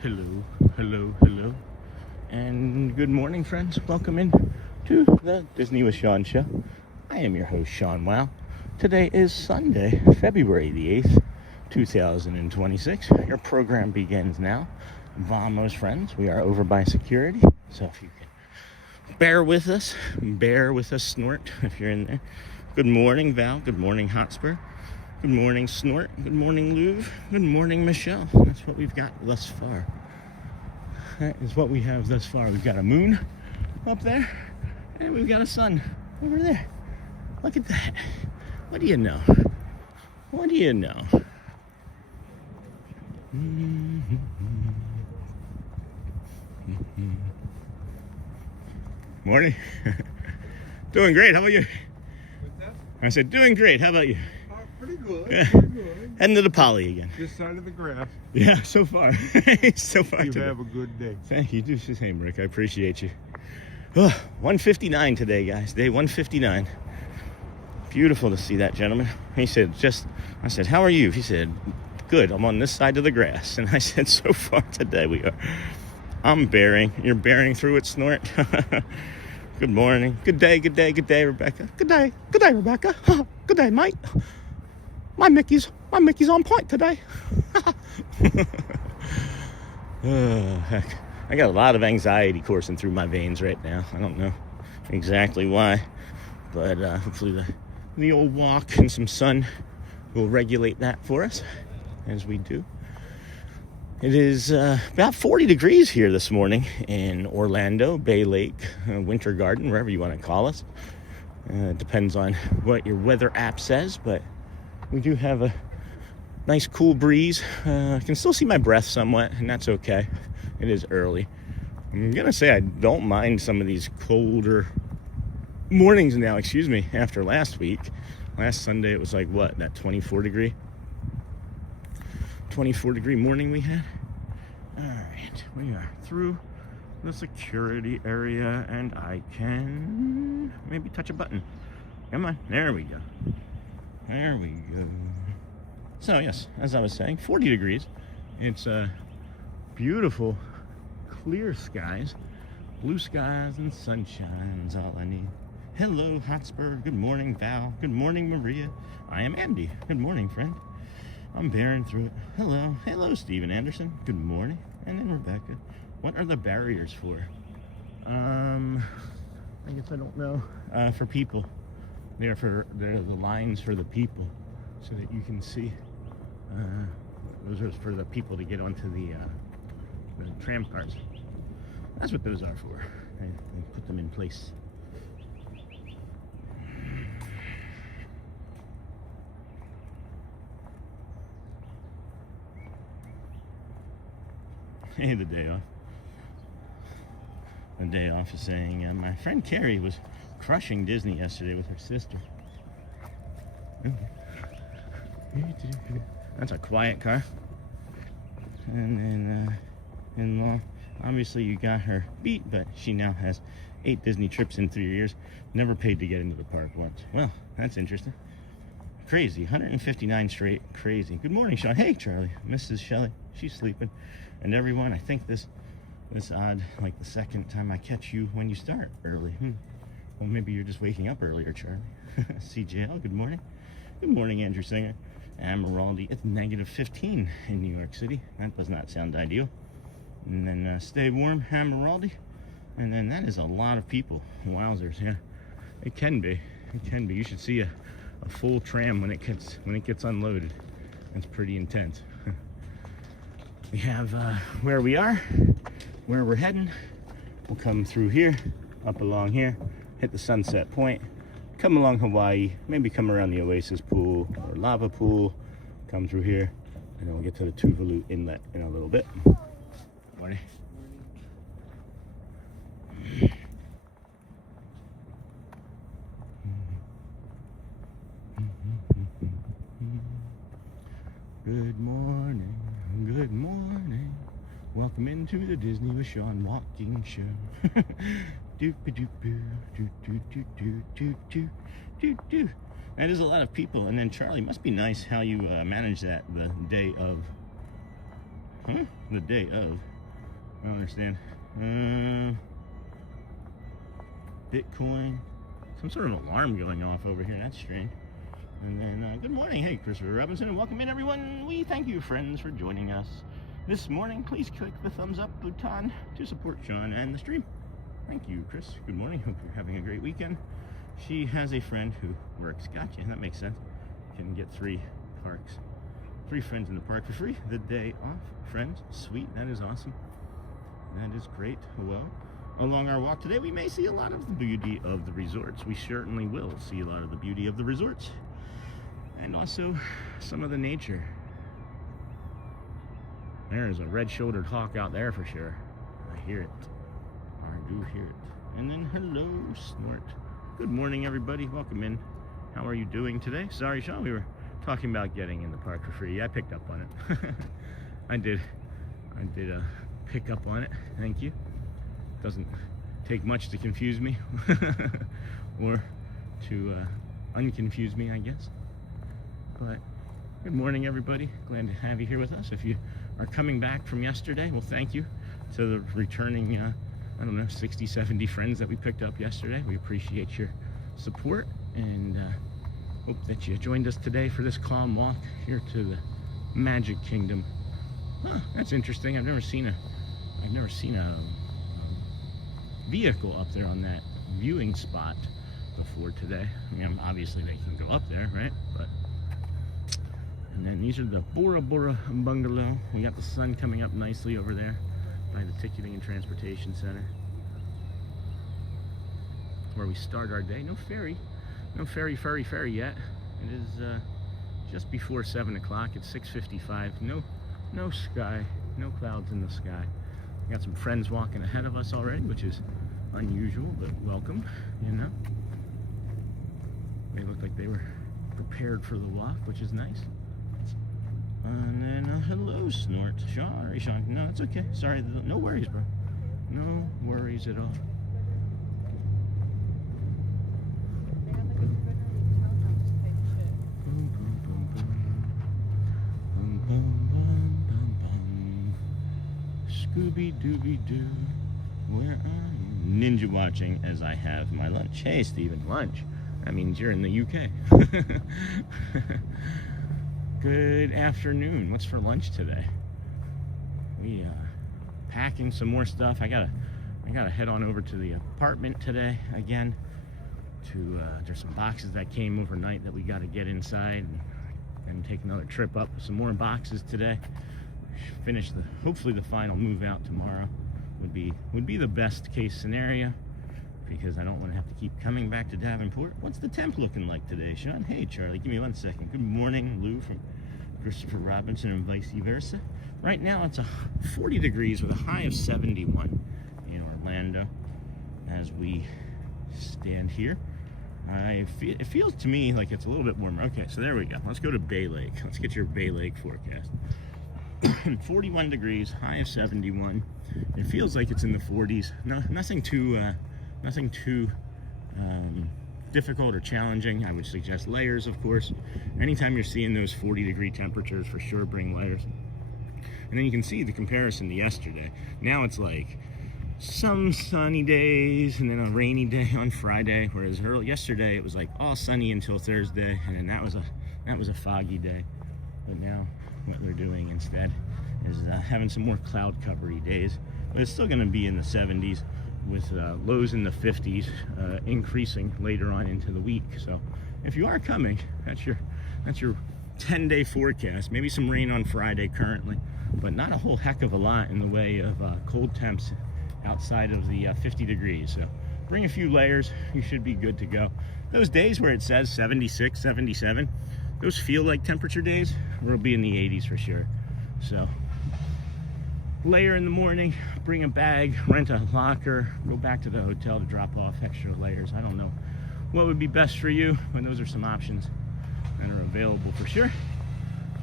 Hello, hello, hello, and good morning, friends. Welcome in to the Disney with Sean show. I am your host, Sean Wow. Today is Sunday, February the 8th, 2026. Your program begins now. Vamos, friends. We are over by security, so if you can bear with us, Snort, if you're in there. Good morning, Val. Good morning, Hotspur. Good morning, Snort. Good morning, Louvre. Good morning, Michelle. That's what we've got thus far. That is what we have thus far. We've got a moon up there, and we've got a sun over there. Look at that. What do you know? What do you know? Morning. Doing great. How about you? What's that? I said, doing great. How about you? Pretty good. Yeah. Pretty good. Heading to the Poly again. This side of the grass. Yeah, so far. So far. You today. have a good day. Thank you. Do the same, Rick. I appreciate you. 159 today, guys. Day 159. Beautiful to see that gentleman. He said, I said, how are you? He said, good. I'm on this side of the grass. And I said, so far today we are. I'm bearing. You're bearing through it, Snort. Good morning. Good day, Rebecca. Good day, Rebecca. Good day, mate. My Mickey's on point today. Heck. I got a lot of anxiety coursing through my veins right now. I don't know exactly why, but hopefully the old walk and some sun will regulate that for us as we do. It is about 40 degrees here this morning in Orlando, Bay Lake, Winter Garden, wherever you want to call us. Depends on what your weather app says, but we do have a nice cool breeze. I can still see my breath somewhat, and that's okay. It is early. I'm gonna say I don't mind some of these colder mornings now, after last week. Last Sunday it was like, what, that 24 degree morning we had? Alright, we are through the security area, and I can maybe touch a button. Come on, there we go. There we go. So yes, as I was saying, 40 degrees. It's beautiful, clear skies, blue skies and sunshine is all I need. Hello, Hotspur. Good morning, Val. Good morning, Maria. I am Andy. Good morning, friend. I'm bearing through it. Hello, Stephen Anderson. Good morning. And then Rebecca. What are the barriers for? I guess I don't know. For people. They're the lines for the people, so that you can see. Those are for the people to get onto the tram cars. That's what those are for. I put them in place. Hey, the day off. The day off is saying, my friend Carrie was crushing Disney yesterday with her sister. That's a quiet car. And then in-law, obviously you got her beat, but she now has 8 Disney trips in 3 years. Never paid to get into the park once. Well, that's interesting. Crazy. 159 straight. Crazy. Good morning, Sean. Hey, Charlie. Mrs. Shelley. She's sleeping. And everyone, I think this odd, like the second time I catch you when you start early. Well, maybe you're just waking up earlier, Charlie. CJL, good morning. Good morning, Andrew Singer. Amiraldi, it's -15 in New York City. That does not sound ideal. And then stay warm, Amiraldi. And then that is a lot of people. Wowzers, yeah. It can be. You should see a full tram when it gets unloaded. That's pretty intense. We have where we are, where we're heading. We'll come through here, up along here, hit the Sunset Point, come along Hawaii, maybe come around the Oasis Pool or Lava Pool, come through here, and then we'll get to the Tuvalu Inlet in a little bit. Morning. Good morning, good morning. Welcome into the Disney with Sean walking show. That is a lot of people. And then Charlie, must be nice how you manage that the day of Huh? The day of. I don't understand. Bitcoin. Some sort of alarm going off over here. That's strange. And then, good morning. Hey, Christopher Robinson, and welcome in, everyone. We thank you, friends, for joining us this morning. Please click the thumbs up button to support Sean and the stream. Thank you, Chris. Good morning. Hope you're having a great weekend. She has a friend who works. Gotcha. That makes sense. Can get 3 friends in the park for free the day off. Friends, sweet. That is awesome. That is great. Well, along our walk today, we may see a lot of the beauty of the resorts. We certainly will see a lot of the beauty of the resorts. And also some of the nature. There's a red-shouldered hawk out there for sure. I hear it. I do hear it. And then hello, Snort. Good morning, everybody. Welcome in. How are you doing today? Sorry, Sean, we were talking about getting in the park for free. I picked up on it. I did pick up on it. Thank you. Doesn't take much to confuse me or to unconfuse me, I guess. But good morning, everybody. Glad to have you here with us. If you are coming back from yesterday, well, thank you to the returning, I don't know, 60, 70 friends that we picked up yesterday. We appreciate your support and hope that you joined us today for this calm walk here to the Magic Kingdom. Huh, that's interesting. I've never seen a vehicle up there on that viewing spot before today. I mean, obviously they can go up there, right? But and then these are the Bora Bora bungalow. We got the sun coming up nicely over there by the Ticketing and Transportation Center, where we start our day. No ferry yet. It is just before 7 o'clock. It's 6:55. No sky, no clouds in the sky. We got some friends walking ahead of us already, which is unusual, but welcome, you know. They looked like they were prepared for the walk, which is nice. And then, hello, Snort. Sorry, Sean. No, it's okay. Sorry. No worries, bro. No worries at all. Scooby-Dooby-Doo, where are you? Ninja watching as I have my lunch. Hey, Steven, lunch. That means you're in the UK. Good afternoon. What's for lunch today? We packing some more stuff. I gotta head on over to the apartment today again. There's some boxes that came overnight that we got to get inside and take another trip up with some more boxes today. Finish hopefully the final move out tomorrow would be the best case scenario, because I don't want to have to keep coming back to Davenport. What's the temp looking like today, Sean? Hey, Charlie, give me 1 second. Good morning, Lou from Christopher Robinson and vice versa. Right now it's 40 degrees with a high of 71 in Orlando as we stand here. It feels to me like it's a little bit warmer. Okay, so there we go. Let's go to Bay Lake. Let's get your Bay Lake forecast. 41 degrees, high of 71. It feels like it's in the 40s. No, nothing too difficult or challenging. I would suggest layers, of course. Anytime you're seeing those 40-degree temperatures, for sure bring layers. And then you can see the comparison to yesterday. Now it's like some sunny days and then a rainy day on Friday, whereas yesterday it was like all sunny until Thursday, and then that was a foggy day. But now what they're doing instead is having some more cloud covery days, but it's still going to be in the 70s with lows in the 50s, increasing later on into the week. So if you are coming, that's your 10-day forecast. Maybe some rain on Friday currently, but not a whole heck of a lot in the way of cold temps outside of the 50 degrees. So bring a few layers, you should be good to go. Those days where it says 76, 77, those feel like temperature days. We'll be in the 80s for sure. So layer in the morning, bring a bag, rent a locker, go back to the hotel to drop off extra layers. I don't know what would be best for you, but those are some options that are available for sure.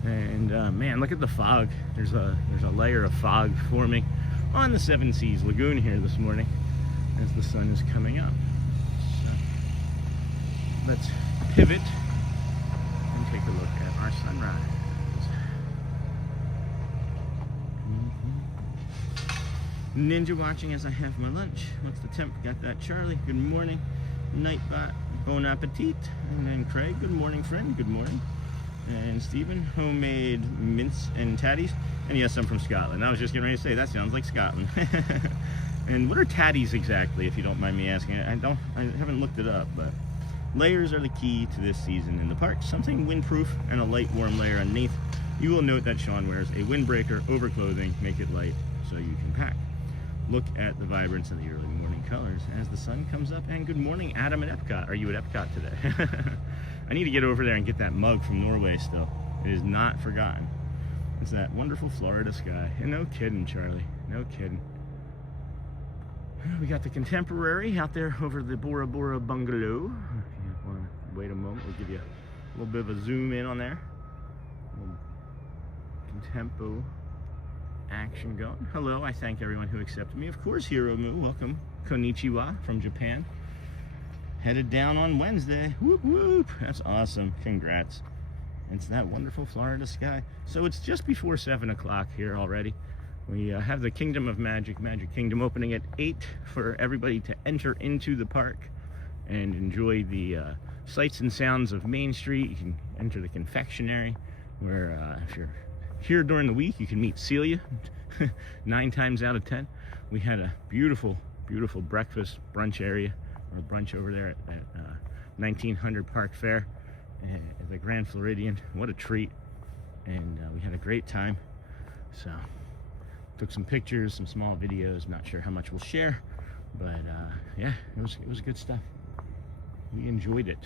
And man, look at the fog. There's a layer of fog forming on the Seven Seas Lagoon here this morning as the sun is coming up. So let's pivot and take a look at our sunrise. Ninja watching as I have my lunch. What's the temp? Got that, Charlie. Good morning. Nightbot. Bon appetit. And then Craig. Good morning, friend. Good morning. And Stephen. Homemade mince and tatties. And yes, I'm from Scotland. I was just getting ready to say that sounds like Scotland. And what are tatties exactly, if you don't mind me asking? I haven't looked it up, but layers are the key to this season in the park. Something windproof and a light warm layer underneath. You will note that Sean wears a windbreaker over clothing, make it light so you can pack. Look at the vibrance of the early morning colors as the sun comes up. And good morning, Adam at Epcot. Are you at Epcot today? I need to get over there and get that mug from Norway still. It is not forgotten. It's that wonderful Florida sky. And no kidding, Charlie. No kidding. We got the Contemporary out there over the Bora Bora Bungalow. If you want to wait a moment, we'll give you a little bit of a zoom in on there. A little Contempo action going. Hello, I thank everyone who accepted me. Of course, Hiromu, welcome. Konnichiwa from Japan. Headed down on Wednesday. Whoop whoop. That's awesome. Congrats. It's that wonderful Florida sky. So it's just before 7 o'clock here already. We have the Kingdom of Magic Kingdom opening at 8 for everybody to enter into the park and enjoy the sights and sounds of Main Street. You can enter the confectionery where if you're here during the week, you can meet Celia 9 times out of 10. We had a beautiful, beautiful breakfast brunch area, or brunch over there at 1900 Park Fair at the Grand Floridian. What a treat. And we had a great time. So took some pictures, some small videos. Not sure how much we'll share, but yeah, it was good stuff. We enjoyed it.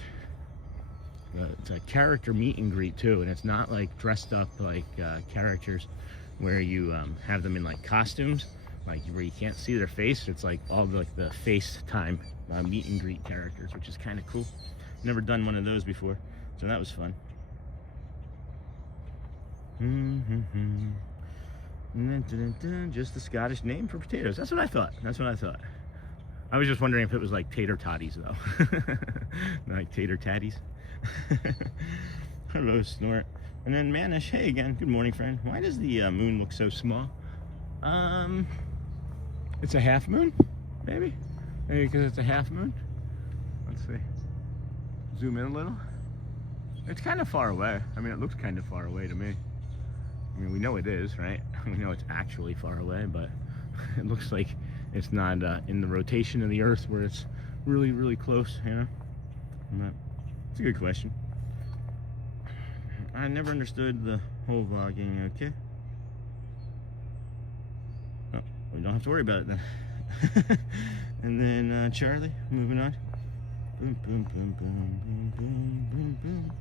It's a character meet and greet too, and it's not like dressed up like characters where you have them in like costumes, like where you can't see their face. It's like all the FaceTime meet and greet characters, which is kind of cool. Never done one of those before, so that was fun. Just the Scottish name for potatoes. That's what I thought. That's what I thought. I was just wondering if it was like tater totties though. Like tater tatties. Hello, Snort. And then Manish. Hey again. Good morning, friend. Why does the moon look so small? It's a half moon, maybe because it's a half moon. Let's see. Zoom in a little. It's kind of far away. I mean, it looks kind of far away to me. I mean, we know it is, right? We know it's actually far away, but it looks like it's not in the rotation of the Earth where it's really, really close, you know? But it's a good question. I never understood the whole vlogging, okay? Oh, we don't have to worry about it then. And then Charlie, moving on. Boom, boom, boom, boom, boom, boom, boom, boom.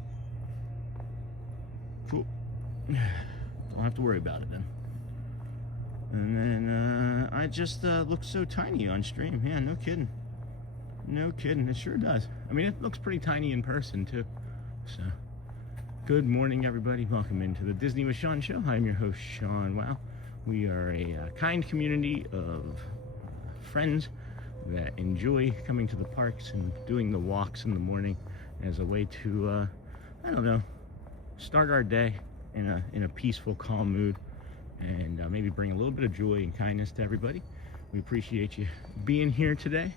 Cool. Don't have to worry about it then. And then I just look so tiny on stream. Yeah, no kidding. No kidding. It sure does. I mean, it looks pretty tiny in person too. So, good morning, everybody. Welcome into the Disney with Sean show. I'm your host, Sean. Wow. We are a kind community of friends that enjoy coming to the parks and doing the walks in the morning as a way to, I don't know, start our day in a peaceful, calm mood, and maybe bring a little bit of joy and kindness to everybody. We appreciate you being here today.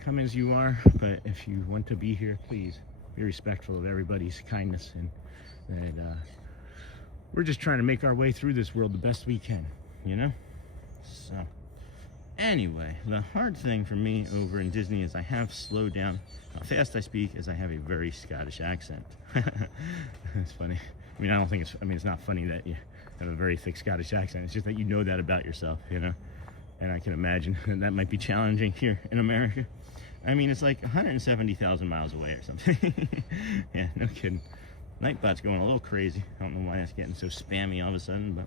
Come as you are, but if you want to be here, please be respectful of everybody's kindness, and that we're just trying to make our way through this world the best we can, you know? So, anyway, the hard thing for me over in Disney is I have slowed down how fast I speak, as I have a very Scottish accent. It's funny. I mean, I don't think it's not funny that you have a very thick Scottish accent. It's just that you know that about yourself, you know? And I can imagine that might be challenging here in America. I mean, it's like 170,000 miles away or something. Yeah, no kidding. Nightbot's going a little crazy. I don't know why it's getting so spammy all of a sudden, but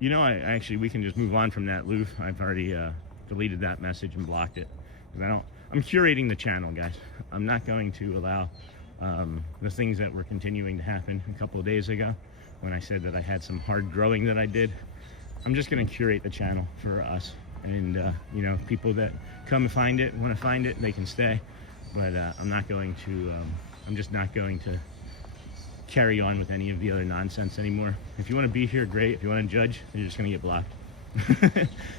you know, we can just move on from that, Lou. I've already deleted that message and blocked it. I'm curating the channel, guys. I'm not going to allow the things that were continuing to happen a couple of days ago when I said that I had some hard growing that I did. I'm just going to curate the channel for us, and you know, people that come and want to find it, they can stay. But I'm just not going to carry on with any of the other nonsense anymore. If you want to be here, great. If you want to judge, you're just going to get blocked.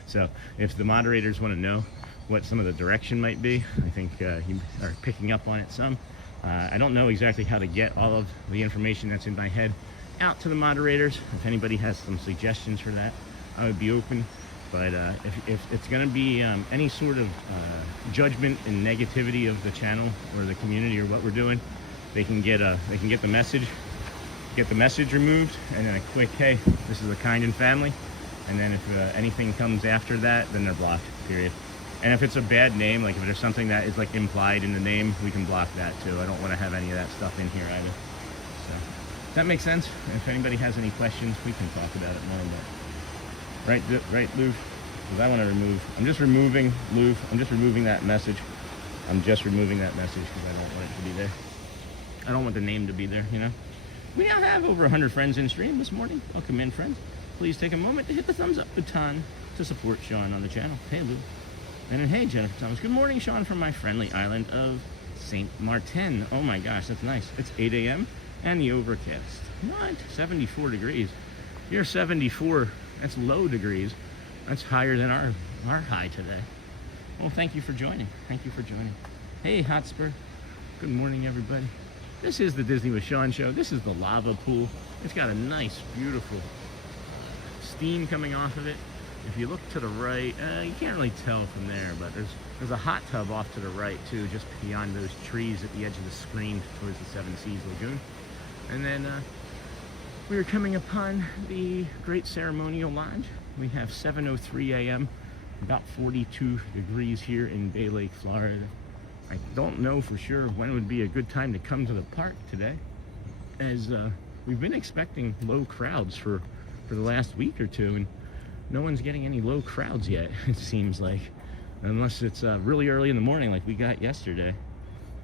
So if the moderators want to know what some of the direction might be, I think you are picking up on it some. I don't know exactly how to get all of the information that's in my head out to the moderators. If anybody has some suggestions for that, I would be open. But if it's going to be any sort of judgment and negativity of the channel or the community or what we're doing, they can get the message removed, and then a quick, hey, this is a kind and family. And then if anything comes after that, then they're blocked, period. And if it's a bad name, like if there's something that is like implied in the name, we can block that too. I don't want to have any of that stuff in here either. So that makes sense. If anybody has any questions, we can talk about it more. But right, Lou? Because I want to remove. I'm just removing, Lou. I'm just removing that message. I'm just removing that message because I don't want it to be there. I don't want the name to be there, you know? We now have over 100 friends in stream this morning. Welcome in, friends. Please take a moment to hit the thumbs up button to support Sean on the channel. Hey, Lou. And then, hey, Jennifer Thomas. Good morning, Sean, from my friendly island of St. Martin. Oh my gosh, that's nice. It's 8 a.m. and the overcast. What? 74 degrees. You're 74. That's low degrees. That's higher than our high today. Well, thank you for joining. Thank you for joining. Hey, Hotspur. Good morning, everybody. This is the Disney with Sean show. This is the lava pool. It's got a nice, beautiful steam coming off of it. If you look to the right, you can't really tell from there, but there's a hot tub off to the right too, just beyond those trees at the edge of the screen towards the Seven Seas Lagoon. And then we are coming upon the Great Ceremonial Lodge. We have 7:03 a.m., about 42 degrees here in Bay Lake, Florida. I don't know for sure when would be a good time to come to the park today, as we've been expecting low crowds for the last week or two, and no one's getting any low crowds yet, it seems like, unless it's really early in the morning like we got yesterday.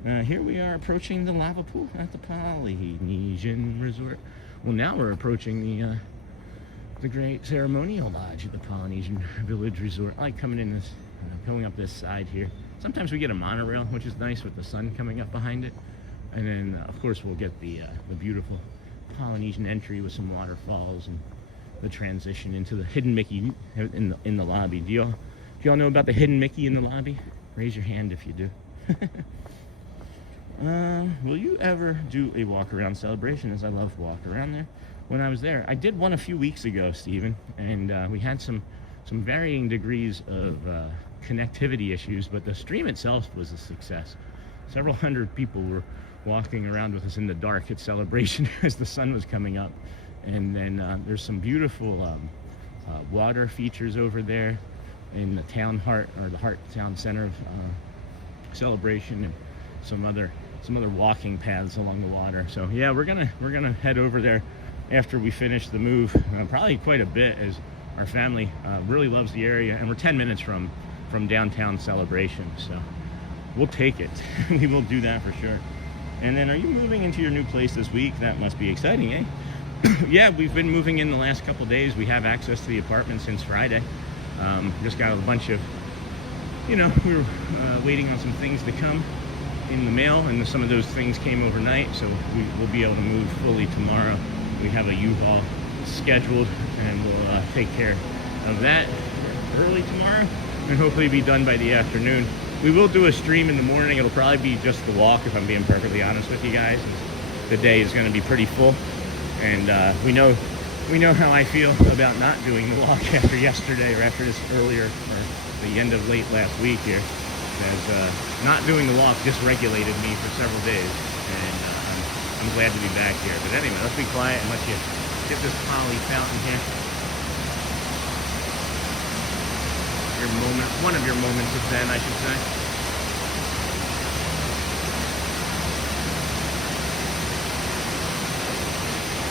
Here we are approaching the lava pool at the Polynesian Resort. Well, now we're approaching the Great Ceremonial Lodge at the Polynesian Village Resort. I like coming in this, going up this side here. Sometimes we get a monorail, which is nice with the sun coming up behind it. And then, of course, we'll get the beautiful Polynesian entry with some waterfalls and the transition into the hidden Mickey in the lobby. Do y'all know about the hidden Mickey in the lobby? Raise your hand if you do. Will you ever do a walk around celebration? As I love walk around there. When I was there, I did one a few weeks ago, Stephen, and we had some varying degrees of connectivity issues, but the stream itself was a success. Several hundred people were walking around with us in the dark at celebration as the sun was coming up. And then there's some beautiful water features over there in the town heart, or the heart town center of celebration, and some other walking paths along the water. So yeah, we're gonna head over there after we finish the move, probably quite a bit, as our family really loves the area, and we're 10 minutes from downtown Celebration, so we'll take it. We will do that for sure. And then, are you moving into your new place this week? That must be exciting, eh? Yeah, we've been moving in the last couple days. We have access to the apartment since Friday. Just got a bunch of, we were waiting on some things to come in the mail, and some of those things came overnight, so we'll be able to move fully tomorrow. We have a U-Haul scheduled, and we'll take care of that early tomorrow, and hopefully be done by the afternoon. We will do a stream in the morning. It'll probably be just the walk, if I'm being perfectly honest with you guys. The day is going to be pretty full, and we know how I feel about not doing the walk after yesterday, or after this earlier, or the end of late last week here, as not doing the walk dysregulated me for several days, and I'm glad to be back here. But anyway, let's be quiet and let you get this Poly fountain here. Your moment, one of your moments of zen, I should say.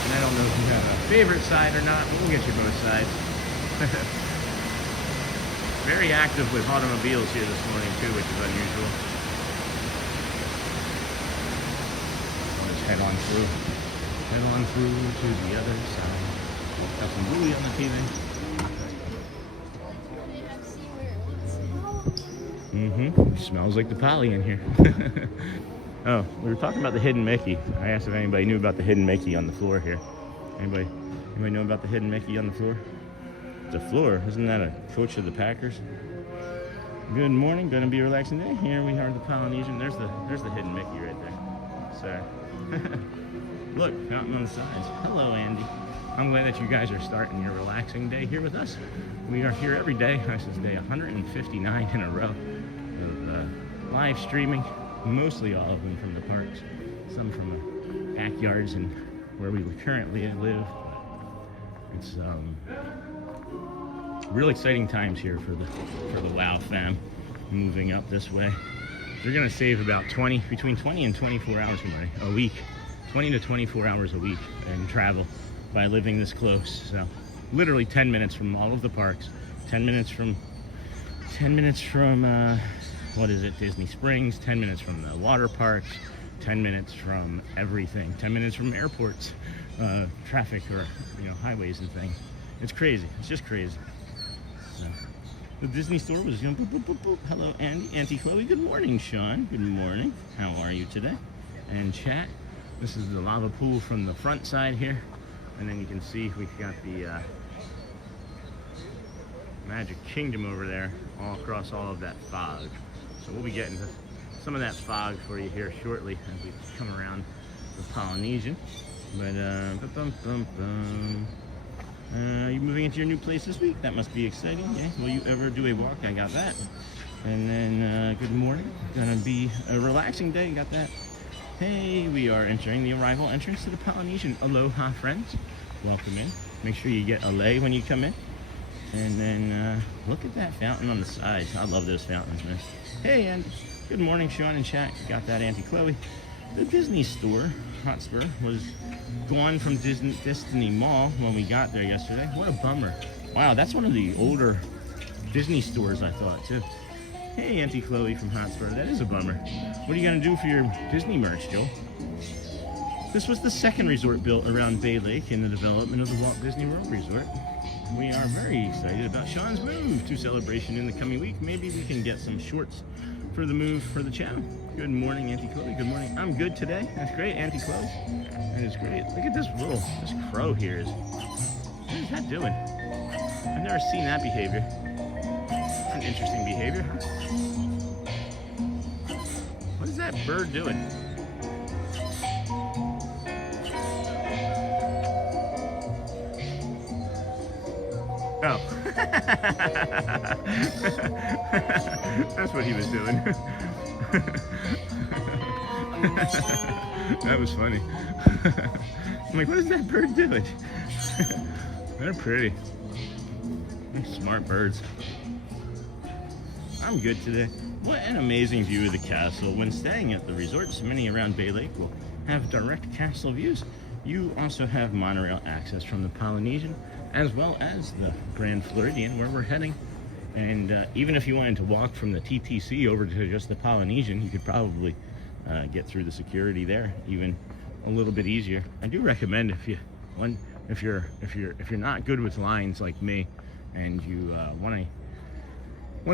And I don't know if you have a favorite side or not, but we'll get you both sides. Very active with automobiles here this morning too, which is unusual. Let's head on through. Head on through to the other side. Got some buoy on the TV. Mm-hmm. Smells like the Poly in here. Oh, we were talking about the hidden Mickey. I asked if anybody knew about the hidden Mickey on the floor here. Anybody know about the hidden Mickey on the floor? the floor. Isn't that a coach of the Packers? Good morning. Gonna be a relaxing day. Here we are at the Polynesian. There's the hidden Mickey right there. Sorry. Look, fountain on the sides. Hello, Andy. I'm glad that you guys are starting your relaxing day here with us. We are here every day. This is day 159 in a row of live streaming, mostly all of them from the parks, some from the backyards and where we currently live. It's real exciting times here for the WOW fam moving up this way. They're gonna save about between 20 and 24 hours a week, 20 to 24 hours a week in travel by living this close. So literally 10 minutes from all of the parks, 10 minutes from what is it, Disney Springs, 10 minutes from the water parks, 10 minutes from everything, 10 minutes from airports, traffic, or highways and things. It's crazy. It's just crazy. So, the Disney store was boop, boop, boop, boop. Hello, Auntie Chloe. Good morning, Sean. Good morning. How are you today? And chat. This is the lava pool from the front side here, and then you can see we've got the Magic Kingdom over there, all across all of that fog. So we'll be getting to some of that fog for you here shortly as we come around the Polynesian. But are you moving into your new place this week? That must be exciting. Yeah. Will you ever do a walk? I got that. And then good morning. Gonna be a relaxing day. Got that. Hey, we are entering the arrival entrance to the Polynesian. Aloha, friends. Welcome in. Make sure you get a lei when you come in. And then look at that fountain on the sides. I love those fountains, man. Hey, and good morning, Sean and chat. Got that, Auntie Chloe. The Disney store, Hotspur, was gone from Disney Mall when we got there yesterday. What a bummer. Wow, that's one of the older Disney stores, I thought, too. Hey, Auntie Chloe from Hotspur. That is a bummer. What are you going to do for your Disney merch, Joel? This was the second resort built around Bay Lake in the development of the Walt Disney World Resort. We are very excited about Sean's move to Celebration in the coming week. Maybe we can get some shorts for the move for the channel. Good morning, Auntie Chloe. Good morning. I'm good today. That's great, Auntie Chloe. That is great. Look at this crow here. What is that doing? I've never seen that behavior. It's an interesting behavior, huh? What is that bird doing? Oh. That's what he was doing. That was funny. I'm like, what is that bird doing? They're pretty. They're smart birds. I'm good today. What an amazing view of the castle. When staying at the resorts, many around Bay Lake will have direct castle views. You also have monorail access from the Polynesian, as well as the Grand Floridian, where we're heading. And even if you wanted to walk from the TTC over to just the Polynesian, you could probably get through the security there even a little bit easier. I do recommend if you're not good with lines like me, and you want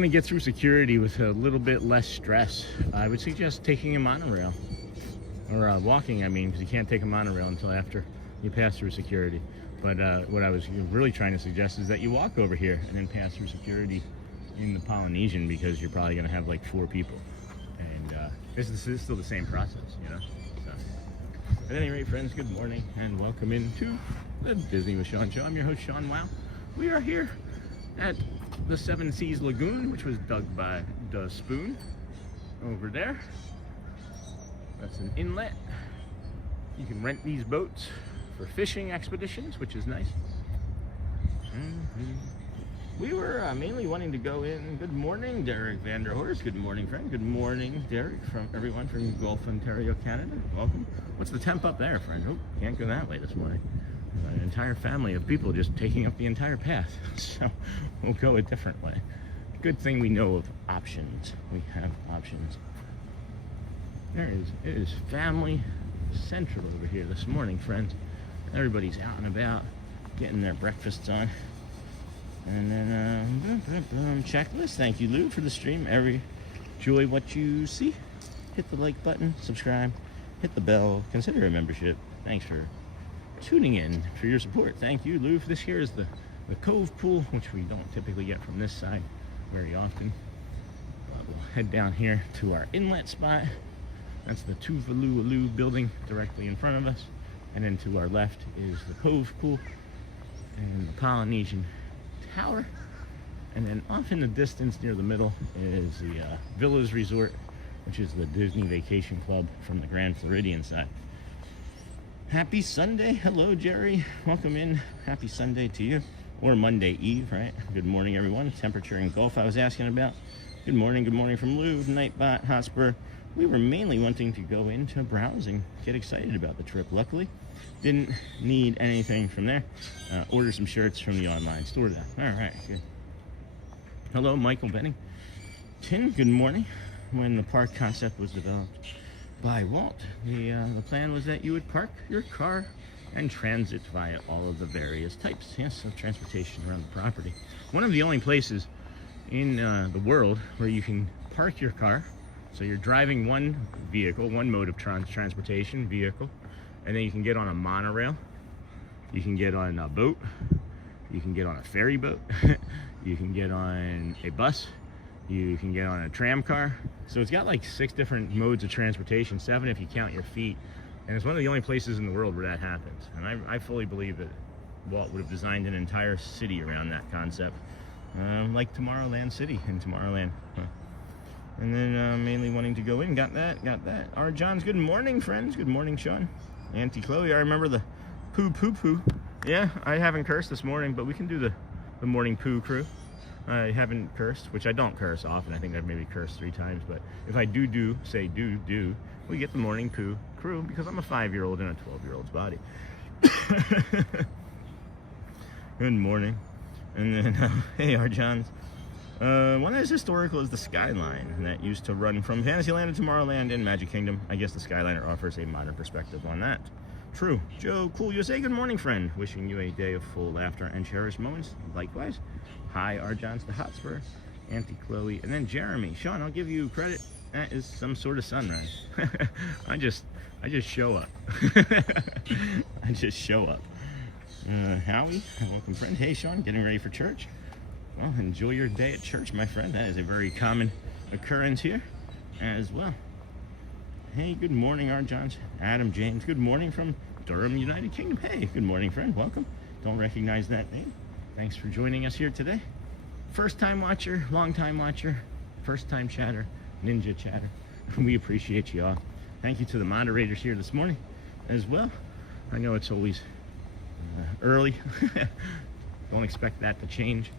to get through security with a little bit less stress, I would suggest taking a monorail, or walking. I mean, because you can't take a monorail until after you pass through security. But what I was really trying to suggest is that you walk over here and then pass through security in the Polynesian, because you're probably going to have like 4 people. And this is still the same process, So, at any rate, friends, good morning and welcome into the Disney with Sean Show. I'm your host, Sean Wow. We are here at the Seven Seas Lagoon, which was dug by the Spoon over there. That's an inlet. You can rent these boats for fishing expeditions, which is nice. We were mainly wanting to go in. Good morning, Derek Vanderhorst. Good morning, friend. Good morning, Derek, from everyone from Gulf, Ontario, Canada. Welcome. What's the temp up there, friend? Oh, can't go that way this morning. An entire family of people just taking up the entire path. So we'll go a different way. Good thing we know of options. We have options. It is family central over here this morning, friends. Everybody's out and about, getting their breakfasts on. And then, checklist. Thank you, Lou, for the stream. Enjoy what you see. Hit the like button, subscribe, hit the bell, consider a membership. Thanks for tuning in, for your support. Thank you, Lou. This here is the the Cove Pool, which we don't typically get from this side very often. But we'll head down here to our inlet spot. That's the Tuvalu building directly in front of us. And then to our left is the Cove Pool and the Polynesian Tower. And then off in the distance near the middle is the Villas Resort, which is the Disney Vacation Club from the Grand Floridian side. Happy Sunday. Hello, Jerry. Welcome in. Happy Sunday to you. Or Monday Eve, right? Good morning, everyone. Temperature in Gulf I was asking about. Good morning from Lou, Nightbot, Hotspur. We were mainly wanting to go into browsing, get excited about the trip. Luckily, didn't need anything from there. Order some shirts from the online store there. All right, good. Hello, Michael Benning. Tim, good morning. When the park concept was developed by Walt, the plan was that you would park your car and transit via all of the various types, yes, of transportation around the property. One of the only places in the world where you can park your car, so you're driving one vehicle, one mode of transportation vehicle, and then you can get on a monorail, you can get on a boat, you can get on a ferry boat, you can get on a bus, you can get on a tram car. So it's got like 6 different modes of transportation, 7 if you count your feet. And it's one of the only places in the world where that happens. And I fully believe that Walt would have designed an entire city around that concept. Like Tomorrowland City in Tomorrowland. Huh. And then mainly wanting to go in. Got that. Our John's, good morning, friends. Good morning, Sean. Auntie Chloe, I remember the poo. Yeah, I haven't cursed this morning, but we can do the morning poo crew. I haven't cursed, which I don't curse often. I think I've maybe cursed 3 times, but if I say do, we get the morning poo crew because I'm a 5-year-old in a 12-year-old's body. Good morning. And then, hey, our Johns. One as historical as the Skyline that used to run from Fantasyland to Tomorrowland in Magic Kingdom. I guess the Skyliner offers a modern perspective on that. True. Joe, cool USA, good morning, friend. Wishing you a day of full laughter and cherished moments. Likewise. Hi, our Johns, the Hotspur, Auntie Chloe, and then Jeremy. Sean, I'll give you credit. That is some sort of sunrise. I just show up. I just show up. Howie, welcome, friend. Hey, Sean, getting ready for church? Well, enjoy your day at church, my friend. That is a very common occurrence here as well. Hey, good morning, our Johns. Adam James, good morning from Durham, United Kingdom. Hey, good morning, friend. Welcome. Don't recognize that name. Thanks for joining us here today. First time watcher, long time watcher, first time chatter, ninja chatter. We appreciate you all. Thank you to the moderators here this morning as well. I know it's always early. Don't expect that to change.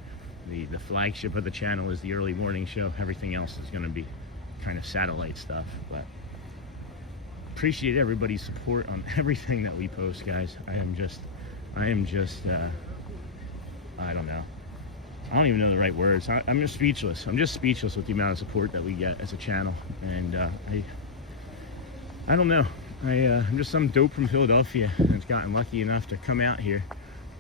The flagship of the channel is the early morning show. Everything else is going to be kind of satellite stuff, but appreciate everybody's support on everything that we post, guys. I am just I don't know. I don't even know the right words. I'm just speechless. I'm just speechless with the amount of support that we get as a channel. And I don't know. I'm just some dope from Philadelphia that's gotten lucky enough to come out here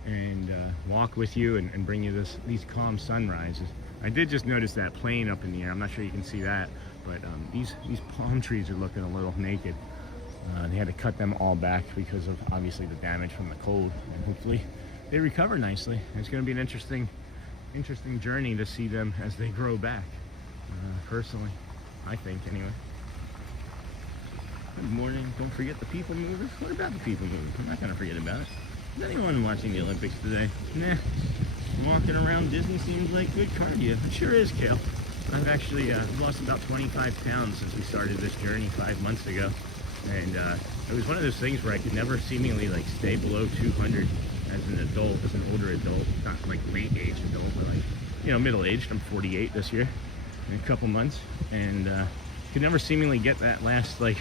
and walk with you and bring you these calm sunrises. I did just notice that plane up in the air. I'm not sure you can see that, but these palm trees are looking a little naked. They had to cut them all back because of obviously the damage from the cold, and hopefully they recover nicely. It's going to be an interesting journey to see them as they grow back. Personally, I think anyway. Good morning. Don't forget the people movers. What about the people movers? I'm not going to forget about it. Is anyone watching the Olympics today? Nah. Walking around Disney seems like good cardio. It sure is, Kale. I've actually lost about 25 pounds since we started this journey 5 months ago. And it was one of those things where I could never seemingly like stay below 200 as an adult, as an older adult, not like late age adult, but like, you know, middle aged. I'm 48 this year in a couple months, and could never seemingly get that last like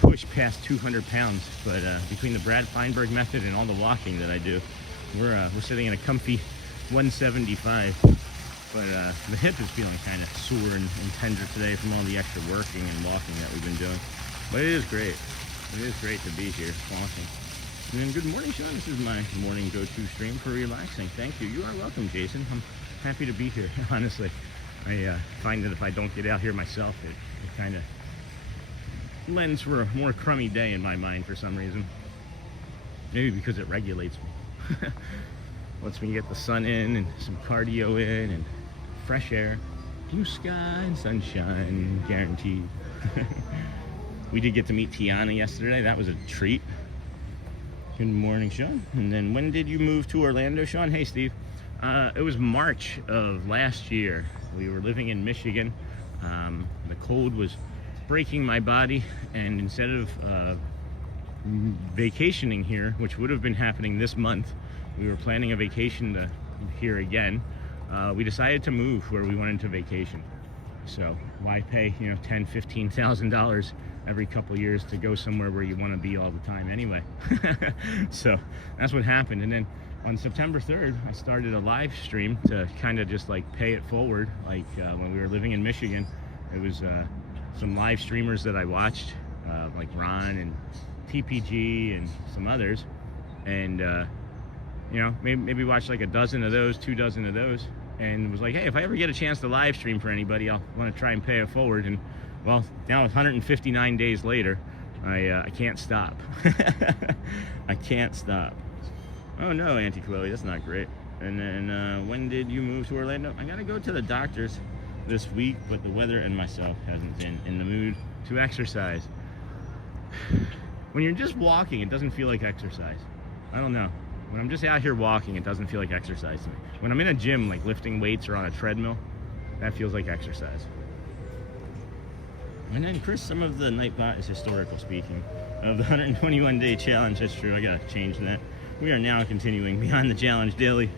push past 200 pounds. But between the Brad Feinberg method and all the walking that I do, we're sitting in a comfy 175. But the hip is feeling kind of sore and tender today from all the extra working and walking that we've been doing. But it is great. It is great to be here walking. And then good morning, Sean. This is my morning go-to stream for relaxing. Thank you. You are welcome, Jason. I'm happy to be here. Honestly, I find that if I don't get out here myself, it kind of lends for a more crummy day in my mind for some reason. Maybe because it regulates me. Once we get the sun in and some cardio in and fresh air, blue sky and sunshine guaranteed. We did get to meet Tiana yesterday. That was a treat. Good morning, Sean. And then when did you move to Orlando, Sean? Hey, Steve. It was March of last year. We were living in Michigan. The cold was breaking my body, and instead of vacationing here, which would have been happening this month, we were planning a vacation to here again. We decided to move where we wanted to vacation. So why pay, you know, $10,000–$15,000 every couple years to go somewhere where you want to be all the time anyway? So that's what happened. And then on September 3rd, I started a live stream to kind of just like pay it forward. Like when we were living in Michigan, it was some live streamers that I watched, like Ron and TPG and some others, and you know, maybe watch like a dozen of those, 2 dozen of those, and was like, hey, if I ever get a chance to live stream for anybody, I'll want to try and pay it forward. And well, now 159 days later, I can't stop. I can't stop. Oh no, Auntie Chloe, that's not great. And then when did you move to Orlando? I gotta go to the doctor's this week, but the weather and myself hasn't been in the mood to exercise. When you're just walking, it doesn't feel like exercise. I don't know. When I'm just out here walking, it doesn't feel like exercise to me. When I'm in a gym, like lifting weights or on a treadmill, that feels like exercise. And then, Chris, some of the Nightbot is historical speaking of the 121-day challenge. That's true. I gotta change that. We are now continuing beyond the challenge daily.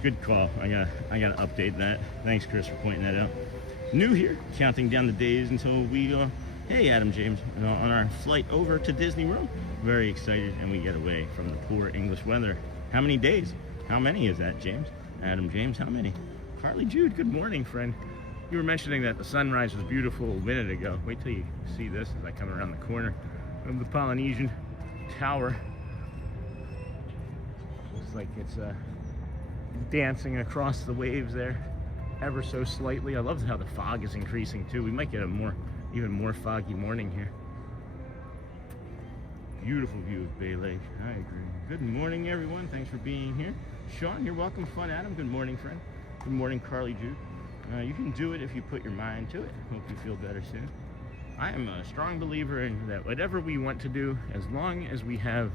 Good call. I gotta update that. Thanks, Chris, for pointing that out. New here, counting down the days until we hey, Adam James, on our flight over to Disney World. Very excited, and we get away from the poor English weather. How many days? How many is that, James? Adam James, how many? Carly Jude, good morning, friend. You were mentioning that the sunrise was beautiful a minute ago. Wait till you see this as I come around the corner of the Polynesian Tower. Looks like it's dancing across the waves there, ever so slightly. I love how the fog is increasing too. We might get a even more foggy morning here. Beautiful view of Bay Lake. I agree. Good morning, everyone. Thanks for being here. Sean, you're welcome. Fun Adam. Good morning, friend. Good morning, Carly Jude. You can do it if you put your mind to it. Hope you feel better soon. I am a strong believer in that whatever we want to do, as long as we have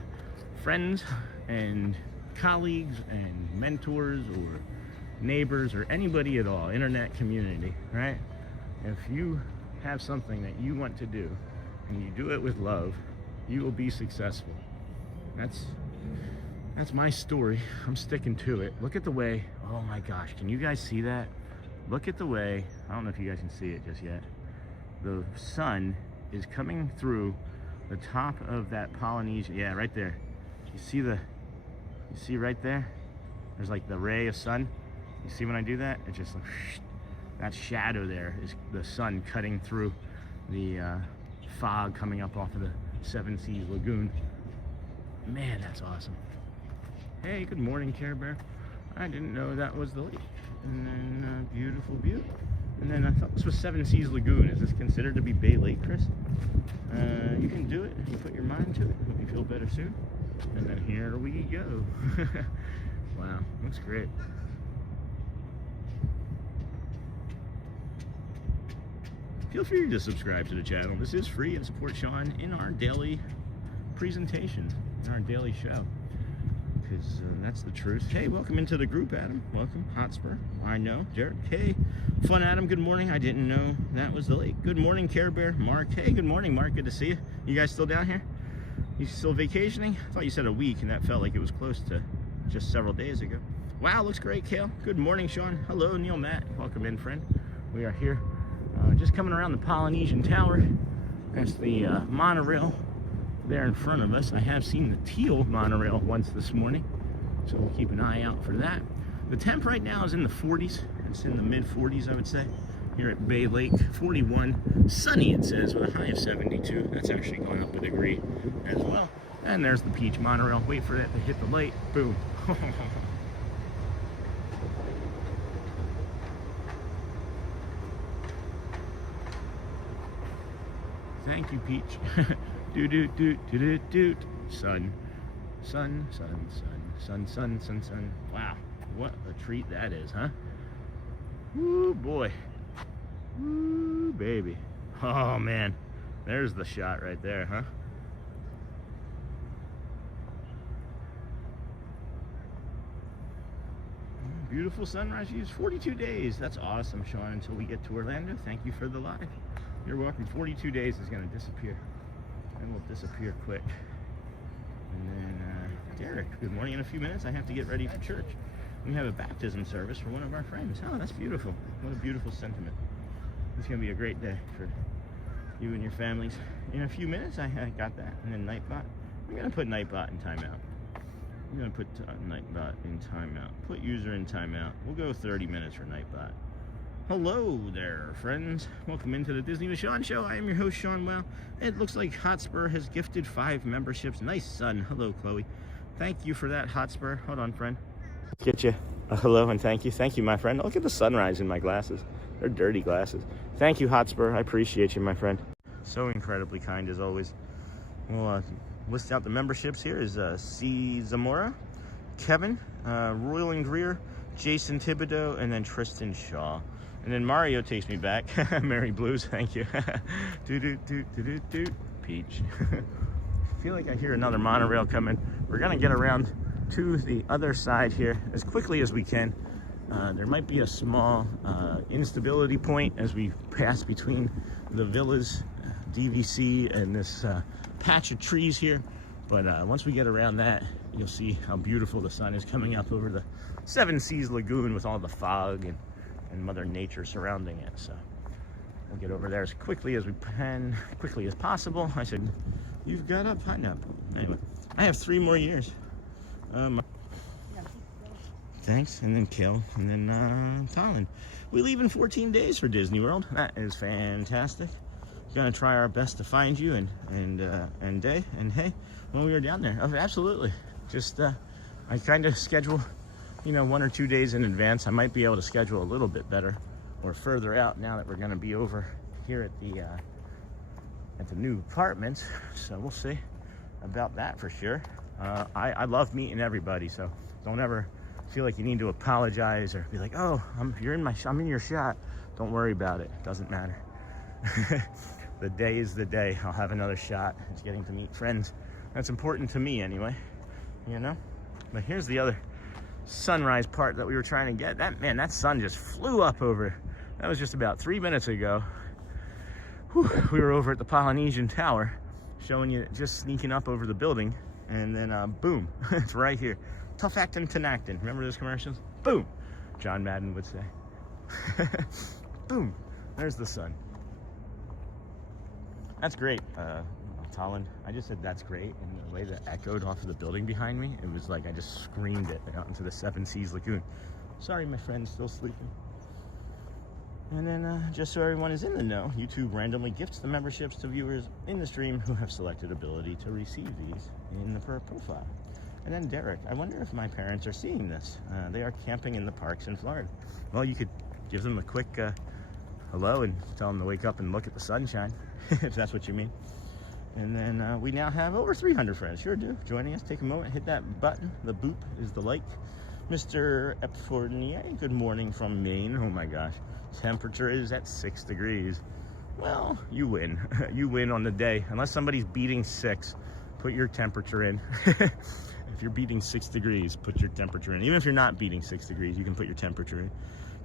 friends and colleagues and mentors or neighbors or anybody at all, internet community, right? If you have something that you want to do and you do it with love, you will be successful. That's my story. I'm sticking to it. Look at the way, oh my gosh, can you guys see that? Look at the way, I don't know if you guys can see it just yet. The sun is coming through the top of that Polynesian, yeah, right there. You see right there? There's like the ray of sun. You see when I do that? It just like, that shadow there is the sun cutting through the fog coming up off of the Seven Seas Lagoon. Man, that's awesome. Hey, good morning, Care Bear. I didn't know that was the lake. And then beautiful view. And then I thought this was Seven Seas Lagoon. Is this considered to be Bay Lake, Chris? You can do it if you put your mind to it. Hope you feel better soon. And then here we go. Wow, looks great. Feel free to subscribe to the channel. This is free and support Sean in our daily presentation, in our daily show. Because that's the truth. Hey, welcome into the group, Adam. Welcome. Hotspur. I know. Derek. Hey. Fun Adam. Good morning. I didn't know that was the lake. Good morning, Care Bear. Mark. Hey, good morning, Mark. Good to see you. You guys still down here? You still vacationing? I thought you said a week, and that felt like it was close to just several days ago. Wow, looks great, Kale. Good morning, Sean. Hello, Neil Matt. Welcome in, friend. We are here. Just coming around the Polynesian Tower. That's the monorail there in front of us. I have seen the teal monorail once this morning, so we'll keep an eye out for that. The temp right now is in the 40s. It's in the mid 40s, I would say, here at Bay Lake. 41, sunny it says, with a high of 72. That's actually going up a degree as well. And there's the Peach monorail. Wait for it to hit the light. Boom. Thank you, Peach. Doot doot doot doot doot. Sun, sun, sun, sun, sun, sun, sun, sun. Wow, What a treat that is, huh? Woo, boy. Woo, baby. Oh, man. There's the shot right there, huh? Beautiful sunrise views. 42 days. That's awesome, Sean, until we get to Orlando. Thank you for the live. You're welcome. 42 days is going to disappear. And will disappear quick. And then, Derek, good morning. In a few minutes, I have to get ready for church. We have a baptism service for one of our friends. Oh, that's beautiful. What a beautiful sentiment. It's going to be a great day for you and your families. In a few minutes, I got that. And then Nightbot. I'm going to put Nightbot in timeout. I'm going to put Nightbot in timeout. Put user in timeout. We'll go 30 minutes for Nightbot. Hello there, friends. Welcome into the Disney with Sean show. I am your host, Sean Well. It looks like Hotspur has gifted 5 memberships. Nice son. Hello, Chloe. Thank you for that, Hotspur. Hold on, friend. Let's get you a hello and thank you. Thank you, my friend. Look at the sunrise in my glasses. They're dirty glasses. Thank you, Hotspur. I appreciate you, my friend. So incredibly kind, as always. We'll list out the memberships here. Is C. Zamora, Kevin, Royal and Greer, Jason Thibodeau, and then Tristan Shaw. And then Mario takes me back. Mary Blues, thank you. Peach. I feel like I hear another monorail coming. We're gonna get around to the other side here as quickly as we can. There might be a small instability point as we pass between the villas, DVC, and this patch of trees here. But once we get around that, you'll see how beautiful the sun is coming up over the Seven Seas Lagoon with all the fog and Mother Nature surrounding it. So we'll get over there as quickly as we can, quickly as possible. I said, you've got a pineapple. Anyway, I have 3 more years. Thanks, and then Kill, and then Talon. We leave in 14 days for Disney World. That is fantastic. Gonna try our best to find you and hey, when we were down there. Oh, absolutely. Just I kind of schedule, 1 or 2 days in advance. I might be able to schedule a little bit better or further out now that we're gonna be over here at the new apartments. So we'll see about that for sure. I love meeting everybody, so don't ever feel like you need to apologize or be like, oh, I'm in your shot. Don't worry about it. It doesn't matter. The day is the day. I'll have another shot. It's getting to meet friends. That's important to me anyway, But here's the other sunrise part that we were trying to get. That sun just flew up over. That was just about 3 minutes ago. Whew, we were over at the Polynesian Tower, showing you just sneaking up over the building, and then boom, it's right here. Tough actin' Tenactin. Remember those commercials? Boom, John Madden would say. Boom, there's the sun. That's great, Talon. I just said that's great, and the way that echoed off of the building behind me, it was like I just screamed it out into the Seven Seas Lagoon. Sorry, my friend's still sleeping. And then, just so everyone is in the know, YouTube randomly gifts the memberships to viewers in the stream who have selected ability to receive these in the profile. And then Derek, I wonder if my parents are seeing this. They are camping in the parks in Florida. Well, you could give them a quick hello and tell them to wake up and look at the sunshine, if that's what you mean. And then we now have over 300 friends. Sure do. Joining us. Take a moment, hit that button. The boop is the like. Mr. Epfornier, good morning from Maine. Oh my gosh. Temperature is at 6 degrees. Well, you win. You win on the day. Unless somebody's beating 6, put your temperature in. If you're beating 6 degrees, put your temperature in. Even if you're not beating 6 degrees, you can put your temperature in.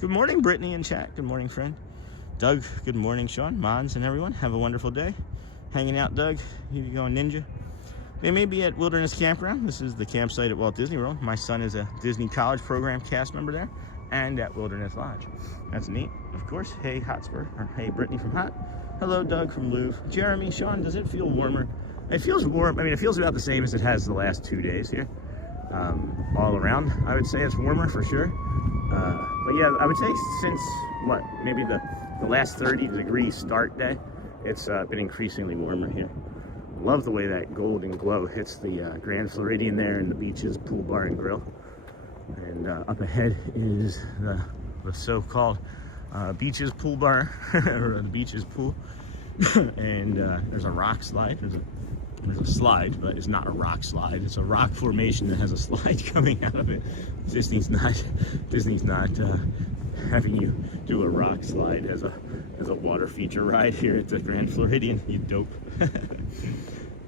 Good morning, Brittany in chat. Good morning, friend. Doug, good morning, Sean, Mons, and everyone. Have a wonderful day. Hanging out, Doug. You going ninja? They may be at Wilderness Campground. This is the campsite at Walt Disney World. My son is a Disney College Program cast member there, and at Wilderness Lodge. That's neat, of course. Hey, Hotspur, or hey, Brittany from Hot. Hello, Doug from Louvre. Jeremy, Sean, does it feel warmer? It feels warm. I mean, it feels about the same as it has the last 2 days here. All around, I would say it's warmer for sure. But yeah, I would say since, maybe the last 30-degree start day, it's been increasingly warmer here. Love the way that golden glow hits the Grand Floridian there and the beaches, pool bar and grill. And up ahead is the so-called beaches pool bar, or the beaches pool. And there's a rock slide. There's there's a slide, but it's not a rock slide. It's a rock formation that has a slide coming out of it. Disney's not having you do a rock slide as a water feature ride here at the Grand Floridian. You dope.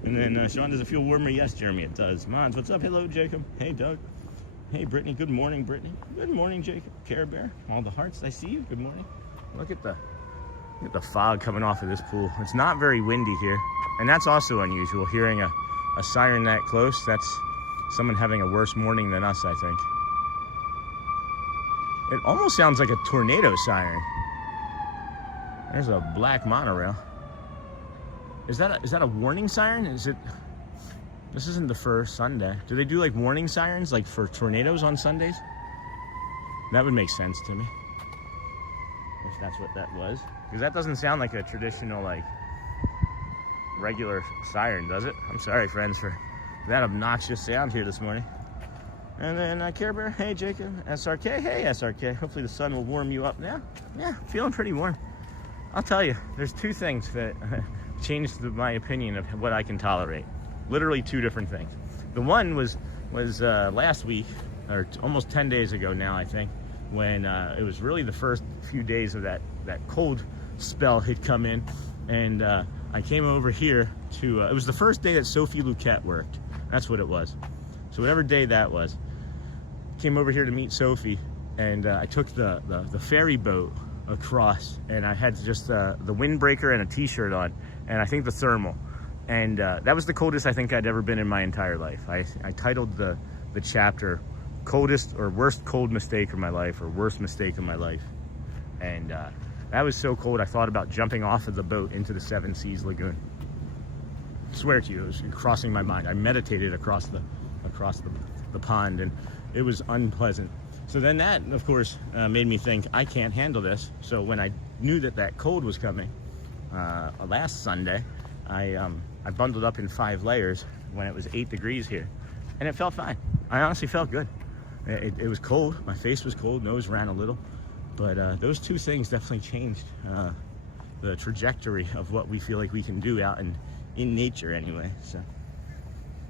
And then Sean, does it feel warmer? Yes, Jeremy, it does. Mons, what's up? Hello, Jacob. Hey, Doug. Hey, Brittany. Good morning, Brittany. Good morning, Jacob. Care Bear. All the hearts. I see you. Good morning. Look at the fog coming off of this pool. It's not very windy here, and that's also unusual. Hearing a siren that close, that's someone having a worse morning than us, I think. It almost sounds like a tornado siren. There's a black monorail. Is that a warning siren? Is it? This isn't the first Sunday. Do they do like warning sirens like for tornadoes on Sundays? That would make sense to me, if that's what that was. Because that doesn't sound like a traditional, like, regular siren, does it? I'm sorry, friends, for that obnoxious sound here this morning. And then Care Bear, hey, Jacob. SRK, hey, SRK. Hopefully the sun will warm you up. Yeah, feeling pretty warm. I'll tell you, there's two things that changed my opinion of what I can tolerate. Literally two different things. The one was last week, or almost 10 days ago now, I think, when it was really the first few days of that cold spell had come in, and I came over here to it was the first day that Sophie Luquette worked. That's what it was. So whatever day that was, came over here to meet Sophie, and I took the ferry boat across, and I had just the windbreaker and a t-shirt on, and I think the thermal, and that was the coldest I think I'd ever been in my entire life. I titled the chapter coldest or worst cold mistake of my life, or worst mistake of my life. And that was so cold I thought about jumping off of the boat into the Seven Seas Lagoon. I swear to you, it was crossing my mind. I meditated across the pond, and it was unpleasant. So then that, of course, made me think, I can't handle this. So when I knew that cold was coming last Sunday, I bundled up in 5 layers when it was 8 degrees here, and it felt fine. I honestly felt good. It was cold. My face was cold. Nose ran a little. But those two things definitely changed the trajectory of what we feel like we can do out in nature anyway. So,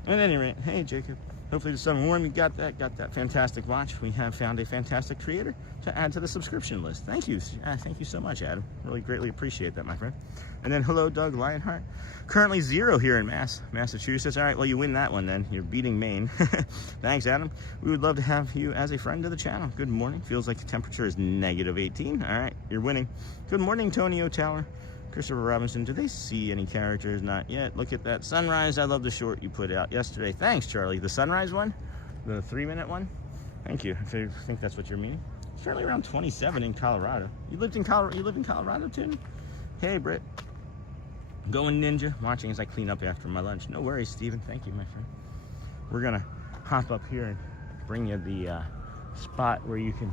at any rate, hey, Jacob. Hopefully the sun warm. You got that fantastic watch. We have found a fantastic creator to add to the subscription list. Thank you. Thank you so much, Adam. Really greatly appreciate that, my friend. And then hello, Doug Lionheart. Currently 0 here in Massachusetts. All right, well, you win that one then. You're beating Maine. Thanks, Adam. We would love to have you as a friend to the channel. Good morning. Feels like the temperature is -18. All right, you're winning. Good morning, Tony O'Tower. Christopher Robinson, do they see any characters? Not yet. Look at that sunrise. I love the short you put out yesterday. Thanks, Charlie. The sunrise one? The 3-minute one? Thank you. If you think that's what you're meaning. It's currently around 27 in Colorado. You live in Colorado, too? Hey, Britt. Going ninja. Watching as I clean up after my lunch. No worries, Steven. Thank you, my friend. We're going to hop up here and bring you the spot where you can...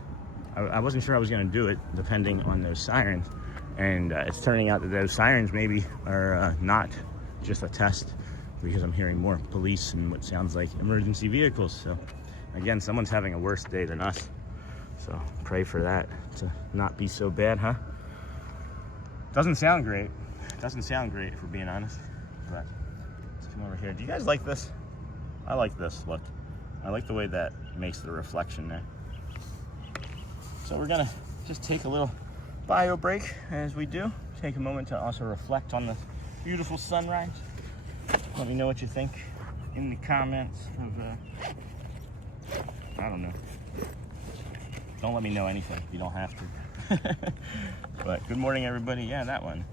I wasn't sure I was going to do it, depending on those sirens. And it's turning out that those sirens maybe are not just a test, because I'm hearing more police and what sounds like emergency vehicles. So again, someone's having a worse day than us. So pray for that to not be so bad, huh? Doesn't sound great. Doesn't sound great, if we're being honest. But let's come over here. Do you guys like this? I like this look. I like the way that makes the reflection there. So we're gonna just take a little bio break as we do. Take a moment to also reflect on the beautiful sunrise. Let me know what you think in the comments of I don't know. Don't let me know anything if you don't have to. But good morning, everybody. Yeah, that one.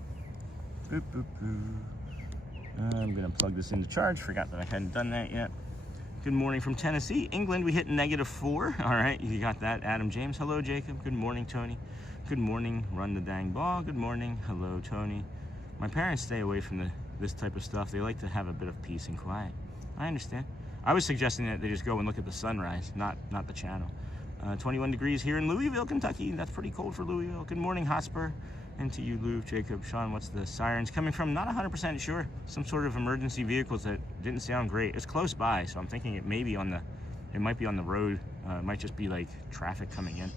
Boop, boop, boop. I'm gonna plug this into charge. Forgot that I hadn't done that yet. Good morning from Tennessee, England. We hit -4. All right, you got that, Adam James. Hello, Jacob. Good morning, Tony. Good morning, Run the Dang Ball. Good morning. Hello, Tony. My parents stay away from this type of stuff. They like to have a bit of peace and quiet. I understand. I was suggesting that they just go and look at the sunrise, not the channel. 21 degrees here in Louisville, Kentucky. That's pretty cold for Louisville. Good morning, Hotspur. And to you, Lou, Jacob, Sean, what's the sirens coming from? Not 100% sure. Some sort of emergency vehicles that didn't sound great. It's close by, so I'm thinking it might be on the road. It might just be like traffic coming in.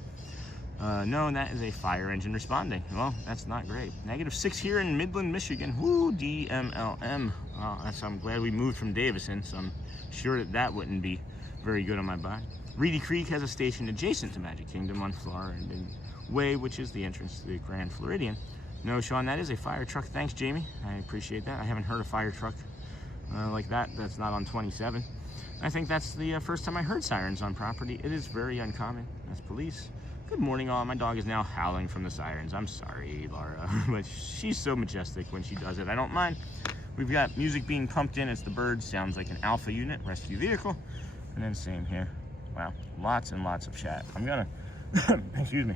No, that is a fire engine responding. Well, that's not great. -6 here in Midland, Michigan. Woo, DMLM Well, I'm glad we moved from Davison, so I'm sure that wouldn't be very good on my body. Reedy Creek has a station adjacent to Magic Kingdom on Floridian Way, which is the entrance to the Grand Floridian. No, Sean, that is a fire truck. Thanks, Jamie. I appreciate that. I haven't heard a fire truck like that. That's not on 27. I think that's the first time I heard sirens on property. It is very uncommon. That's police. Good morning, all. My dog is now howling from the sirens. I'm sorry, Laura, but she's so majestic when she does it. I don't mind. We've got music being pumped in. It's the birds. Sounds like an Alpha unit, rescue vehicle. And then same here. Wow, lots and lots of chat. I'm gonna, excuse me,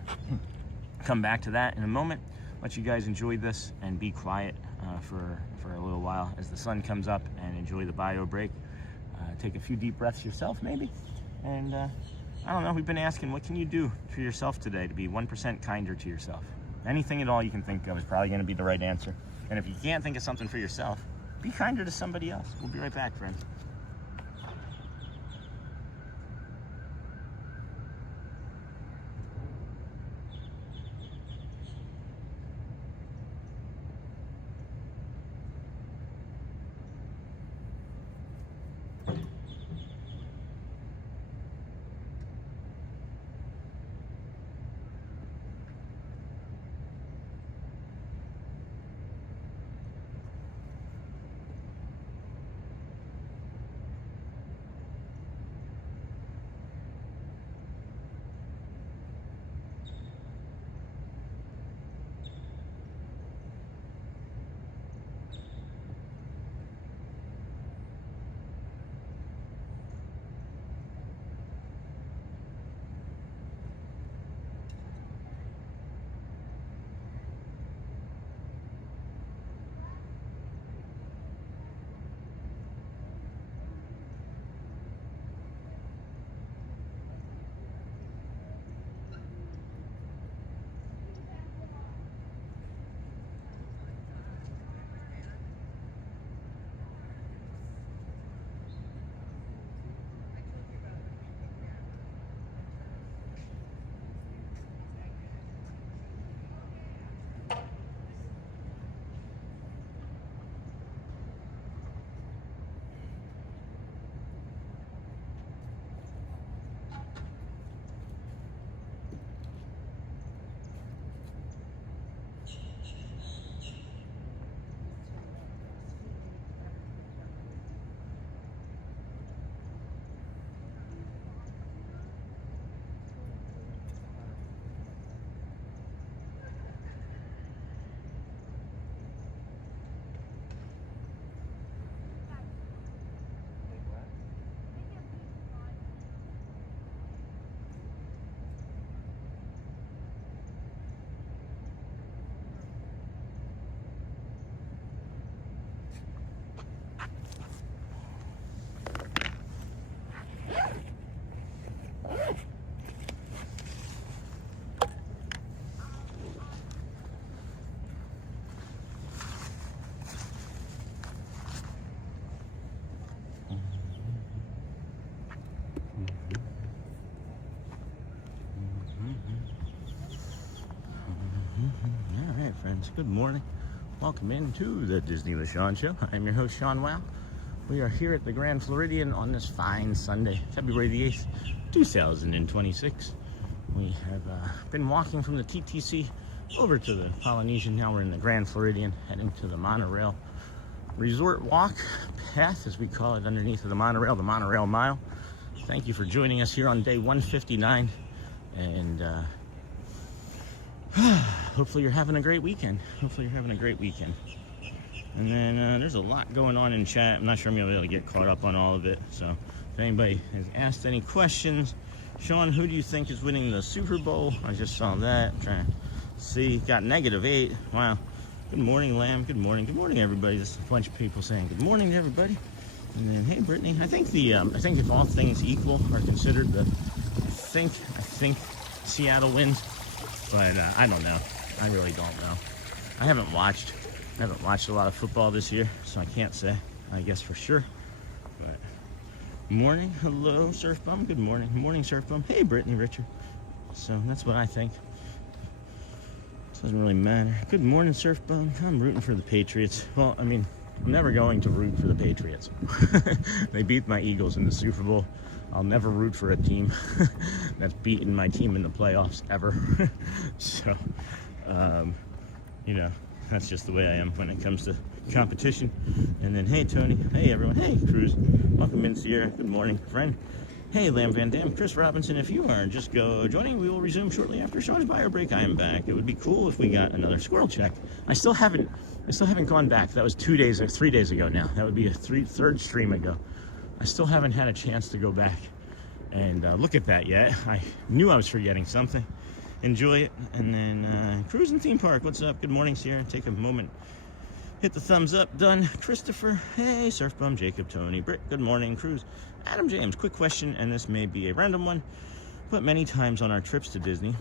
come back to that in a moment. Let you guys enjoy this and be quiet for a little while as the sun comes up, and enjoy the bio break. Take a few deep breaths yourself, maybe. And I don't know, we've been asking, what can you do for yourself today to be 1% kinder to yourself? Anything at all you can think of is probably gonna be the right answer. And if you can't think of something for yourself, be kinder to somebody else. We'll be right back, friends. All right, friends, good morning. Welcome into the Disney LaShawn Show. I'm your host, Sean Wow. We are here at the Grand Floridian on this fine Sunday, February the 8th, 2026. We have been walking from the TTC over to the Polynesian. Now we're in the Grand Floridian, heading to the Monorail Resort Walk Path, as we call it, underneath of the Monorail Mile. Thank you for joining us here on day 159. And hopefully you're having a great weekend. And then there's a lot going on in chat. I'm not sure I'm gonna be able to get caught up on all of it. So if anybody has asked any questions, Sean, who do you think is winning the Super Bowl? I just saw that. I'm trying to see. Got -8. Wow. Good morning, Lamb. Good morning. Good morning, everybody. There's a bunch of people saying good morning to everybody. And then, hey, Brittany. I think if all things equal are considered, I think Seattle wins. But I don't know. I really don't know. I haven't watched a lot of football this year, so I can't say, I guess, for sure. But morning, hello, Surf Bum. Good morning. Morning, Surf Bum. Hey, Brittany, Richard. So that's what I think. Doesn't really matter. Good morning, Surf Bum. I'm rooting for the Patriots. Well, I mean, I'm never going to root for the Patriots. They beat my Eagles in the Super Bowl. I'll never root for a team that's beaten my team in the playoffs ever. So, you know, that's just the way I am when it comes to competition. And then, hey, Tony. Hey, everyone. Hey, Cruz. Welcome in, Sierra. Good morning, friend. Hey, Lamb Van Dam, Chris Robinson, if you are just joining, we will resume shortly after Sean's bio break. I am back. It would be cool if we got another squirrel check. I still haven't gone back. That was 3 days ago now. That would be a third stream ago. I still haven't had a chance to go back and look at that yet. I knew I was forgetting something. Enjoy it. And then Cruising Theme Park, what's up? Good morning, Sierra. Take a moment. Hit the thumbs up. Done. Christopher. Hey, Surf Bum. Jacob. Tony. Britt. Good morning. Cruz. Adam James. Quick question, and this may be a random one, but many times on our trips to Disney,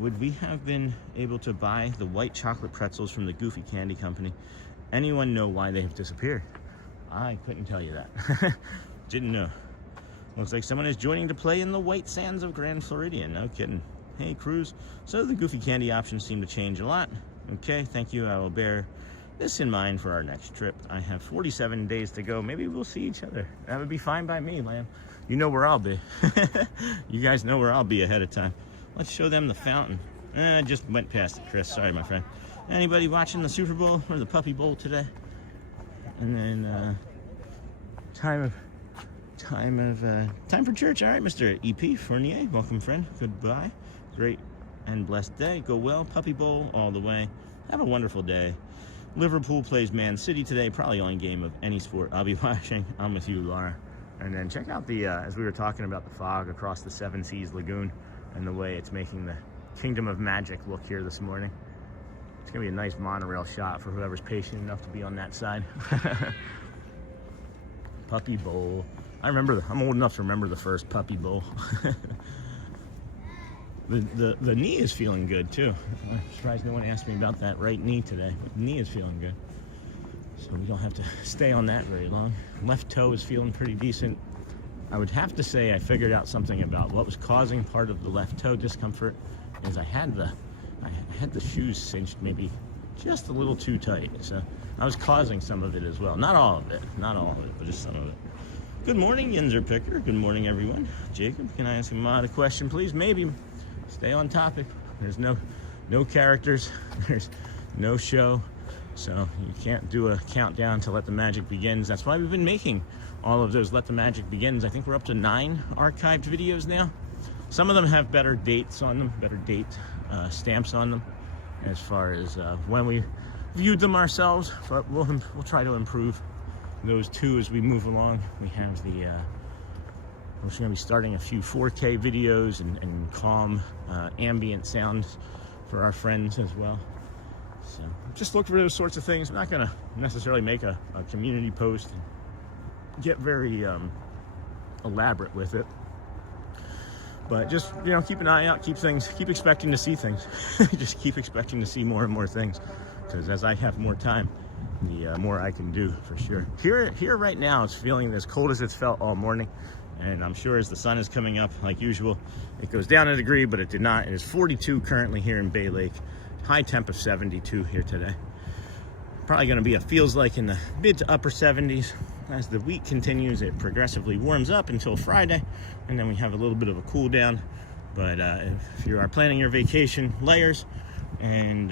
would we have been able to buy the white chocolate pretzels from the Goofy Candy Company? Anyone know why they have disappeared? I couldn't tell you that. Didn't know. Looks like someone is joining to play in the white sands of Grand Floridian. No kidding. Hey, Cruz. So the Goofy Candy options seem to change a lot. Okay, thank you. I will bear this in mind for our next trip. I have 47 days to go. Maybe we'll see each other. That would be fine by me, Lamb. You know where I'll be. You guys know where I'll be ahead of time. Let's show them the fountain. I just went past it, Chris. Sorry, my friend. Anybody watching the Super Bowl or the Puppy Bowl today? And then time for church. All right, Mr. EP Fournier. Welcome, friend. Goodbye. Great and blessed day. Go well. Puppy Bowl all the way. Have a wonderful day. Liverpool plays Man City today. Probably only game of any sport I'll be watching. I'm with you, Laura. And then check out the, as we were talking about the fog across the Seven Seas Lagoon and the way it's making the Kingdom of Magic look here this morning. It's going to be a nice monorail shot for whoever's patient enough to be on that side. Puppy Bowl. I'm old enough to remember the first Puppy Bowl. The knee is feeling good too. I'm surprised no one asked me about that right knee today. The knee is feeling good, so we don't have to stay on that very long. Left toe is feeling pretty decent. I would have to say I figured out something about what was causing part of the left toe discomfort. Is I had the shoes cinched maybe just a little too tight, so I was causing some of it as well. Not all of it, but just some of it. Good morning, Yinzer Picker. Good morning, everyone. Jacob, can I ask a mod a question, please? Maybe. Stay on topic. There's no characters. There's no show. So you can't do a countdown to Let the Magic Begins. That's why we've been making all of those Let the Magic Begins. I think we're up to 9 archived videos now. Some of them have better dates on them, better date stamps on them as far as when we viewed them ourselves. But we'll try to improve those too as we move along. We have the we're going to be starting a few 4K videos and calm ambient sounds for our friends as well. So just look for those sorts of things. I'm not going to necessarily make a community post and get very elaborate with it. But just, you know, keep an eye out, keep expecting to see things. Just keep expecting to see more and more things. Because as I have more time, the more I can do, for sure. Here right now, it's feeling as cold as it's felt all morning. And I'm sure as the sun is coming up, like usual, it goes down a degree, but it did not. It is 42 currently here in Bay Lake. High temp of 72 here today. Probably going to be feels like in the mid to upper 70s. As the week continues, it progressively warms up until Friday, and then we have a little bit of a cool down. But if you are planning your vacation, layers, and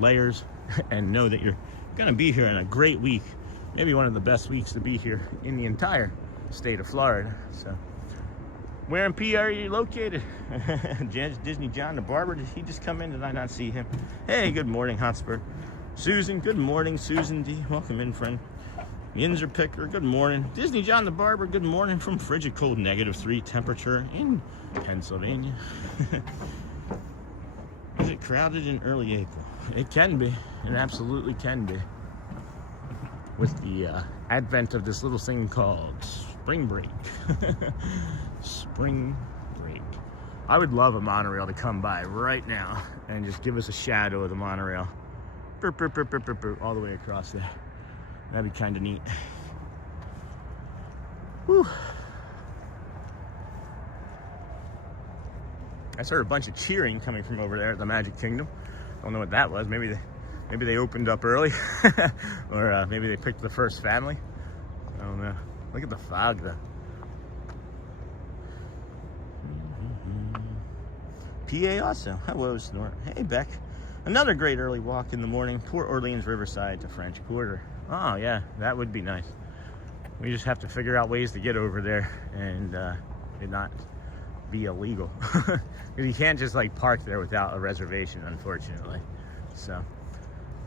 know that you're going to be here in a great week. Maybe one of the best weeks to be here in the entire state of Florida. So where in PA are you located? Disney John the barber, did he just come in? Did I not see him? Hey, good morning, Hotspur. Susan, good morning. Susan D, welcome in, friend. Yinzer Picker, good morning. Disney John the barber, good morning from frigid cold -3 temperature in Pennsylvania. Is it crowded in early April? It can be. It absolutely can be. With the advent of this little thing called spring break. Spring break. I would love a monorail to come by right now and just give us a shadow of the monorail. Burp, burp, burp, burp, burp, burp, all the way across there. That'd be kind of neat. Whew. I heard a bunch of cheering coming from over there at the Magic Kingdom. Don't know what that was. Maybe Maybe they opened up early, or maybe they picked the first family. I don't know. Look at the fog though. PA also. Hello, Snort. Hey, Beck. Another great early walk in the morning. Port Orleans Riverside to French Quarter. Oh, yeah, that would be nice. We just have to figure out ways to get over there and it not be illegal. You can't just like park there without a reservation, unfortunately. So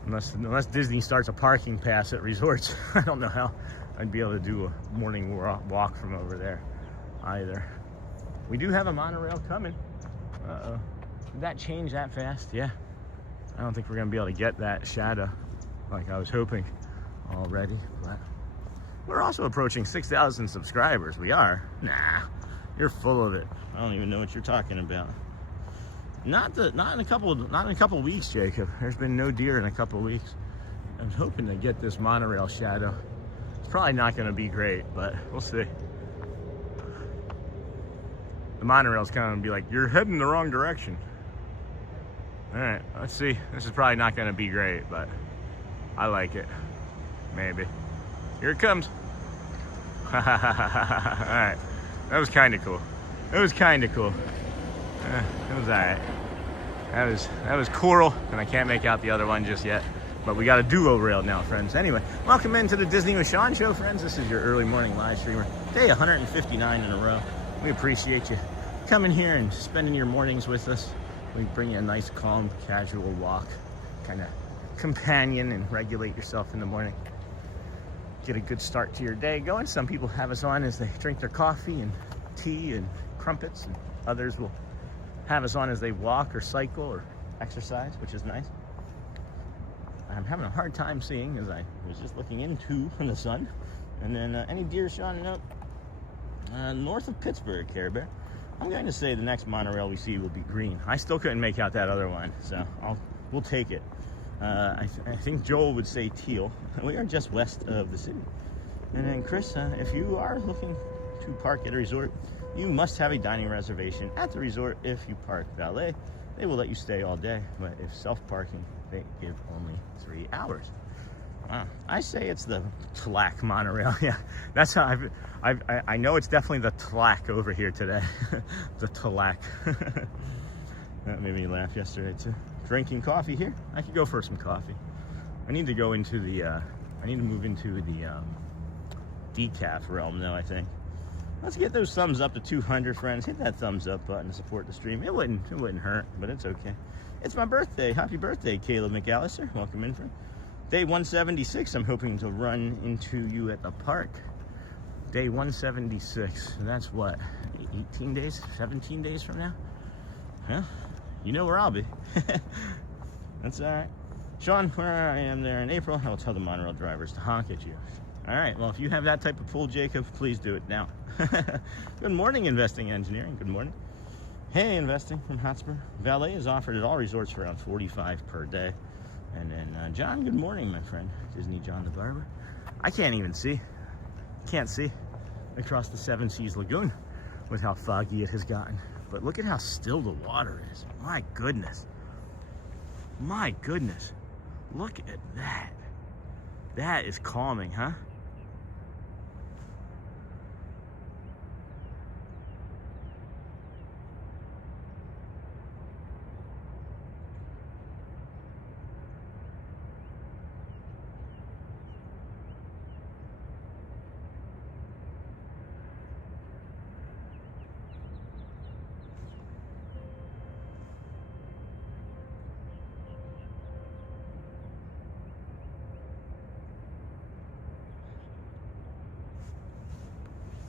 unless Disney starts a parking pass at resorts, I don't know how I'd be able to do a morning walk from over there either. We do have a monorail coming. Uh-oh. Did that change that fast? Yeah. I don't think we're gonna be able to get that shadow like I was hoping already, but we're also approaching 6,000 subscribers. We are? Nah, you're full of it. I don't even know what you're talking about. Not in a couple weeks, Jacob. There's been no deer in a couple weeks. I'm hoping to get this monorail shadow. It's probably not gonna be great, but we'll see. The monorail's kind of be like, you're heading the wrong direction. All right, let's see. This is probably not gonna be great, but I like it. Maybe. Here it comes. All right, that was kind of cool. It was kind of cool. It was all right. That was coral, and I can't make out the other one just yet. But we got a duo rail now, friends. Anyway, welcome into the Disney with Sean show, friends. This is your early morning live streamer. Day 159 in a row. We appreciate you coming here and spending your mornings with us. We bring you a nice, calm, casual walk, kind of companion and regulate yourself in the morning. Get a good start to your day going. Some people have us on as they drink their coffee and tea and crumpets, and others will have us on as they walk or cycle or exercise, which is nice. I'm having a hard time seeing as I was just looking into the sun. And then any deer, Sean? Nope. North of Pittsburgh, Care Bear. I'm going to say the next monorail we see will be green. I still couldn't make out that other one, so we'll take it. I think Joel would say teal. We are just west of the city. And then Chris, if you are looking to park at a resort, you must have a dining reservation at the resort. If you park valet, they will let you stay all day. But if self-parking, they give only 3 hours. Wow. I say it's the Tlac monorail. Yeah, that's how I know it's definitely the Tlac over here today. The Tlac. That made me laugh yesterday too. Drinking coffee here. I could go for some coffee. I need to go into the I need to move into the decaf realm though, I think. Let's get those thumbs up to 200, friends. Hit that thumbs up button to support the stream. It wouldn't hurt, but it's okay. It's my birthday. Happy birthday, Caleb McAllister. Welcome in, friend. Day 176, I'm hoping to run into you at the park. Day 176, and that's what, 18 days, 17 days from now? Huh? You know where I'll be. That's all right. Sean, where I am there in April, I will tell the monorail drivers to honk at you. All right, well, if you have that type of pull, Jacob, please do it now. Good morning, Investing Engineering. Good morning. Hey, Investing from Hotspur. Valet is offered at all resorts for around $45 per day. And then, John, good morning, my friend. Disney John the Barber. I can't even see. Can't see across the Seven Seas Lagoon with how foggy it has gotten. But look at how still the water is. My goodness. My goodness. Look at that. That is calming, huh?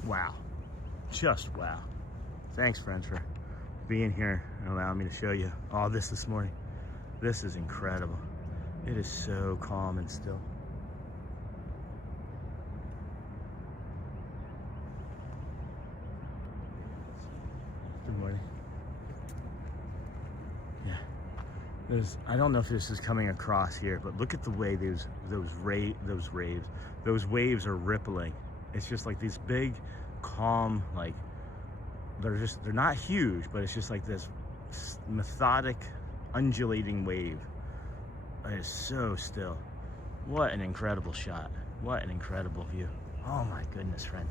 Wow. Just wow. Thanks, friends, for being here and allowing me to show you all this morning. This is incredible. It is so calm and still. Good morning. Yeah. I don't know if this is coming across here, but look at the way those waves are rippling. It's just like these big, calm, like they're not huge, but it's just like this methodic, undulating wave. It is so still. What an incredible shot. What an incredible view. Oh my goodness, friends.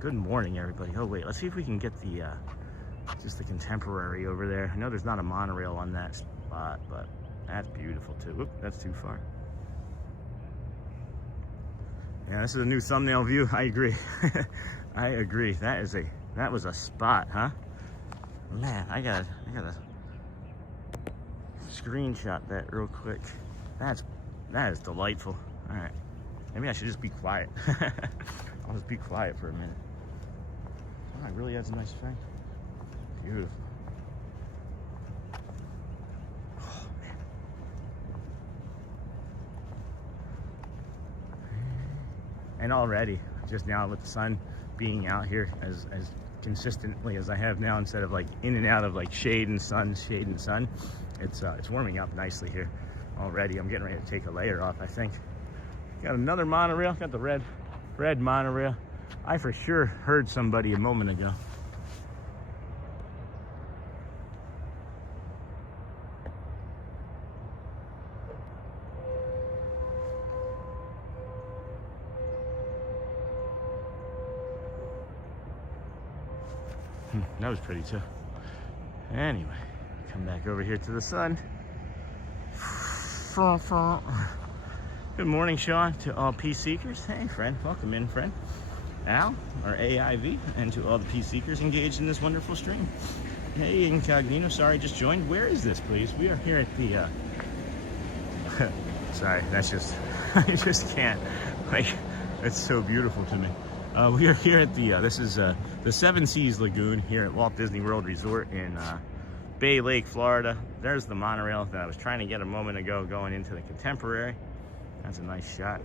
Good morning, everybody. Oh wait, let's see if we can get the just the contemporary over there. I know there's not a monorail on that spot, but that's beautiful too. Oop, that's too far. Yeah, this is a new thumbnail view. I agree. I agree. That was a spot, huh? Man, I gotta screenshot that real quick. That is delightful. All right, maybe I should just be quiet. I'll just be quiet for a minute. Oh, it really has a nice effect. Beautiful. Oh man. And already, just now with the sun being out here as consistently as I have now, instead of like in and out of like shade and sun, it's warming up nicely here already. I'm getting ready to take a layer off, I think. Got another monorail, got the red monorail. I for sure heard somebody a moment ago. That was pretty too. Anyway, come back over here to the sun. Good morning, Sean, to all peace seekers. Hey, friend, welcome in, friend. Al, or AIV, and to all the peace seekers engaged in this wonderful stream. Hey, Incognito, sorry, just joined. Where is this, please? We are here at the, sorry, that's just, I just can't, like, it's so beautiful to me. We are here at the, this is the Seven Seas Lagoon here at Walt Disney World Resort in Bay Lake, Florida. There's the monorail that I was trying to get a moment ago going into the Contemporary. That's a nice shot.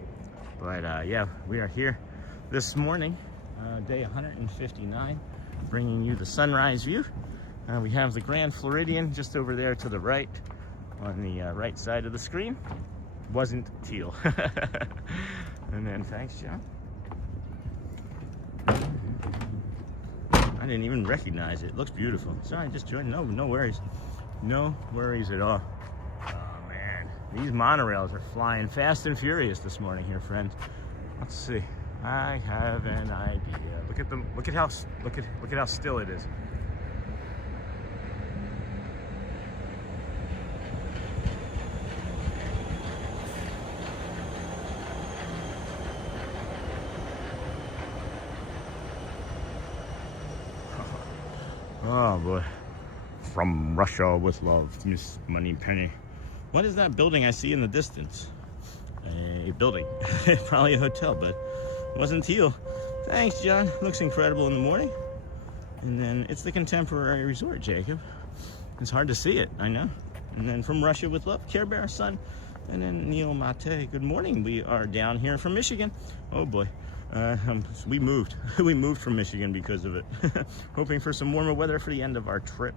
But yeah, we are here this morning, day 159, bringing you the sunrise view. We have the Grand Floridian just over there to the right, on the right side of the screen. Wasn't teal. And then, thanks, John. I didn't even recognize it. It looks beautiful. Sorry, just joined. No worries. No worries at all. Oh man, these monorails are flying fast and furious this morning here, friends. Let's see. I have an idea. Look at them. Look at how still it is. Oh boy. From Russia with love, Miss Moneypenny. What is that building I see in the distance? A building. Probably a hotel, but it wasn't teal. Thanks, John. Looks incredible in the morning. And then it's the Contemporary Resort, Jacob. It's hard to see it, I know. And then from Russia with love, Care Bear Son. And then Neil Mate. Good morning. We are down here from Michigan. Oh boy. We moved. We moved from Michigan because of it. Hoping for some warmer weather for the end of our trip.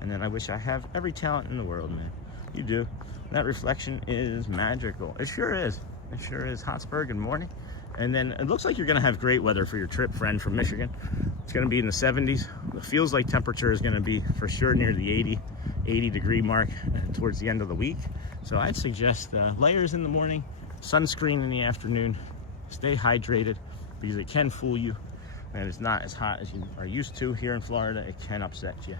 And then I wish I have every talent in the world, man. You do. That reflection is magical. It sure is. It sure is. Hotspur, good morning. And then it looks like you're going to have great weather for your trip, friend, from Michigan. It's going to be in the 70s. It feels like temperature is going to be for sure near the 80 degree mark towards the end of the week. So I'd suggest layers in the morning, sunscreen in the afternoon. Stay hydrated, because it can fool you, and it's not as hot as you are used to here in Florida. It can upset you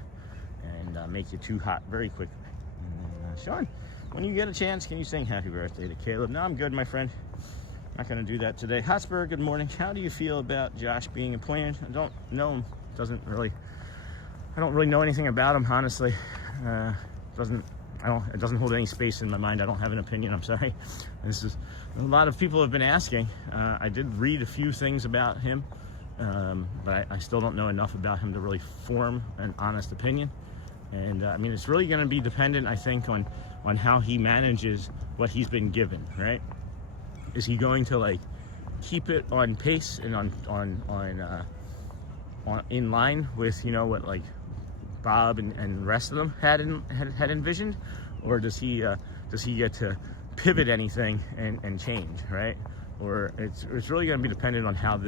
and make you too hot very quickly. And then, Sean, when you get a chance, can you sing happy birthday to Caleb? No, I'm good, my friend. Not going to do that today. Hotspur, good morning. How do you feel about Josh being appointed? I don't know him. I don't really know anything about him, honestly. It doesn't hold any space in my mind. I don't have an opinion. I'm sorry. This is a lot of people have been asking. I did read a few things about him, but I still don't know enough about him to really form an honest opinion. And I mean, it's really going to be dependent, I think, on how he manages what he's been given. Right? Is he going to like keep it on pace and on in line with, you know, what like Bob and the rest of them had envisioned, or does he get to pivot anything and change, right? Or it's really going to be dependent on how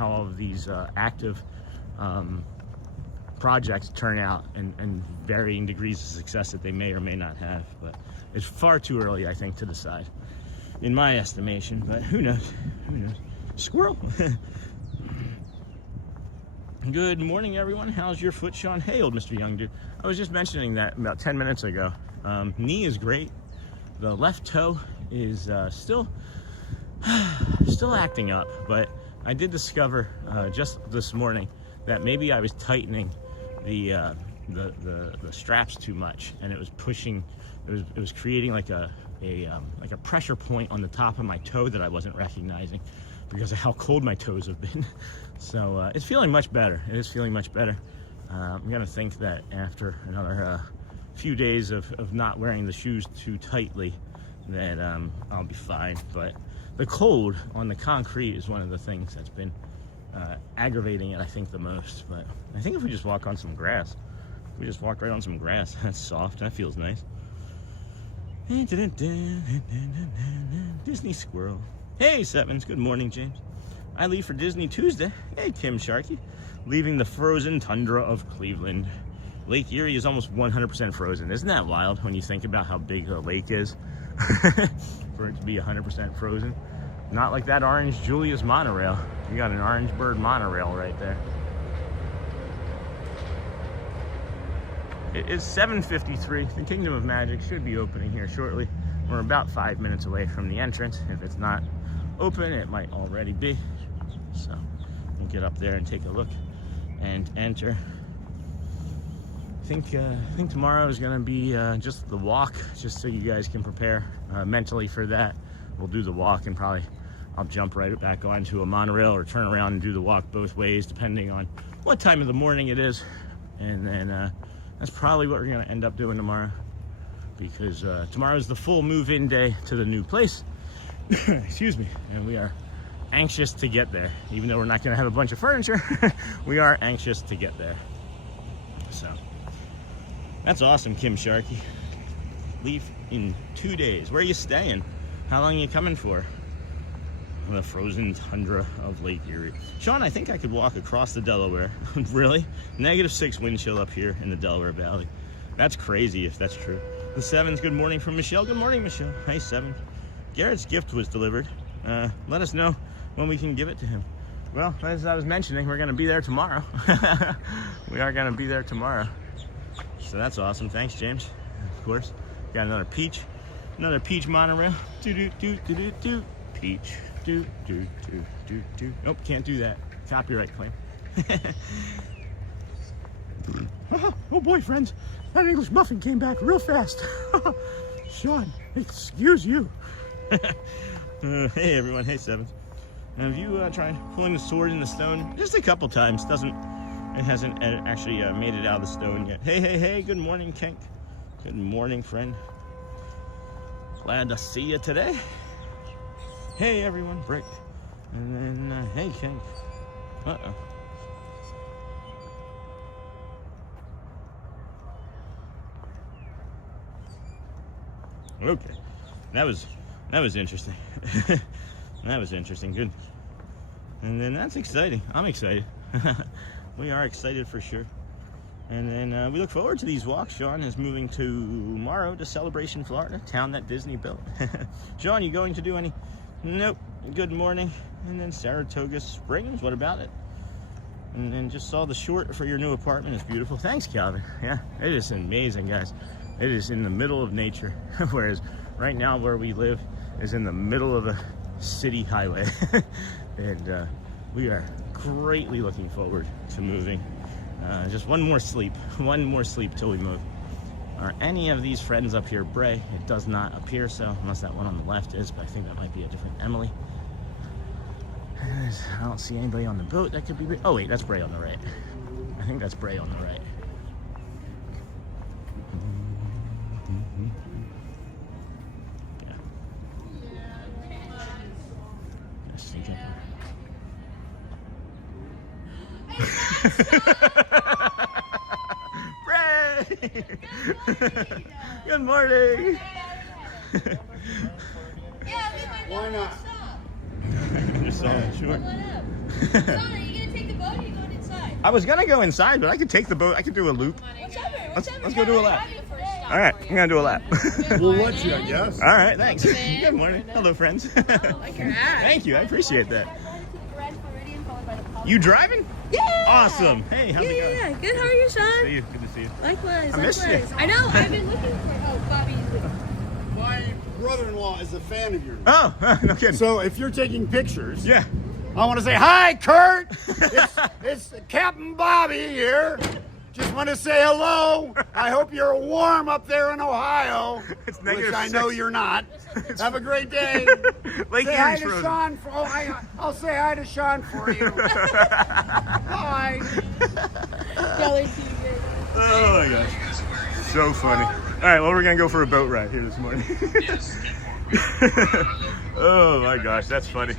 all of these active projects turn out and varying degrees of success that they may or may not have. But it's far too early, I think, to decide, in my estimation. But who knows? Who knows? Squirrel. Good morning, everyone. How's your foot, Sean? Hey, old Mr. Young Dude. I was just mentioning that about 10 minutes ago. Knee is great. The left toe is still acting up, but I did discover just this morning that maybe I was tightening the straps too much, and it was pushing. It was creating like a pressure point on the top of my toe that I wasn't recognizing because of how cold my toes have been. So it's feeling much better. It is feeling much better. I'm gonna think that after another few days of not wearing the shoes too tightly, that I'll be fine. But the cold on the concrete is one of the things that's been aggravating it, I think, the most. But I think if we just walk on some grass, if we just walk right on some grass, that's soft, that feels nice. Disney squirrel. Hey, Sevens. Good morning, James. I leave for Disney Tuesday. Hey, Kim Sharkey. Leaving the frozen tundra of Cleveland. Lake Erie is almost 100% frozen. Isn't that wild when you think about how big a lake is? For it to be 100% frozen. Not like that Orange Julius monorail. You got an Orange Bird monorail right there. It is 7:53. The Kingdom of Magic should be opening here shortly. We're about 5 minutes away from the entrance. If it's not open, it might already be. So we'll get up there and take a look and enter. I think tomorrow is going to be just the walk, just so you guys can prepare mentally for that. We'll do the walk, and probably I'll jump right back onto a monorail or turn around and do the walk both ways, depending on what time of the morning it is. And then that's probably what we're going to end up doing tomorrow, because tomorrow is the full move-in day to the new place. Excuse me. And we are anxious to get there. Even though we're not going to have a bunch of furniture, we are anxious to get there. So that's awesome, Kim Sharkey. Leave in 2 days. Where are you staying? How long are you coming for? On the frozen tundra of Lake Erie. Sean, I think I could walk across the Delaware. Really? -6 wind chill up here in the Delaware Valley. That's crazy if that's true. The Sevens, good morning from Michelle. Good morning, Michelle. Hey, Seven. Garrett's gift was delivered. Let us know when we can give it to him. Well, as I was mentioning, we're going to be there tomorrow. We are going to be there tomorrow. So that's awesome. Thanks, James. Of course. Got another peach monorail. Do. Peach. Do. Nope, can't do that. Copyright claim. Oh boy, friends. That English muffin came back real fast. Sean, excuse you. Hey, everyone. Hey, Sevens. Have you tried pulling the sword in the stone? Just a couple times. It hasn't actually made it out of the stone yet. Hey. Good morning, Kenk. Good morning, friend. Glad to see you today. Hey, everyone. Brick. And then, hey, Kenk. Uh-oh. Okay. That was interesting. That was interesting. Good. And then that's exciting. I'm excited. We are excited for sure. And then we look forward to these walks. Sean is moving tomorrow to Celebration, Florida, town that Disney built. Sean, you going to do any? Nope. Good morning. And then Saratoga Springs. What about it? And then just saw the short for your new apartment. It's beautiful. Thanks, Calvin. Yeah, it is amazing, guys. It is in the middle of nature, whereas right now where we live is in the middle of a city highway. And we are greatly looking forward to moving. Just one more sleep till we move. Are any of these friends up here Bray? It does not appear so, unless that one on the left is, but I think that might be a different Emily. I don't see anybody on the boat. That could be Bray. Oh wait, that's Bray on the right. I think that's Bray on the right. Bray! Good morning! Why not? Just saw it, sure. Son, are you gonna take the boat or are you going inside? I was gonna go inside, but I could take the boat. I could do a loop. Let's go do a lap. All right, I'm gonna do a lap. We'll let you, I guess. All right, thanks. Good morning. Hello, friends. Thank you. I appreciate that. You driving? Yeah. Awesome. Hey, how's it going? Yeah. Good. How are you, Sean? See you. Good to see you. Likewise. I missed you. I know. I've been looking for. Oh, Bobby. My brother-in-law is a fan of yours. Oh, no kidding. So if you're taking pictures, Yeah. I want to say, hi, Kurt. It's Captain Bobby here. Just want to say hello. I hope you're warm up there in Ohio, It's which I know -6. you're not. Have a great day. Lake Say hi Erie's to frozen. Sean. I'll say hi to Sean for you. Bye. Y'all are too good. Oh my gosh. So funny. All right, well, we're going to go for a boat ride here this morning. Oh my gosh, that's funny.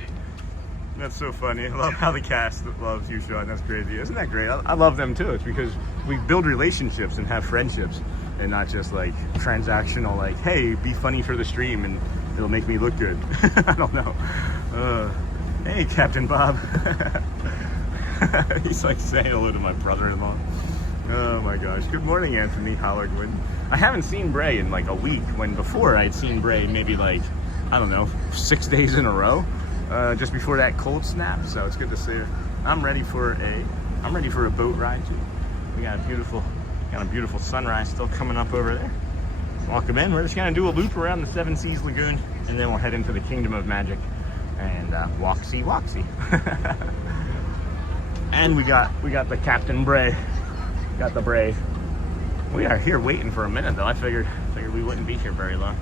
That's so funny. I love how the cast loves you, Sean. That's crazy. Isn't that great? I love them too. It's because we build relationships and have friendships and not just like transactional, like, hey, be funny for the stream and it'll make me look good. I don't know. Hey, Captain Bob. He's like saying hello to my brother-in-law. Oh my gosh. Good morning, Anthony Hollergwin. I haven't seen Bray in like a week, when before I'd seen Bray maybe like, I don't know, 6 days in a row. Just before that cold snap, so it's good to see her. I'm ready for a boat ride too. We got a beautiful sunrise still coming up over there. Welcome in. We're just gonna do a loop around the Seven Seas Lagoon, and then we'll head into the Kingdom of Magic and walksy. And we got the Captain Bray. Got the Bray. We are here waiting for a minute though. I figured we wouldn't be here very long.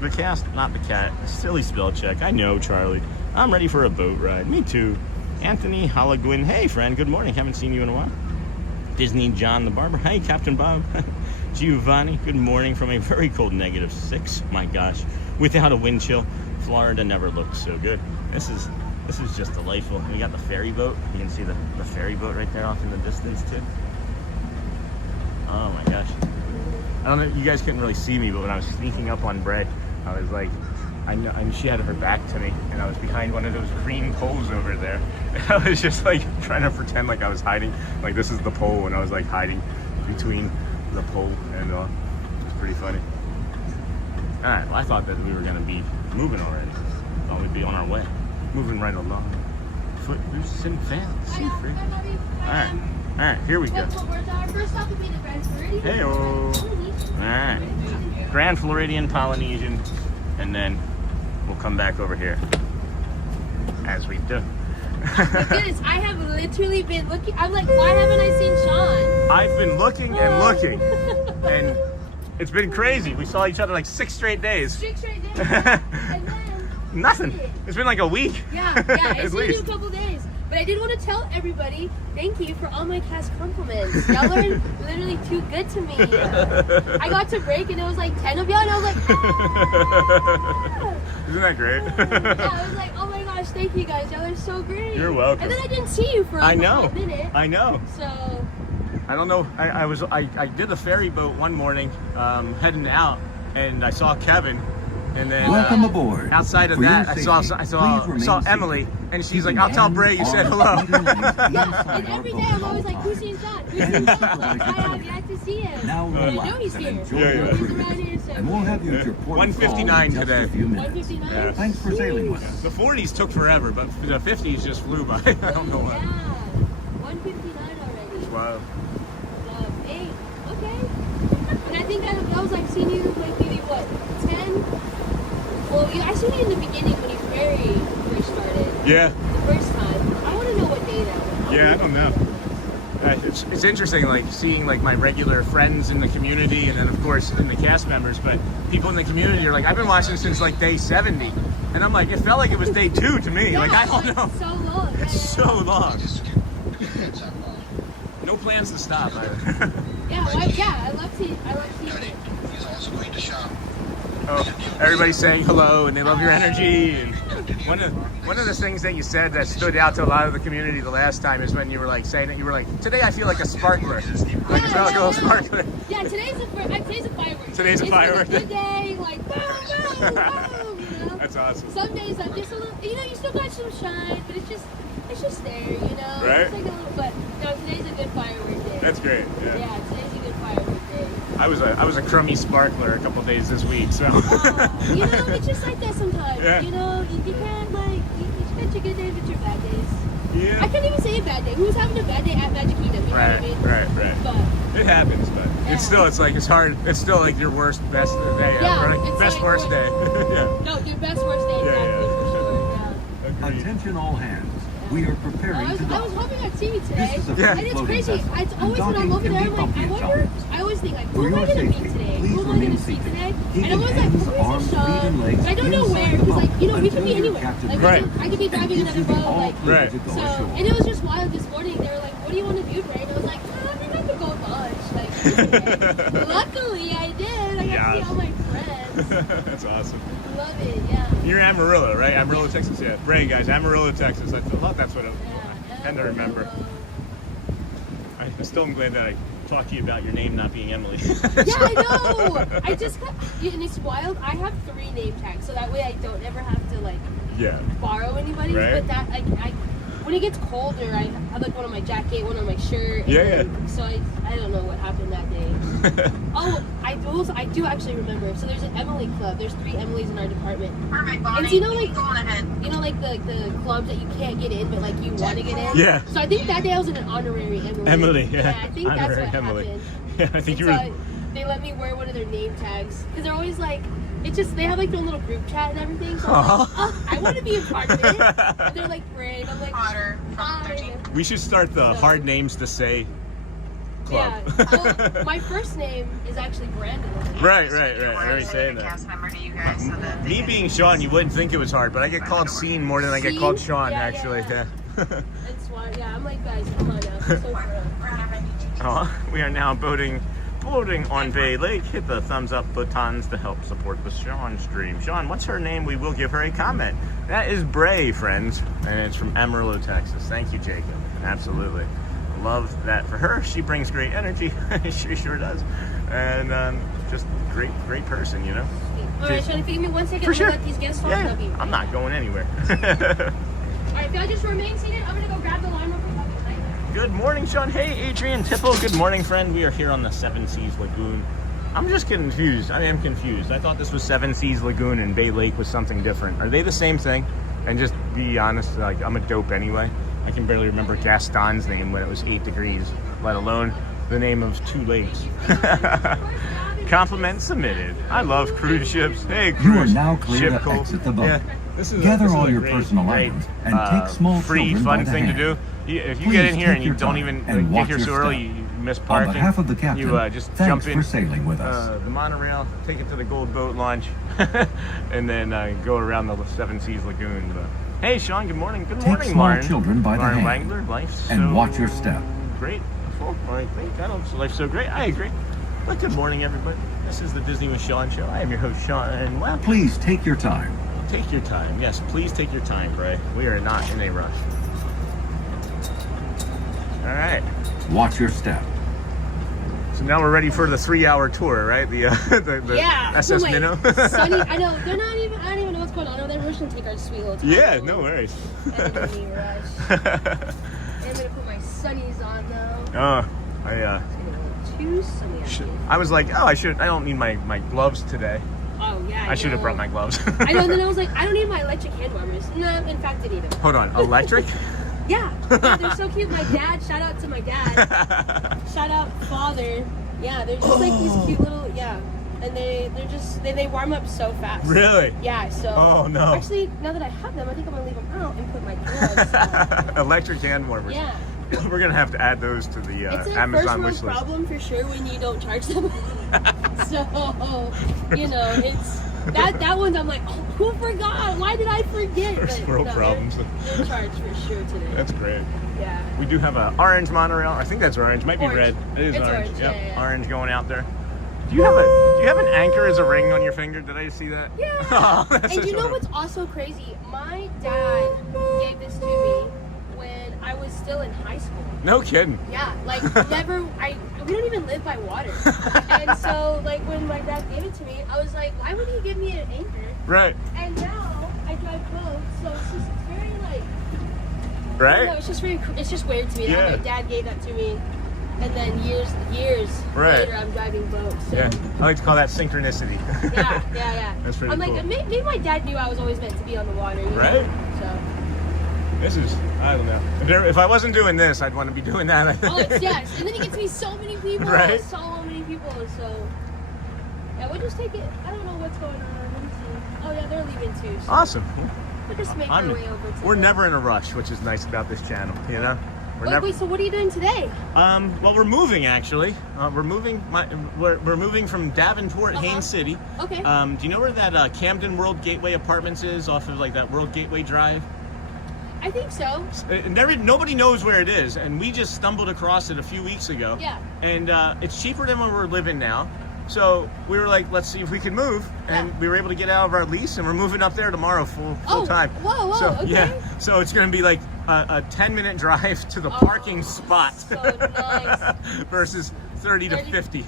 The cast, not the cat. Silly spell check. I know, Charlie. I'm ready for a boat ride. Me too. Anthony Holligwin. Hey, friend. Good morning. Haven't seen you in a while. Disney John the Barber. Hey, Captain Bob. Giovanni. Good morning from a very cold -6. My gosh. Without a wind chill, Florida never looked so good. This is just delightful. We got the ferry boat. You can see the ferry boat right there off in the distance too. Oh my gosh. I don't know, you guys couldn't really see me, but when I was sneaking up on Bray, I was like, I knew she had her back to me, and I was behind one of those green poles over there. And I was just like trying to pretend like I was hiding, like this is the pole, and I was like hiding between the pole, and it was pretty funny. All right, well, I thought that we were gonna be moving already. Thought we'd be on our way, moving right along. Footloose and fancy free. All right, here we go. First stop will be the Grand Floridian. Hey-o. All right, Grand Floridian, Polynesian, and then we'll come back over here, as we do. Oh my goodness, I have literally been looking. I'm like, why haven't I seen Sean? I've been looking and looking, and it's been crazy. We saw each other like 6 straight days. 6 straight days. And then Nothing. It's been like a week. Yeah, I At seen you least. a couple days. But I did want to tell everybody, thank you for all my cast compliments. Y'all are literally too good to me. I got to break and it was like 10 of y'all, and I was like, ah! Isn't that great? Yeah, I was like, oh my gosh, thank you guys. Y'all are so great. You're welcome. And then I didn't see you for I a know. minute. I know. So, I don't know. I did the ferry boat one morning, heading out, and I saw Kevin, and then Welcome aboard. outside of For that, your I safety, saw please remain Emily, seated. and she's Keep like, your "I'll tell hands, Bray you said arms, hello." and legs yeah, inside and our every boat day I'm at always all like, who's seen times. Sean? Who's seen Sean? I have yet to see him. Now But I know relax he's and here. enjoy Yeah, your yeah. He's around cruise. here, so And we'll have you at your port of call 159 in just today. a few minutes. 159? Yeah. Thanks for sailing with us. The 40s took forever, but the 50s just flew by. I don't know Yeah, why. 159 already. Wow. Hey, okay. And I think that was like seeing you like maybe what, 10? Well, I seen you in the beginning when you very first started. Yeah. The first time. I want to know what day that was. Yeah, I don't know. It's interesting, like seeing like my regular friends in the community, and then of course in the cast members. But people in the community are like, I've been watching since like day 70, and I'm like, it felt like it was day 2 to me. Yeah, Like I don't it's know. so long. It's so long. No plans to stop. Yeah, well, I love seeing it. Oh, everybody's saying hello and they love your energy. And one of the things that you said that stood out to a lot of the community the last time is when you were like saying that you were like, today I feel like a sparkler. Like you felt like a little sparkler. Yeah, today's a firework. Today's a firework. It's a good day, like boom, boom, boom. You know? That's awesome. Some days I'm just a little, you know, you still got some shine, but it's just there, you know? Right. It's like a little, but no, today's a good firework day. That's great. Yeah. Yeah, today's a good firework day. I was a crummy sparkler a couple days this week, so. You know, it's just like that sometimes. Yeah. You know, you can't like, you got your good days but your bad days. Yeah. I can't even say a bad day. Who's having a bad day at Magic Kingdom? You know what I mean? Right. But It happens, but Yeah. it's still, it's hard. It's still like your worst, best day Yeah, ever. it's Best, like worst day. Yeah. no, your best worst day Yeah, exactly yeah. for sure. Yeah. Agreed. Attention all hands. We are preparing I was to dock. hoping I'd see you today. This is a Yeah. And it's floating crazy. vessel, It's and always when I'm docking over can there, be I'm like, bumpy I at wonder. times. I always think like, For who am I your gonna meet safety, today? please Who am I remain gonna see seated. today? Keep And I'm always like, hands, who arms, is feet, and Sean? legs I don't know inside where the because like, boat you know, we could until be your anywhere. captain Like Right. I could be and driving gives another you the boat. Like all-clear Right. to go so, ashore. and it was just wild this morning. They were like, "What do you want to do, Ray?" And I was like, "I think I could go lunch." Like, luckily I did. I got to see Yes. all my friends. That's awesome. Love it. Yeah. You're in Amarillo, right? Amarillo, Texas. Yeah. Right, guys. Amarillo, Texas. I thought that's what I Yeah. tend to remember. I still am glad that I talked to you about your name not being Emily. Yeah, I know. I just got, and it's wild. I have 3 name tags, so that way I don't ever have to like Yeah. borrow anybody's. Right. But that I when it gets colder, I have like one on my jacket, one on my shirt. And Yeah, then, so I don't know what happened that day. Oh, I do actually remember. So there's an Emily club. There's 3 Emilys in our department. Perfect, And Bonnie. you know, like Keep going ahead. you know, like the clubs that you can't get in, but like you want to get in. Yeah. So I think that day I was in an honorary Emily. Emily, yeah. I think that's Honorary what Emily. happened. Yeah, I think And you so were. they let me wear one of their name tags because they're always like, it's just they have like their little group chat and everything. So I'm like, oh, I want to be a part of it. And they're like, Greg. I'm like, Otter from fine. 13. We should start the So- hard names to say club. Yeah. Well, my first name is actually Brandon. Right. We're I already saying a that. cast member to you guys so that Me being Sean, you wouldn't think it was hard, but I get called Scene more than I get Scene? called Sean, Yeah, actually. yeah. Yeah. It's why. Yeah, I'm like, guys, come on now. I'm so for real. We are now boating on Bay Lake. Hit the thumbs up buttons to help support the Sean stream. Sean, what's her name? We will give her a comment. That is Bray, friends, and it's from Amarillo, Texas. Thank you, Jacob. Absolutely. Love that for her. She brings great energy. She sure does. And just great person, you know? All right, Sean, if you give me 1 second, For I'm sure. gonna let these guests talk. Yeah, I'll be- I'm not going anywhere. All right, if y'all just remain seated, I'm gonna go grab the line real quick. I'll be right back. Good morning, Sean. Hey, Adrian Tipple. Good morning, friend. We are here on the Seven Seas Lagoon. I'm just confused. I am confused. I thought this was Seven Seas Lagoon and Bay Lake was something different. Are they the same thing? And just be honest, like I'm a dope anyway. I can barely remember Gaston's name when it was 8 degrees, let alone the name of 2 lakes. Compliment submitted. I love cruise ships. Hey, You are cruise now clear ship to cool. exit the boat. Yeah, this is Gather this is all a your great, personal great, items and take small free children fun by the thing to hand. do. If you Please get in here take and you your don't time even and get watch here your so early, step. you miss On parking. behalf of the captain, you just thanks jump in for sailing with us. the monorail, take it to the Gold Boat Launch, and then go around the Seven Seas Lagoon. But, hey, Sean. Good morning. Good Take morning, small Lauren. children by the Lauren hand Wangler. Life's and so watch your step. Great. Well, I think I don't. Life's so great. I agree. But good morning, everybody. This is the Disney with Sean show. I am your host, Sean. Well, Please take your time. take your time. Yes, please take your time, Bray. We are not in a rush. All right. Watch your step. So now we're ready for the 3-hour tour, right? The Yeah. SS Oh my- Minnow. Sunny, I know they're not even. I don't even know what's going on. I know they're rushing to take our sweet little time. Yeah, no worries. Everybody rush. I'm gonna put my sunnies on now. Oh, It's gonna be too sunny out here. I was like, oh, I don't need my gloves today. Oh yeah. I should have know. brought my gloves. I know. And then I was like, I don't need my electric hand warmers. No, in fact, I need them. Hold on, electric? Yeah, they're so cute. My dad, shout out to my dad. Shout out father. Yeah, they're just like these cute little, and they warm up so fast. Really? Yeah, so. Oh, no. Actually, now that I have them, I think I'm gonna leave them out and put my gloves on. Electric hand warmers. Yeah. We're gonna have to add those to the It's a Amazon first wish world list. problem for sure when you don't charge them. So, you know, it's that one's I'm like, oh, who forgot? Why did I forget? First But world no, problems. They're charged for sure today. That's great. Yeah. We do have an orange monorail. I think that's orange. Might be Orange. red. It is It's orange. orange, Yep. yeah. Orange going out there. Do you have an anchor as a ring on your finger? Did I see that? Yeah. Oh, that's And you know adorable. what's also crazy? My dad gave this to me when I I was still in high school. No kidding. Yeah, like never. We don't even live by water, and so like when my dad gave it to me, I was like, why would he give me an anchor? Right. And now I drive boats, so it's very like. Right. No, it's just weird to me Yeah. that my dad gave that to me, and then years Right. later I'm driving boats. So. Yeah. I like to call that synchronicity. Yeah. That's pretty I'm cool. like, maybe my dad knew I was always meant to be on the water. You Right. know? So. This is, I don't know. If I wasn't doing this, I'd want to be doing that. I think. Oh, it's yes. And then he gets me so many people. Right. So many people. So, yeah, we'll just take it. I don't know what's going on. Let me see. Oh, yeah, they're leaving too. So Awesome. we'll just make our way over to We're the- never in a rush, which is nice about this channel, you know? Wait, so what are you doing today? Well, we're moving actually. We're moving. We're moving from Davenport, Haines City. Okay. Do you know where that Camden World Gateway Apartments is, off of like that World Gateway Drive? I think so. Nobody knows where it is, and we just stumbled across it a few weeks ago. Yeah. And it's cheaper than where we're living now. So we were like, let's see if we can move, and Yeah. we were able to get out of our lease, and we're moving up there tomorrow full time. Whoa, So okay. yeah, so it's gonna be like a 10-minute drive to the parking spot, So nice. versus 30 to 50. Ooh,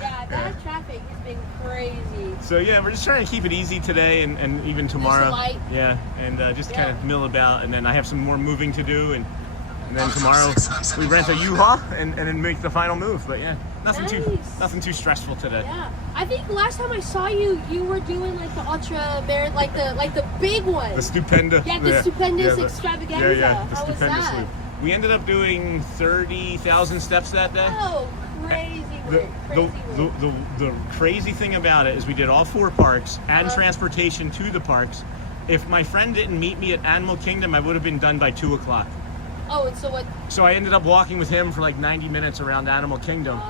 yeah, that traffic has been crazy. So yeah, we're just trying to keep it easy today and even tomorrow. light. Yeah, and just kind Yeah. of mill about, and then I have some more moving to do, and then tomorrow we rent a U-Haul and then make the final move. But yeah, nothing too stressful today. Yeah, I think last time I saw you, you were doing like the ultra merit, like the big one. The stupenda. Yeah, the stupendous the extravaganza. the How was stupendous that? loop. We ended up doing 30,000 steps that day. Oh, crazy The, work, crazy work. the crazy thing about it is we did all 4 parks and Uh-huh. transportation to the parks. If my friend didn't meet me at Animal Kingdom, I would have been done by 2 o'clock. Oh, and so what? So I ended up walking with him for like 90 minutes around Animal Kingdom.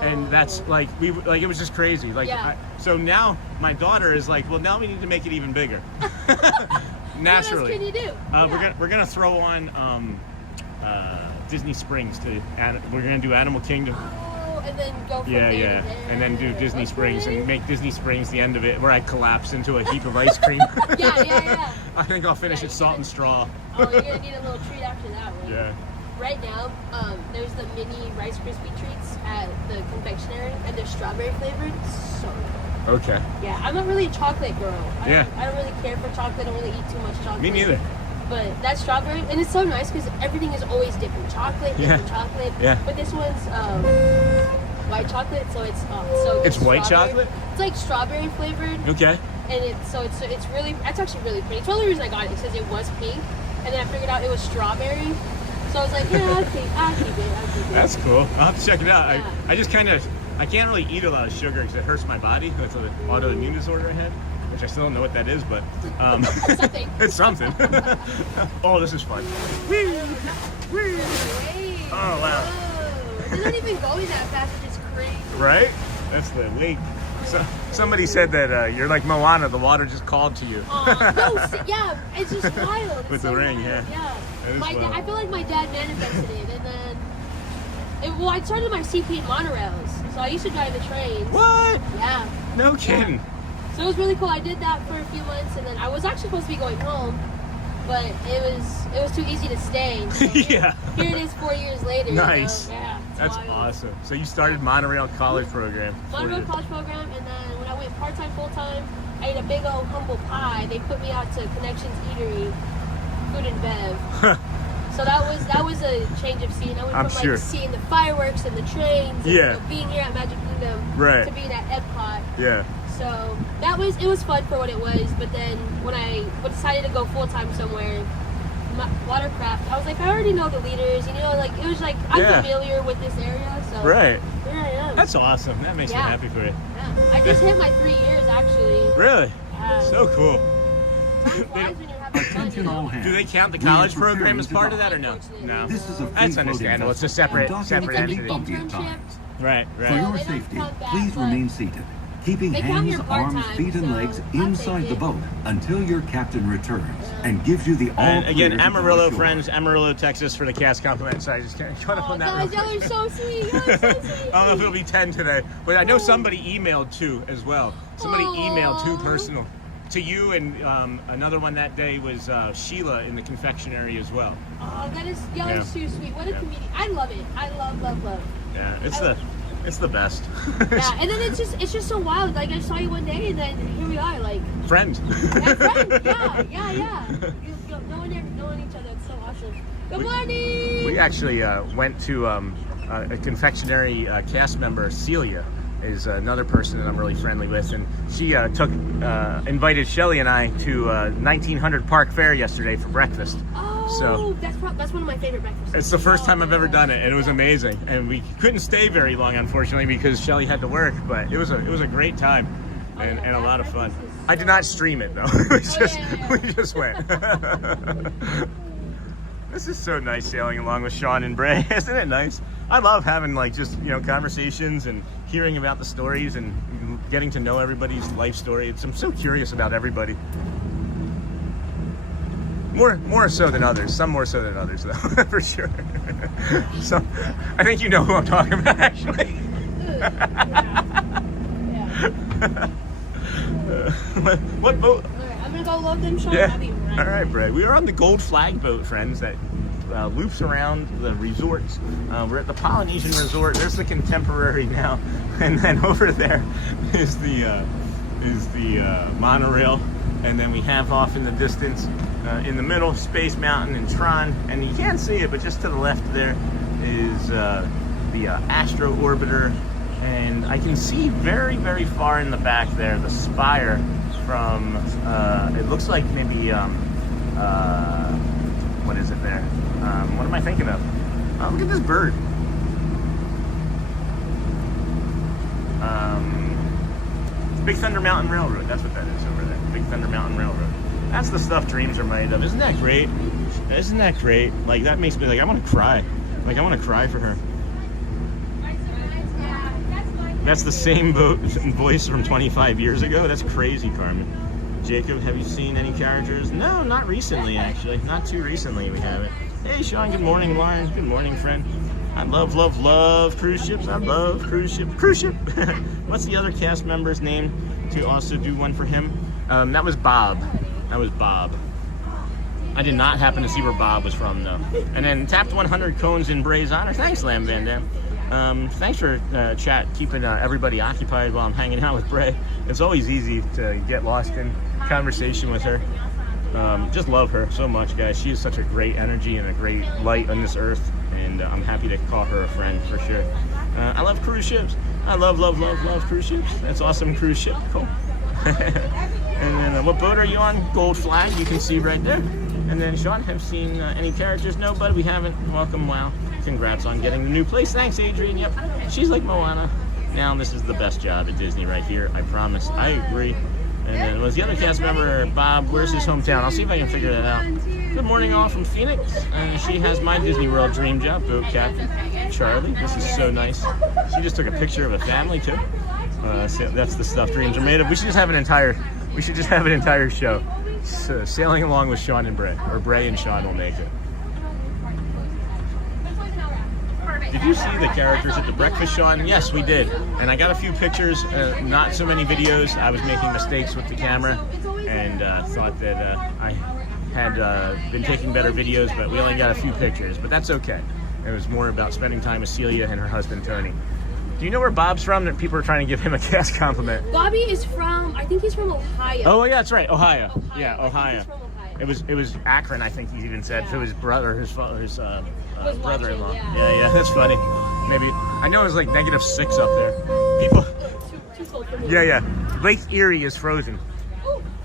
And that's like, it was just crazy. Like, Yeah. so now my daughter is like, well, now we need to make it even bigger. Naturally. What else can you do? We're gonna throw on Disney Springs we're gonna do Animal Kingdom. Oh, and then go from there to there. And then do Disney Springs and make Disney Springs the end of it, where I collapse into a heap of ice cream. Yeah. I think I'll finish Yeah, it salt and straw. Oh, you're gonna need a little treat after that one. Yeah. Right now, there's the mini Rice Krispie treats at the confectionery, and they're strawberry flavored. So good. Okay. Yeah, I'm not really a chocolate girl. Yeah. I don't really care for chocolate. I don't really eat too much chocolate. Me neither. But that strawberry, and it's so nice because everything is always different chocolate, different chocolate. Yeah. But this one's white chocolate, so it's It's white strawberry. chocolate? It's like strawberry flavored, Okay. and it's really, that's actually really pretty. It's the only reason I got it because it was pink, and then I figured out it was strawberry. So I was like, yeah, I'll keep it. That's cool. I'll have to check it out. Yeah. I just kind of, I can't really eat a lot of sugar because it hurts my body. That's an autoimmune disorder I had, which I still don't know what that is, but Something. it's something. Oh, this is fun. Whee! Whee! Wait. Oh, wow. Whoa. They're not even going that fast, which is crazy. Right? That's the lake. So, somebody said that you're like Moana, the water just called to you. Yeah, it's just wild. It's With so the ring, wild. yeah. It is wild. I feel like my dad manifested it, and then I started my CP in monorails, so I used to drive the trains. What? Yeah. No kidding. So it was really cool. I did that for a few months, and then I was actually supposed to be going home, but it was too easy to stay. So Yeah. Here it is 4 years later. Nice. You know? Yeah. It's That's wild. awesome. So you started Monorail college program. 4 Monorail years. college program, and then when I went part-time, full-time, I ate a big old humble pie. They put me out to Connections Eatery, food and bev. So that was a change of scene. I went I'm from sure. like seeing the fireworks and the trains, and, Yeah. being here at Magic Kingdom, Right. to being at Epcot. Yeah. So it was fun for what it was. But then when I decided to go full-time somewhere, watercraft, I was like, I already know the leaders, like it was like I'm Yeah. familiar with this area, so Right. here I am. That's awesome. That makes me Yeah. happy for you. Yeah. I just hit my 3 years actually. Really? Yeah. So cool. Time flies when you're having fun, Attention all hands. Do they count the We are college program preparing as to part of dock. that or no? No. This is a That's free understandable. It's a separate It's entity. entity. Bumpy at internship. times. Right, For right. your they don't safety, count that, please but remain seated, keeping they count hands, your arms, part-time, feet, and so legs I'll inside take the it. boat until your captain returns and gives you the all And again, clear to go Amarillo ashore. friends, Amarillo, Texas for the cast compliment. Sorry, just caught up Oh, on that. guys, real y'all quick. are so sweet. Y'all are so sweet. I don't know if it'll be 10 today, but I know somebody emailed 2 as well. Somebody emailed 2 personal to you, and another one that day was Sheila in the confectionery as well. Oh, that is too sweet. What a comedian. I love it. I love. Yeah, it's the best. Yeah, and then it's just so wild. Like I saw you one day, and then here we are, like Friends. yeah, friends. Yeah. Knowing each other, it's so awesome. Good morning. We actually went to a confectionery cast member, Celia, is another person that I'm really friendly with, and she invited Shelly and I to 1900 Park Fair yesterday for breakfast. Oh, so that's one of my favorite breakfasts. it's the first time I've ever done it, and it was amazing. And we couldn't stay very long, unfortunately, because Shelly had to work. But it was a great time and a lot of fun. I did not stream it though. We just went. This is so nice sailing along with Sean and Bray. Isn't it nice? I love having conversations and hearing about the stories and getting to know everybody's life story. I'm so curious about everybody. More so than others. Some more so than others, though, for sure. So, I think you know who I'm talking about, actually. What boat? I'm gonna go load them, Sean. Yeah. All right, Brad. We are on the Gold Flag boat, friends, that loops around the resorts. We're at the Polynesian Resort. There's the Contemporary now, and then over there is the monorail, and then we have off in the distance, in the middle, Space Mountain and Tron, and you can't see it, but just to the left there is the Astro Orbiter, and I can see very, very far in the back there the spire from, it looks like maybe, what is it there? What am I thinking of? Oh, look at this bird. Big Thunder Mountain Railroad. That's what that is over there. Big Thunder Mountain Railroad. That's the stuff dreams are made of. Isn't that great? Isn't that great? Like, that makes me like, I want to cry. Like, I want to cry for her. That's the same voice from 25 years ago. That's crazy, Carmen. Jacob, have you seen any characters? No, not recently, actually. Not too recently we haven't. Hey, Sean, good morning, Lauren. Good morning, friend. I love cruise ships. I love cruise ship. Cruise ship. What's the other cast member's name to also do one for him? That was Bob. That was Bob. I did not happen to see where Bob was from, though. And then tapped 100 cones in Bray's honor. Thanks, Lam Van Dam. Thanks for chat, keeping everybody occupied while I'm hanging out with Bray. It's always easy to get lost in conversation with her. Just love her so much, guys. She is such a great energy and a great light on this earth, and I'm happy to call her a friend for sure. I love cruise ships. I love cruise ships. That's awesome cruise ship. Cool. And then what boat are you on? Gold Flag, you can see right there. And then Sean, have seen any characters? No, bud, we haven't. Welcome, wow. Congrats on getting the new place. Thanks, Adrian. Yep, she's like Moana. Now this is the best job at Disney right here. I promise. I agree. And then was the other cast member, Bob, where's his hometown? I'll see if I can figure that out. Good morning, all from Phoenix. She has my Disney World dream job, boat captain, Charlie. This is so nice. She just took a picture of a family, too. So that's the stuff dreams are made of. We should just have an entire show. So, sailing along with Sean and Bray. Or Bray and Sean will make it. Did you see the characters at the breakfast, Sean? Yes, we did. And I got a few pictures, not so many videos. I was making mistakes with the camera and thought that I had been taking better videos, but we only got a few pictures. But that's okay. It was more about spending time with Celia and her husband, Tony. Do you know where Bob's from? That people are trying to give him a cast compliment. Bobby is from, I think he's from Ohio. Oh, yeah, that's right. Ohio. Yeah, Ohio. I think he's from Ohio. It was Akron, I think he even said, to his brother, his brother-in-law. Watching, Yeah, that's funny. Maybe I know it was like -6 up there. People. Too cold for me. Yeah. Lake Erie is frozen.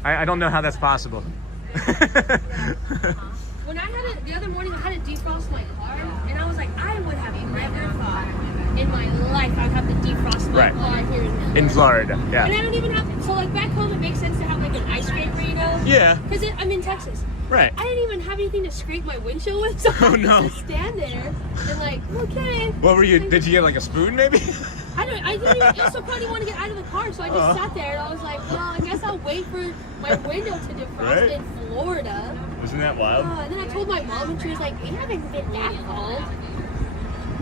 I don't know how that's possible. When I had it the other morning, I had to defrost my car, and I was like, I would have never thought in my life I'd have to defrost my car here in Florida. Yeah. And I don't even have to. So like back home, it makes sense to have like an ice scraper, you know? Yeah. Because I'm in Texas. Right. I didn't even have anything to scrape my windshield with, so I had to stand there and like, okay. What were you? Did you get like a spoon, maybe? I didn't even. Also, probably want to get out of the car, so I just sat there and I was like, well, I guess I'll wait for my window to defrost in Florida. Isn't that wild? And then I told my mom, and she was like, we haven't been that cold.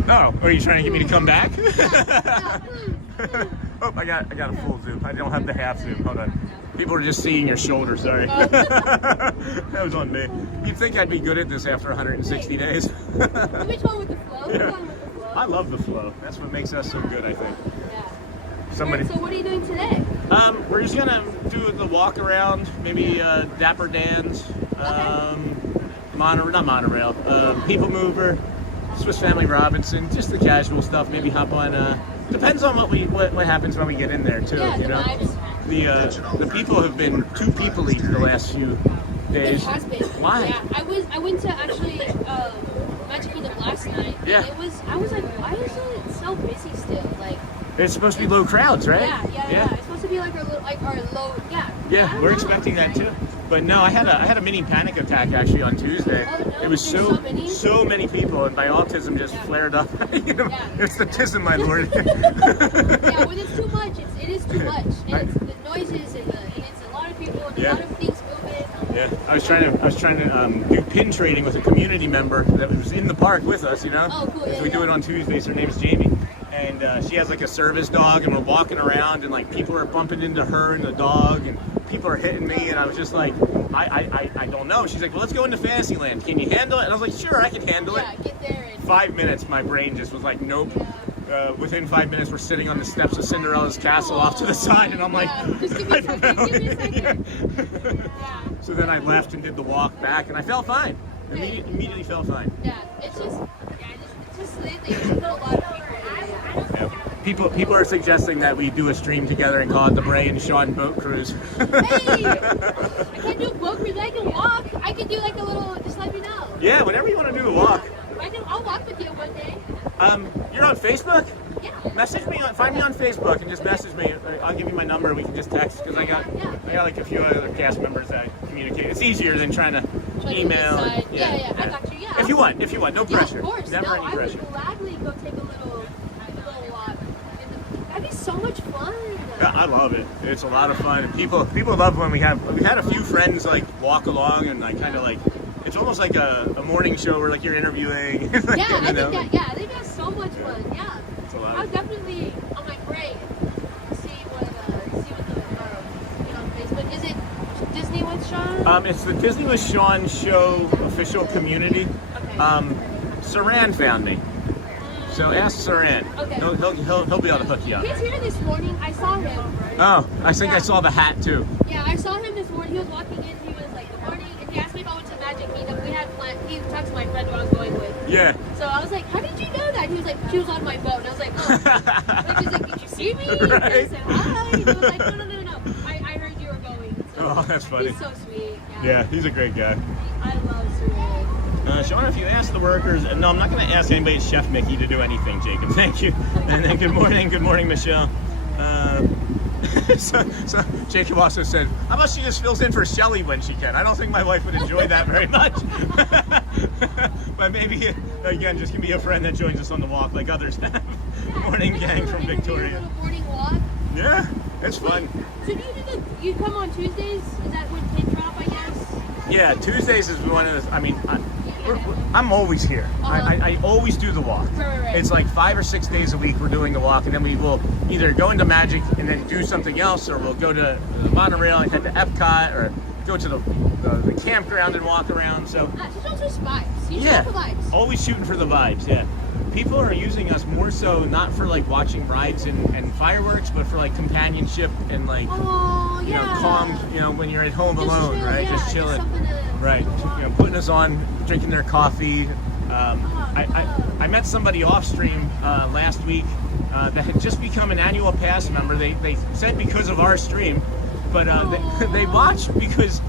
Oh, are you trying to get me to come back? Yeah. Oh, I got a full zoom. I don't have the half zoom. Hold on. People are just seeing your shoulder, sorry. Oh. That was on me. You'd think I'd be good at this after 160 days. Which one with the flow? Yeah. Which one with the flow? I love the flow. That's what makes us so good, I think. Yeah. Somebody. Alright, so what are you doing today? We're just gonna do the walk around, maybe Dapper Dans, not monorail, People Mover, Swiss Family Robinson, just the casual stuff. Maybe hop on. Depends on what happens when we get in there too. Yeah, you the know, vibes. the people have been too people-y the last few days. It has been. Why? Yeah, I went to actually Magic Kingdom last night. Yeah. And I was like, why is it so busy still? Like. It's supposed to be low crowds, right? Yeah. It's supposed to be like our low. Yeah. Yeah, I don't we're know. expecting that too. But no, I had a mini panic attack actually on Tuesday. Oh, no, It was there's so many people, and my autism just flared up. You know, Yeah. it's the tism, my lord. Yeah, when it's too much, it is too much. And it's the noises and it's a lot of people and Yeah. a lot of things moving. Yeah, I was trying to do pin trading with a community member that was in the park with us. You know, Oh, cool, because yeah, we do yeah. it on Tuesdays. Her name's Jamie. And she has like a service dog, and we're walking around, and like people are bumping into her and the dog, and people are hitting me, and I was just like, I don't know. She's like, well, let's go into Fantasyland. Can you handle it? And I was like, sure, I can handle Yeah, it. get there and 5 minutes, my brain just was like, nope. Within 5 minutes, we're sitting on the steps of Cinderella's castle off to the side, and I'm like, Yeah, just give me a second, give me a second. Yeah. So then I left and did the walk back, and I felt fine. Immediately felt fine. Yeah, it's just lately there's been a lot of people. Yeah. People are suggesting that we do a stream together and call it the Bray and Sean Boat Cruise. Hey, I can't do boat cruise. I can walk. I can do like a little. Just let me know. Yeah, whenever you want to do a walk. I'll walk with you one day. You're on Facebook? Yeah. Find me on Facebook and just message me. I'll give you my number. We can just text because I got like a few other cast members that I communicate. It's easier than trying to email. Decide. Yeah, I got you. Yeah. If you want, no pressure. Yeah, of course. Never No, any pressure. I would gladly go take a little walk. That'd be so much fun. Yeah, I love it. It's a lot of fun. And people love when we had a few friends like walk along and like kind of like it's almost like a morning show where like you're interviewing. Like, Yeah, you know, I think that's so much fun. Yeah. It's a lot. I'll definitely on my break see what the on Facebook. Is it Disney with Sean? It's the Disney with Sean show official community. Okay. Saran found me. So ask Saran. Okay. He'll be able to hook you up. He's here this morning. I saw him. Oh, I think I Yeah. saw the hat too. Yeah, I saw him this morning. He was walking in. He was like, "Good morning," and he asked me if I went to Magic Kingdom. We had planned. He talked to my friend who I was going with. Yeah. So I was like, "How did you know that?" He was like, "She was on my boat," and I was like, "Oh." Like, he's like, "Did you see me?" And I said, "Hi." And he was like, "No. I heard you were going." So Oh, that's funny. He's so sweet. Yeah, he's a great guy. I love Saran. Sean, if you ask the workers, no, I'm not going to ask anybody, Chef Mickey, to do anything, Jacob. Thank you. And then good morning, Michelle. So Jacob also said, how about she just fills in for Shelly when she can? I don't think my wife would enjoy that very much. But maybe, again, just give me a friend that joins us on the walk like others have. Morning gang from Victoria. A little morning walk. Yeah, it's fun. So you come on Tuesdays? Is that when pin drop, I guess? Yeah, Tuesdays is one of the, I'm always here. I always do the walk. Right. It's like 5 or 6 days a week we're doing the walk, and then we will either go into Magic and then do something else, or we'll go to the monorail and head to Epcot, or go to the campground and walk around. So It's also vibes. You yeah, shoot the vibes. always shooting for the vibes. Yeah, people are using us more so not for like watching rides and fireworks, but for like companionship and like Oh, you yeah. know calm. You know when you're at home Just alone, chill, right? yeah, Just chilling. something to Right, walk. you know, putting us on, drinking their coffee. I met somebody off stream last week that had just become an annual pass member. They said because of our stream, but they watched because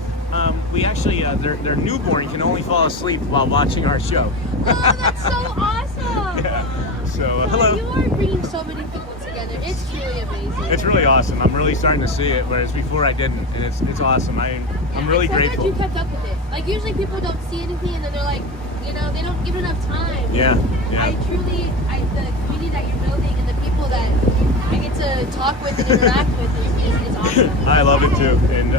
we actually their newborn can only fall asleep while watching our show. Oh, that's so awesome. Yeah. So Oh, hello. You are bringing so many people together. It's truly amazing. It's really awesome. I'm really starting to see it, whereas before I didn't, and it's awesome. I'm really I'm so grateful. glad you kept up with it. Like usually people don't see anything and then they're like, you know, they don't give it enough time. Yeah. The community that you're building and the people that I get to talk with and interact with is awesome. I love it too, and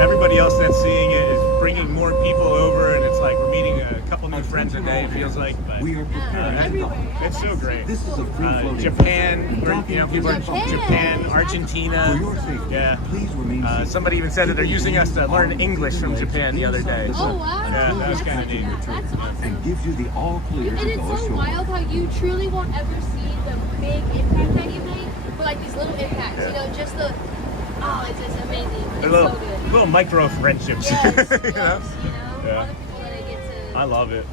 everybody else that's seeing it is bringing more people over, and it's like we're meeting a couple new friends a day. It feels like, but We are preparing. it's so great. This is a free-floating Japan, people are from Japan, Argentina. For your safety, Yeah. please remain seated. Somebody even said that they're using us to learn English from Japan the other day. Oh wow. Yeah, that was kind of neat. That's awesome. And gives you the all clear And to it's go so ashore. wild how you truly won't ever see the big impact that you make, but like these little impacts, you know, just the, oh, it's just amazing. It's They're so good. little micro friendships. Yes, you know? yes, you know, Yeah. all the people that I get I love it.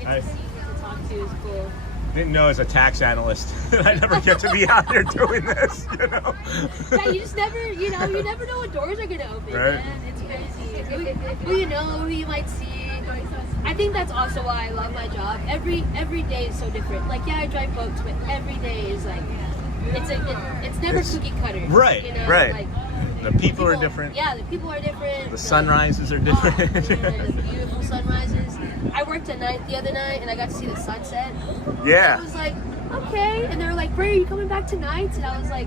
to I see, get to talk to is cool. didn't know as a tax analyst that I never get to be out there doing this, you know? Yeah, you just never, you never know what doors are gonna open, Right. man. It's crazy. Who you know, who you might see. I think that's also why I love my job. Every day is so different. Like, yeah, I drive boats, but every day is like, it's never cookie cutter. Right, you know? right. Like, The people are different. Yeah, the people are different. The sunrises are Oh, different. man, the beautiful sunrises. I worked at night the other night and I got to see the sunset. Yeah. I was like, okay. And they were like, Bray, are you coming back tonight? And I was like,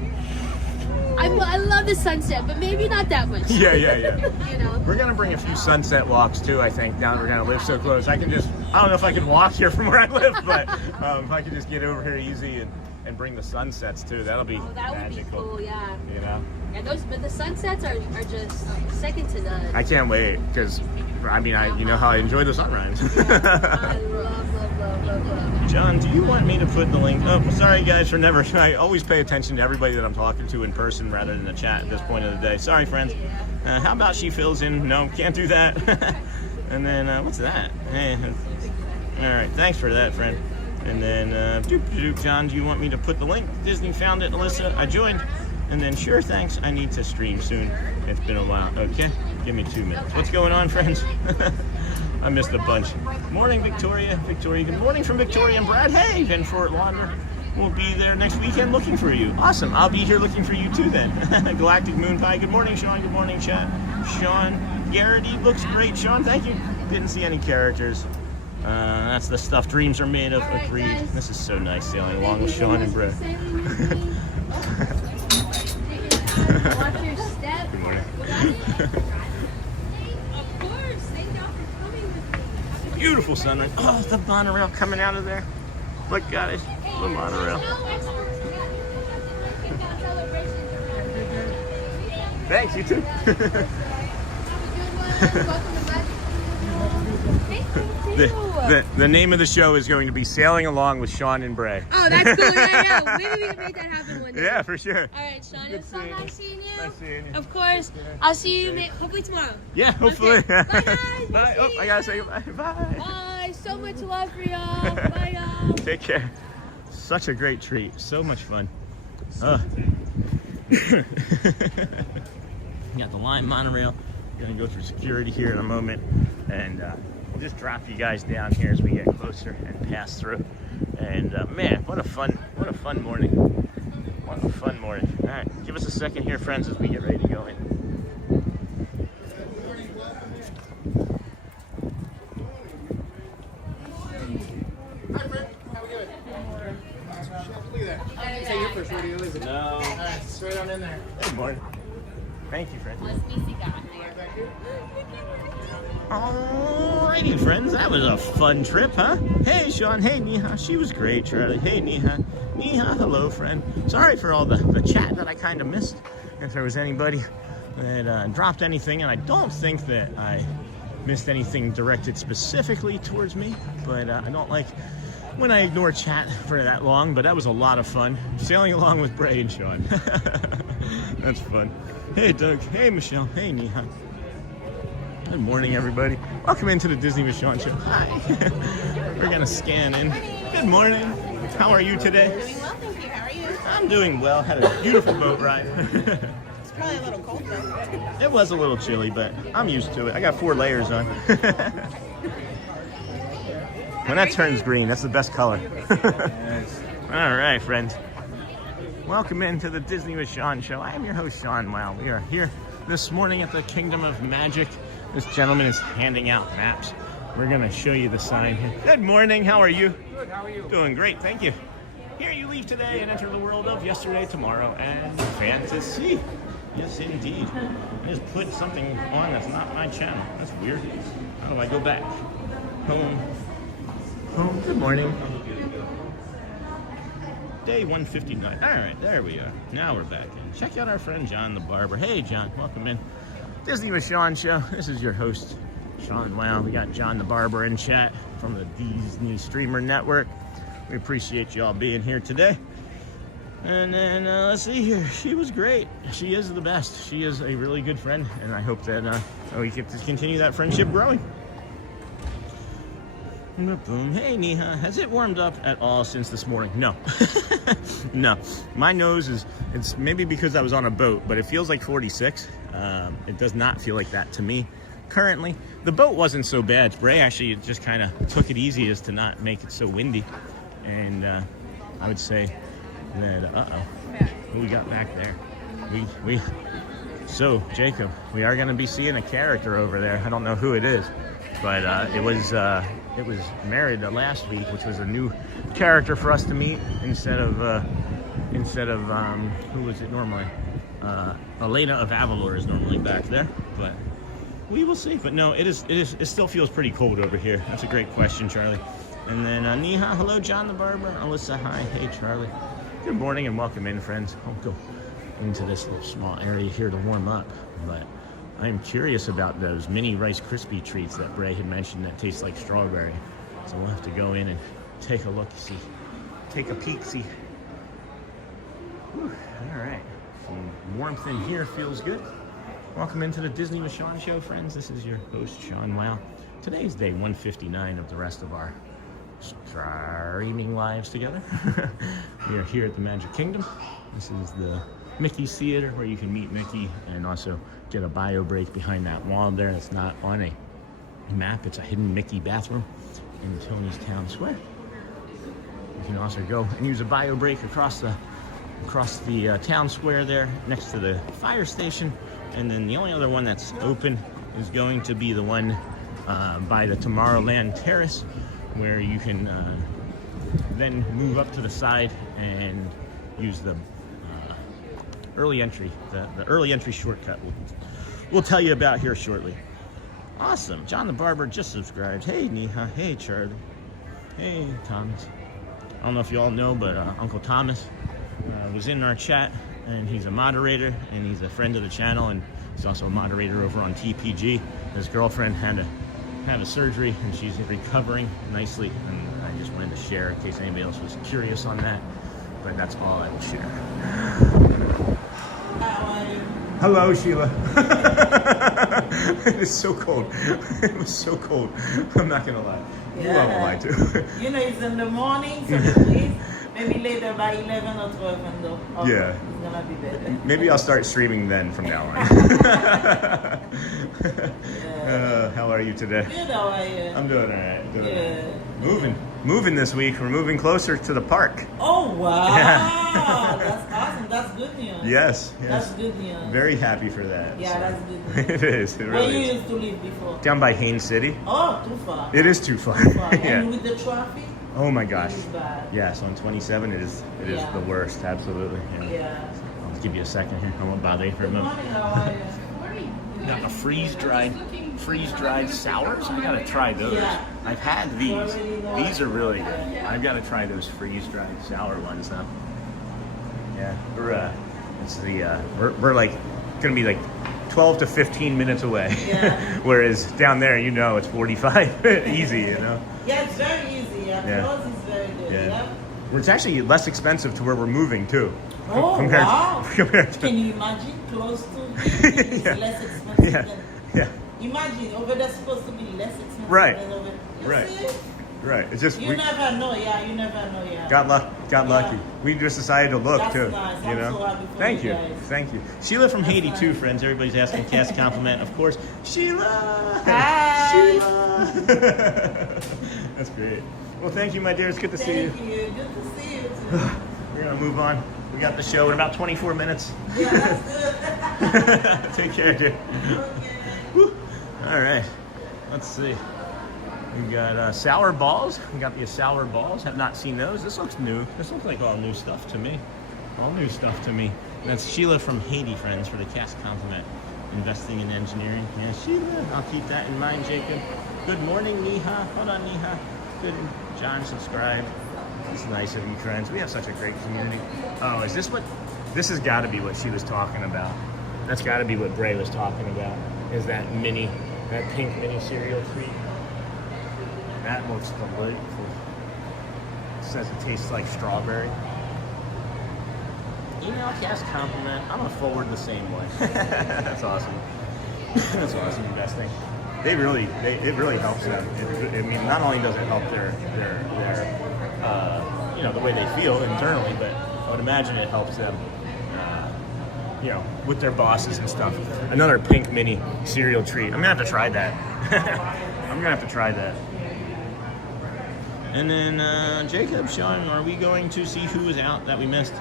I love the sunset, but maybe not that much. Yeah. You know? We're gonna bring a few sunset walks too, I think, down we're gonna live so close. I don't know if I can walk here from where I live, but if I could just get over here easy and bring the sunsets too, that'll be Oh, that would magical. be cool, yeah. You know? Yeah, but the sunsets are just second to none. I can't wait, because you know how I enjoy the sunrise. I love. John, do you want me to put the link? Oh, sorry guys for never. I always pay attention to everybody that I'm talking to in person rather than the chat at this point of the day. Sorry, friends. How about she fills in? No, can't do that. And then what's that? Hey, all right, thanks for that, friend. And then John, do you want me to put the link? Disney found it, Alyssa. I joined. And then sure, thanks. I need to stream soon. It's been a while. Okay, give me 2 minutes. What's going on, friends? I missed a bunch. Morning, Victoria. Victoria, good morning from Victoria and Brad. Hey, in Fort Lauderdale. We'll be there next weekend looking for you. Awesome. I'll be here looking for you too then. Galactic Moon Pie. Good morning, Sean. Good morning, chat. Sean Garrity looks great. Sean, thank you. Didn't see any characters. That's the stuff dreams are made of. Agreed. This is so nice sailing along with Sean and Brad. Watch your step. Good morning. Of course. Thank y'all for coming with me. Beautiful sunrise. Oh, the monorail coming out of there. Look, guys, the monorail. Thanks, you too. The name of the show is going to be Sailing Along with Sean and Bray. Oh, that's cool. Yeah. Maybe we can make that happen one day. Yeah, for sure. All right, Sean. It was so seeing you. nice seeing you. Nice seeing you. Of course. I'll see you hopefully tomorrow. Yeah, hopefully. Okay. Bye, guys. Bye. We'll Oh, see I you. gotta say goodbye. Bye. Bye. So much love for y'all. Bye, y'all. Take care. Such a great treat. So much fun. You got the Lime monorail. We're gonna go through security here in a moment, and we'll just drop you guys down here as we get closer and pass through. And man, what a fun morning! What a fun morning! All right, give us a second here, friends, as we get ready to go in. Hi, Fred. How we doing? Look at that. Is that your first rodeo, is it? No. All right, straight on in there. Good morning. Thank you, friend. Thank you. Alrighty, friends, that was a fun trip, huh? Hey, Sean. Hey, Neha. She was great, Charlie. Hey, Neha. Neha, hello, friend. Sorry for all the chat that I kind of missed. If there was anybody that dropped anything, and I don't think that I missed anything directed specifically towards me, but I don't like when I ignore chat for that long, but that was a lot of fun. Sailing along with Bray and Sean. That's fun. Hey, Doug. Hey, Michelle. Hey, Neha. Good morning, everybody. Welcome into the Disney with Sean show. Hi. We're gonna scan in. Good morning. How are you today? Doing well, thank you. How are you? I'm doing well. Had a beautiful boat ride. It's probably a little cold though. It was a little chilly, but I'm used to it. I got 4 layers on. When that turns green, that's the best color. All right, friends. Welcome into the Disney with Sean show. I am your host, Sean Wow. We are here this morning at the Kingdom of Magic. This gentleman is handing out maps. We're going to show you the sign here. Good morning. How are you? Good, how are you? Doing great. Thank you. Here you leave today and enter the world of yesterday, tomorrow, and fantasy. Yes, indeed. I just put something on that's not my channel. That's weird. How do I go back? Home. Home. Good morning. Day 159. All right, there we are. Now we're back in. Check out our friend John the Barber. Hey, John, welcome in. Disney with Sean show. This is your host, Sean. Wow, we got John the Barber in chat from the Disney Streamer Network. We appreciate you all being here today. And then let's see here. She was great. She is the best. She is a really good friend, and I hope that we get to continue that friendship growing. Boom. Hey, Neha. Has it warmed up at all since this morning? No. No. My nose it's maybe because I was on a boat, but it feels like 46. It does not feel like that to me currently. The boat wasn't so bad. Bray actually just kind of took it easy as to not make it so windy. And I would say that, what we got back there? So, Jacob, we are going to be seeing a character over there. I don't know who it is, but it was Married last week, which was a new character for us to meet instead of who was it normally? Elena of Avalor is normally back there, but we will see. But no, it still feels pretty cold over here. That's a great question, Charlie. And then Neha, hello, John the Barber. Alyssa, hi, hey, Charlie. Good morning and welcome in, friends. I'll go into this little small area here to warm up, but I'm curious about those mini Rice Krispie treats that Bray had mentioned that taste like strawberry. So we'll have to go in and take a look, see, take a peek, see. Whew, all right, some warmth in here feels good. Welcome into the Disney with Sean show, friends. This is your host, Sean Wow. Today is day 159 of the rest of our streaming lives together. We are here at the Magic Kingdom. This is the Mickey's Theater where you can meet Mickey and also get a bio break behind that wall there. It's not on a map. It's a hidden Mickey bathroom in Tony's Town Square. You can also go and use a bio break across the town square there next to the fire station. And then the only other one that's open is going to be the one by the Tomorrowland Terrace, where you can then move up to the side and use the early entry, the early entry shortcut we'll tell you about here shortly. Awesome. John the Barber just subscribed. Hey, Neha. Hey, Charlie. Hey, Thomas. I don't know if you all know, but Uncle Thomas was in our chat, and he's a moderator, and he's a friend of the channel, and he's also a moderator over on TPG. His girlfriend had a surgery, and she's recovering nicely, and I just wanted to share in case anybody else was curious on that, but that's all I will share. Hello, Sheila. It is so cold. It was so cold. I'm not gonna lie. Yeah. You won't lie to. You know, it's in the morning, so it's maybe later by 11 or 12 and yeah. It's gonna be better. Maybe I'll start streaming then from now on. How are you today? Good, how are you? I'm doing all right. All Yeah. right. Moving this week. We're moving closer to the park. Oh, wow. Yeah. That's awesome. That's good news. Yes. That's good news. Very happy for that. Yeah, so. that's good news. It is. It Where really you is. used to live before? Down by Haines City. Oh, too far. It is too far. Too far. Yeah. And with the traffic? Oh my gosh. It is bad. Yes, on 27 it is Yeah. the worst. Absolutely. Yeah. I'll just give you a second here. I won't bother you for a Good moment. morning, how are you? Got the freeze-dried sours. I gotta try those. Yeah. I've had these. These are really good. I've got to try those freeze-dried sour ones though. Yeah, we're like gonna be like 12 to 15 minutes away. Yeah. Whereas down there, you know, it's 45 easy. You know. Yeah, it's very easy. Yeah. Yours is very good. Yeah. It's actually less expensive to where we're moving too. Oh, wow. Compared to, Can you imagine close to it's Yeah. less expensive Yeah. than... Yeah. Imagine, over there's supposed to be less expensive Right. than over... You Right. see? Right. It's just You never know, yeah, you never know, yeah. got lucky. We just decided to look That's too. nice. You I'm know. so happy for Thank you you. guys. Thank you. Sheila from That's Haiti nice. too, friends. Everybody's asking cast compliment, of course. Sheila. Hi. Sheila. That's great. Well, thank you, my dear. It's good to see you. Thank you. Good to see you too. We're gonna move on. We got the show in about 24 minutes. Yeah, that's good. Take care, dear. Okay. Woo. All right. Let's see. We got sour balls. We got the sour balls. Have not seen those. This looks new. This looks like all new stuff to me. All new stuff to me. That's Sheila from Haiti, friends, for the cast compliment. Investing in engineering. Yeah, Sheila. I'll keep that in mind, Jacob. Good morning, Neha. Hold on, Neha. Good. John, subscribe. It's nice of you, friends. We have such a great community. Oh, is this what? This has got to be what she was talking about. That's got to be what Bray was talking about. Is that pink mini cereal treat? That looks delightful. It says it tastes like strawberry. Email cast compliment. I'm gonna forward the same way. That's awesome. That's awesome investing. It really helps them. I mean, not only does it help their the way they feel internally, but I would imagine it helps them, with their bosses and stuff. Another pink mini cereal treat. I'm gonna have to try that. I'm gonna have to try that. And then Jacob, Sean, are we going to see who was out that we missed?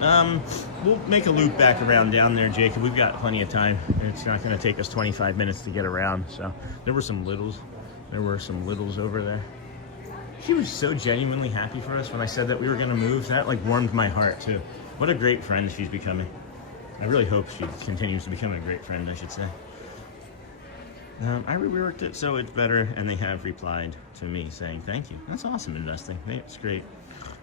We'll make a loop back around down there, Jacob. We've got plenty of time. It's not going to take us 25 minutes to get around. So there were some littles. There were some littles over there. She was so genuinely happy for us when I said that we were going to move. That like warmed my heart too. What a great friend she's becoming. I really hope she continues to become a great friend, I should say. I reworked it so it's better, and they have replied to me saying thank you. That's awesome investing. It's great.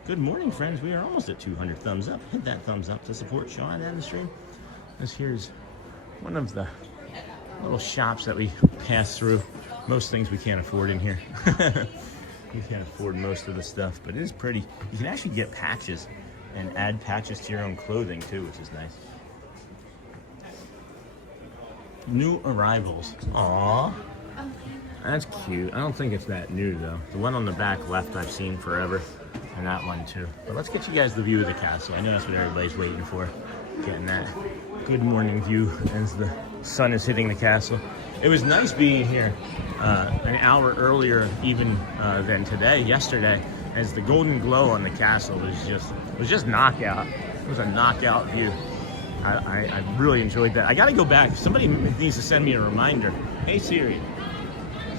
Good morning, friends. We are almost at 200 thumbs up. Hit that thumbs up to support Sean and the stream. Here's one of the little shops that we pass through. Most things we can't afford in here. We can't afford most of the stuff, but it is pretty. You can actually get patches and add patches to your own clothing too, which is nice. New arrivals. Aww. That's cute. I don't think it's that new though. The one on the back left I've seen forever. And that one too. But let's get you guys the view of the castle. I know that's what everybody's waiting for. Getting that good morning view as the sun is hitting the castle. It was nice being here an hour earlier even than today, yesterday, as the golden glow on the castle was just knockout. It was a knockout view. I really enjoyed that. I gotta go back. Somebody needs to send me a reminder. Hey Siri,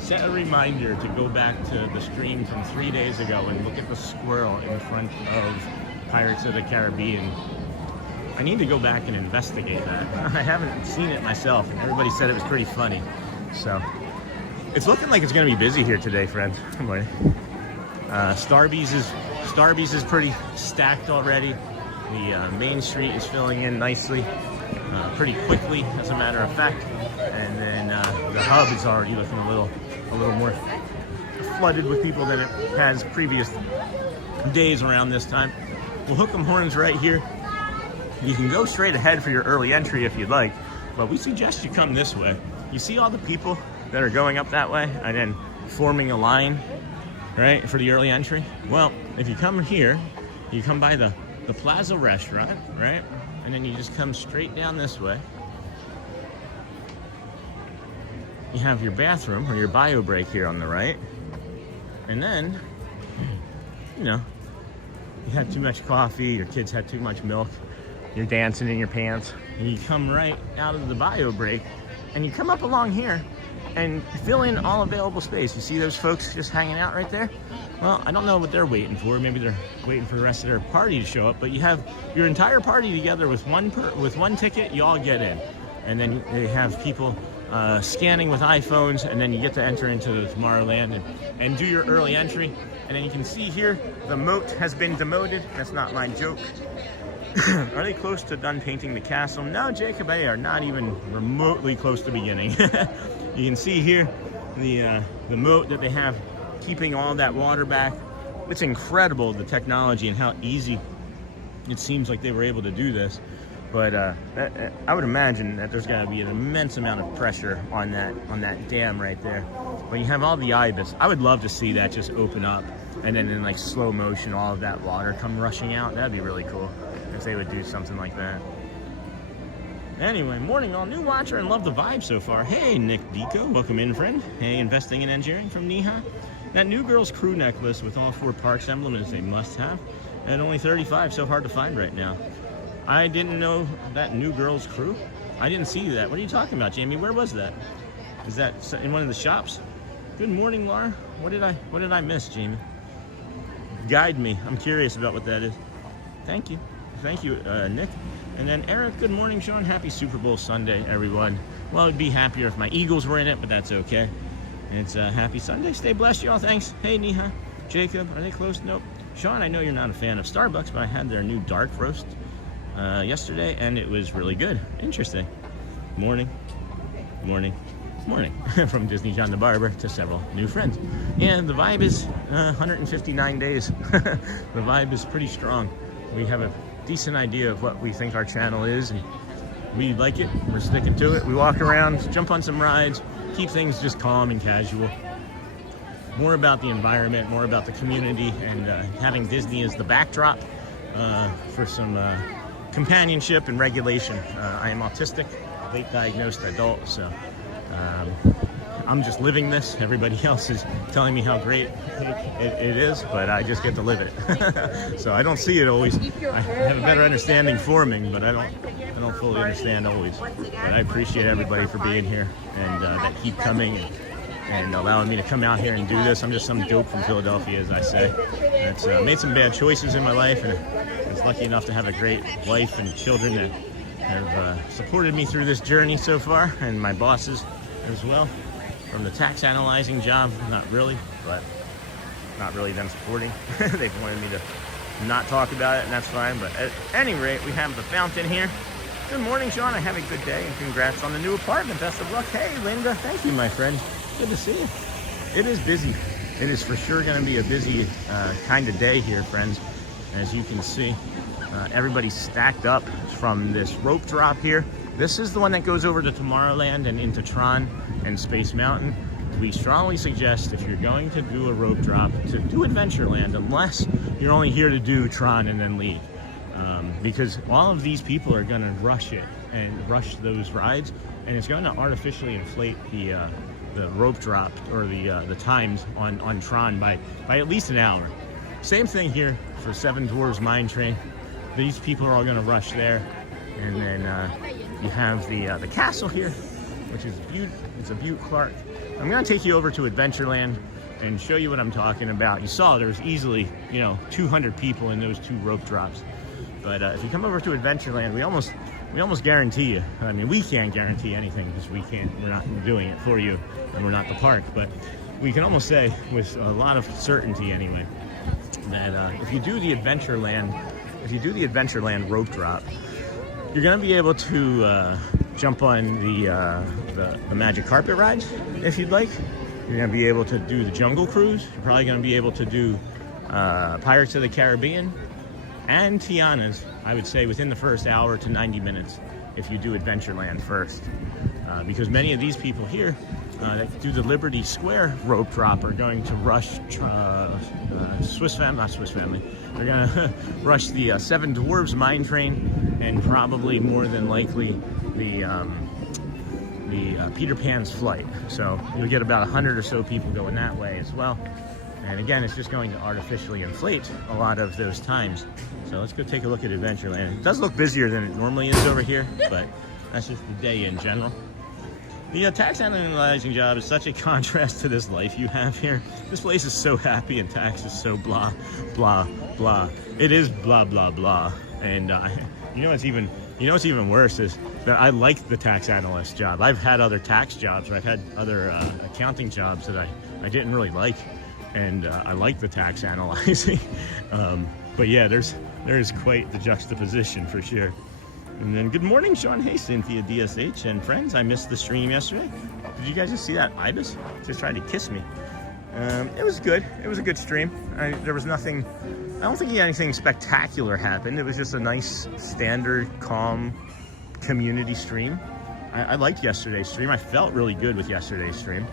set a reminder to go back to the stream from 3 days ago and look at the squirrel in front of Pirates of the Caribbean. I need to go back and investigate that. I haven't seen it myself, and everybody said it was pretty funny. So, it's looking like it's going to be busy here today, friends. Good morning. Starbucks is pretty stacked already. The main street is filling in nicely, pretty quickly, as a matter of fact. And then the hub is already looking a little more flooded with people than it has previous days around this time. We'll hook 'em horns right here. You can go straight ahead for your early entry if you'd like, but we suggest you come this way. You see all the people that are going up that way and then forming a line, right, for the early entry? Well, if you come here, you come by the Plaza restaurant, right, and then you just come straight down this way. You have your bathroom or your bio break here on the right. And then, you had too much coffee, your kids had too much milk, you're dancing in your pants, and you come right out of the bio break, and you come up along here and fill in all available space. You see those folks just hanging out right there? Well, I don't know what they're waiting for. Maybe they're waiting for the rest of their party to show up, but you have your entire party together with one ticket, you all get in. And then they have people scanning with iPhones, and then you get to enter into the Tomorrowland and do your early entry. And then you can see here, the moat has been demoted. That's not my joke. Are they close to done painting the castle? No, Jacob, they are not even remotely close to beginning. You can see here the moat that they have keeping all that water back. It's incredible, the technology and how easy it seems like they were able to do this. But I would imagine that there's got to be an immense amount of pressure on that dam right there. When you have all the ibis, I would love to see that just open up, and then in like slow motion, all of that water come rushing out. That'd be really cool if they would do something like that. Anyway, morning all, new watcher and love the vibe so far. Hey, Nick Deco, welcome in, friend. Hey, investing in engineering from Neha. That New Girls Crew necklace with all 4 parks emblem is a must-have. At only $35, so hard to find right now. I didn't know that New Girls Crew. I didn't see that. What are you talking about, Jamie? Where was that? Is that in one of the shops? Good morning, Laura. What did I miss, Jamie? Guide me. I'm curious about what that is. Thank you. Thank you, Nick. And then Eric, good morning, Sean. Happy Super Bowl Sunday, everyone. Well, I'd be happier if my Eagles were in it, but that's okay. It's a happy Sunday. Stay blessed, y'all. Thanks. Hey, Neha. Jacob, are they close? Nope. Sean, I know you're not a fan of Starbucks, but I had their new dark roast yesterday, and it was really good. Interesting. Morning. From Disney John the Barber to several new friends. And the vibe is 159 days. The vibe is pretty strong. We have a decent idea of what we think our channel is, and we like it. We're sticking to it. We walk around, jump on some rides, keep things just calm and casual. More about the environment, more about the community, and having Disney as the backdrop for some companionship and regulation. I am autistic, late diagnosed adult, so I'm just living this. Everybody else is telling me how great it is, but I just get to live it. So I don't see it always. I have a better understanding forming, but I don't fully understand always. But I appreciate everybody for being here and that keep coming and allowing me to come out here and do this. I'm just some dope from Philadelphia, as I say. That's made some bad choices in my life, and I was lucky enough to have a great wife and children that have supported me through this journey so far, and my bosses as well. From the tax analyzing job, not really, but not really them supporting. They've wanted me to not talk about it, and that's fine. But at any rate, we have the fountain here. Good morning, Sean. I have a good day, and congrats on the new apartment. Best of luck. Hey, Linda. Thank you, my friend. Good to see you. It is busy. It is for sure going to be a busy kind of day here, friends. As you can see, everybody's stacked up from this rope drop here. This is the one that goes over to Tomorrowland and into Tron and Space Mountain. We strongly suggest, if you're going to do a rope drop, to do Adventureland, unless you're only here to do Tron and then leave. Because all of these people are going to rush it and rush those rides, and it's going to artificially inflate the rope drop or the times on Tron by at least an hour. Same thing here for Seven Dwarfs Mine Train. These people are all going to rush there, and then you have the castle here, which is it's a Butte Clark. I'm going to take you over to Adventureland and show you what I'm talking about. You saw there was easily 200 people in those two rope drops. But if you come over to Adventureland, we almost guarantee you. I mean, we can't guarantee anything because we're not doing it for you, and we're not the park. But we can almost say with a lot of certainty anyway that if you do the Adventureland rope drop, you're going to be able to jump on the Magic Carpet rides if you'd like. You're going to be able to do the Jungle Cruise. You're probably going to be able to do Pirates of the Caribbean and Tiana's, I would say, within the first hour to 90 minutes if you do Adventureland first. Because many of these people here that do the Liberty Square rope drop are going to rush Swiss Family. They're going to rush the Seven Dwarfs Mine Train, and probably more than likely the Peter Pan's Flight. So you'll get about 100 or so people going that way as well. And again, it's just going to artificially inflate a lot of those times. So let's go take a look at Adventureland. It does look busier than it normally is over here, but that's just the day in general. The tax analyzing job is such a contrast to this life you have here. This place is so happy, and tax is so blah, blah, blah. It is blah, blah, blah. And what's even worse is that I like the tax analyst job. I've had other tax jobs, or I've had other accounting jobs that I didn't really like. And I like the tax analyzing. But yeah, there's quite the juxtaposition for sure. And then good morning, Sean. Hey, Cynthia DSH and friends. I missed the stream yesterday. Did you guys just see that ibis? Just tried to kiss me. It was good. It was a good stream. There was nothing, I don't think anything spectacular happened. It was just a nice, standard, calm community stream. I liked yesterday's stream. I felt really good with yesterday's stream.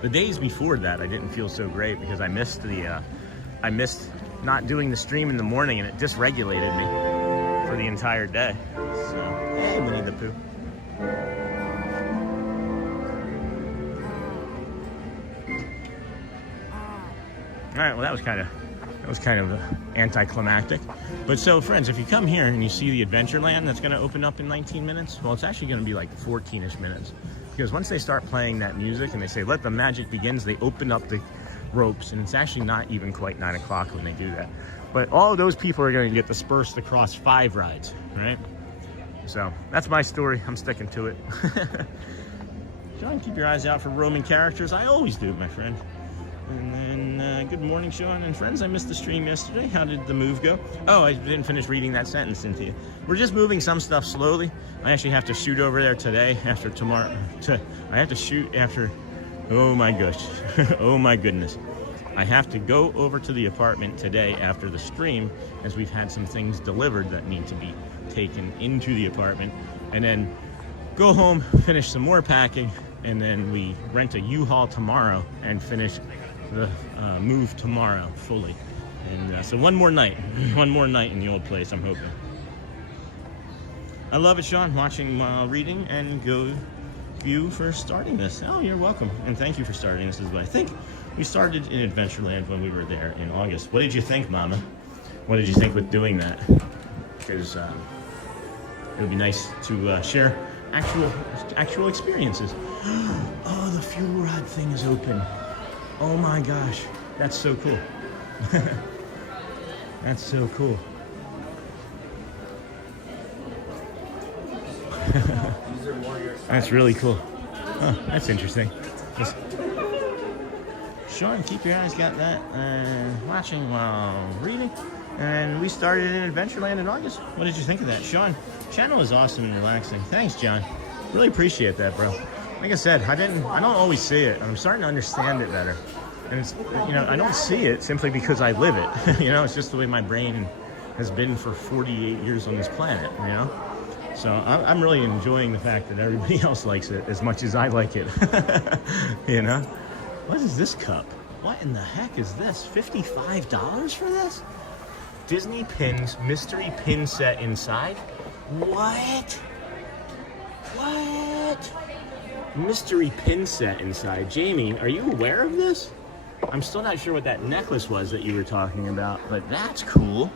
The days before that, I didn't feel so great because I missed not doing the stream in the morning, and it dysregulated me for the entire day. So, hey, Winnie the Pooh. All right, well, that was kind of anticlimactic. But so, friends, if you come here and you see the Adventureland that's going to open up in 19 minutes, well, it's actually going to be like 14-ish minutes. Because once they start playing that music and they say, let the magic begins, they open up the ropes, and it's actually not even quite 9 o'clock when they do that. But all of those people are going to get dispersed across 5 rides, right? So that's my story. I'm sticking to it. Sean, keep your eyes out for Roman characters. I always do, my friend. And then, good morning, Sean and friends. I missed the stream yesterday. How did the move go? Oh, I didn't finish reading that sentence, Cynthia. We're just moving some stuff slowly. I actually have to shoot over there today after tomorrow. I have to shoot after, oh my gosh. Oh my goodness. I have to go over to the apartment today after the stream, as we've had some things delivered that need to be taken into the apartment, and then go home, finish some more packing, and then we rent a U-Haul tomorrow and finish the move tomorrow fully. And so one more night in the old place, I'm hoping. I love it, Sean, watching while reading, and go you for starting this. Oh, you're welcome, and thank you for starting this as well. I think we started in Adventureland when we were there in August. What did you think, Mama? What did you think with doing that? Because it would be nice to share actual experiences. Oh, the fuel rod thing is open. Oh my gosh, that's so cool. That's so cool. That's really cool. Huh, that's interesting. Sean, keep your eyes got that. Watching while reading. And we started in Adventureland in August. What did you think of that? Sean, channel is awesome and relaxing. Thanks, John. Really appreciate that, bro. Like I said, I don't always see it. I'm starting to understand it better. And it's, you know, I don't see it simply because I live it. You know, it's just the way my brain has been for 48 years on this planet, you know? So I'm really enjoying the fact that everybody else likes it as much as I like it. You know? What is this cup? What in the heck is this? $55 for this? Disney pins, mystery pin set inside. What? What? Mystery pin set inside. Jamie, are you aware of this? I'm still not sure what that necklace was that you were talking about, but that's cool.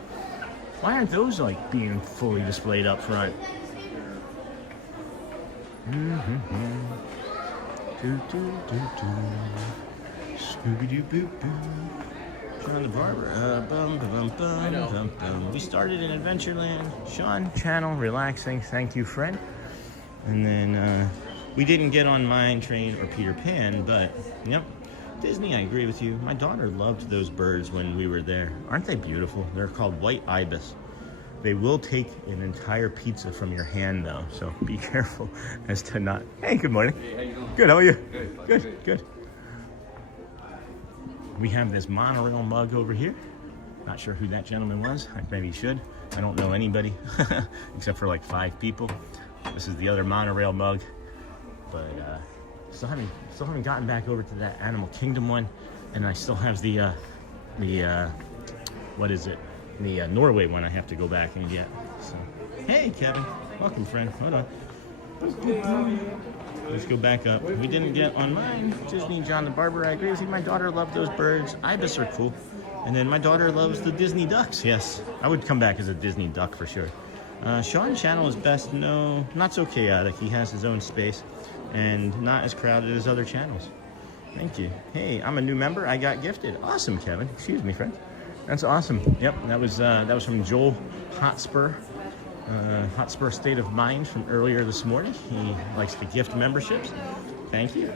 Why aren't those like being fully displayed up front? Scooby-Doo-boo-boo. Sean the Barber. We started in Adventureland. Sean, channel, relaxing. Thank you, friend. And then we didn't get on Mine Train or Peter Pan, but yep. Disney, I agree with you. My daughter loved those birds when we were there. Aren't they beautiful? They're called white ibis. They will take an entire pizza from your hand, though, so be careful as to not... Hey, good morning. Hey, how you doing? Good, how are you? Good. Good. We have this monorail mug over here. Not sure who that gentleman was. I maybe should. I don't know anybody, except for like 5 people. This is the other monorail mug, but still haven't gotten back over to that Animal Kingdom one, and I still have the what is it? The Norway one I have to go back and get. So, hey, Kevin. Welcome, friend. Hold on. Let's go back up. We didn't get on Mine. Disney, John the Barber. I agree with you. My daughter loved those birds. Ibis are cool. And then my daughter loves the Disney ducks. Yes, I would come back as a Disney duck for sure. Sean's channel is best. No, not so chaotic. He has his own space and not as crowded as other channels. Thank you. Hey, I'm a new member. I got gifted. Awesome, Kevin. Excuse me, friend. That's awesome. Yep, that was from Joel Hotspur. Hotspur State of Mind from earlier this morning. He likes to gift memberships. Thank you.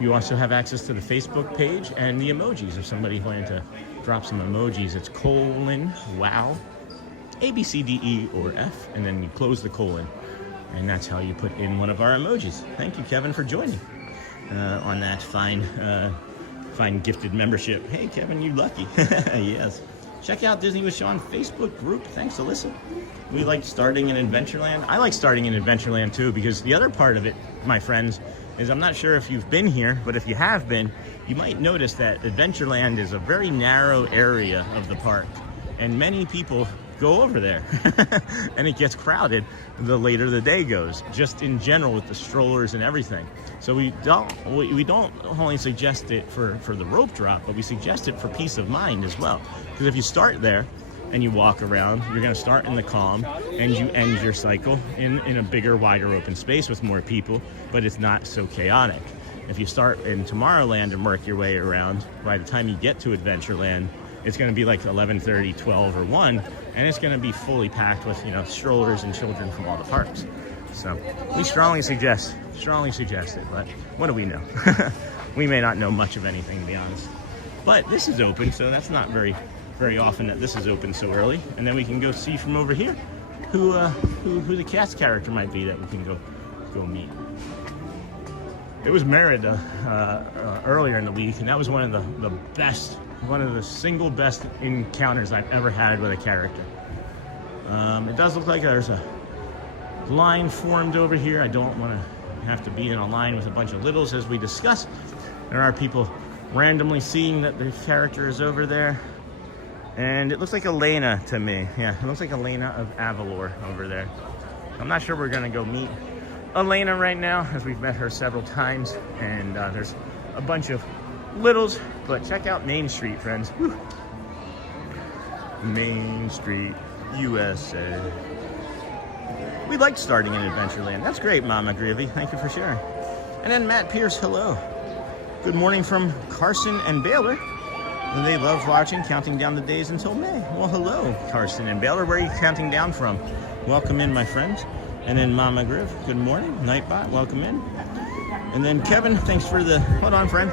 You also have access to the Facebook page and the emojis. If somebody wanted to drop some emojis, it's : wow, A, B, C, D, E, or F, and then you close the colon. And that's how you put in one of our emojis. Thank you, Kevin, for joining on that fine gifted membership. Hey, Kevin, you lucky. Yes. Check out Disney with Sean Facebook group. Thanks, Alyssa. We like starting in Adventureland. I like starting in Adventureland too, because the other part of it, my friends, is I'm not sure if you've been here, but if you have been, you might notice that Adventureland is a very narrow area of the park, and many people go over there and it gets crowded the later the day goes, just in general with the strollers and everything. So we don't only suggest it for the rope drop, but we suggest it for peace of mind as well, because if you start there and you walk around, you're going to start in the calm and you end your cycle in a bigger, wider open space with more people, but it's not so chaotic. If you start in Tomorrowland and work your way around, by the time you get to Adventureland, it's going to be like 11:30, 12, or 1, and it's going to be fully packed with, you know, strollers and children from all the parks. So we strongly suggest it, but what do we know? We may not know much of anything, to be honest. But this is open, so that's not very often that this is open so early. And then we can go see from over here who the cast character might be that we can go meet. It was Merida earlier in the week, and that was one of the single best encounters I've ever had with a character. It does look like there's a line formed over here. I don't want to have to be in a line with a bunch of littles, as we discussed. There are people randomly seeing that the character is over there. And it looks like Elena to me. Yeah, it looks like Elena of Avalor over there. I'm not sure we're going to go meet Elena right now, as we've met her several times. And there's a bunch of littles. But check out Main Street, friends. Whew. Main Street, USA. We liked starting in Adventureland. That's great, Mama Gravy. Thank you for sharing. And then Matt Pierce, hello. Good morning from Carson and Baylor. And they love watching, counting down the days until May. Well, hello, Carson and Baylor. Where are you counting down from? Welcome in, my friends. And then Mama Griff, good morning. Nightbot, welcome in. And then Kevin, thanks for the... Hold on, friend.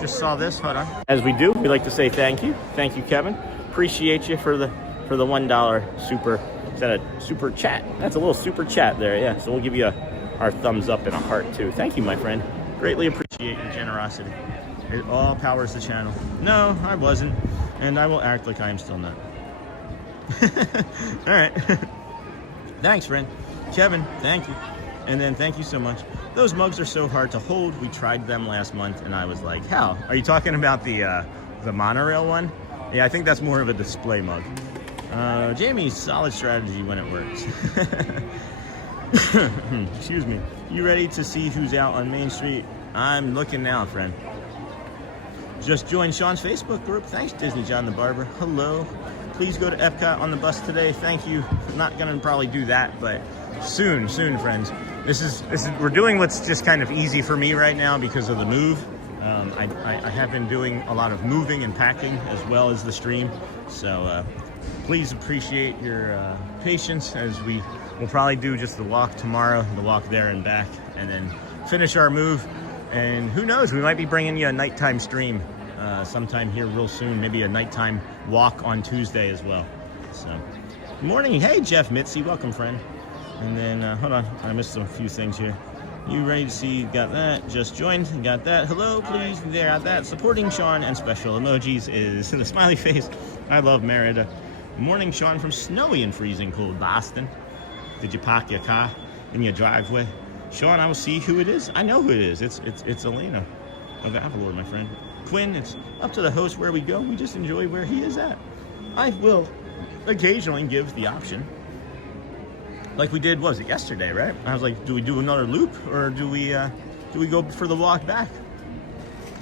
Just saw this. Hold on. As we do, we like to say thank you. Thank you, Kevin. Appreciate you for the $1 super... Is that a super chat? That's a little super chat there, yeah. So we'll give you our thumbs up and a heart, too. Thank you, my friend. Greatly appreciate your generosity. It all powers the channel. No, I wasn't. And I will act like I am still not. All right. Thanks, friend. Kevin, thank you. And then thank you so much. Those mugs are so hard to hold. We tried them last month, and I was like, how? Are you talking about the monorail one? Yeah, I think that's more of a display mug. Jamie, solid strategy when it works. Excuse me. You ready to see who's out on Main Street? I'm looking now, friend. Just joined Sean's Facebook group. Thanks, Disney John the Barber. Hello. Please go to Epcot on the bus today. Thank you. Not gonna probably do that, but soon, friends. This is we're doing what's just kind of easy for me right now because of the move. I have been doing a lot of moving and packing as well as the stream. So please appreciate your patience, as we will probably do just the walk tomorrow, the walk there and back, and then finish our move. And who knows, we might be bringing you a nighttime stream sometime here real soon, maybe a nighttime walk on Tuesday as well. So, good morning. Hey, Jeff Mitzi, welcome, friend. And then, hold on, I missed a few things here. You ready to see? Got that. Just joined. Got that. Hello, please. There, got that. Supporting Sean and special emojis is the smiley face. I love Merida. Morning, Sean, from snowy and freezing cold Boston. Did you park your car in your driveway? Sean, I will see who it is. I know who it is. It's Elena of Avalor, my friend. Quinn, it's up to the host where we go. We just enjoy where he is at. I will occasionally give the option. Like we did, what was it, yesterday, right? I was like, do we do another loop, or do we go for the walk back?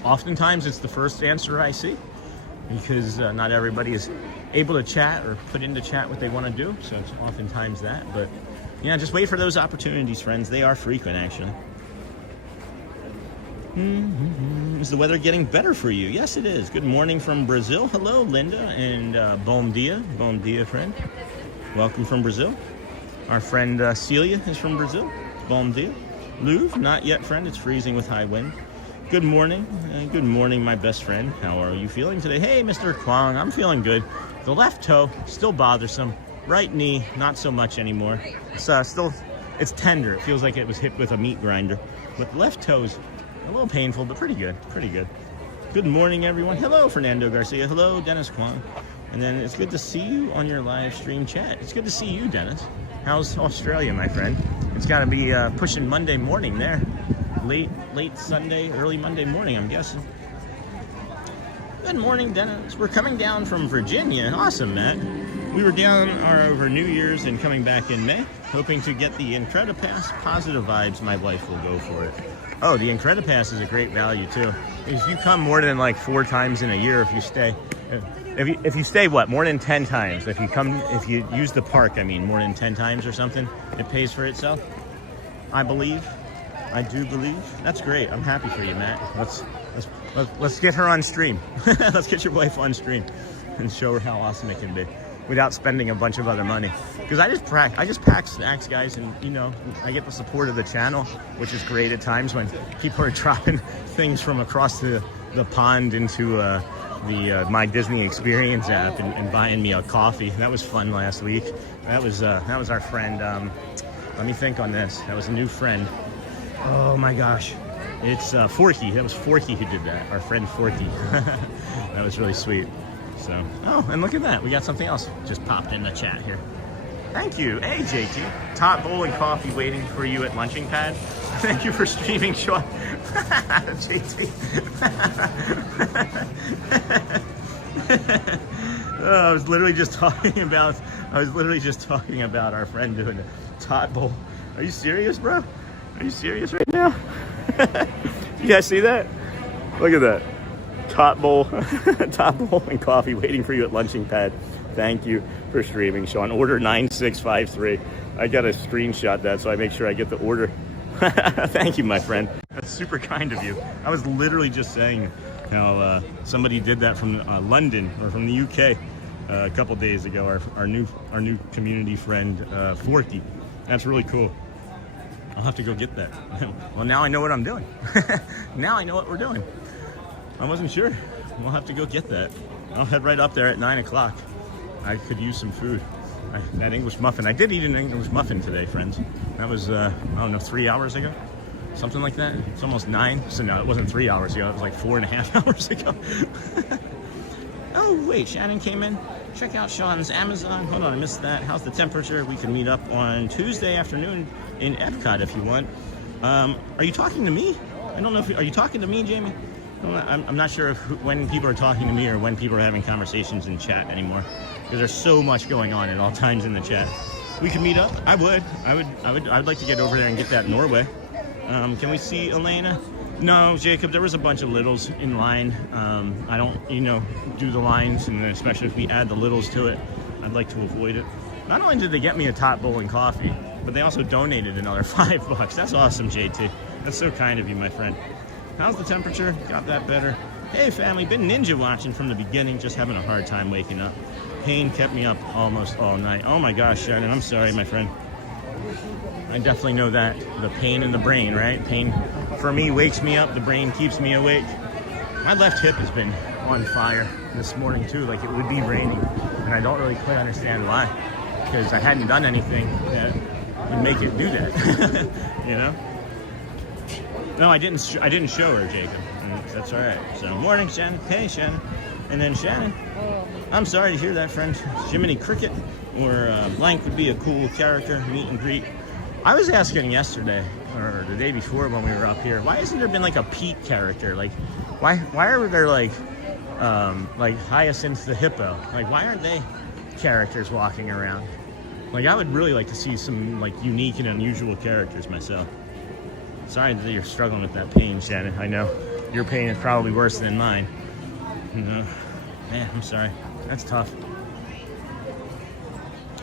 Oftentimes it's the first answer I see, because not everybody is able to chat or put into chat what they want to do. So it's oftentimes that, but yeah, just wait for those opportunities, friends. They are frequent, actually. Is the weather getting better for you? Yes, it is. Good morning from Brazil. Hello, Linda, and bom dia. Bom dia, friend. Welcome from Brazil. Our friend Celia is from Brazil. Bom dia. Louvre, not yet, friend. It's freezing with high wind. Good morning. Good morning, my best friend. How are you feeling today? Hey, Mr. Kwong, I'm feeling good. The left toe, still bothersome. Right knee, not so much anymore. It's it's tender. It feels like it was hit with a meat grinder. But the left toe's a little painful, but pretty good. Pretty good. Good morning, everyone. Hello, Fernando Garcia. Hello, Dennis Kwong. And then it's good to see you on your live stream chat. It's good to see you, Dennis. How's Australia, my friend? It's got to be pushing Monday morning there. Late Sunday, early Monday morning, I'm guessing. Good morning, Dennis. We're coming down from Virginia. Awesome, Matt. We were down over New Year's and coming back in May, hoping to get the Incredipass. Positive vibes, my wife will go for it. Oh, the Incredipass is a great value, too. If you come more than like 4 times in a year, if you stay... If you stay, what, more than 10 times? If you use the park, I mean, more than 10 times or something, it pays for itself. I do believe. That's great. I'm happy for you, Matt. Let's get her on stream. Let's get your wife on stream and show her how awesome it can be without spending a bunch of other money. Because I just pack snacks, guys, and you know, I get the support of the channel, which is great at times when people are dropping things from across the pond into the My Disney Experience app and buying me a coffee. That was fun last week. That was our friend. Let me think on this. That was a new friend. Oh my gosh. It's Forky. That was Forky who did that. Our friend Forky. That was really sweet. So, oh, and look at that. We got something else just popped in the chat here. Thank you. Hey, JT. Tot bowl and coffee waiting for you at lunching pad. Thank you for streaming, Sean. JT. I was literally just talking about our friend doing a tot bowl. Are you serious, bro? Are you serious right now? You guys see that? Look at that. Tot bowl and coffee waiting for you at lunching pad. Thank you for streaming, Sean. Order 9653. I gotta screenshot that so I make sure I get the order. Thank you, my friend. That's super kind of you. I was literally just saying how somebody did that from London or from the UK a couple days ago. Our new community friend Forky. That's really cool. I'll have to go get that. Well, now I know what I'm doing. Now I know what we're doing. I wasn't sure. We'll have to go get that. I'll head right up there at 9 o'clock. I could use some food. That English muffin. I did eat an English muffin today, friends. That was, I don't know, 3 hours ago? Something like that. It's almost 9. So no, it wasn't 3 hours ago. It was like 4.5 hours ago. Oh, wait, Shannon came in. Check out Sean's Amazon. Hold on, I missed that. How's the temperature? We can meet up on Tuesday afternoon in Epcot if you want. Are you talking to me? I don't know if are you talking to me, Jamie? I'm not sure when people are talking to me or when people are having conversations in chat anymore, because there's so much going on at all times in the chat. We could meet up. I would like to get over there and get that Norway. Can we see Elena? No, Jacob, there was a bunch of littles in line. I don't, do the lines, and especially if we add the littles to it, I'd like to avoid it. Not only did they get me a tot bowl and coffee, but they also donated another $5. That's awesome, JT. That's so kind of you, my friend. How's the temperature? Got that better. Hey, family, been ninja watching from the beginning, just having a hard time waking up. Pain kept me up almost all night. Oh my gosh, Shannon, I'm sorry, my friend. I definitely know that. The pain in the brain, right? Pain for me wakes me up, the brain keeps me awake. My left hip has been on fire this morning too, like it would be raining. And I don't really quite understand why, because I hadn't done anything that would make it do that, No, I didn't show her, Jacob. That's all right. So, morning, Shannon. Hey, Shannon. And then Shannon. I'm sorry to hear that, friend. Jiminy Cricket or Blank would be a cool character, meet and greet. I was asking yesterday, or the day before when we were up here, why hasn't there been like a Pete character? Like, why are there like Hyacinth the hippo? Like, why aren't they characters walking around? Like, I would really like to see some like unique and unusual characters myself. Sorry that you're struggling with that pain, Shannon. I know your pain is probably worse than mine. Man, I'm sorry. That's tough.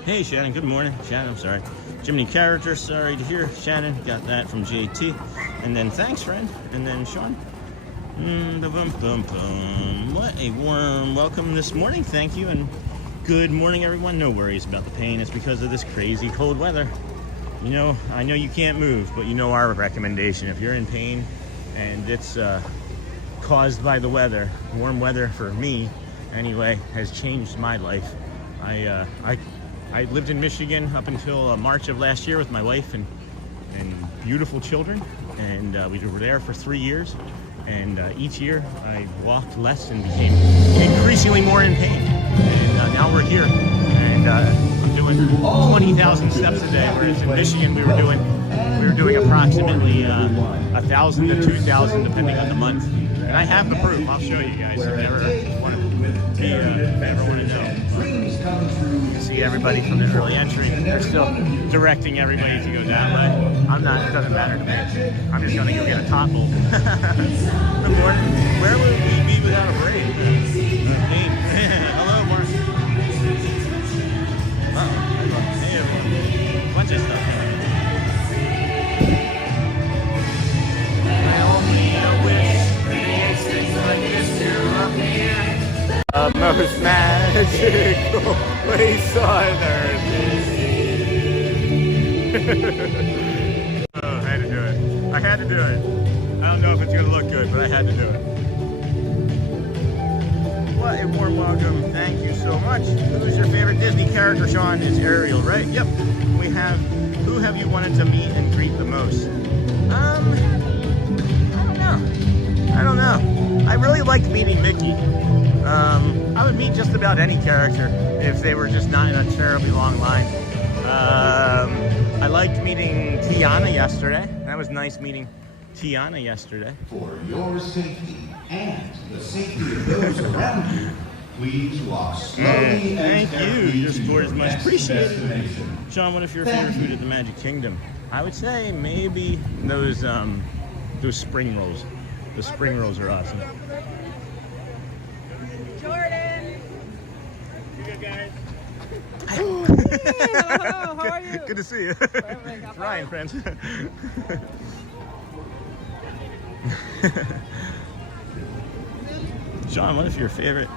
Hey, Shannon. Good morning. Shannon, I'm sorry. Jiminy character. Sorry to hear. Shannon, got that from JT. And then thanks, friend. And then Sean. What a warm welcome this morning. Thank you. And good morning, everyone. No worries about the pain. It's because of this crazy cold weather. I know you can't move, but our recommendation. If you're in pain and it's caused by the weather, warm weather for me anyway, has changed my life. I lived in Michigan up until March of last year with my wife and beautiful children, and we were there for 3 years. And each year I walked less and became increasingly more in pain. And now we're here, and I'm doing 20,000 steps a day, whereas in Michigan we were doing approximately 1,000 to 2,000 depending on the month. And I have the proof. I'll show you guys if you ever want to know. You can see everybody from the early entry. They're still directing everybody to go that way. I'm not. It doesn't matter to me. I'm just going to go get a tot bowl. Good morning. Where would we be without a braid? Hello, Mark. Hey, everyone. Bunch of stuff. I only wish most magical place on earth is here. Oh, I had to do it. I had to do it. I don't know if it's gonna look good, but I had to do it. What a warm welcome. Thank you so much. Who's your favorite Disney character, Sean? Is Ariel, right? Yep. We have, who have you wanted to meet and greet the most? I don't know. I really liked meeting Mickey. I would meet just about any character if they were just not in a terribly long line. I liked meeting Tiana yesterday. That was nice meeting Tiana yesterday. For your safety and the safety of those around you, please walk slowly and Thank you. Your support is much appreciated. Sean, what if your favorite food at the Magic Kingdom? I would say maybe those spring rolls. The spring rolls are awesome. Jordan. You good, guys? Hello, how are you? Good to see you. It's Ryan, friends. Sean, what if your favorite?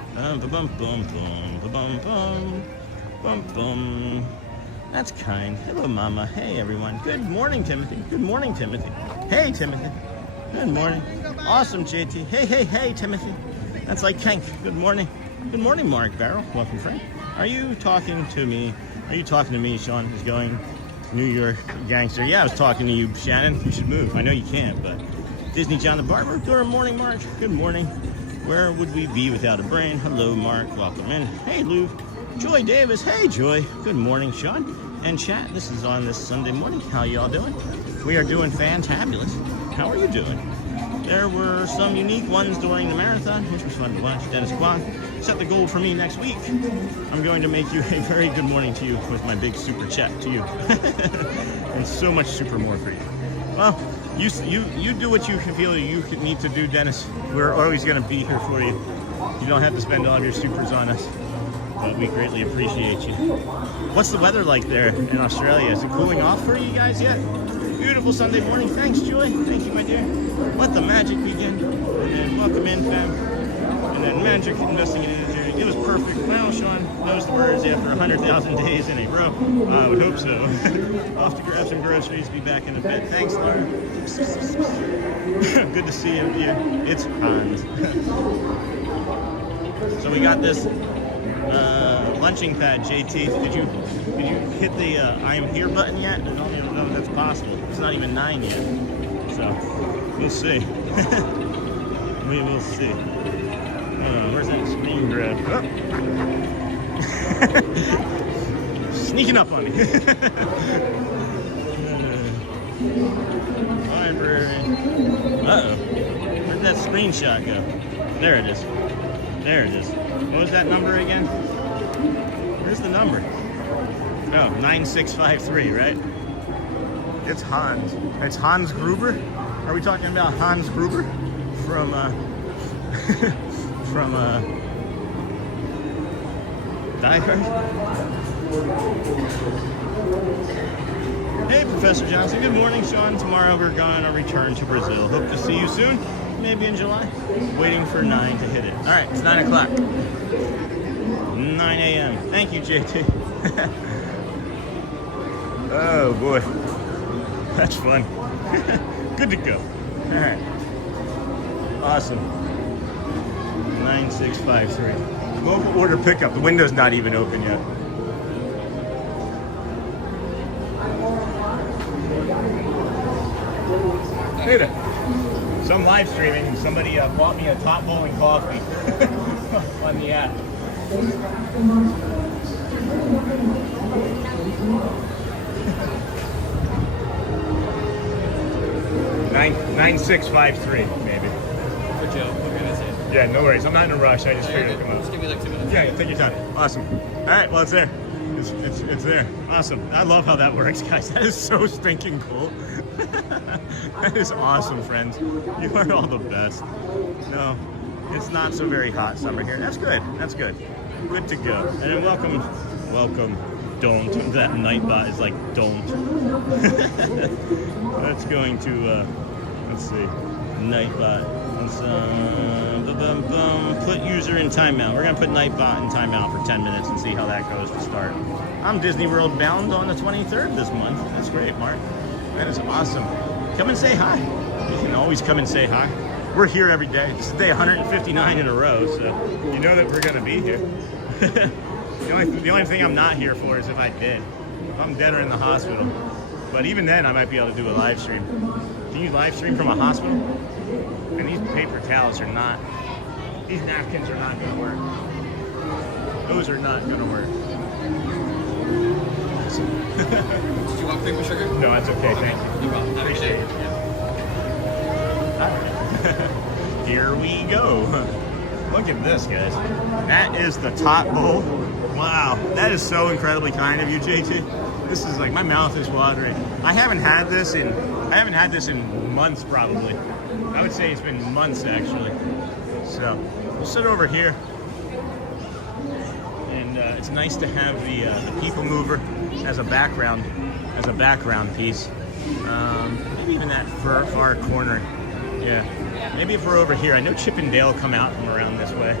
That's kind. Hello, Mama. Hey, everyone. Good morning, Timothy. Good morning, Timothy. Hey, Timothy. Good morning. Awesome, JT. Hey, Timothy. That's like Tank. Good morning. Good morning, Mark Barrow. Welcome, friend. Are you talking to me? Are you talking to me, Sean? Who's going New York gangster? Yeah, I was talking to you, Shannon. You should move. I know you can't, but Disney John the Barber. Good morning, Mark. Good morning. Where would we be without a brain? Hello, Mark. Welcome in. Hey, Lou. Joy Davis. Hey, Joy. Good morning, Sean. And chat. This is on this Sunday morning. How y'all doing? We are doing fantabulous. How are you doing? There were some unique ones during the marathon, which was fun to watch. Dennis Kwan set the goal for me next week. I'm going to make you a very good morning to you with my big super chat to you. And so much super more for you. Well, you do what you feel you need to do, Dennis. We're always going to be here for you. You don't have to spend all of your supers on us, but we greatly appreciate you. What's the weather like there in Australia? Is it cooling off for you guys yet? Beautiful Sunday morning. Thanks, Joy. Thank you, my dear. Let the magic begin. And then welcome in, fam. And then magic investing in energy. It was perfect. Well, Sean knows the words after 100,000 days in a row. I would hope so. Off to grab some groceries. Be back in a bit. Thanks, Laura. Good to see you. It's Hans. So we got this lunching pad, JT. Did you hit the I am here button yet? I don't even know if that's possible. It's not even 9 yet. So we'll see. We will see. Where's that screen grab? Oh. Sneaking up on me. Library. Uh-oh. Where'd that screenshot go? There it is. There it is. What was that number again? Where's the number? Oh, 9653, right? It's Hans. It's Hans Gruber? Are we talking about Hans Gruber? From, Die Hard? Hey, Professor Johnson. Good morning, Sean. Tomorrow we're going to return to Brazil. Hope to see you soon. Maybe in July. Waiting for 9 to hit it. All right, it's 9 o'clock. 9 a.m. Thank you, JT. Oh, boy. That's fun. Good to go. All right. Awesome. 9653. Mobile order pickup. The window's not even open yet. Hey there. So I'm live streaming. Somebody bought me a top bowling coffee on the app. 9653, maybe. For Joe, what can I say? Yeah, no worries. I'm not in a rush. I just figured it'd come up. Just give me like 2 minutes. Yeah, take your time. Awesome. All right, well, it's there. It's there. Awesome. I love how that works, guys. That is so stinking cool. That is awesome, friends. You are all the best. No, it's not so very hot summer here. That's good. That's good. Good to go. And then welcome. Don't. That Nightbot is like, don't. That's going to, let's see. Nightbot. Put user in timeout. We're gonna put Nightbot in timeout for 10 minutes and see how that goes to start. I'm Disney World bound on the 23rd this month. That's great, Mark. That is awesome. Come and say hi. You can always come and say hi. We're here every day. This is day 159 in a row, so you know that we're gonna be here. The only thing I'm not here for is if I did. If I'm dead or in the hospital. But even then, I might be able to do a live stream. Can you live stream from a hospital? And these paper towels are not, these napkins are not gonna work. Those are not gonna work. Did you want paper sugar? No, that's okay, thank you. No problem. Have a good day. Here we go. Look at this, guys. That is the top bowl. Wow, that is so incredibly kind of you, JT. This is like, my mouth is watering. I haven't had this in months, probably. I would say it's been months, actually. So we'll sit over here, and it's nice to have the people mover as a background piece. Maybe even that far corner. Yeah, maybe if we're over here. I know Chip and Dale come out from around this way.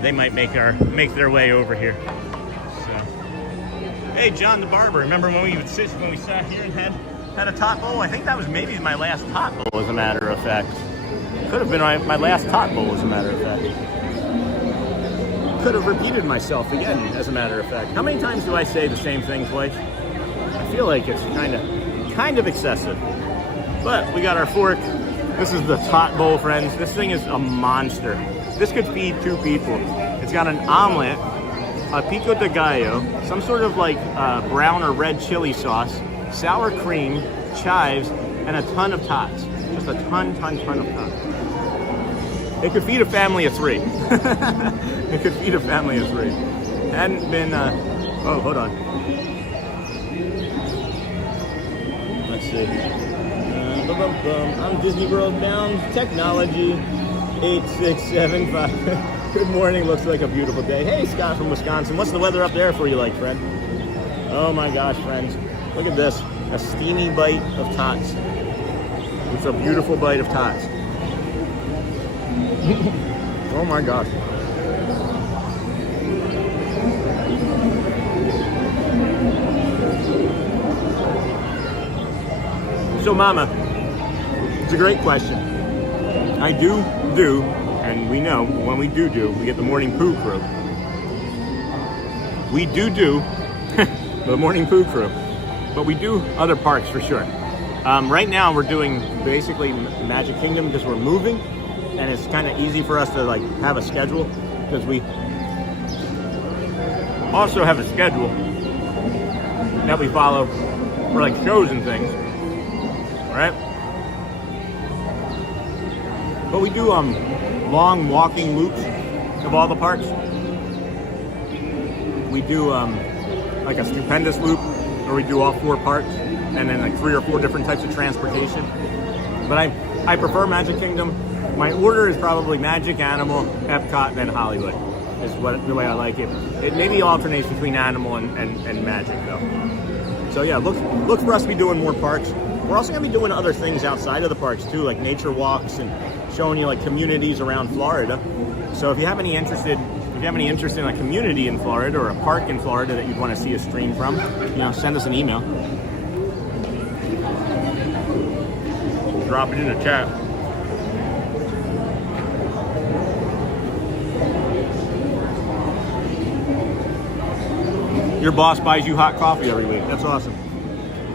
They might make their way over here. So, hey, John the barber, remember when we sat here and had a tot bowl? I think that was maybe my last tot bowl, as a matter of fact. Could have been my last tot bowl, as a matter of fact. Could have repeated myself again, as a matter of fact. How many times do I say the same thing twice? I feel like it's kind of excessive. But we got our fork. This is the tot bowl, friends. This thing is a monster. This could feed 2 people. It's got an omelet, a pico de gallo, some sort of like brown or red chili sauce, sour cream, chives, and a ton of tots. Just a ton of tots. It could feed a family of 3. It could feed a family of 3. Hadn't been, oh, hold on. Let's see. I'm Disney World bound. Technology 8675. Good morning. Looks like a beautiful day. Hey, Scott from Wisconsin. What's the weather up there for you like, friend? Oh my gosh, friends. Look at this. A steamy bite of tots. It's a beautiful bite of tots. Oh my gosh. So, Mama, it's a great question. I do, and we know when we do, we get the morning poo crew. We do the morning poo crew, but we do other parks for sure. Right now, we're doing basically Magic Kingdom because we're moving, and it's kind of easy for us to like have a schedule because we also have a schedule that we follow for like shows and things. Right? But we do long walking loops of all the parks. We do like a stupendous loop where we do all 4 parks and then like 3 or 4 different types of transportation. But I prefer Magic Kingdom. My order is probably Magic, Animal, Epcot, and then Hollywood is the way I like it. It maybe alternates between Animal and Magic though. So yeah, look for us to be doing more parks. We're also going to be doing other things outside of the parks too, like nature walks and showing you like communities around Florida. So if you have any interest in a community in Florida or a park in Florida that you'd want to see a stream from, send us an email. Drop it in the chat. Your boss buys you hot coffee every week. That's awesome.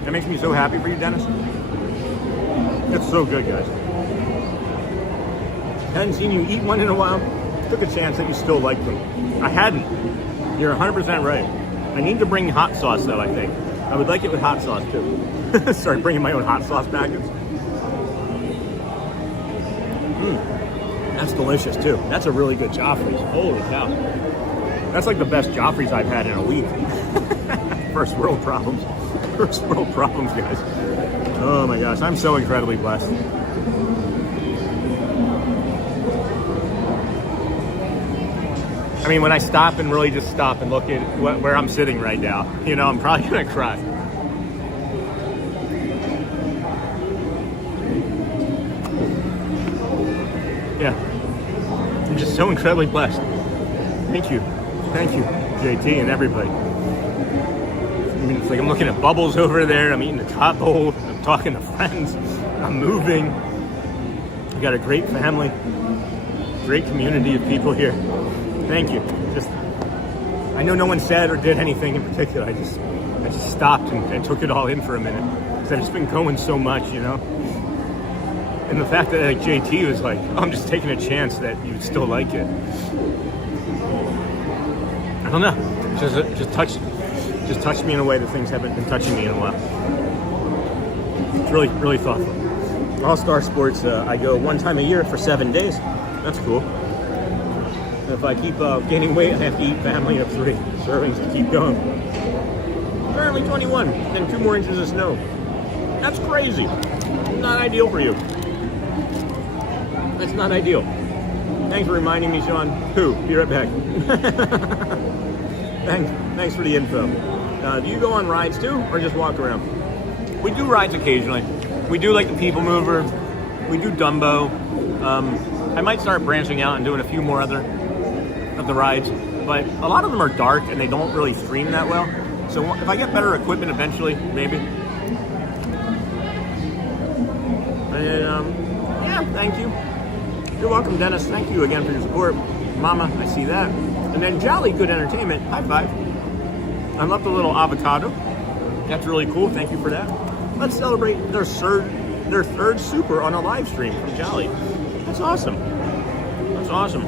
That makes me so happy for you, Dennis. It's so good, guys. Hadn't seen you eat one in a while. Took a chance that you still liked them. I hadn't. You're 100% right. I need to bring hot sauce, though, I think. I would like it with hot sauce, too. Start bringing my own hot sauce packets. That's delicious, too. That's a really good Joffrey's. Holy cow. That's like the best Joffrey's I've had in a week. First world problems. First world problems, guys. Oh my gosh, I'm so incredibly blessed. I mean, when I stop and really just stop and look at where I'm sitting right now, I'm probably gonna cry. so incredibly blessed. Thank you, JT and everybody. I mean, it's like I'm looking at bubbles over there. I'm eating a top bowl. I'm talking to friends. I'm moving. I got a great family, great community of people here. Thank you. I know no one said or did anything in particular. I just stopped and took it all in for a minute because I've just been going so much, you know. And the fact that like JT was like, oh, I'm just taking a chance that you'd still like it. I don't know. It just touched me in a way that things haven't been touching me in a while. It's really, really thoughtful. All-Star Sports, I go one time a year for 7 days. That's cool. And if I keep gaining weight, I have to eat family of 3 servings to keep going. Currently 21, then 2 more inches of snow. That's crazy. Not ideal for you. That's not ideal. Thanks for reminding me, Sean. Be right back. Thanks for the info. Do you go on rides too, or just walk around? We do rides occasionally. We do like the People Mover. We do Dumbo. I might start branching out and doing a few more other of the rides, but a lot of them are dark and they don't really stream that well. So if I get better equipment eventually, maybe. And yeah, thank you. You're welcome, Dennis. Thank you again for your support. Mama, I see that. And then Jolly Good Entertainment, high five. I love the little avocado. That's really cool. Thank you for that. Let's celebrate their third super on a live stream from Jolly. That's awesome. That's awesome.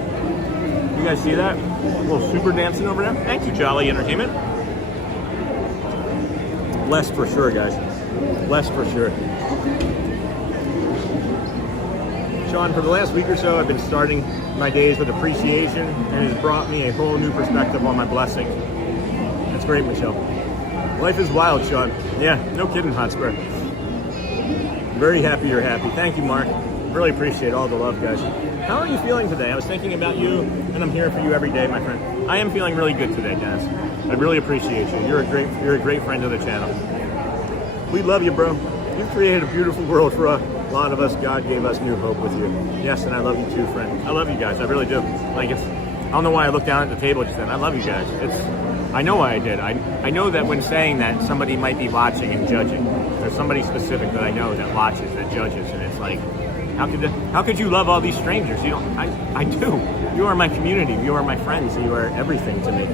You guys see that? A little super dancing over there. Thank you, Jolly Entertainment. Less for sure, guys. Less for sure. Sean, for the last week or so, I've been starting my days with appreciation, and it has brought me a whole new perspective on my blessings. That's great, Michelle. Life is wild, Sean. Yeah, no kidding, Hotspur. Very happy you're happy. Thank you, Mark. Really appreciate all the love, guys. How are you feeling today? I was thinking about you, and I'm here for you every day, my friend. I am feeling really good today, Dennis. I really appreciate you. You're a great friend of the channel. We love you, bro. You've created a beautiful world for a lot of us. God gave us new hope with you. Yes, and I love you too, friend. I love you guys. I really do. Like, I don't know why I looked down at the table just then. I love you guys. I know why I did. I know that when saying that, somebody might be watching and judging. There's somebody specific that I know that watches, that judges, and it's like, how could you love all these strangers? You don't. I do. You are my community. You are my friends. You are everything to me,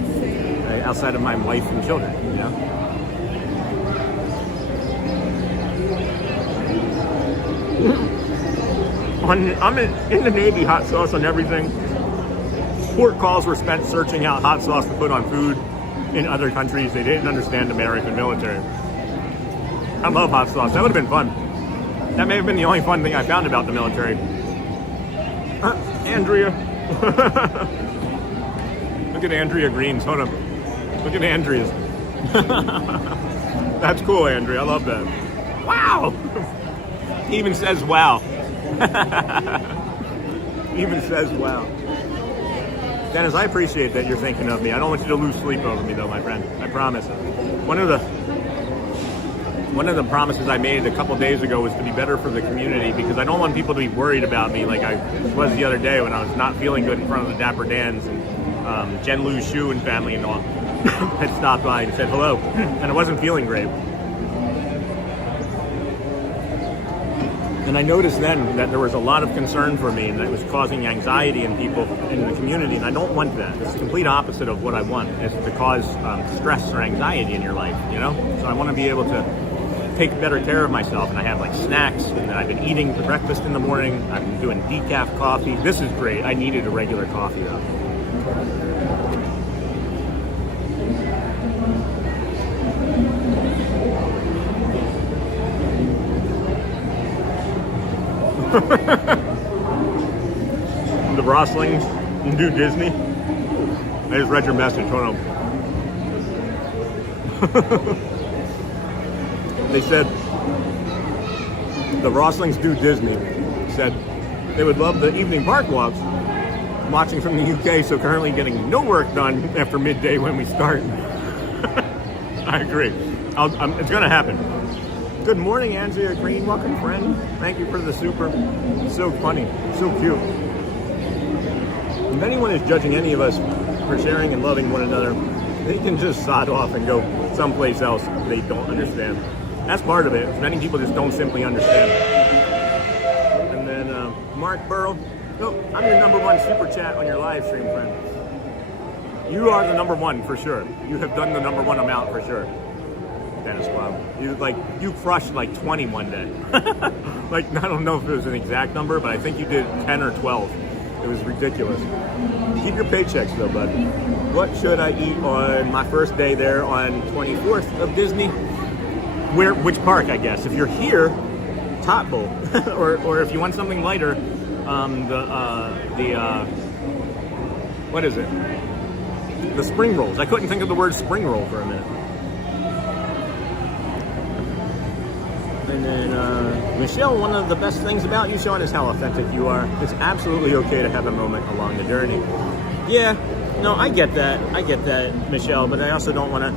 right? Outside of my wife and children. You know. I'm in the Navy. Hot sauce on everything. Port calls were spent searching out hot sauce to put on food in other countries. They didn't understand American military. I love hot sauce. That would have been fun. That may have been the only fun thing I found about the military. Andrea. Look at Andrea Green's. Hold on. Look at Andrea's. That's cool, Andrea. I love that. Wow. He even says wow. He even says wow. Dennis, I appreciate that you're thinking of me. I don't want you to lose sleep over me, though, my friend. I promise. One of the promises I made a couple days ago was to be better for the community, because I don't want people to be worried about me like I was the other day when I was not feeling good in front of the Dapper Dans, and Jen Lu Shu and family and all had stopped by and said hello, and I wasn't feeling great. And I noticed then that there was a lot of concern for me, and that it was causing anxiety in people in the community, and I don't want that. It's the complete opposite of what I want, is to cause stress or anxiety in your life, you know? So I want to be able to take better care of myself, and I have like snacks, and I've been eating breakfast in the morning. I've been doing decaf coffee. This is great. I needed a regular coffee though. The Roslings do Disney. I just read your message. Hold on. They said the Roslings do Disney. Said they would love the evening park walks. Watching from the UK, so currently getting no work done after midday when we start. I agree. It's gonna happen. Good morning, Andrea Green. Welcome, friend. Thank you for the super. So funny. So cute. if anyone is judging any of us for sharing and loving one another, they can just sod off and go someplace else they don't understand. That's part of it. Many people just don't simply understand. And then Mark Burrow, oh, I'm your #1 super chat on your live stream, friend. You are the #1 for sure. You have done the #1 amount for sure. Dennis Bob, you crushed like 20 one day. Like, I don't know if it was an exact number, but I think you did 10 or 12. It was ridiculous. Keep your paychecks though, bud. What should I eat on my first day there on 24th of Disney? Which park, I guess? If you're here, Top Bowl, or if you want something lighter, what is it? The spring rolls. I couldn't think of the word spring roll for a minute. And then Michelle, one of the best things about you, Sean, is how authentic you are. It's absolutely okay to have a moment along the journey. Yeah, no, I get that, Michelle, but I also don't want to,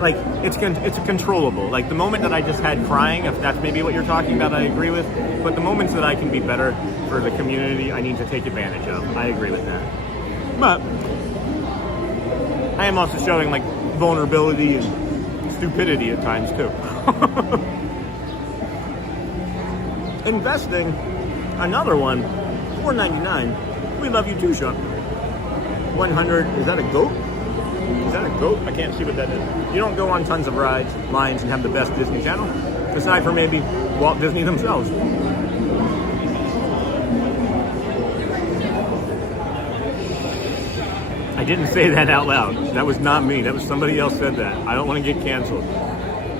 like, it's controllable. Like, the moment that I just had crying, if that's maybe what you're talking about, I agree with. But the moments that I can be better for the community, I need to take advantage of. I agree with that. But I am also showing, like, vulnerability and stupidity at times, too. Investing, another one, $4.99. We love you too, Sean. 100, is that a goat? Is that a goat? I can't see what that is. You don't go on tons of rides, lines, and have the best Disney Channel, aside from maybe Walt Disney themselves. I didn't say that out loud. That was not me. That was somebody else said that. I don't want to get canceled.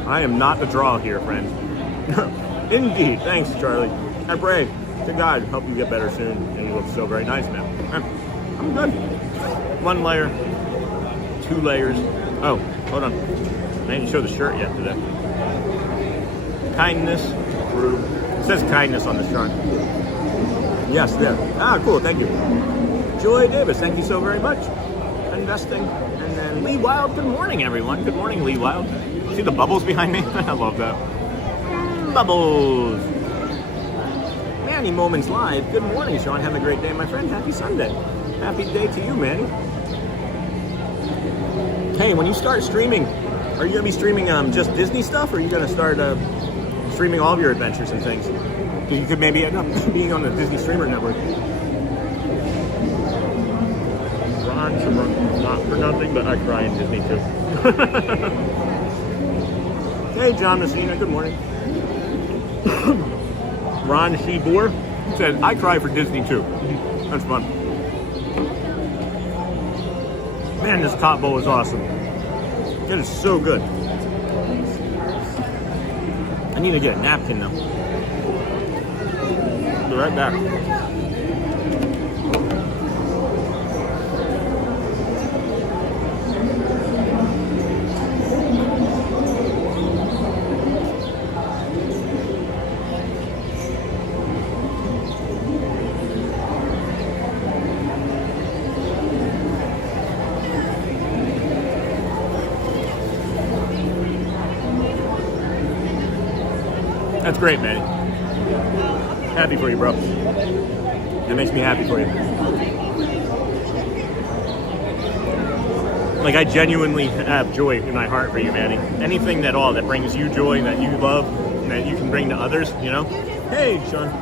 I am not the draw here, friend. Indeed. Thanks, Charlie. I pray to God help you get better soon. And you look so very nice, man. I'm good. 1 layer, 2 layers. Oh, hold on. I didn't show the shirt yet today. Kindness. It says kindness on the shirt. Yes, there. Ah, cool. Thank you. Joy Davis, thank you so very much. Investing. And then Lee Wild. Good morning, everyone. Good morning, Lee Wild. See the bubbles behind me? I love that. Bubbles. Manny Moments Live. Good morning, Sean. Have a great day, my friend. Happy Sunday. Happy day to you, Manny. Hey, when you start streaming, are you going to be streaming just Disney stuff, or are you going to start streaming all of your adventures and things? Because you could maybe end up being on the Disney Streamer Network. Not for nothing, but I cry in Disney too. Hey, John Messina. Good morning. Ron Shebour said, I cry for Disney too. That's fun. Man, this Top Bowl is awesome. It is so good. I need to get a napkin though. Be right back. That's great, man. Happy for you, bro. That makes me happy for you. Like, I genuinely have joy in my heart for you, Manny. Anything at all that brings you joy, that you love, and that you can bring to others, you know? Hey, Sean.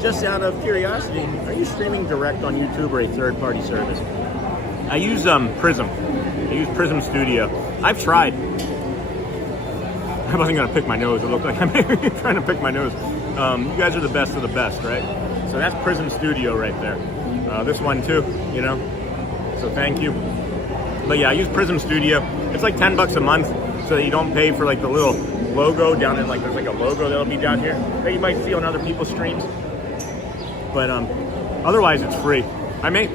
Just out of curiosity, are you streaming direct on YouTube or a third-party service? I use Prism. I use Prism Studio. I've tried. I wasn't going to pick my nose. It looked like I'm trying to pick my nose. You guys are the best of the best, right? So that's Prism Studio right there. This one too, you know? So thank you. But yeah, I use Prism Studio. It's like $10 a month, so that you don't pay for like the little logo down in, like, there's like a logo that'll be down here that you might see on other people's streams. But otherwise it's free. I may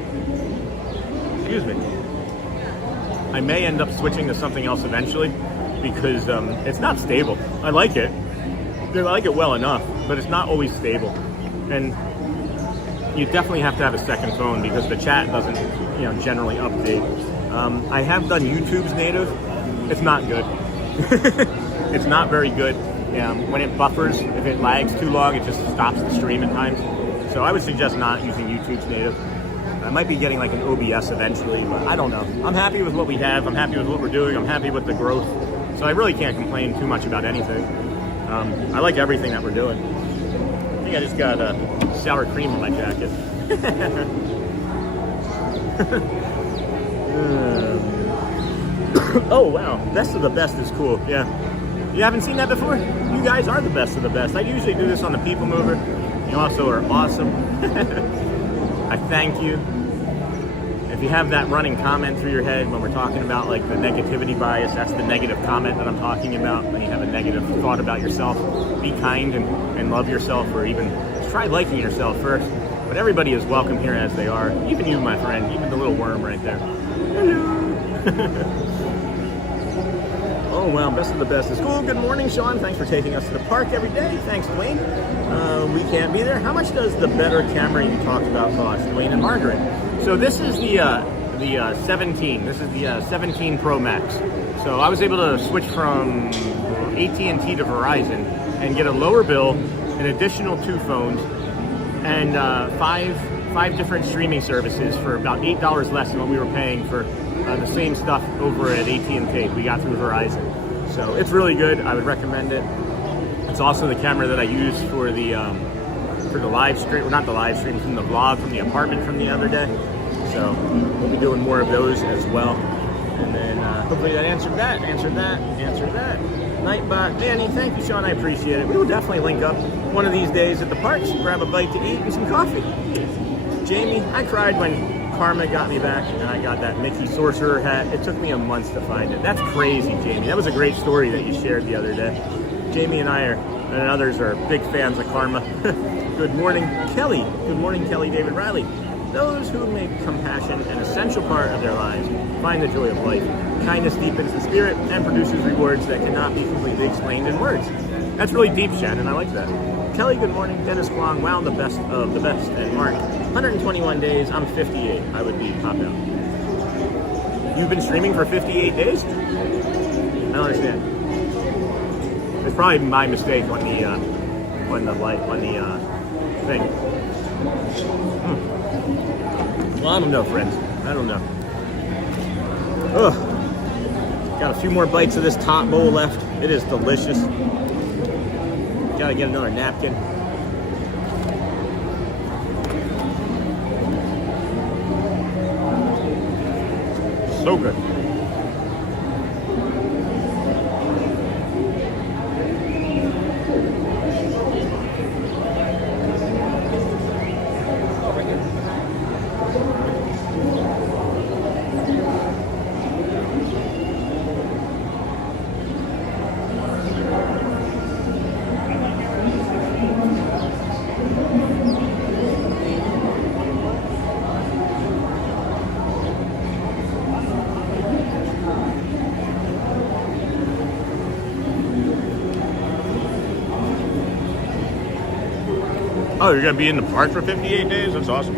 end up switching to something else eventually, because it's not stable. I like it. I like it well enough, but it's not always stable. And you definitely have to have a second phone because the chat doesn't, generally update. I have done YouTube's native. It's not good. It's not very good. When it buffers, if it lags too long, it just stops the stream at times. So I would suggest not using YouTube's native. I might be getting like an OBS eventually, but I don't know. I'm happy with what we have. I'm happy with what we're doing. I'm happy with the growth. So I really can't complain too much about anything. I like everything that we're doing. I think I just got sour cream on my jacket. Oh wow, best of the best is cool. Yeah, you haven't seen that before? You guys are the best of the best. I usually do this on the People Mover. You also are awesome. I thank you. If you have that running comment through your head when we're talking about like the negativity bias, that's the negative comment that I'm talking about. When you have a negative thought about yourself, be kind and love yourself, or even try liking yourself first. But everybody is welcome here as they are. Even you, my friend, even the little worm right there. Hello. Oh wow, best of the best is cool. Good morning, Sean. Thanks for taking us to the park every day. Thanks, Dwayne. We can't be there. How much does the better camera you talked about cost, Dwayne and Margaret? So this is the 17. This is the 17 Pro Max. So I was able to switch from AT&T to Verizon and get a lower bill, an additional 2 phones, and five different streaming services for about $8 less than what we were paying for the same stuff over at AT&T. We got through Verizon. So it's really good. I would recommend it. It's also the camera that I use for the live stream, well, not the live stream, from the vlog from the apartment from the other day. So we'll be doing more of those as well. And then hopefully that answered that. Nightbot, Danny, thank you, Sean. I appreciate it. We will definitely link up one of these days at the parks, grab a bite to eat and some coffee. Jamie, I cried when Karma got me back and I got that Mickey Sorcerer hat. It took me a month to find it. That's crazy, Jamie. That was a great story that you shared the other day. Jamie and I and others are big fans of Karma. Good morning, Kelly. Good morning, Kelly David Riley. Those who make compassion an essential part of their lives find the joy of life. Kindness deepens the spirit and produces rewards that cannot be completely explained in words. That's really deep, Shannon. I like that. Kelly, good morning. Dennis Kwong, wow, the best of the best. And Mark, 121 days. I'm 58. I would be top out. You've been streaming for 58 days? I don't understand. It's probably my mistake on the thing. Well, I don't know, friends. I don't know. Ugh. Got a few more bites of this top bowl left. It is delicious. Gotta get another napkin. So good. Oh, you're gonna be in the park for 58 days? That's awesome.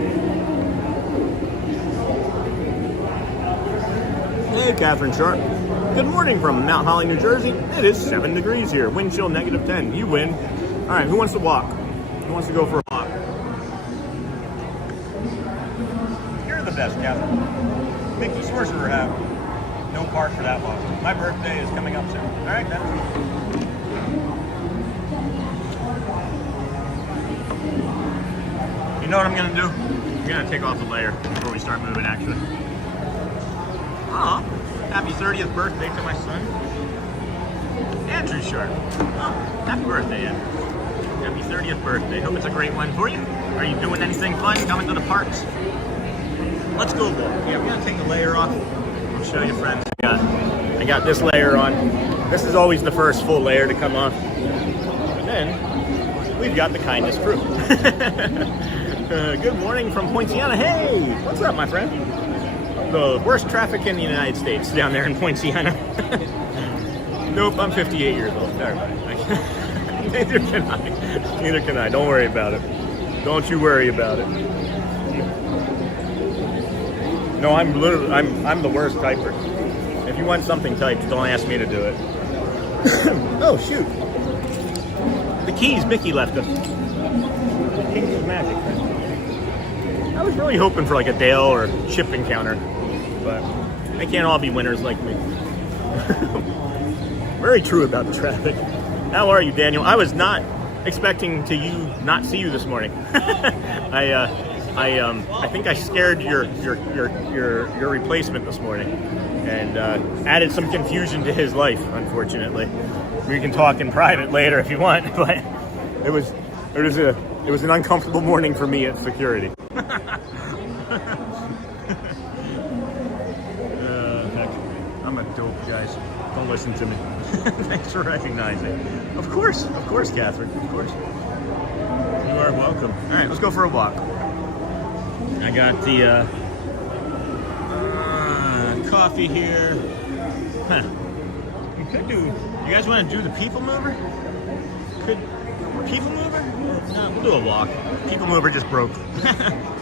Hey, Catherine Sharp. Good morning from Mount Holly, New Jersey. It is 7 degrees here. Wind chill -10. You win. All right, who wants to walk? Who wants to go for a walk? You're the best, Catherine. Mickey Sorcerer hat. No park for that long. My birthday is coming up soon. All right, then. You know what I'm gonna do? I'm gonna take off the layer before we start moving, actually. Aw, happy 30th birthday to my son, Andrew Sharp. Oh, happy birthday, Andrew. Happy 30th birthday. Hope it's a great one for you. Are you doing anything fun coming to the parks? Let's go, boy. Yeah, we're gonna take the layer off. I'll show you, friends. I got this layer on. This is always the first full layer to come off. And then we've got the kindness proof. Good morning from Poinciana. Hey, what's up, my friend? The worst traffic in the United States down there in Poinciana. Nope, I'm 58 years old. Never mind. Neither can I. Neither can I. Don't worry about it. Don't you worry about it. No, I'm the worst typer. If you want something typed, don't ask me to do it. Oh shoot! The keys Mickey left us. The keys of magic. How was really hoping for like a Dale or Chip encounter, but they can't all be winners like me. Very true about the traffic. How are you, Daniel? I was not expecting to not see you this morning. I think I scared your replacement this morning and added some confusion to his life. Unfortunately, we can talk in private later if you want, but it was an uncomfortable morning for me at security. Heck, I'm a dope, guys. Don't listen to me. Thanks for recognizing. Of course, Catherine. Of course. You are welcome. All right, let's go for a walk. I got the coffee here. Huh. We could do. You guys want to do the People Mover? People Mover? No, we'll do a walk. People Mover just broke.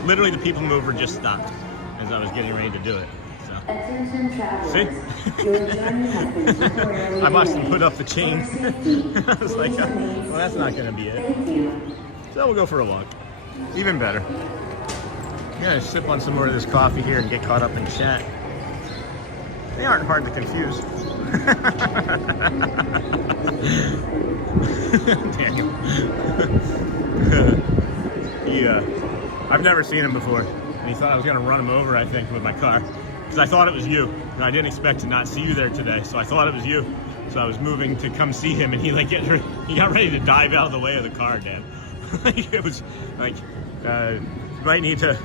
Literally, the People Mover just stopped as I was getting ready to do it. So. See? I must have put up the chain. I was like, well, that's not going to be it. So we'll go for a walk. Even better. I'm going to sip on some more of this coffee here and get caught up in chat. They aren't hard to confuse. Daniel. I've never seen him before. And he thought I was going to run him over, I think, with my car. Because I thought it was you. And I didn't expect to not see you there today. So I thought it was you. So I was moving to come see him, and he got ready to dive out of the way of the car, Dan. It was like, you might need to,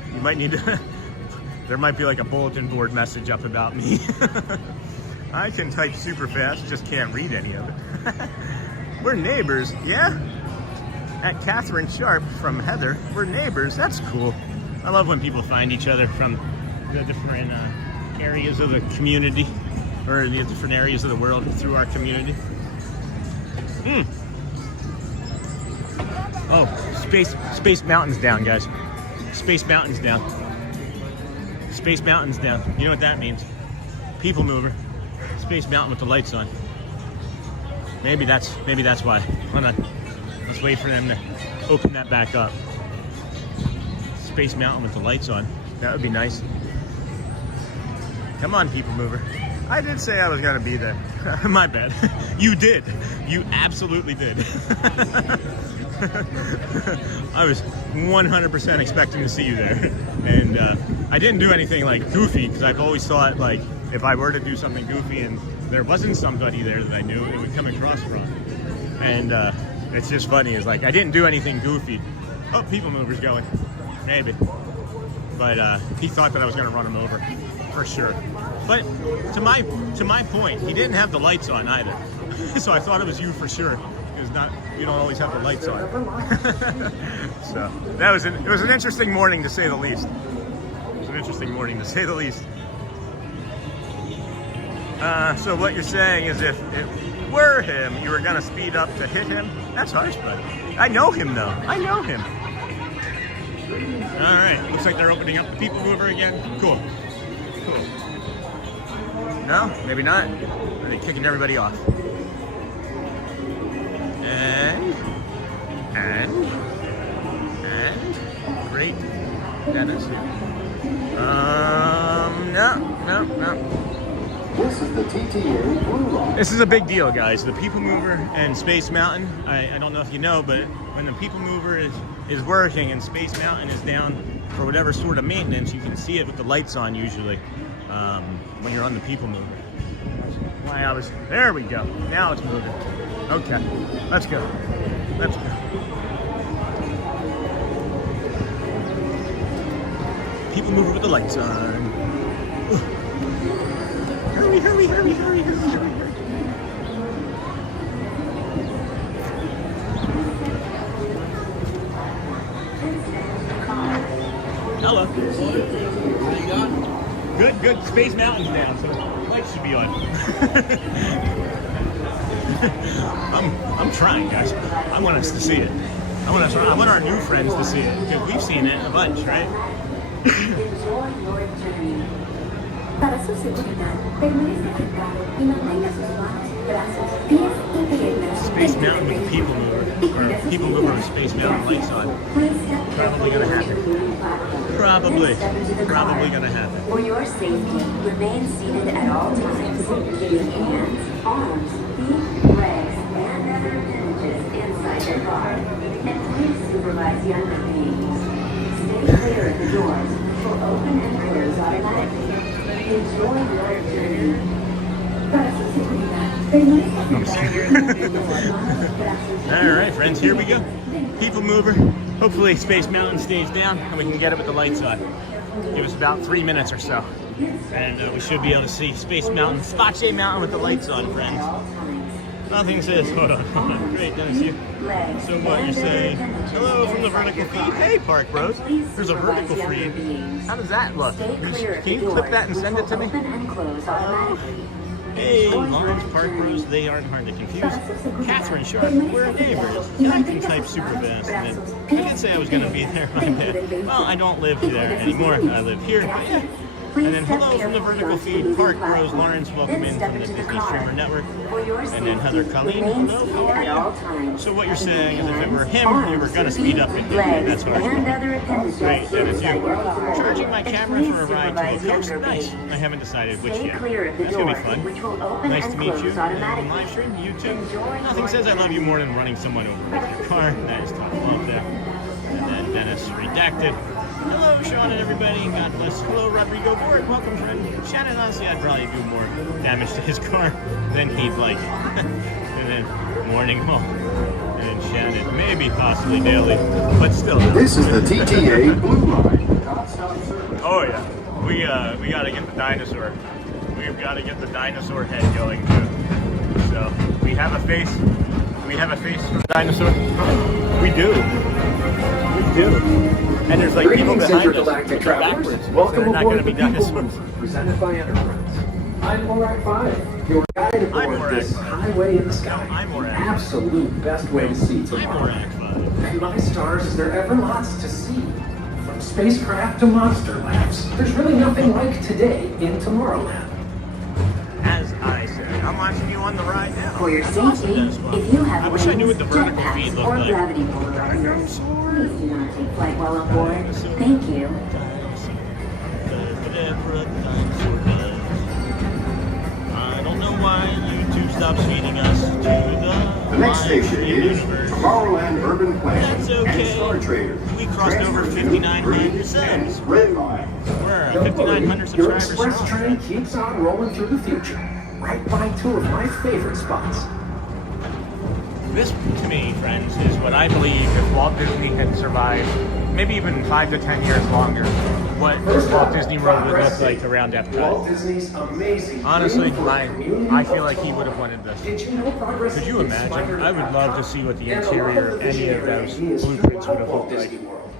there might be like a bulletin board message up about me. I can type super fast, just can't read any of it. We're neighbors, yeah? At Catherine Sharp from Heather, we're neighbors, that's cool. I love when people find each other from the different areas of the community, or the different areas of the world through our community. Oh, Space Mountain's down, guys. Space Mountain's down. Space Mountain's down. You know what that means? People Mover. Space Mountain with the lights on. Maybe that's why. Hold on. Let's wait for them to open that back up. Space Mountain with the lights on. That would be nice. Come on, People Mover. I did say I was going to be there. My bad. You did. You absolutely did. I was 100% expecting to see you there. And I didn't do anything like goofy, because I've always thought like if I were to do something goofy and there wasn't somebody there that I knew, it would come across wrong. And it's just funny, is like I didn't do anything goofy. Oh, People Mover's going. Maybe. But he thought that I was going to run him over, for sure. But to my point, he didn't have the lights on either. So I thought it was you for sure. You don't always have the lights on. So it was an interesting morning to say the least. It was an interesting morning to say the least. So what you're saying is if it were him, you were going to speed up to hit him? That's harsh, buddy. I know him, though. I know him. All right. Looks like they're opening up the People Mover again. Cool. No? Maybe not. Are they kicking everybody off? And great. Dennis. No. This is the TTA Blue Line. This is a big deal, guys. The People Mover and Space Mountain. I don't know if you know, but when the People Mover is working and Space Mountain is down for whatever sort of maintenance, you can see it with the lights on usually when you're on the People Mover. There we go. Now it's moving. Okay, let's go. People Mover with the lights on. Hurry. Hello. How you going? Good. Space Mountain's down, so the lights should be on. I'm trying, guys. I want us to see it. I want our new friends to see it, because we've seen it a bunch, right? Para su seguridad, permanezca sentado y mantenga sus manos, brazos, pies y piernas. Space Mountain with the People Mover. Y cuida sus People Mover with Space Mountain lights on. Probably gonna happen. Probably gonna happen. For your safety, remain seated at all times, keeping hands, arms, feet, legs, and other appendages inside the car. And please supervise younger beings. Stay clear of the doors, which will open and close automatically. Enjoy your journey. Alright friends, here we go. People Mover. Hopefully Space Mountain stays down and we can get it with the lights on. Give us about 3 minutes or so. And we should be able to see Space Mountain, Space Mountain with the lights on, friends. Nothing says, hold on. Great, Dennis, you. So what you're saying? Hello from the vertical feed. Hey, Park Bros. There's a vertical feed. How does that look? Can you clip that and send it to me? Hey, Lawrence Park Bros, they aren't hard to confuse. Catherine Sharp, we're neighbors. Yeah, I can type super fast. And then I did say I was going to be there, my bad. Well, I don't live there anymore. I live here. But yeah. And then hello from the vertical feed, Park Bros, Lawrence, welcome in from the Disney Streamer Network. And then Heather Colleen, hello, how are you? So what you're saying is if it were him, you were going to speed up and that's what I was doing. Great, that is you. Charging my camera for a ride to a coast? Nice. I haven't decided which yet. That's going to be fun. Nice to meet you. And live stream, you too. Nothing says I love you more than running someone over with your car. That is top love there. And then Dennis redacted. Hello, Sean and everybody. God bless. Hello, Rodrigo Board. Welcome, friend. Shannon, honestly, I'd probably do more damage to his car than he'd like. And then Morning Home. And then Shannon, maybe possibly daily, but still. This is the TTA Blue Line. Oh yeah, we gotta get the dinosaur. We've got to get the dinosaur head going too. So we have a face. We have a face for the dinosaur. We do. We do. And there's like people behind us backwards. Welcome they're not going to be dinosaurs. Presented by Enterprise. I'm Morak 5, your guide aboard this highway in the sky. I'm the Morak. absolute best way to see tomorrow. I'm Morak 5. And my stars, is there ever lots to see? From spacecraft to monster labs, there's really nothing like today in Tomorrowland. As I said, I'm watching you on the ride now. For your safety, if you have I wish I knew what the wings, vertical feed jetpacks, looked or like. gravity motorizers, please do not take flight while on board. Thank you. I don't know why YouTube stops feeding us to The next station is universe. Tomorrowland Urban Planning That's okay. and Star Trader. We crossed over 5,900 subs. Red Line. We're Don't 5,900 worry, your subscribers. express train keeps on rolling through the future, right by two of my favorite spots. This, to me, friends, is what I believe if Walt Disney had survived, maybe even 5 to 10 years longer, what Walt Disney World would look like around Walt Epcot. Disney's amazing. Honestly, I feel like he would have wanted this. Did you know progress Could you is imagine? smarter I would love to see what the interior of any of those blueprints would have Walt looked like. Disney World.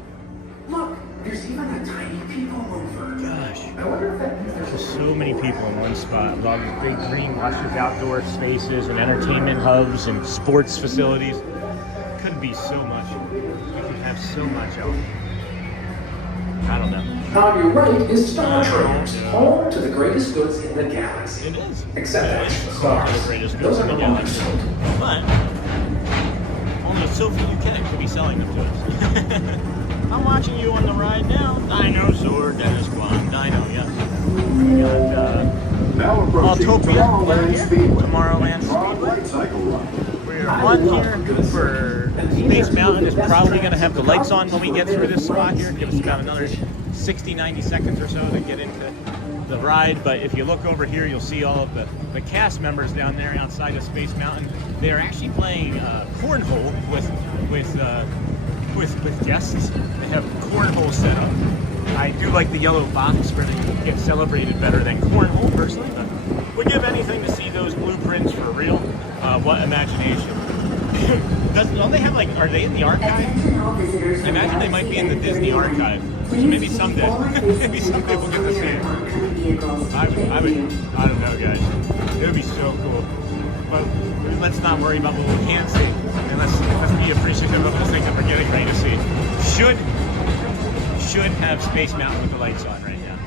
Look, there's even a tiny people mover. Gosh, I wonder if that means there's so many people in one spot. With all these big green, luscious outdoor spaces and entertainment hubs and sports facilities. Could be so much. We could have so much else. I don't know. On your right is Star Traders, home to the greatest goods in the galaxy. It is. Except It that's is the the stars. greatest Those goods are in the the ones. galaxy. But only so few you can be selling them to us. I'm watching you on the ride now. Dinosaur, Dennis Kwan, Dino, yes. We got Now approaching Autopia Tomorrowland here. Speedway. Tomorrowland Broad Speedway. light cycle run. We're on here for Space Mountain is probably going to have the lights on when we get through this spot here. Give us about another 60, 90 seconds or so to get into the ride. But if you look over here, you'll see all of the cast members down there outside of Space Mountain. They are actually playing cornhole with guests. They have cornhole set up. I do like the yellow box where they get celebrated better than cornhole personally, but would give anything to see those blueprints for real. What imagination. Don't they have are they in the archive? I imagine they might be in the Disney archive. So maybe someday we'll get to see it. I don't know guys. It would be so cool. But let's not worry about what we can't see. And let's be appreciative of the thing that we're getting ready to see. Should have Space Mountain with the lights on right now.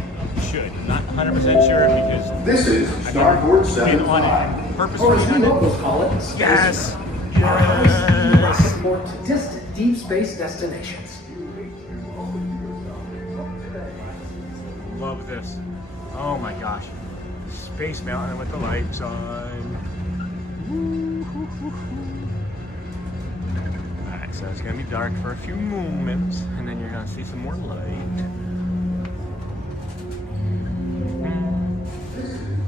Should. Not 100% sure because This is Starboard been 75. on it purposely Or as we on it. locals call it, Yes. Yes. to distant deep space destinations. Love this. Oh my gosh. Space Mountain with the lights on. Alright, so it's gonna be dark for a few moments, and then you're gonna see some more light.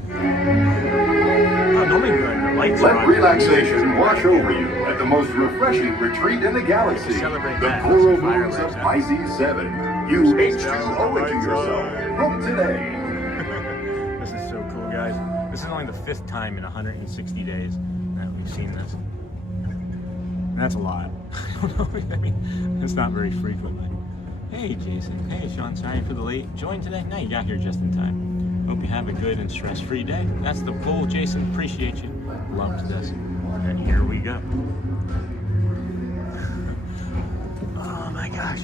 Oh, normally the lights are Let on. relaxation wash over you at the most refreshing retreat in the galaxy. Celebrate The that. coral Fire moons of breaks out. Pisces 7. You Space H2 Mountain, owe it to lights yourself. on. From today. This is so cool, guys. This is only the 5th time in 160 days that we've seen this. That's a lot. I don't know. I mean, it's not very frequently. Hey, Jason. Hey, Sean. Sorry for the late join today. No, you got here just in time. Hope you have a good and stress-free day. That's the goal, Jason. Appreciate you. Loved this. And here we go. Oh my gosh.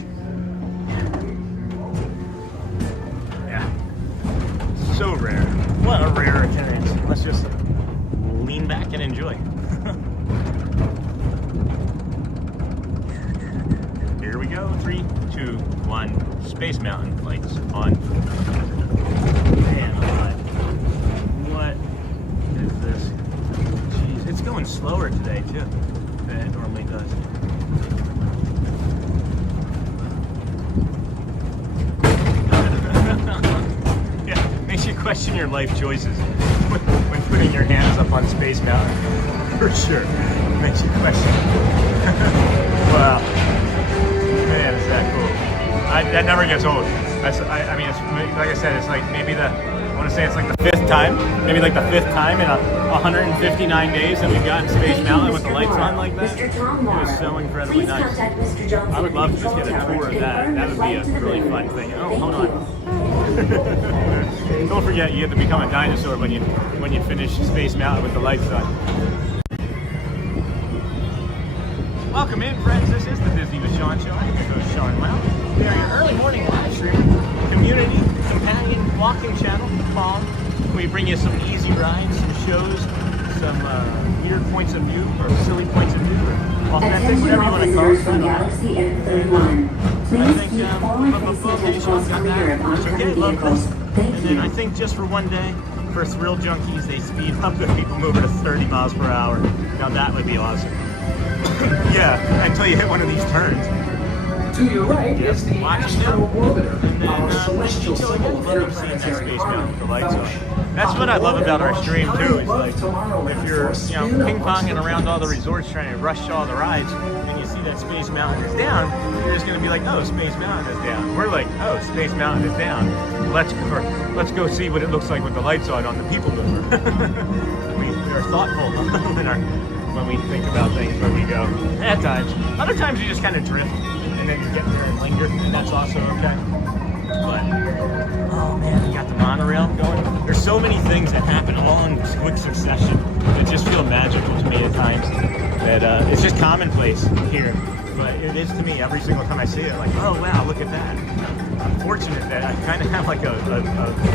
Yeah. So rare. What a rare occurrence. Let's just lean back and enjoy. Here we go. 3, 2, 1. Space Mountain lights on. Man alive. What is this? Jeez, it's going slower today too than it normally does. Yeah, makes you question your life choices when putting your hands up on Space Mountain. For sure. Makes you question. Wow. Man, is that cool. That never gets old. I mean, it's, like I said, it's like maybe I want to say it's like the 5th time, maybe like the 5th time in 159 days that we've gotten Space Mountain with the lights on like that. It was so incredibly nice. I would love to just get a tour of that. That would be a really fun thing. Oh, hold on. Don't forget, you have to become a dinosaur when you finish Space Mountain with the lights on. Welcome in, friends. This is the Disney with Sean show. I'm your host, Sean Lau. We are your early morning live stream, community, companion, walking channel, Palm. We bring you some easy rides, some shows, some weird points of view, or silly points of view, or authentic, whatever you want to call it. From Galaxy M31. Please keep forward facing vehicles clear of oncoming vehicles. Thank And you. then I think just for one day, for thrill junkies, they speed up the people mover to 30 miles per hour. Now that would be awesome. Yeah, until you hit one of these turns. To your right is the Watch Astro Orbiter, And our then, celestial so symbol again, of love seeing that interplanetary Space Mountain with the lights harmony. on. That's what I love about our stream too. Is like if you're ping-ponging around all the resorts trying to rush all the rides, and you see that Space Mountain is down, you're just gonna be like, oh, Space Mountain is down. We're like, oh, Space Mountain is down. Let's go see what it looks like with the lights on the people mover. we are thoughtful when we think about things when we go. At times. Other times you just kind of drift and then you get there and linger, and that's also okay. But, oh man, we got the monorail going. There's so many things that happen all in quick succession that just feel magical to me at times. That it's just commonplace here. But it is to me every single time I see it, like, oh wow, look at that. I'm fortunate that I kind of have like a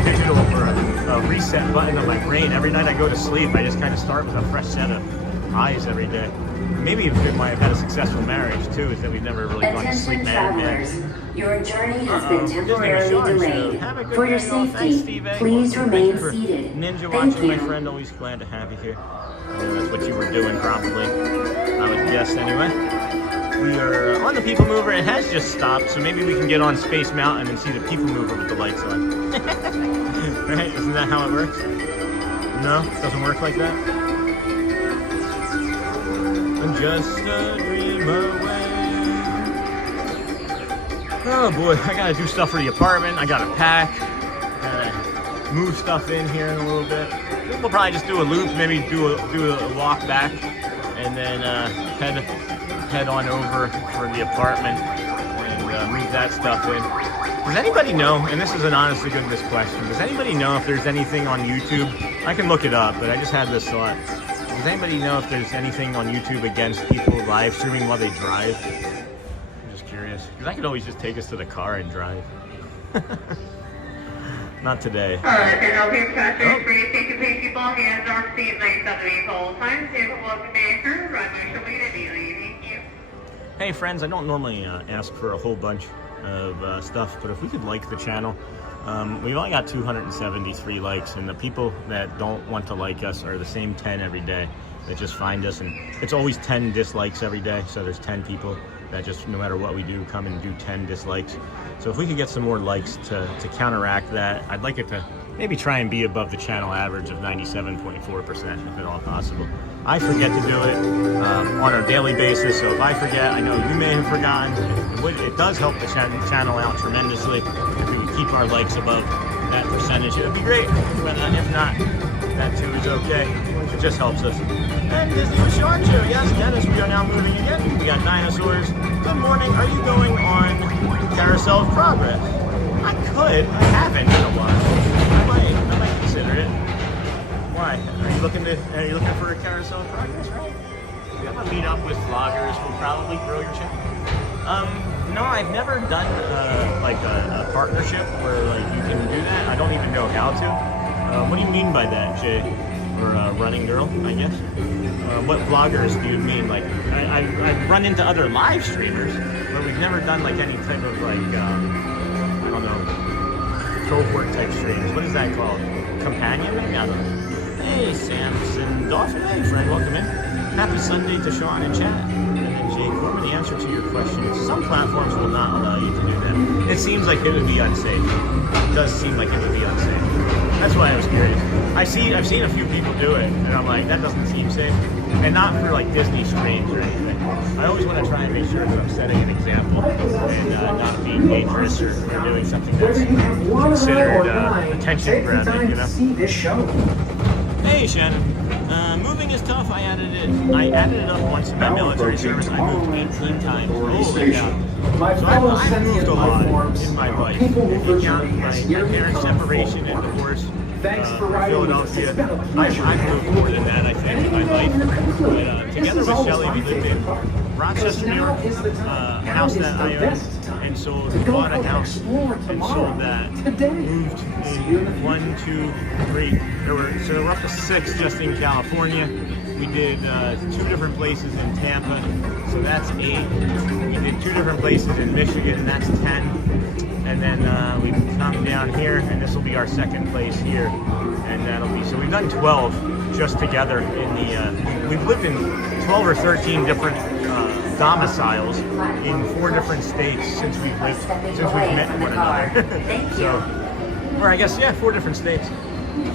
digital or a reset button on my brain. Every night I go to sleep, I just kind of start with a fresh set of eyes every day. Maybe it's been why I've had a successful marriage too, is that we've never really gone to sleep Attention mad. travelers, your journey has been temporarily Disney with Sean delayed. show. Have a good For your day, all. Thanks, safety, Steve A. please Thank remain you for seated. Ninja Thank watching, my you. friend. Always glad to have you here. I know that's what you were doing probably. I would guess anyway. We are on the People Mover. It has just stopped, so maybe we can get on Space Mountain and see the People Mover with the lights on. Right? Isn't that how it works? No? Doesn't work like that? I'm just a dream away. Oh boy, I gotta do stuff for the apartment. I gotta pack. Gotta move stuff in here in a little bit. We'll probably just do a loop, maybe do a walk back, and then head on over for the apartment and move that stuff in. Does anybody know, and this is an honest to goodness question, does anybody know if there's anything on YouTube? I can look it up, but I just had this thought. Does anybody know if there's anything on YouTube against people live streaming while they drive? I'm just curious. Because I could always just take us to the car and drive. Not today. And I'll be passengers for you. Take your people on hands on seat, legs on the vehicle all times. If welcome to enter, run my show immediately. Thank you. Hey friends, I don't normally ask for a whole bunch of stuff, but if we could like the channel. We've only got 273 likes, and the people that don't want to like us are the same 10 every day that just find us, and it's always 10 dislikes every day, so there's 10 people that just, no matter what we do, come and do 10 dislikes. So if we could get some more likes to counteract that, I'd like it to maybe try and be above the channel average of 97.4%, if at all possible. I forget to do it on a daily basis, so if I forget, I know you may have forgotten. It does help the channel out tremendously if we would keep our likes above that percentage. It would be great, but if not, that too is okay. It just helps us. And Disney with Sean Show. Yes, Dennis, we are now moving again. We got dinosaurs. Good morning. Are you going on Carousel of Progress? I could. I haven't in a while. I might consider it. Why? Are you looking for a Carousel of Progress, right? If you have a meet up with vloggers, we'll probably grow your channel. No, I've never done like a partnership where like you can do that. I don't even know how to. What do you mean by that, Jay? Or running girl, I guess. What vloggers do you mean? Like, I've run into other live streamers, but we've never done like any type of like, I don't know, cohort type streams. What is that called? Companion? I don't know. Hey, Samson Dolphin. Hey, friend, welcome in. Happy Sunday to Sean and chat. And then Jake, what the answer to your question is some platforms will not allow you to do that. It seems like it would be unsafe. It does seem like it would be unsafe. That's why I was curious. I've seen a few people do it, and I'm like, that doesn't seem safe. And not for like Disney streams or anything. I always want to try and make sure that I'm setting an example and not being dangerous or doing something that's considered attention grabbing, you know? Hey Shannon. Moving is tough. I added it up once in my military service. I moved 18 times. Holy cow. So I've moved a lot in my life. If you count my parents' separation and divorce, Philadelphia, I've moved more than that, I think, in my life. But together with Shelly, we lived in Rochester, New York, a house that I owned and sold. We bought a house and sold that. Moved in 1, 2, 3. There were up to 6 just in California. We did 2 different places in Tampa, so that's 8. We did 2 different places in Michigan, and that's 10. And then we've come down here, and this will be our 2nd place here, and that'll be, so we've done 12 just together in the, we've lived in 12 or 13 different domiciles in 4 different states since we've met one another. So, or I guess, yeah, 4 different states.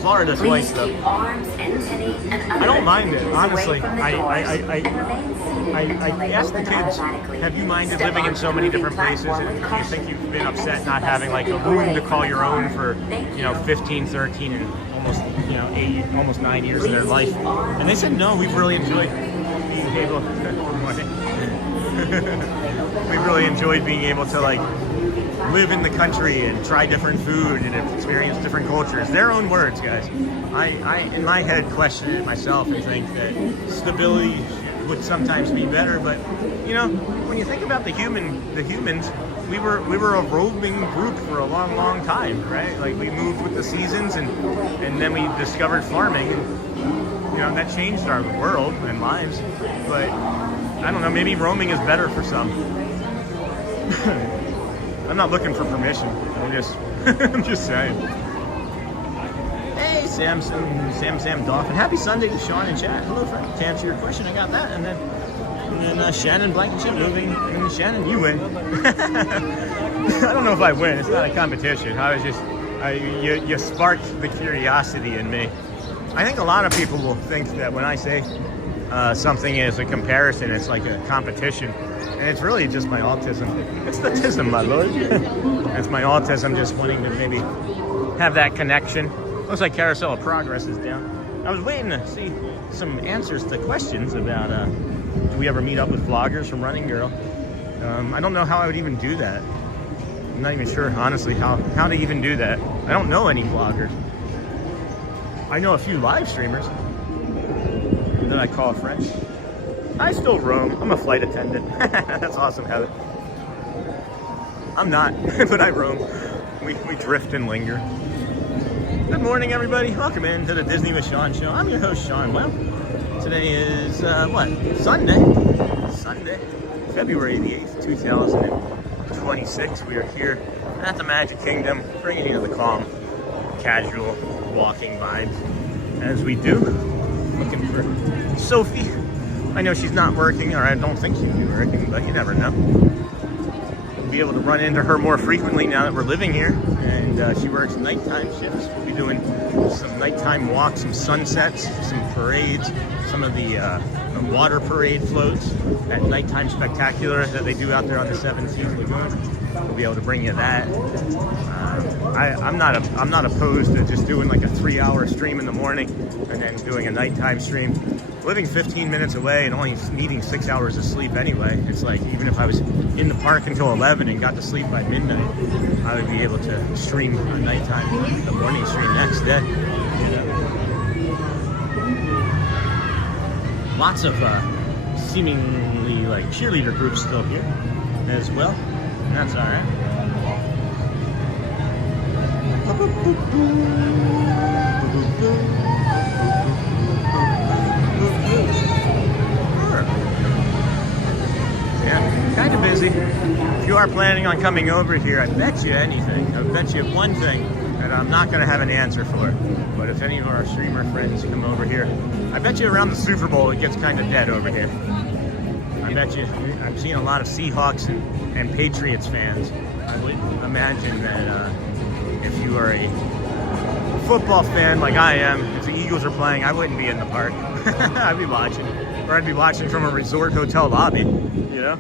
Florida twice though. I don't mind it, honestly. I asked the kids, have you minded living in so many different places? And do you think you've been upset not having like a room to call your own for, 15, 13, and almost, 8, almost 9 years of their life? And they said, no, we've really enjoyed being able we've really enjoyed being able to like live in the country and try different food and experience different cultures. Their own words, guys. I in my head question it myself and think that stability would sometimes be better, but when you think about the humans, we were a roving group for a long time, right? Like we moved with the seasons and then we discovered farming and that changed our world and lives. But I don't know, maybe roaming is better for some. I'm not looking for permission. I'm just saying. Hey, Sam Dolphin. Happy Sunday to Sean and chat. Hello, friend. To answer your question, I got that. And then Shannon Blankenship moving. And Shannon, you win. I don't know if I win. It's not a competition. I was just, you sparked the curiosity in me. I think a lot of people will think that when I say something is a comparison, it's like a competition. And it's really just my autism. It's the autism, my lord. It's my autism just wanting to maybe have that connection. Looks like Carousel of Progress is down. I was waiting to see some answers to questions about do we ever meet up with vloggers from Running Girl? I don't know how I would even do that. I'm not even sure, honestly, how to even do that. I don't know any vloggers. I know a few live streamers that I call friends. I still roam. I'm a flight attendant. That's awesome, Heather. I'm not, but I roam. We drift and linger. Good morning, everybody. Welcome in to the Disney with Sean show. I'm your host, Sean. Well, today is, what? Sunday. February the 8th, 2026. We are here at the Magic Kingdom, bringing you the calm, casual walking vibes as we do. Looking for Sophie. I know she's not working, or I don't think she'd be working, but you never know. We'll be able to run into her more frequently now that we're living here. And she works nighttime shifts. We'll be doing some nighttime walks, some sunsets, some parades, some of the water parade floats, that nighttime spectacular that they do out there on the 17th Lagoon. We'll be able to bring you that. I'm not opposed to just doing like a 3-hour stream in the morning and then doing a nighttime stream. Living 15 minutes away and only needing 6 hours of sleep anyway, it's like even if I was in the park until 11 and got to sleep by midnight, I would be able to stream a nighttime, the morning stream next day. Lots of seemingly like cheerleader groups still here as well. And that's all right. Yeah, kind of busy. If you are planning on coming over here, I bet you anything. I bet you one thing that I'm not going to have an answer for. But if any of our streamer friends come over here, I bet you around the Super Bowl it gets kind of dead over here. I bet you I'm seeing a lot of Seahawks and Patriots fans. I would imagine that if you are a football fan like I am, if the Eagles are playing, I wouldn't be in the park. I'd be watching. Or I'd be watching from a resort hotel lobby, you know?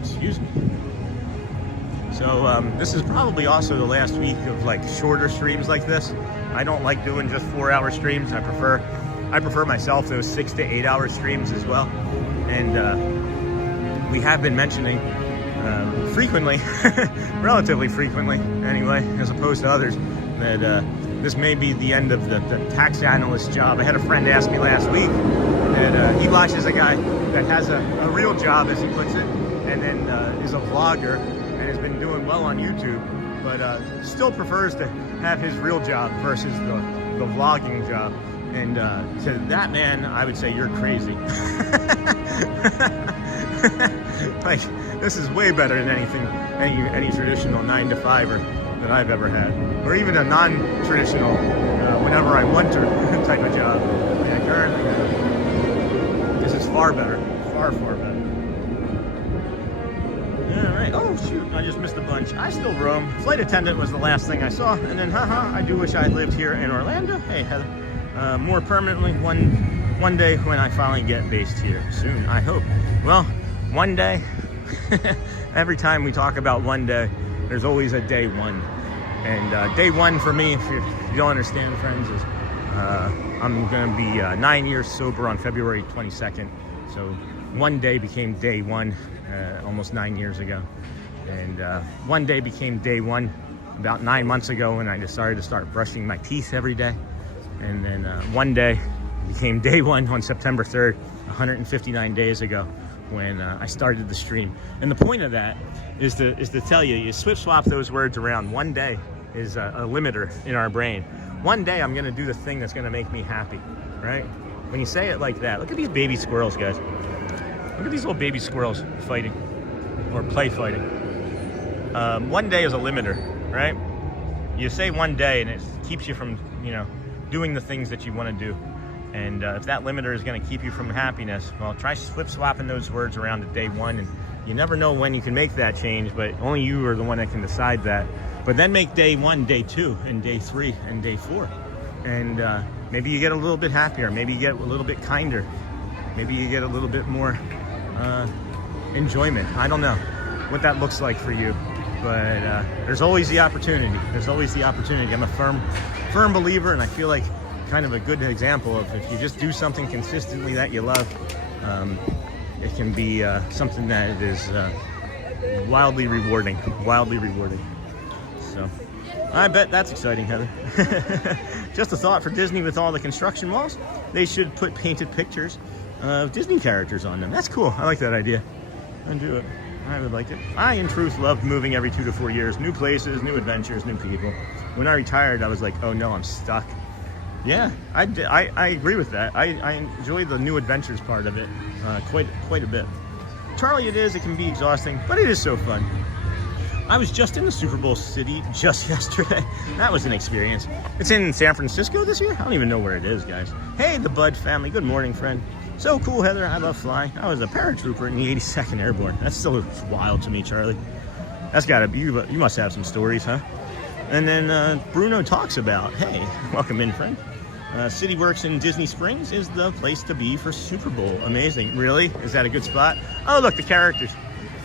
Excuse me. So this is probably also the last week of like shorter streams like this. I don't like doing just 4-hour streams. I prefer myself those 6 to 8 hour streams as well. And we have been mentioning frequently, relatively frequently anyway, as opposed to others, that this may be the end of the tax analyst job. I had a friend ask me last week that he watches a guy that has a real job, as he puts it, and then is a vlogger and has been doing well on YouTube, but still prefers to have his real job versus the vlogging job. And to that man, I would say you're crazy. Like, this is way better than any traditional 9-to-5er that I've ever had, or even a non-traditional whenever I want to type of job. And currently, this is far better, far better. All right. Oh shoot! I just missed a bunch. I still roam. Flight attendant was the last thing I saw, and then I do wish I lived here in Orlando. Hey Heather. More permanently one day when I finally get based here soon, I hope. Well, one day. Every time we talk about one day, there's always a day one. And day one for me, if you don't understand, friends, is I'm going to be 9 years sober on February 22nd. So one day became day one almost 9 years ago. And one day became day one about 9 months ago when I decided to start brushing my teeth every day. And then one day became day one on September 3rd, 159 days ago, when I started the stream. And the point of that is to tell you, you swap those words around. One day is a limiter in our brain. One day I'm gonna do the thing that's gonna make me happy, right? When you say it like that, look at these baby squirrels, guys. Look at these little baby squirrels fighting, or play fighting. One day is a limiter, right? You say one day and it keeps you from, doing the things that you want to do. And if that limiter is going to keep you from happiness, well, try flip-swapping those words around to day one. And you never know when you can make that change, but only you are the one that can decide that. But then make day one, day two, and day three, and day four. And maybe you get a little bit happier. Maybe you get a little bit kinder. Maybe you get a little bit more enjoyment. I don't know what that looks like for you. But there's always the opportunity. There's always the opportunity. I'm a firm believer, and I feel like kind of a good example of if you just do something consistently that you love, it can be something that is wildly rewarding. So I bet that's exciting, Heather. Just a thought for Disney with all the construction walls. They should put painted pictures of Disney characters on them. That's cool. I like that idea. I'd do it. I would like it. I, in truth, loved moving every 2 to 4 years. New places, new adventures, new people. When I retired, I was like, oh no, I'm stuck. Yeah, I agree with that. I enjoy the new adventures part of it quite a bit. Charlie, it can be exhausting, but it is so fun. I was just in the Super Bowl city just yesterday. That was an experience. It's in San Francisco this year? I don't even know where it is, guys. Hey, the Bud family. Good morning, friend. So cool, Heather. I love flying. I was a paratrooper in the 82nd Airborne. That's still wild to me, Charlie. That's gotta be, you must have some stories, huh? And then Bruno talks about, hey, welcome in, friend. City Works in Disney Springs is the place to be for Super Bowl. Amazing. Really? Is that a good spot? Oh, look, the characters.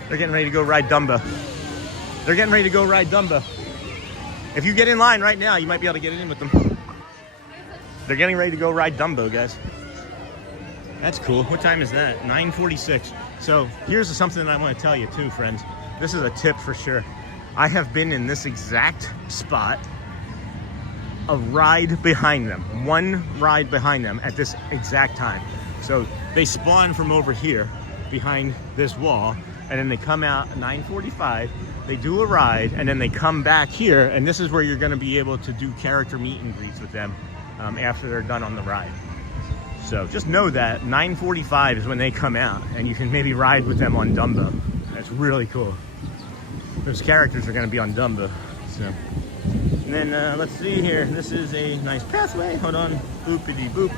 They're getting ready to go ride Dumbo. They're getting ready to go ride Dumbo. If you get in line right now, you might be able to get in with them. They're getting ready to go ride Dumbo, guys. That's cool. What time is that? 9:46. So here's something I want to tell you too, friends. This is a tip for sure. I have been in this exact spot, a ride behind them, one ride behind them at this exact time. So they spawn from over here behind this wall, and then they come out at 9:45, they do a ride, and then they come back here, and this is where you're going to be able to do character meet and greets with them after they're done on the ride. So just know that 9:45 is when they come out, and you can maybe ride with them on Dumbo. That's really cool. Those characters are going to be on Dumbo. So, and then let's see here. This is a nice pathway. Hold on. Boopity boop.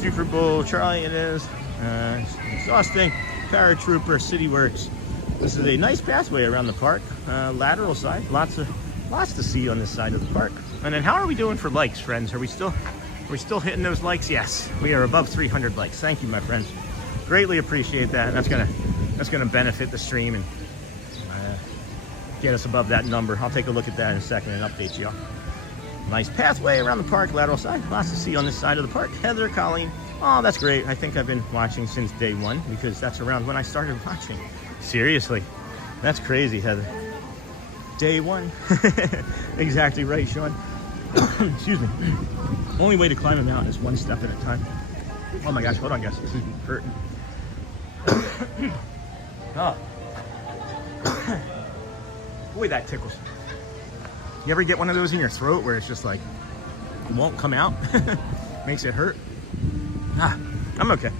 Super Bowl Charlie it is. It's exhausting. Paratrooper, City Works. This is a nice pathway around the park. Lateral side. Lots to see on this side of the park. And then how are we doing for likes, friends? Are we still hitting those likes? Yes, we are above 300 likes. Thank you, my friends. Greatly appreciate that. That's gonna benefit the stream and get us above that number. I'll take a look at that in a second and update you all. Nice pathway around the park, lateral side. Lots to see on this side of the park. Heather, Colleen. Oh, that's great. I think I've been watching since day one because that's around when I started watching. Seriously, that's crazy, Heather. Day one. Exactly right, Sean. Excuse me. Only way to climb a mountain is one step at a time. Oh my gosh, hold on, guys. This is hurting. Oh. Boy, that tickles. You ever get one of those in your throat where it's just like, it won't come out? Makes it hurt? I'm okay.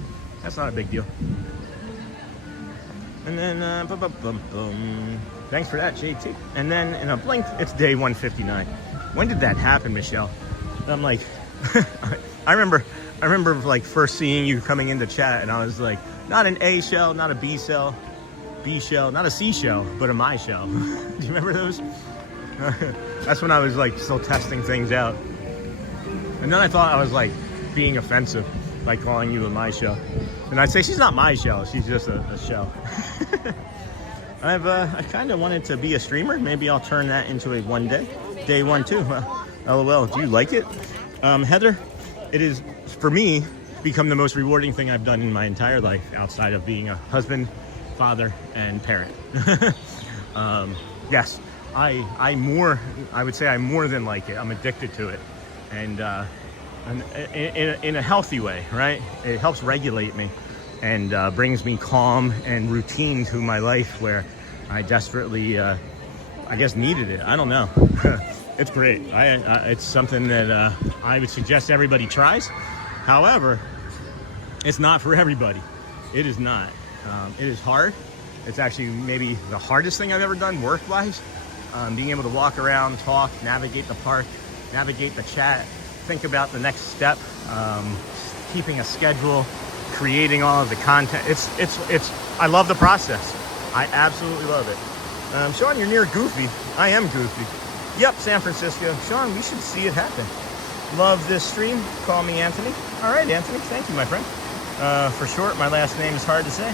That's not a big deal. And then, thanks for that, JT. And then in a blink, it's day 159. When did that happen, Michelle? I'm like, I remember like first seeing you coming into chat, and I was like, not an A shell, not a B shell, not a C shell, but a my shell. Do you remember those? That's when I was like still testing things out. And then I thought I was like being offensive by calling you a my shell. And I'd say she's not my shell, she's just a shell. I kind of wanted to be a streamer. Maybe I'll turn that into a one day. Day one too. LOL, do you like it? Heather, it is, for me, become the most rewarding thing I've done in my entire life outside of being a husband, father, and parent. Yes, I would say I more than like it. I'm addicted to it. And in a healthy way, right? It helps regulate me and brings me calm and routine to my life where I desperately, I guess, needed it. I don't know. It's great. It's something that I would suggest everybody tries. However, it's not for everybody. It is not. It is hard. It's actually maybe the hardest thing I've ever done work-wise. Being able to walk around, talk, navigate the park, navigate the chat, think about the next step, keeping a schedule, creating all of the content. I love the process. I absolutely love it. Sean, you're near Goofy. I am Goofy. Yep, San Francisco. Sean, we should see it happen. Love this stream. Call me Anthony. All right, Anthony. Thank you, my friend. For short, my last name is hard to say.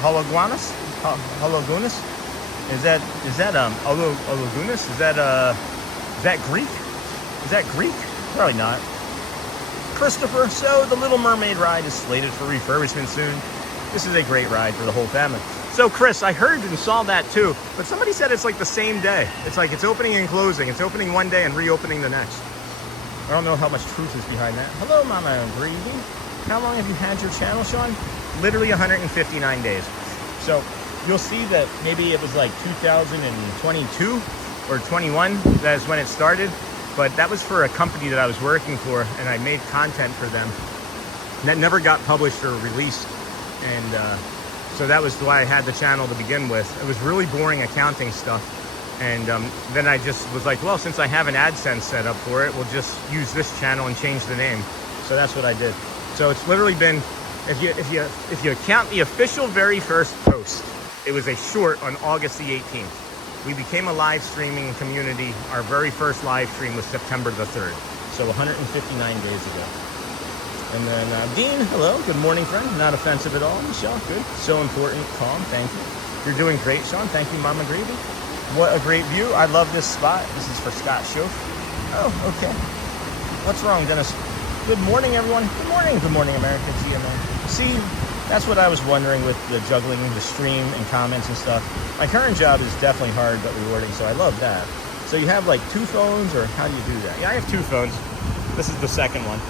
Hologuanis? Hologunis? Is that Hologunis? Is that Greek? Is that Greek? Probably not. Christopher, so the Little Mermaid ride is slated for refurbishment soon. This is a great ride for the whole family. So Chris, I heard and saw that too, but somebody said it's like the same day. It's like it's opening and closing. It's opening one day and reopening the next. I don't know how much truth is behind that. Hello, Mama Breezy. How long have you had your channel, Sean? Literally 159 days. So you'll see that maybe it was like 2022 or 21. That's when it started. but that was for a company that I was working for, and I made content for them. And that never got published or released, and so that was why I had the channel to begin with. It was really boring accounting stuff, and then I just was like, well, since I have an AdSense set up for it, we'll just use this channel and change the name. So that's what I did. So it's literally been, if you count the official very first post, it was a short on August the 18th. We became a live streaming community. Our very first live stream was September the 3rd, so 159 days ago. And then Dean, hello, good morning, friend. Not offensive at all. Michelle, good. So important, calm, thank you. You're doing great, Sean. Thank you, Mama Gravy. What a great view. I love this spot. This is for Scott Schoaf. Oh, okay. What's wrong, Dennis? Good morning, everyone. Good morning, America. GMO. See, that's what I was wondering with the juggling, the stream, and comments and stuff. My current job is definitely hard but rewarding, so I love that. So you have like 2 phones, or how do you do that? Yeah, I have 2 phones. This is the second one.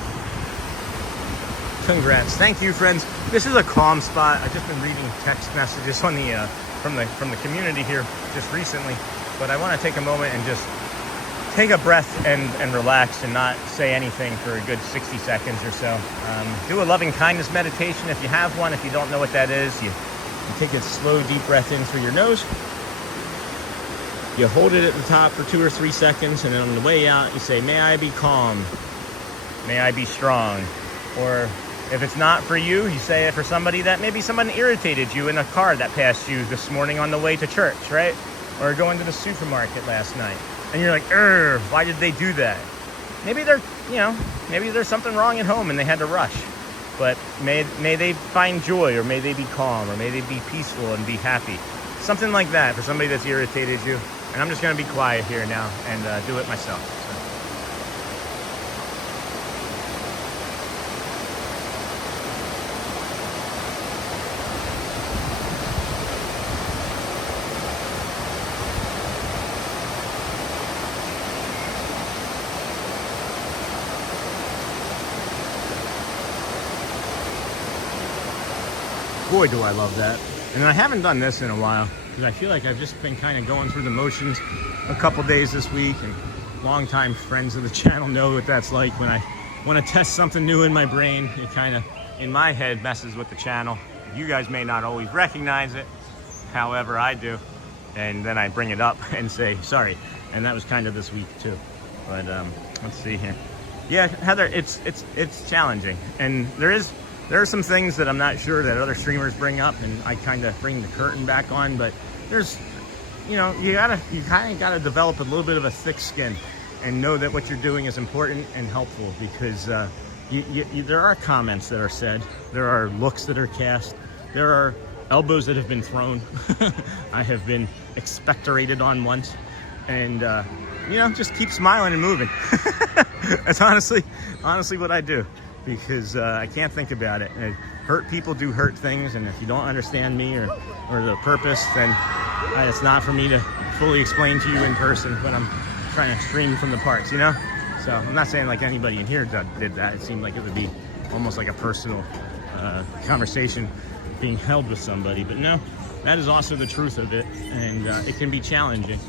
Congrats. Thank you, friends. This is a calm spot. I've just been reading text messages on the from the community here just recently, but I want to take a moment and just take a breath and relax and not say anything for a good 60 seconds or so. Do a loving kindness meditation if you have one. If you don't know what that is, you take a slow, deep breath in through your nose. You hold it at the top for 2 or 3 seconds, and then on the way out, you say, may I be calm, may I be strong. Or if it's not for you, you say it for somebody that maybe someone irritated you in a car that passed you this morning on the way to church, right? Or going to the supermarket last night. And you're like, why did they do that? Maybe they're, maybe there's something wrong at home and they had to rush. But may they find joy, or may they be calm, or may they be peaceful and be happy. Something like that for somebody that's irritated you. And I'm just going to be quiet here now and do it myself. Boy, do I love that. And I haven't done this in a while because I feel like I've just been kind of going through the motions a couple days this week, and longtime friends of the channel know what that's like. When I want to test something new in my brain, it kind of, in my head, messes with the channel. You guys may not always recognize it, however I do. And then I bring it up and say, sorry. And that was kind of this week too. But let's see here. Yeah, Heather, it's challenging. And there are some things that I'm not sure that other streamers bring up, and I kind of bring the curtain back on, but there's, you kind of gotta develop a little bit of a thick skin and know that what you're doing is important and helpful, because there are comments that are said, there are looks that are cast, there are elbows that have been thrown. I have been expectorated on once, and just keep smiling and moving. That's honestly what I do. Because I can't think about it. And hurt people do hurt things, and if you don't understand me or the purpose, then it's not for me to fully explain to you in person when I'm trying to stream from the parks, So I'm not saying like anybody in here did that. It seemed like it would be almost like a personal conversation being held with somebody, but no, that is also the truth of it, and it can be challenging.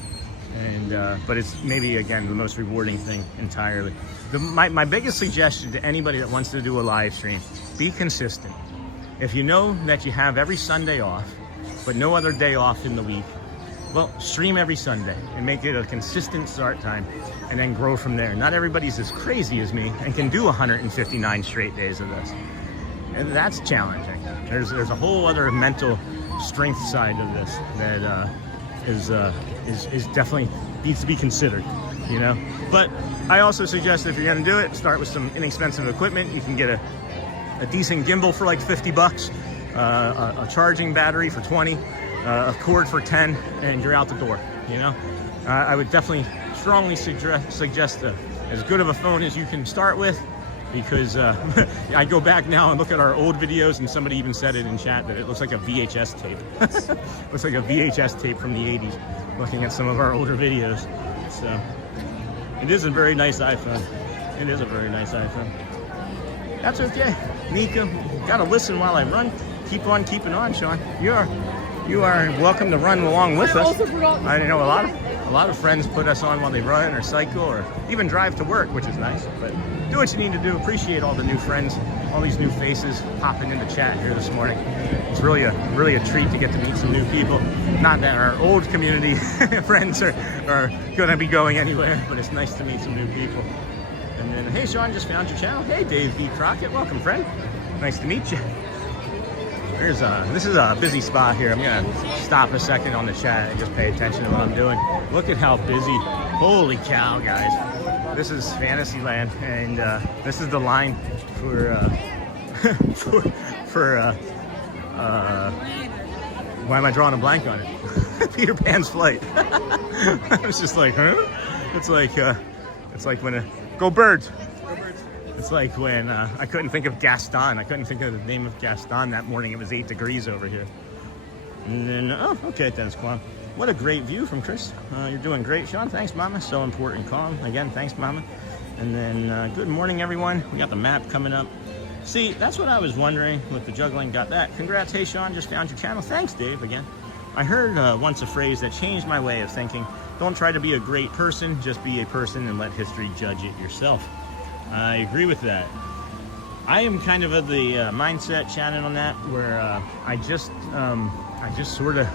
And but it's maybe, again, the most rewarding thing entirely. My biggest suggestion to anybody that wants to do a live stream: be consistent. If you know that you have every Sunday off, but no other day off in the week, well, stream every Sunday and make it a consistent start time, and then grow from there. Not everybody's as crazy as me and can do 159 straight days of this, and that's challenging. There's a whole other mental strength side of this that is definitely needs to be considered, But I also suggest if you're going to do it, start with some inexpensive equipment. You can get a decent gimbal for like 50 bucks, a charging battery for 20, a cord for 10, and you're out the door, I would definitely strongly suggest as good of a phone as you can start with, because I go back now and look at our old videos, and somebody even said it in chat that it looks like a VHS tape. Looks like a VHS tape from the 80s, looking at some of our older videos. So it is a very nice iPhone. It is a very nice iPhone. That's okay. Nika, gotta listen while I run. Keep on keeping on, Sean. You are welcome to run along with us. I know a A lot of friends put us on while they run or cycle or even drive to work, which is nice. But do what you need to do. Appreciate all the new friends, all these new faces popping into chat here this morning. It's really a treat to get to meet some new people. Not that our old community friends are going to be going anywhere, but it's nice to meet some new people. And then, hey, Sean, just found your channel. Hey, Dave B. Crockett, welcome, friend. Nice to meet you. This is a busy spot here. I'm gonna stop a second on the chat and just pay attention to what I'm doing. Look at how busy. Holy cow, guys. This is Fantasyland, and this is the line for why am I drawing a blank on it? Peter Pan's Flight. I was just like, huh? It's like when go birds. It's like when I couldn't think of Gaston. I couldn't think of the name of Gaston that morning. It was 8 degrees over here. And then, oh, okay, Dennis Quam. What a great view from Chris. You're doing great, Sean. Thanks, Mama. So important, calm. Again, thanks, Mama. And then, good morning, everyone. We got the map coming up. See, that's what I was wondering with the juggling. Got that. Congrats, hey, Sean. Just found your channel. Thanks, Dave, again. I heard once a phrase that changed my way of thinking. Don't try to be a great person. Just be a person and let history judge it yourself. I agree with that. I am kind of the mindset, Shannon, on that, where I just sort of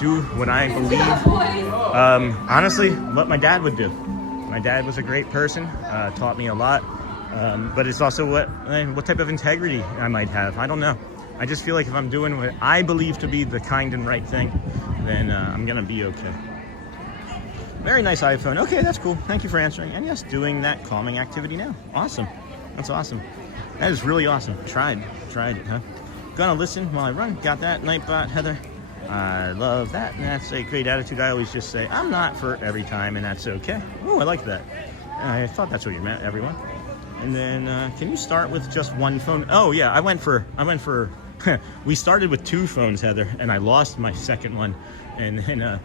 do what I believe. Honestly, what my dad would do. My dad was a great person, taught me a lot, but it's also what type of integrity I might have. I don't know. I just feel like if I'm doing what I believe to be the kind and right thing, then I'm gonna be okay. Very nice iPhone. Okay, that's cool. Thank you for answering. And yes, doing that calming activity now. Awesome. That's awesome. That is really awesome. Tried it, huh? Gonna listen while I run. Got that. Nightbot, Heather. I love that. And that's a great attitude. I always just say, I'm not for every time, and that's okay. Oh, I like that. I thought that's what you meant, everyone. And then, can you start with just one phone? Oh, yeah, I went for, we started with 2 phones, Heather, and I lost my second one. And then,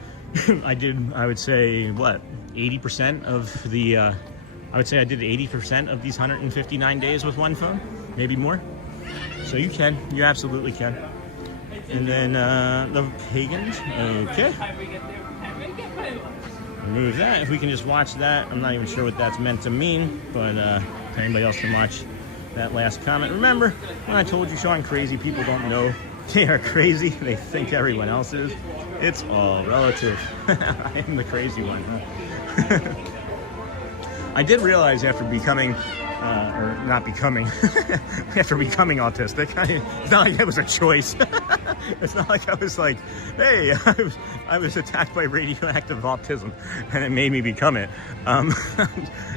I would say, what, 80% of the, I would say I did 80% of these 159 days with one phone, maybe more. So you absolutely can. And then the pagans, okay. Remove that, if we can just watch that. I'm not even sure what that's meant to mean, but if anybody else can watch that last comment. Remember, when I told you, Sean, crazy people don't know they are crazy, they think everyone else is. It's all relative. I am the crazy one, huh? I did realize after becoming, or not becoming, after becoming autistic, it's not like it was a choice. It's not like I was like, hey, I was attacked by radioactive autism and it made me become it.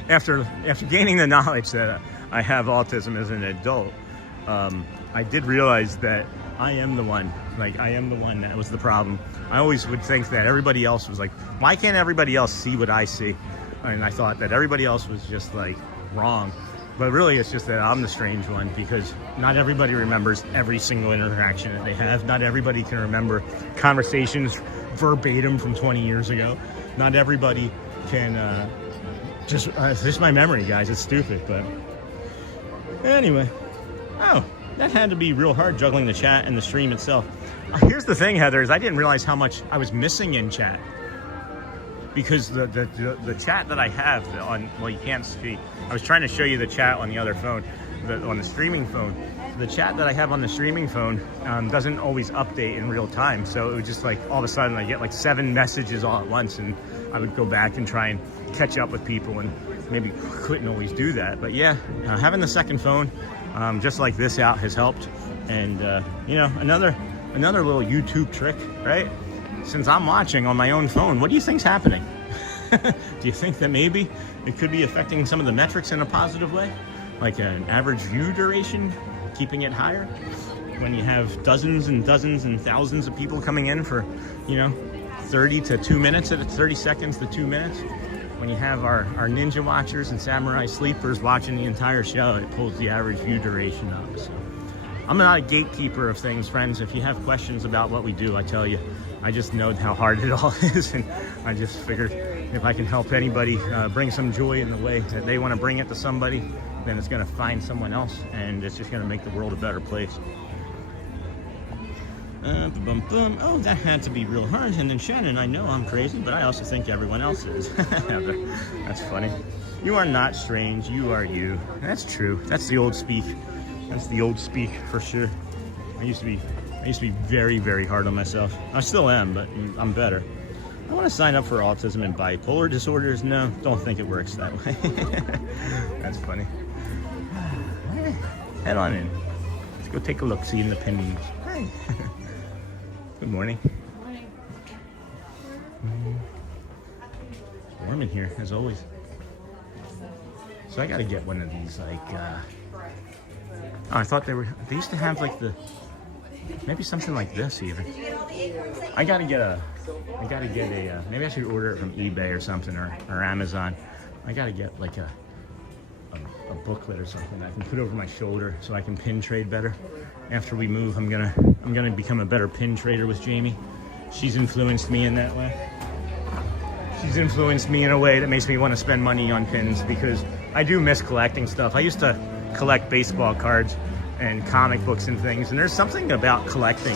After gaining the knowledge that I have autism as an adult, I did realize that I am the one. Like, I am the one that was the problem. I always would think that everybody else was like, why can't everybody else see what I see? And I thought that everybody else was just like wrong. But really, it's just that I'm the strange one, because not everybody remembers every single interaction that they have. Not everybody can remember conversations verbatim from 20 years ago. Not everybody can, it's just my memory, guys. It's stupid, but anyway. Oh, that had to be real hard, juggling the chat and the stream itself. Here's the thing, Heather, is I didn't realize how much I was missing in chat. Because the chat that I have on, well, you can't see. I was trying to show you the chat on the other phone, on the streaming phone. The chat that I have on the streaming phone doesn't always update in real time. So it was just like, all of a sudden I get like 7 messages all at once, and I would go back and try and catch up with people, and maybe couldn't always do that. But yeah, having the second phone, just like this out, has helped. And you know, another little YouTube trick, right? Since I'm watching on my own phone, what do you think's happening? Do you think that maybe it could be affecting some of the metrics in a positive way? Like an average view duration, keeping it higher? When you have dozens and dozens and thousands of people coming in for, you know, 30 to 2 minutes, 30 seconds to 2 minutes. When you have our ninja watchers and samurai sleepers watching the entire show, it pulls the average view duration up. So I'm not a gatekeeper of things, friends. If you have questions about what we do, I tell you, I just know how hard it all is, and I just figured if I can help anybody bring some joy in the way that they want to bring it to somebody, then it's going to find someone else, and it's just going to make the world a better place. Boom. Oh, that had to be real hard. And then Shannon, I know I'm crazy, but I also think everyone else is. That's funny. You are not strange. You are you. That's true. That's the old speak. That's the old speak for sure. I used to be very, very hard on myself. I still am, but I'm better. I want to sign up for autism and bipolar disorders. No, don't think it works that way. That's funny. Head on in. Let's go take a look, see in the pennies. Hi. Good morning. Morning. It's warm in here, as always. So I gotta get one of these, like, oh, I thought they used to have like maybe something like this even. I gotta get a, maybe I should order it from eBay or something, or Amazon. I gotta get like a booklet or something that I can put over my shoulder so I can pin trade better. After we move, I'm gonna become a better pin trader with Jamie. She's influenced me in that way. She's influenced me in a way that makes me want to spend money on pins, because I do miss collecting stuff. I used to collect baseball cards and comic books and things, and there's something about collecting.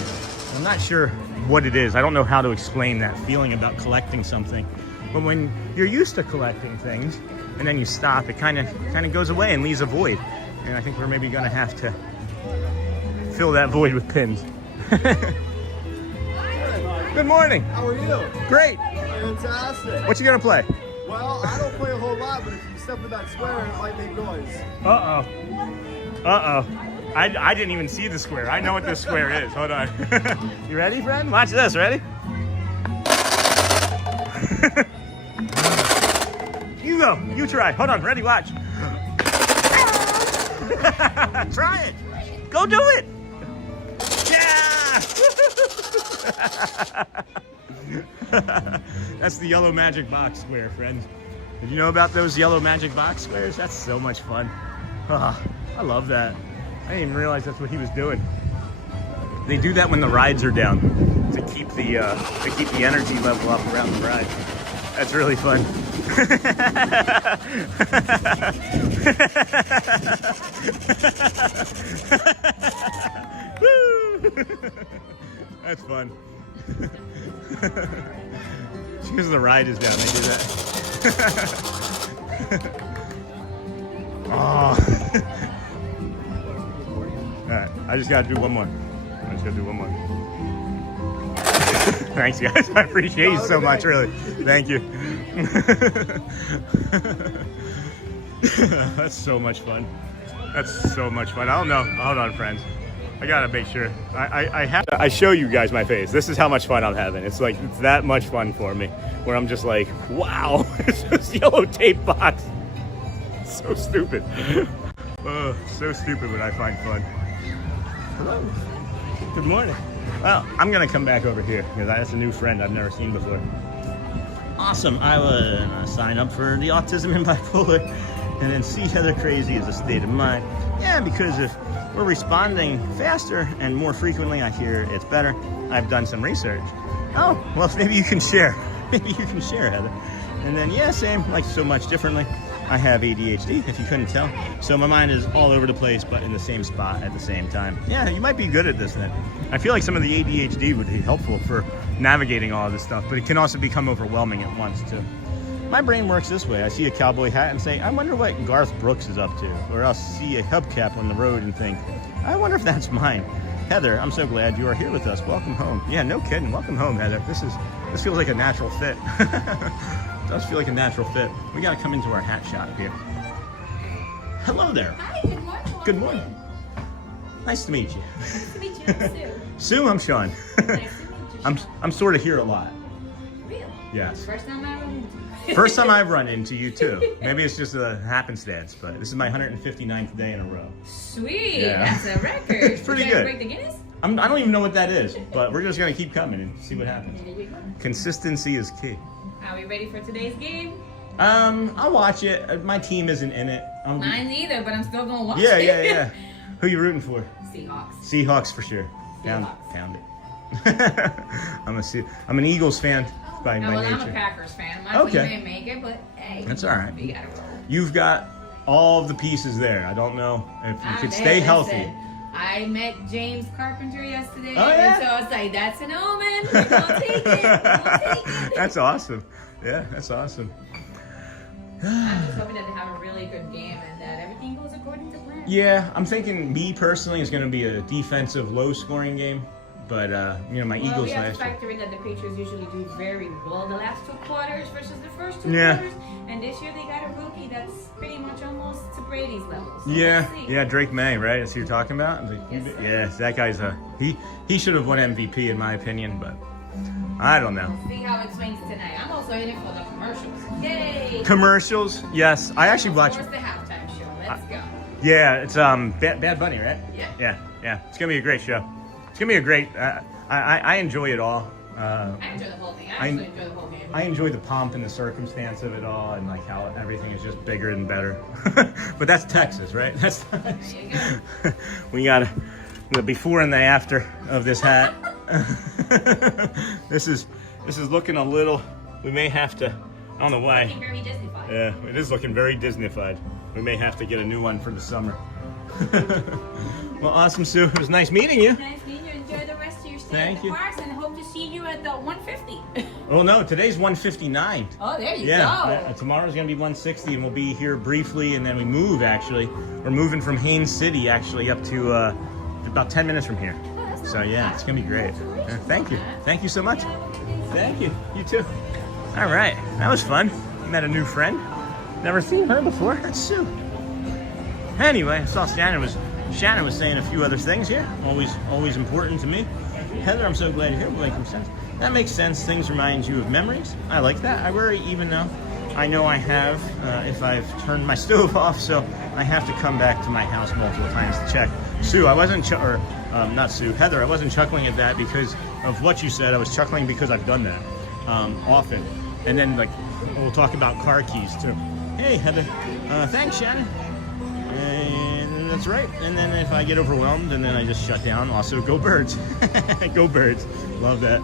I'm not sure what it is. I don't know how to explain that feeling about collecting something. But when you're used to collecting things and then you stop, it kind of goes away and leaves a void. And I think we're maybe gonna have to fill that void with pins. Good morning. How are you? Great. Fantastic. What you gonna play? Well, I don't play a whole lot, but if you step in that square, it might make noise. Uh-oh. I didn't even see the square. I know what this square is. Hold on. You ready, friend? Watch this. Ready? You go. You try. Hold on. Ready? Watch. Try it. Go do it. Yeah. That's the yellow magic box square, friends. Did you know about those yellow magic box squares? That's so much fun. Oh, I love that. I didn't even realize that's what he was doing. They do that when the rides are down to keep the energy level up around the ride. That's really fun. That's fun. Because the ride is down, they do that. Oh. Alright, I just gotta do one more. Thanks, guys. I appreciate you so much, really. Thank you. That's so much fun. That's so much fun. I don't know. Hold on, friends. I gotta make sure. I show you guys my face. This is how much fun I'm having. It's like, it's that much fun for me. Where I'm just like, wow, it's this yellow tape box. So stupid. Oh, so stupid, but I find fun. Hello. Good morning. Well, I'm gonna come back over here because that's a new friend I've never seen before. Awesome. I will sign up for the autism and bipolar and then see how they're crazy as a state of mind. Yeah, because if we're responding faster and more frequently, I hear it's better. I've done some research. Oh, well, maybe you can share. Maybe you can share, Heather. And then, yeah, same, like so much differently. I have ADHD, if you couldn't tell. So my mind is all over the place, but in the same spot at the same time. Yeah, you might be good at this then. I feel like some of the ADHD would be helpful for navigating all of this stuff, but it can also become overwhelming at once, too. My brain works this way. I see a cowboy hat and say, I wonder what Garth Brooks is up to. Or I'll see a hubcap on the road and think, I wonder if that's mine. Heather, I'm so glad you are here with us. Welcome home. Yeah, no kidding. Welcome home, Heather. This feels like a natural fit. It does feel like a natural fit. We got to come into our hat shop here. Hello there. Hi, good morning. Good morning. Nice to meet you. Nice to meet you. I'm Sue. Sue, I'm Sean. Nice to meet you, Sean. I'm sort of here a lot. Really? Yes. First time I run into you. First time I've run into you too. Maybe it's just a happenstance, but this is my 159th day in a row. Sweet. Yeah. That's a record. It's pretty Did you good. break the Guinness? I don't even know what that is, but we're just gonna keep coming and see what happens. There you go. Consistency is key. Are we ready for today's game? I'll watch it. My team isn't in it. Mine either, but I'm still gonna watch Yeah, it. yeah. Who you rooting for? Seahawks. Seahawks for sure. Pound it. I'm an Eagles fan by No, well, nature. I'm a Packers fan. My Okay. team didn't make it, but hey. That's all right. We gotta roll. You've got all of the pieces there. I don't know if you could There, stay that's healthy. it. I met James Carpenter yesterday, Oh, yeah? and so I was like, "That's an omen. We're gonna take it. We'll take it." That's awesome. Yeah, that's awesome. I'm just hoping that they have a really good game and that everything goes according to plan. Yeah, I'm thinking me personally is going to be a defensive, low-scoring game. But, you know, my Well, Eagles we have last to year. factor in that the Patriots usually do very well the last 2 quarters versus the first 2 Yeah. quarters. And this year they got a rookie that's pretty much almost to Brady's level. So Yeah, let's see. yeah, Drake May, right? That's who you're talking about? Yes, sir. Yeah, that guy's he should have won MVP in my opinion, but I don't know. We'll see how it swings tonight. I'm also in it for the commercials. Yay! Commercials, yes. I actually Of watch. course, the halftime show. Let's go. Yeah, it's Bad Bunny, right? Yeah. Yeah. It's gonna be a great show. It's gonna be a great. I enjoy it all. I enjoy the whole thing. I actually enjoy the whole game. I enjoy the pomp and the circumstance of it all, and like how everything is just bigger and better. But that's Texas, right? That's There you go. we got the before and the after of this hat. This is looking a little. We may have to. I don't know why. Looking very Disney-fied. Yeah, it is looking very Disney-fied. We may have to get a new one for the summer. Well, awesome, Sue. It was nice meeting you. Nice meeting you. Enjoy the rest of your stay Thank at the you. parks, and hope to see you at the 150. Oh no, today's 159. Oh, there you Yeah, go. tomorrow's gonna be 160, and we'll be here briefly, and then we move. Actually, we're moving from Haines City actually up to about 10 minutes from here. So yeah, it's gonna be great. Thank you so much. Thank you. You too. All right, that was fun. Met a new friend. Never seen her before. That's Sue. Anyway, I saw Shannon was saying a few other things here. Always important to me. Heather, I'm so glad you're here. Will make sense. That makes sense. Things remind you of memories. I like that. I worry even though I know I have if I've turned my stove off, so I have to come back to my house multiple times to check. Sue, I wasn't not Sue, Heather, I wasn't chuckling at that because of what you said. I was chuckling because I've done that often. And then like we'll talk about car keys too. Hey Heather, thanks Shannon. And that's right. And then if I get overwhelmed, and then I just shut down. Also, go Birds. Go Birds. Love that.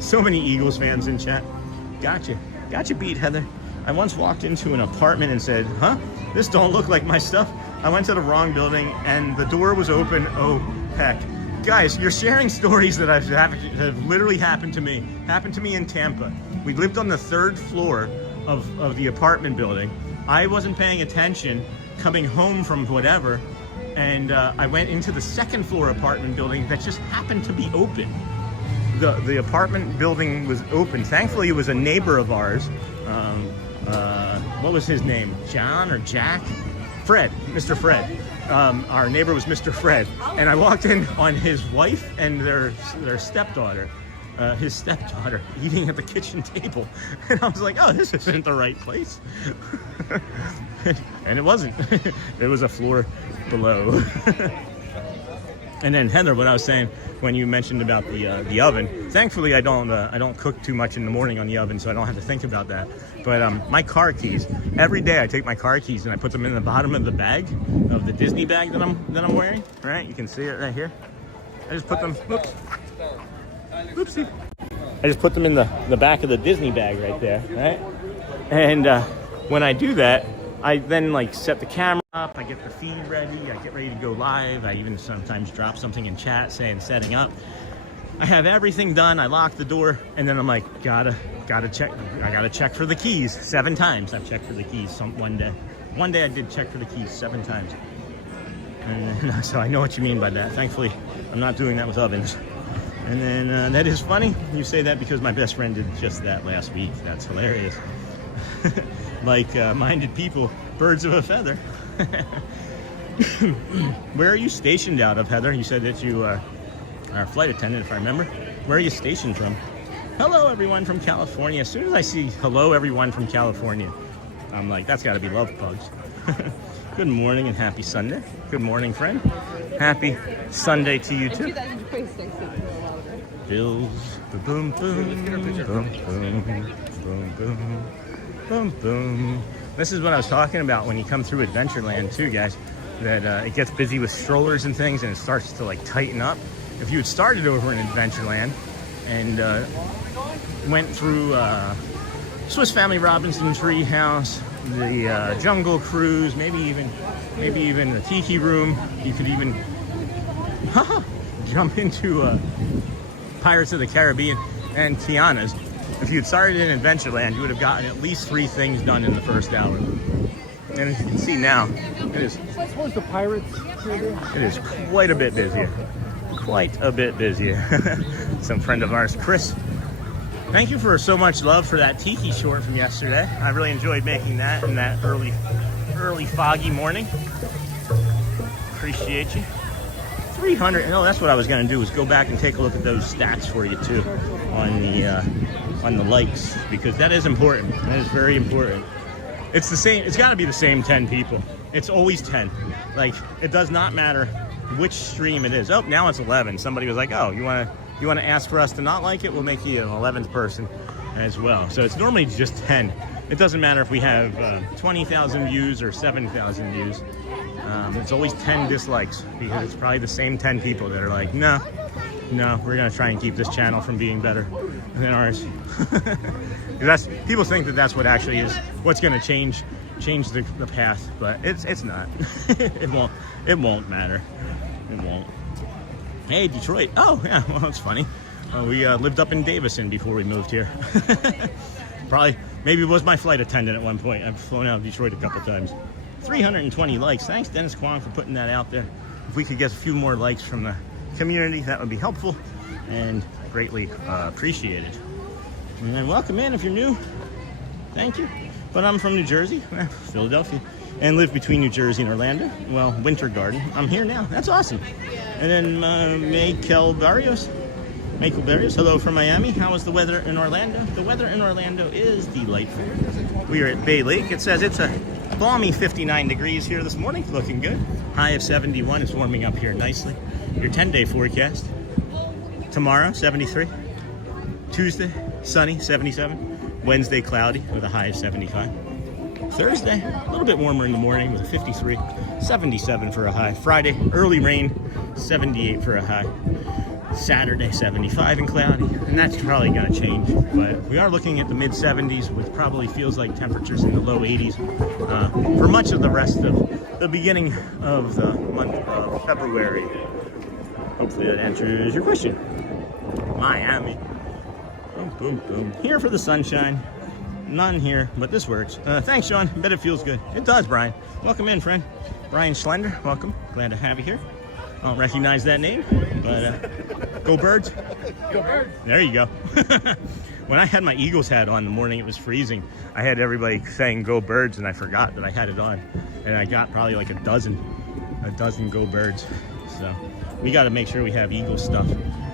So many Eagles fans in chat. Gotcha beat, Heather. I once walked into an apartment and said, huh? This don't look like my stuff. I went to the wrong building and the door was open. Oh, heck. Guys, you're sharing stories that have literally happened to me. Happened to me in Tampa. We lived on the 3rd floor of the apartment building. I wasn't paying attention coming home from whatever, and I went into the 2nd floor apartment building that just happened to be open. The apartment building was open. Thankfully, it was a neighbor of ours. What was his name? John or Jack? Fred, Mr. Fred. Our neighbor was Mr. Fred, and I walked in on his wife and their stepdaughter. His stepdaughter eating at the kitchen table, and I was like, oh, this isn't the right place. And it wasn't. It was a floor below. And then Heather, what I was saying when you mentioned about the oven, thankfully I don't cook too much in the morning on the oven, so I don't have to think about that. But my car keys, every day I take my car keys and I put them in the bottom of the bag, of the Disney bag that I'm wearing. Right, you can see it right here. I just put them. Whoops. Oopsie. I just put them in the back of the Disney bag right there, right? And when I do that, I then like set the camera up, I get the feed ready, I get ready to go live. I even sometimes drop something in chat saying setting up. I have everything done, I lock the door, and then I'm like, gotta check. I gotta check for the keys 7 times. I've checked for the keys one day. One day I did check for the keys 7 times. And so I know what you mean by that. Thankfully, I'm not doing that with ovens. And then that is funny. You say that because my best friend did just that last week. That's hilarious. Like-minded people, birds of a feather. Where are you stationed out of, Heather? You said that you are a flight attendant, if I remember. Where are you stationed from? Hello, everyone from California. As soon as I see hello, everyone from California, I'm like, that's got to be love bugs. Good morning and happy Sunday. Good morning, friend. Happy Sunday to you, too. Bills, boom, boom, boom, boom, boom, boom, boom, boom. This is what I was talking about when you come through Adventureland, too, guys. That it gets busy with strollers and things, and it starts to like tighten up. If you had started over in Adventureland and went through Swiss Family Robinson Treehouse, the Jungle Cruise, maybe even the Tiki Room, you could even jump into Pirates of the Caribbean and Tiana's. If you'd started in Adventureland, you would have gotten at least 3 things done in the first hour. And as you can see now, it is the Pirates. It is quite a bit busier. Quite a bit busier. Some friend of ours, Chris. Thank you for so much love for that tiki short from yesterday. I really enjoyed making that in that early foggy morning. Appreciate you. 300. No, that's what I was going to do, was go back and take a look at those stats for you too on the likes, because that is important. That is very important. It's the same. It's got to be the same 10 people. It's always 10. Like, it does not matter which stream it is. Oh, now it's 11. Somebody was like, "Oh, you want to ask for us to not like it? We'll make you an 11th person as well." So it's normally just 10. It doesn't matter if we have 20,000 views or 7,000 views. It's always 10 dislikes, because it's probably the same 10 people that are like, no, we're gonna try and keep this channel from being better than ours. People think that that's what actually is what's gonna change the path, but it's not. It won't matter. It won't. Hey, Detroit. Oh yeah, well, that's funny. We lived up in Davison before we moved here. Maybe it was my flight attendant at one point. I've flown out of Detroit a couple times. 320 likes. Thanks, Dennis Kwong, for putting that out there. If we could get a few more likes from the community, that would be helpful and greatly appreciated. And then welcome in if you're new. Thank you. But I'm from New Jersey, Philadelphia, and live between New Jersey and Orlando. Well, Winter Garden. I'm here now. That's awesome. And then Maykel Barrios. Hello from Miami. How is the weather in Orlando? The weather in Orlando is delightful. We are at Bay Lake. It says it's a balmy 59 degrees here this morning. Looking good. High of 71. It's warming up here nicely. Your 10-day forecast. Tomorrow, 73. Tuesday, sunny, 77. Wednesday, cloudy with a high of 75. Thursday, a little bit warmer in the morning with a 53. 77 for a high. Friday, early rain, 78 for a high. Saturday, 75 and cloudy, and that's probably going to change, but we are looking at the mid 70s, which probably feels like temperatures in the low 80s for much of the rest of the beginning of the month of February. Hopefully that answers your question. Miami. Boom, boom, boom. Here for the sunshine. None here, but this works. Thanks, Sean. I bet it feels good. It does, Brian. Welcome in, friend. Brian Schlender, welcome. Glad to have you here. I don't recognize that name, but go Birds. Go Birds. There you go. When I had my Eagles hat on the morning it was freezing, I had everybody saying go Birds, and I forgot that I had it on. And I got probably like a dozen go Birds. So we got to make sure we have Eagles stuff.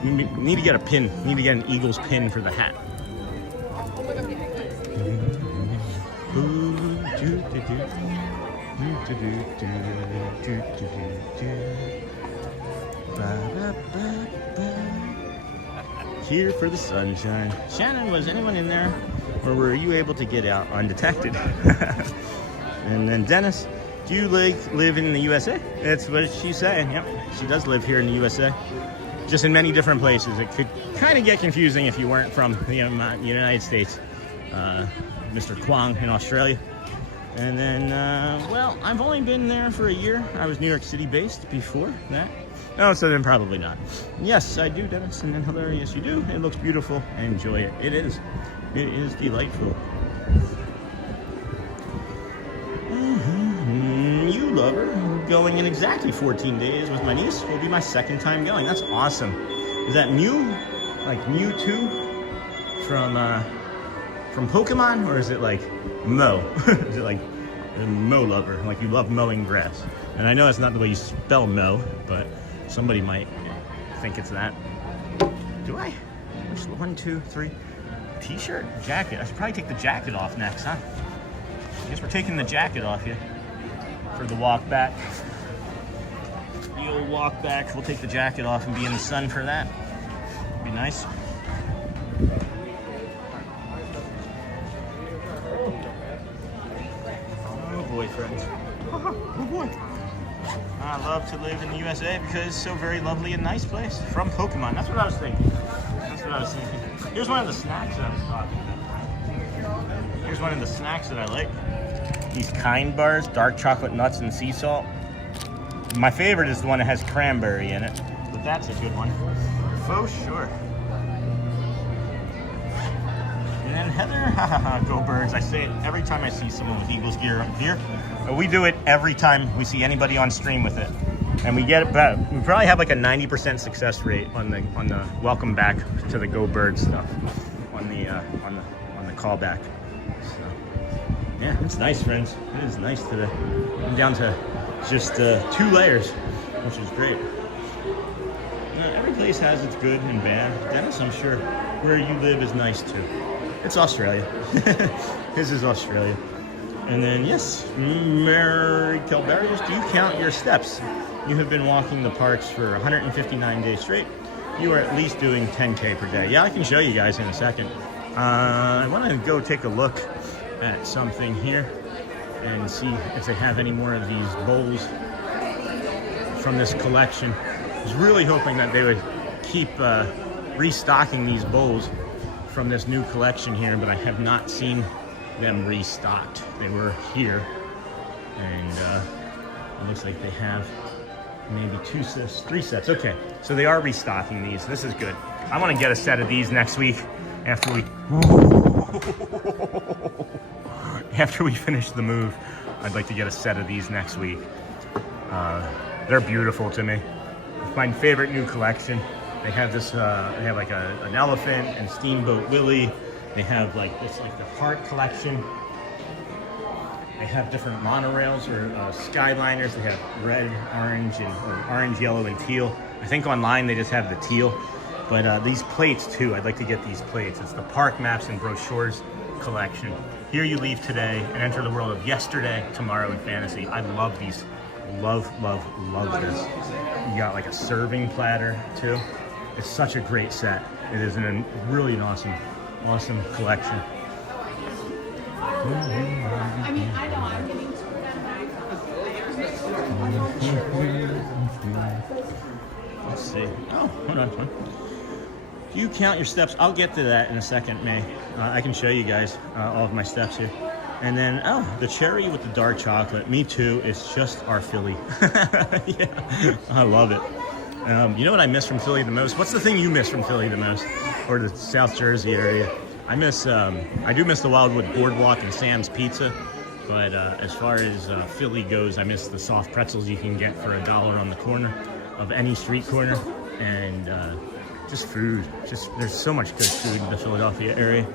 We need to get a pin. We need to get an Eagles pin for the hat. Here for the sunshine. Shannon, was anyone in there, or were you able to get out undetected? And then Dennis, do you live in the USA? That's what she's saying. Yep, she does live here in the USA, just in many different places. It could kind of get confusing if you weren't from the United States. Mr. Kwong in Australia. And then, well, I've only been there for a year. I was New York City based before that. Oh, so then probably not. Yes, I do, Dennis. And then hilarious, you do. It looks beautiful. Enjoy it. It is. It is delightful. You lover. Going in exactly 14 days with my niece. Will be my second time going. That's awesome. Is that Mew? Like Mewtwo? From Pokemon? Or is it like Mo? Is it like a Mo lover? Like you love mowing grass? And I know that's not the way you spell Mo, but somebody might think it's that. Do I? There's 1, 2, 3. T-shirt, jacket. I should probably take the jacket off next, huh? I guess we're taking the jacket off here for the walk back. The old walk back. We'll take the jacket off and be in the sun for that. Be nice. Oh boy, friends. Oh boy. I love to live in the USA because it's so very lovely and nice place. From Pokemon. That's what I was thinking. That's what I was thinking. Here's one of the snacks that I was talking about. Here's one of the snacks that I like. These Kind bars, dark chocolate nuts and sea salt. My favorite is the one that has cranberry in it. That's a good one. For sure. And then Heather, go birds. I say it every time I see someone with Eagles gear here. We do it every time we see anybody on stream with it. And we get about, we probably have like a 90% success rate on the welcome back to the Go Bird stuff on the callback. So yeah, it's nice, friends. It is nice today. I'm down to just 2 layers, which is great. Every place has its good and bad. Dennis, I'm sure where you live is nice too. It's Australia. His is Australia. And then yes, Mary Calvarius, do you count your steps? You have been walking the parks for 159 days straight. You are at least doing 10K per day. Yeah, I can show you guys in a second. I want to go take a look at something here and see if they have any more of these bowls from this collection. I was really hoping that they would keep restocking these bowls from this new collection here, but I have not seen them restocked. They were here, and it looks like they have maybe 2 sets, 3 sets. Okay, so they are restocking these. This is good. I want to get a set of these next week after we finish the move. I'd like to get a set of these next week. They're beautiful to me. It's my favorite new collection. They have this. They have like an elephant and Steamboat Willie. They have like this, like the heart collection. They have different monorails or skyliners. They have red, orange, and orange, yellow, and teal. I think online they just have the teal. But these plates too, I'd like to get these plates. It's the Park Maps and Brochures collection. Here you leave today and enter the world of yesterday, tomorrow, and fantasy. I love these. Love, love, love this. You got like a serving platter too. It's such a great set. It is really an awesome collection. I mean, I know I'm getting Let's see. Oh, hold on. Do you count your steps? I'll get to that in a second, May. I can show you guys all of my steps here. And then, the cherry with the dark chocolate. Me too. It's just our Philly. Yeah, I love it. You know what I miss from Philly the most? What's the thing you miss from Philly the most? Or the South Jersey area? I do miss the Wildwood Boardwalk and Sam's Pizza. But as far as Philly goes, I miss the soft pretzels you can get for $1 on the corner of any street corner. And just food. There's so much good food in the Philadelphia area.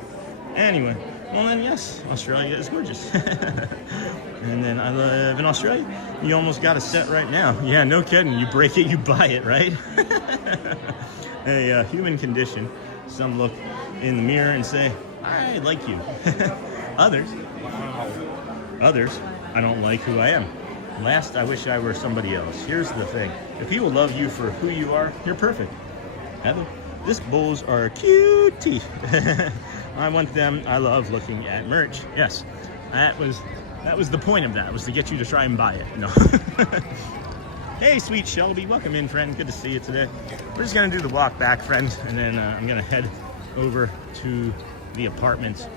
Anyway, well then yes, Australia is gorgeous. And then I live in Australia. You almost got a set right now. Yeah, no kidding. You break it, you buy it, right? A human condition. Some look in the mirror and say, I like you. Others, I don't like who I am. Last, I wish I were somebody else. Here's the thing. If people love you for who you are, you're perfect. Heather, these bowls are cutie. I want them. I love looking at merch. Yes, that was the point of that, was to get you to try and buy it. No. Hey, sweet Shelby, welcome in, friend. Good to see you today. We're just gonna do the walk back, friend, and then I'm gonna head over to the apartments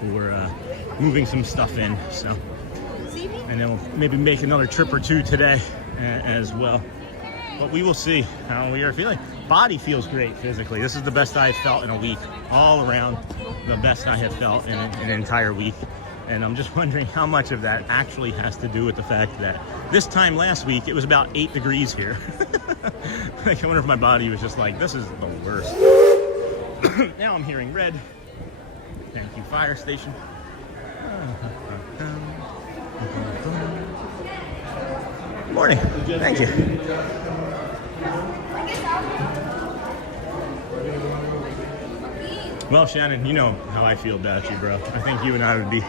for moving some stuff in. So, and then we'll maybe make another trip or 2 today as well. But we will see how we are feeling. Body feels great physically. This is the best I've felt in a week. All around, the best I have felt in an entire week. And I'm just wondering how much of that actually has to do with the fact that this time last week, it was about 8 degrees here. I wonder if my body was just like, this is the worst. Now I'm hearing red. Thank you, fire station. Morning. Thank you. Well, Shannon, you know how I feel about you, bro. I think you and I would be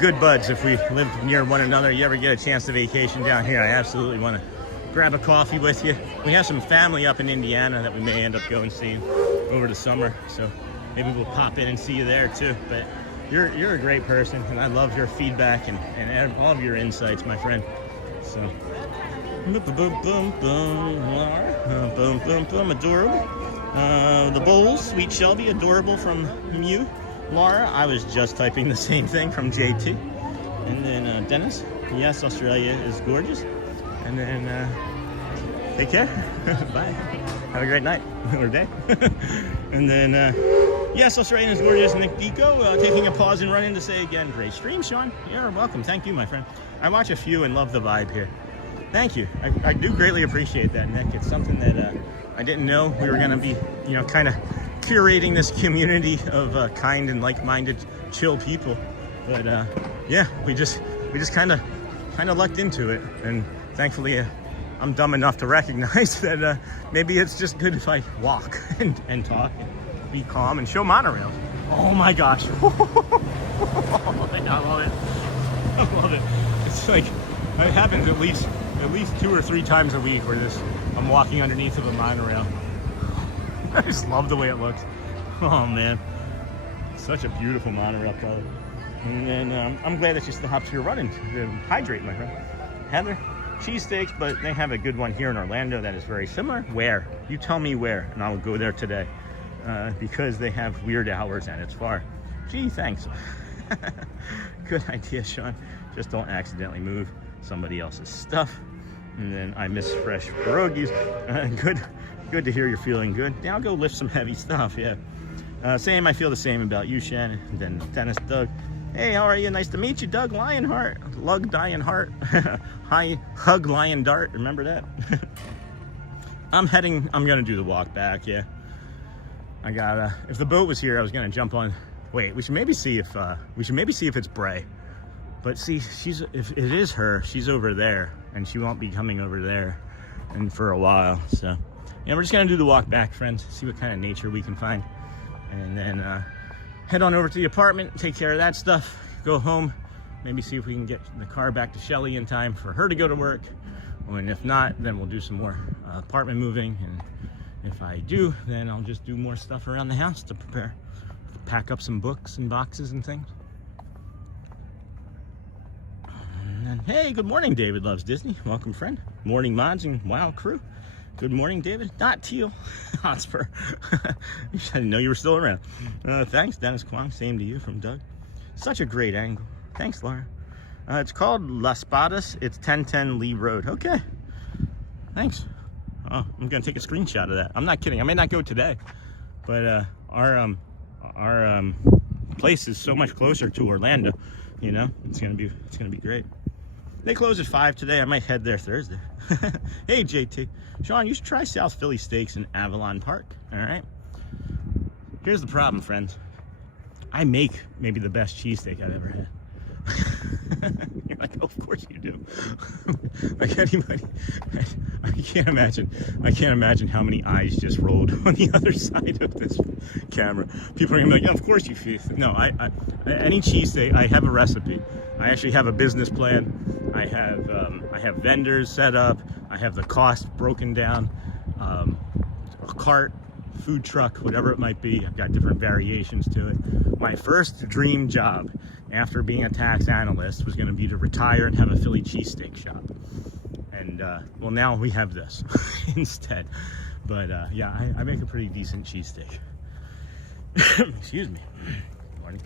good buds if we lived near one another. You ever get a chance to vacation down here, I absolutely want to grab a coffee with you. We have some family up in Indiana that we may end up going seeing over the summer, so maybe we'll pop in and see you there too. But you're a great person, and I love your feedback and all of your insights, my friend. So, adorable. The bowls, sweet Shelby, adorable from you. Laura, I was just typing the same thing from JT. And then Dennis, yes, Australia is gorgeous. And then Take care. Bye. Have a great night or day. And then, yes, Australian is gorgeous. Nick Dico taking a pause and running to say again, great stream, Sean. You're welcome. Thank you, my friend. I watch a few and love the vibe here. Thank you. I do greatly appreciate that, Nick. It's something that I didn't know we were going to be, you know, kind of curating this community of kind and like-minded, chill people. But yeah, we just kind of lucked into it, and thankfully I'm dumb enough to recognize that maybe it's just good if I walk and talk and be calm and show monorails. Oh my gosh. I love it. I love it. It's like, it happens at least 2 or 3 times a week where I'm walking underneath of a monorail. I just love the way it looks. Oh man. Such a beautiful monorail color. And then I'm glad that you stopped here running to hydrate, my friend. Heather, cheesesteaks, but they have a good one here in Orlando that is very similar. Where? You tell me where, and I will go there today. Because they have weird hours and it's far. Gee, thanks. Good idea, Sean. Just don't accidentally move somebody else's stuff. And then I miss fresh pierogies. Good to hear you're feeling good. Now go lift some heavy stuff, yeah. Same, I feel the same about you, Shannon. And then Dennis, Doug. Hey, how are you? Nice to meet you, Doug Lionheart. Lug Dying Heart. Hi, Hug Lion Dart. Remember that? I'm gonna do the walk back, yeah. I gotta, if the boat was here, I was gonna jump on. Wait, we should maybe see if it's Bray. But see, if it is her, she's over there, and she won't be coming over there and for a while. So yeah, we're just gonna do the walk back, friends. See what kind of nature we can find. And then head on over to the apartment, take care of that stuff, go home, maybe see if we can get the car back to Shelly in time for her to go to work. And if not, then we'll do some more apartment moving. And if I do, then I'll just do more stuff around the house to prepare, pack up some books and boxes and things. And then, hey, good morning, David Loves Disney. Welcome, friend. Morning mods and WoW crew. Good morning, David. Not Teal. Hotspur. I didn't know you were still around. Thanks, Dennis Kwong. Same to you from Doug. Such a great angle. Thanks, Laura. It's called Las Patas. It's 1010 Lee Road. Okay. Thanks. Oh, I'm gonna take a screenshot of that. I'm not kidding. I may not go today, but our place is so much closer to Orlando. You know, it's gonna be great. They close at 5 today. I might head there Thursday. Hey, JT. Sean, you should try South Philly Steaks in Avalon Park. All right. Here's the problem, friends. I make maybe the best cheesesteak I've ever had. You're like, oh, of course you do. Like anybody, I can't imagine how many eyes just rolled on the other side of this camera. People are gonna be like, yeah, of course you feel. No, any cheesesteak, I have a recipe. I actually have a business plan. I have vendors set up. I have the cost broken down. A cart, food truck, whatever it might be. I've got different variations to it. My first dream job after being a tax analyst was going to be to retire and have a Philly cheesesteak shop. And well, now we have this instead. But yeah, I make a pretty decent cheesesteak. Excuse me. Morning.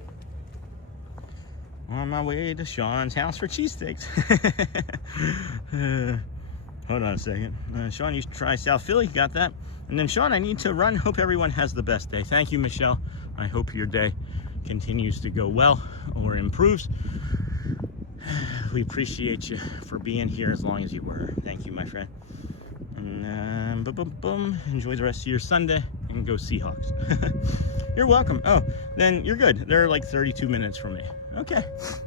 On my way to Sean's house for cheesesteaks. Hold on a second. Sean, you should try South Philly. Got that? And then, Sean, I need to run. Hope everyone has the best day. Thank you, Michelle. I hope your day continues to go well or improves. We appreciate you for being here as long as you were. Thank you, my friend. And boom, boom, boom. Enjoy the rest of your Sunday and go Seahawks. You're welcome. Oh, then you're good. They're like 32 minutes from me. Okay.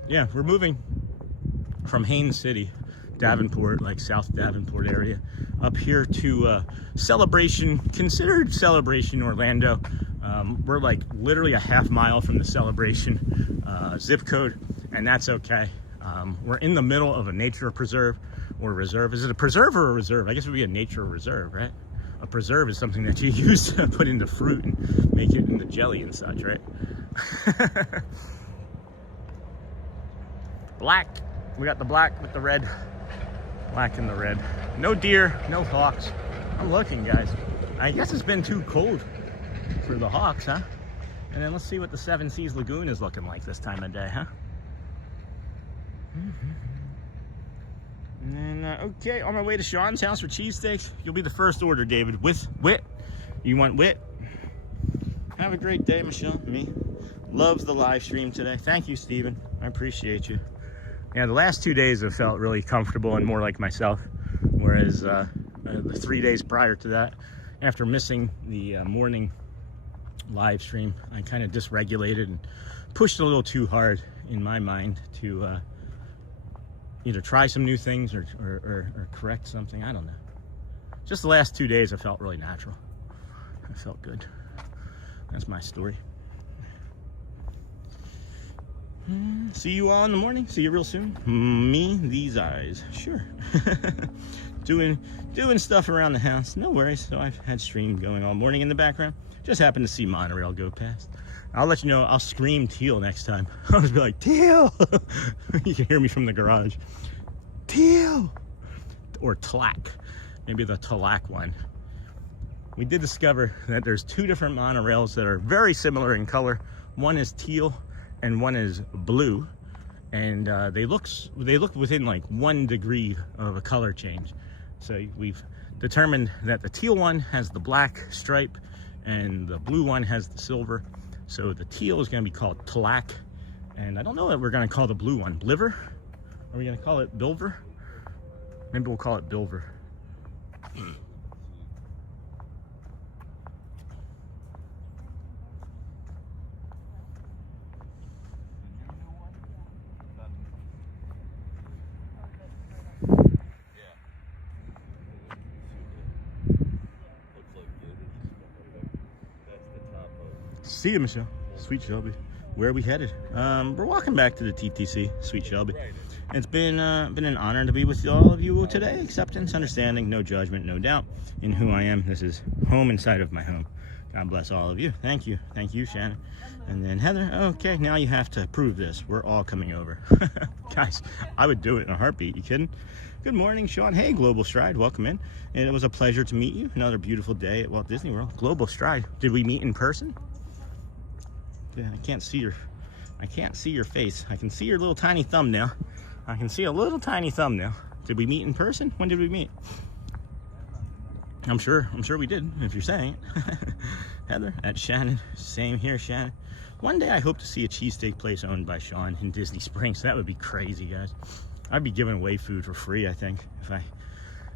Yeah, we're moving from Haines City, Davenport, like South Davenport area, up here to Celebration, considered Celebration Orlando. We're like literally a half mile from the Celebration zip code, and that's okay. We're in the middle of a nature preserve or reserve. Is it a preserve or a reserve? I guess it would be a nature reserve, right? A preserve is something that you use to put into fruit and make it into jelly and such, right? Black. We got the black with the red. Black and the red. No deer, no hawks. I'm looking, guys. I guess it's been too cold for the hawks, huh? And then let's see what the Seven Seas Lagoon is looking like this time of day, huh? And then And okay, on my way to Sean's house for cheesesteaks. You'll be the first order, David, with wit. You want wit? Have a great day, Michelle. Me loves the live stream today. Thank you, Steven. I appreciate you. Yeah, the last 2 days have felt really comfortable and more like myself, whereas the 3 days prior to that, after missing the morning live stream, I kind of dysregulated and pushed a little too hard in my mind to either try some new things or correct something. I don't know. Just the last 2 days I felt really natural. I felt good. That's my story. See you all in the morning. See you real soon. Me, these eyes. Sure. doing stuff around the house. No worries. So I've had stream going all morning in the background. Just happened to see Monorail go past. I'll let you know. I'll scream teal next time. I'll just be like, teal. You can hear me from the garage. Teal. Or tlack. Maybe the tlack one. We did discover that there's 2 different monorails that are very similar in color. One is teal and one is blue, and they look within like 1 degree of a color change. So we've determined that the teal one has the black stripe and the blue one has the silver. So the teal is going to be called tlack, and I don't know what we're going to call the blue one. Bliver? Are we going to call it bilver? Maybe we'll call it bilver. See you, Michelle. Sweet Shelby. Where are we headed? We're walking back to the TTC, Sweet Shelby. It's been an honor to be with all of you today. Acceptance, understanding, no judgment, no doubt in who I am. This is home inside of my home. God bless all of you. Thank you. Thank you, Shannon. And then Heather. Okay, now you have to prove this. We're all coming over. Guys, I would do it in a heartbeat. You kidding? Good morning, Sean. Hey, Global Stride. Welcome in. And it was a pleasure to meet you. Another beautiful day at Walt Disney World. Global Stride. Did we meet in person? Yeah, I can't see your face. I can see your little tiny thumbnail. I can see a little tiny thumbnail. Did we meet in person? When did we meet? I'm sure we did, if you're saying it. Heather at Shannon. Same here, Shannon. One day I hope to see a cheesesteak place owned by Sean in Disney Springs. That would be crazy, guys. I'd be giving away food for free, I think,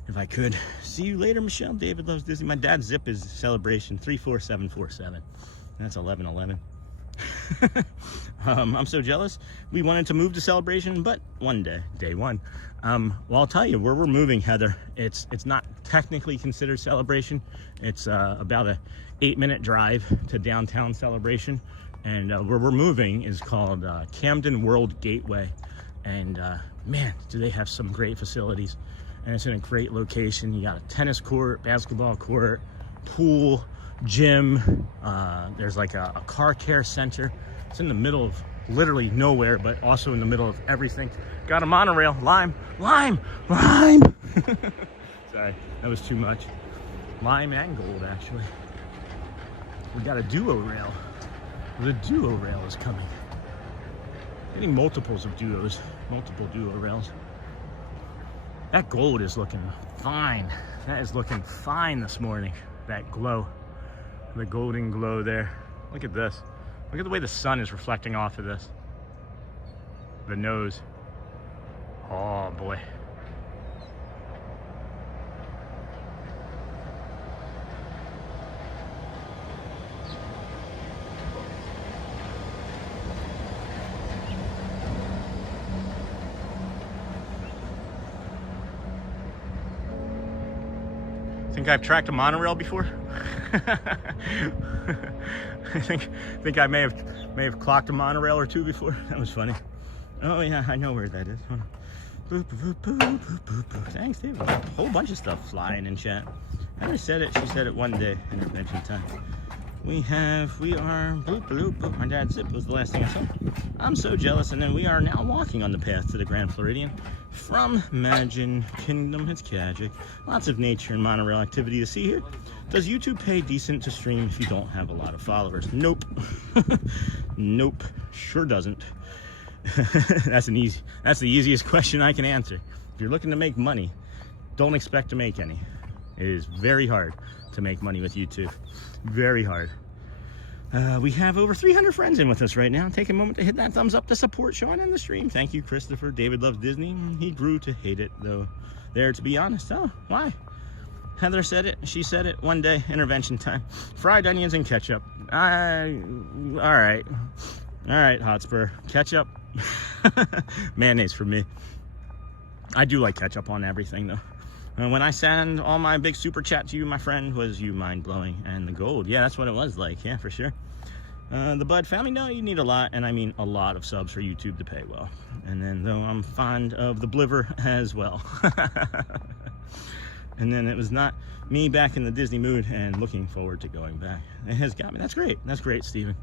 if I could. See you later, Michelle. David loves Disney. My dad's zip is celebration 34747. That's 1111. I'm so jealous. We wanted to move to Celebration, but one day, day one. Well, I'll tell you where we're moving, Heather. It's not technically considered Celebration. It's about a 8-minute drive to downtown Celebration, and where we're moving is called Camden World Gateway. And man, do they have some great facilities, and it's in a great location. You got a tennis court, basketball court, pool, gym. There's like a car care center. It's in the middle of literally nowhere, but also in the middle of everything. Got a monorail. Lime. Sorry, that was too much. Lime and gold, actually. We got a duo rail. The duo rail is coming. Getting multiples of duos. Multiple duo rails. That gold is looking fine. That is looking fine this morning. That glow. The golden glow there. Look at this. Look at the way the sun is reflecting off of this. The nose. Oh boy. Think I've tracked a monorail before? I think I may have clocked a monorail or two before. That was funny. Oh yeah, I know where that is. Boop, boop, boop, boop, boop, boop. Thanks, Dave. A whole bunch of stuff flying in chat. I never said it. She said it one day in Adventure Time. We are boop, boop, boop. My dad's zip was the last thing I saw. I'm so jealous. And then we are now walking on the path to the Grand Floridian from Magic Kingdom. It's Kajic. Lots of nature and monorail activity to see here. Does YouTube pay decent to stream if you don't have a lot of followers? Nope. Nope. Sure doesn't. That's the easiest question I can answer. If you're looking to make money, don't expect to make any. It is very hard to make money with YouTube. Very hard. We have over 300 friends in with us right now. Take a moment to hit that thumbs up to support Sean in the stream. Thank you, Christopher. David loves Disney. He grew to hate it, though. There, to be honest. Oh, why? Heather said it. She said it. One day, intervention time. Fried onions and ketchup. All right. All right, Hotspur. Ketchup. Mayonnaise for me. I do like ketchup on everything, though. When I send all my big super chat to you, my friend, was you mind-blowing. And the gold. Yeah, that's what it was like. Yeah, for sure. The Bud family, no, you need a lot, and I mean a lot of subs for YouTube to pay well. And then, though, I'm fond of the Bliver as well. And then it was not me back in the Disney mood and looking forward to going back. It has got me. That's great. That's great, Steven.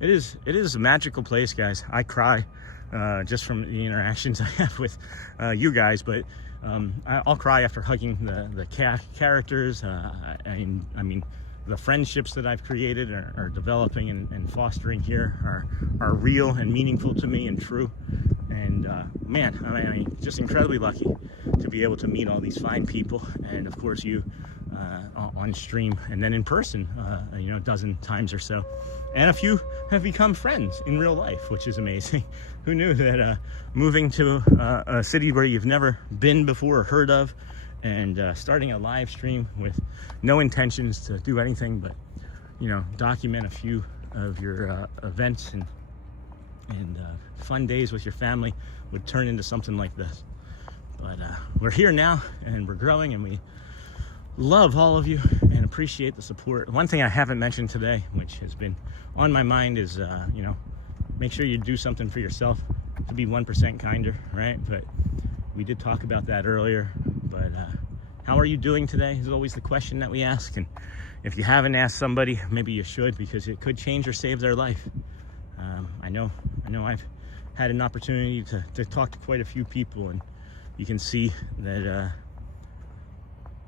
It is a magical place, guys. I cry just from the interactions I have with you guys, but I'll cry after hugging the characters. I mean, the friendships that I've created are developing and fostering here are real and meaningful to me and true. And man, I mean, just incredibly lucky to be able to meet all these fine people, and of course you on stream, and then in person, you know, a dozen times or so. And a few have become friends in real life, which is amazing. Who knew that moving to a city where you've never been before or heard of, and starting a live stream with no intentions to do anything but, you know, document a few of your events and fun days with your family would turn into something like this. But we're here now, and we're growing, and we love all of you and appreciate the support. One thing I haven't mentioned today, which has been on my mind, is you know, make sure you do something for yourself to be 1% kinder, right? But we did talk about that earlier. But how are you doing today is always the question that we ask, and if you haven't asked somebody, maybe you should, because it could change or save their life. I know I've had an opportunity to talk to quite a few people, and you can see that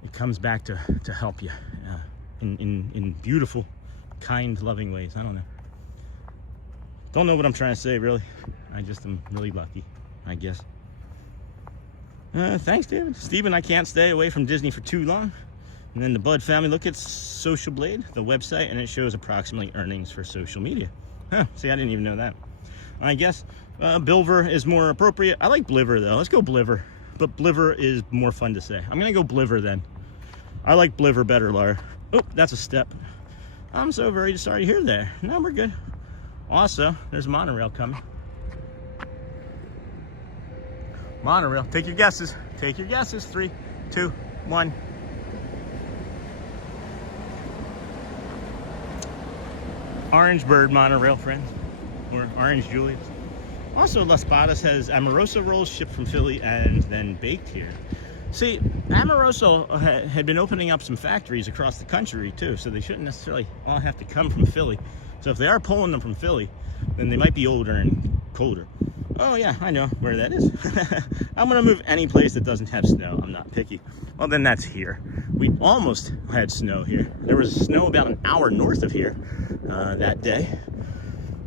it comes back to help you in beautiful, kind, loving ways. I don't know what I'm trying to say, really. I just am really lucky, I guess. Thanks, David. Steven, I can't stay away from Disney for too long. And then the Bud family, look at Social Blade, the website, and it shows approximately earnings for social media. Huh, see, I didn't even know that. I guess Bilver is more appropriate. I like Bliver, though. Let's go Bliver. But Bliver is more fun to say. I'm going to go Bliver, then. I like Bliver better, Laura. Oh, that's a step. I'm so very sorry to hear that. No, we're good. Also, there's a monorail coming. Monorail. Take your guesses. Take your guesses. 3, 2, 1. Orange Bird monorail, friends. Or Orange Julius. Also, Las Patas has Amoroso rolls shipped from Philly and then baked here. See, Amoroso had been opening up some factories across the country too, so they shouldn't necessarily all have to come from Philly. So if they are pulling them from Philly, then they might be older and colder. Oh yeah, I know where that is. I'm gonna move any place that doesn't have snow. I'm not picky. Well, then that's here. We almost had snow here. There was snow about an hour north of here that day.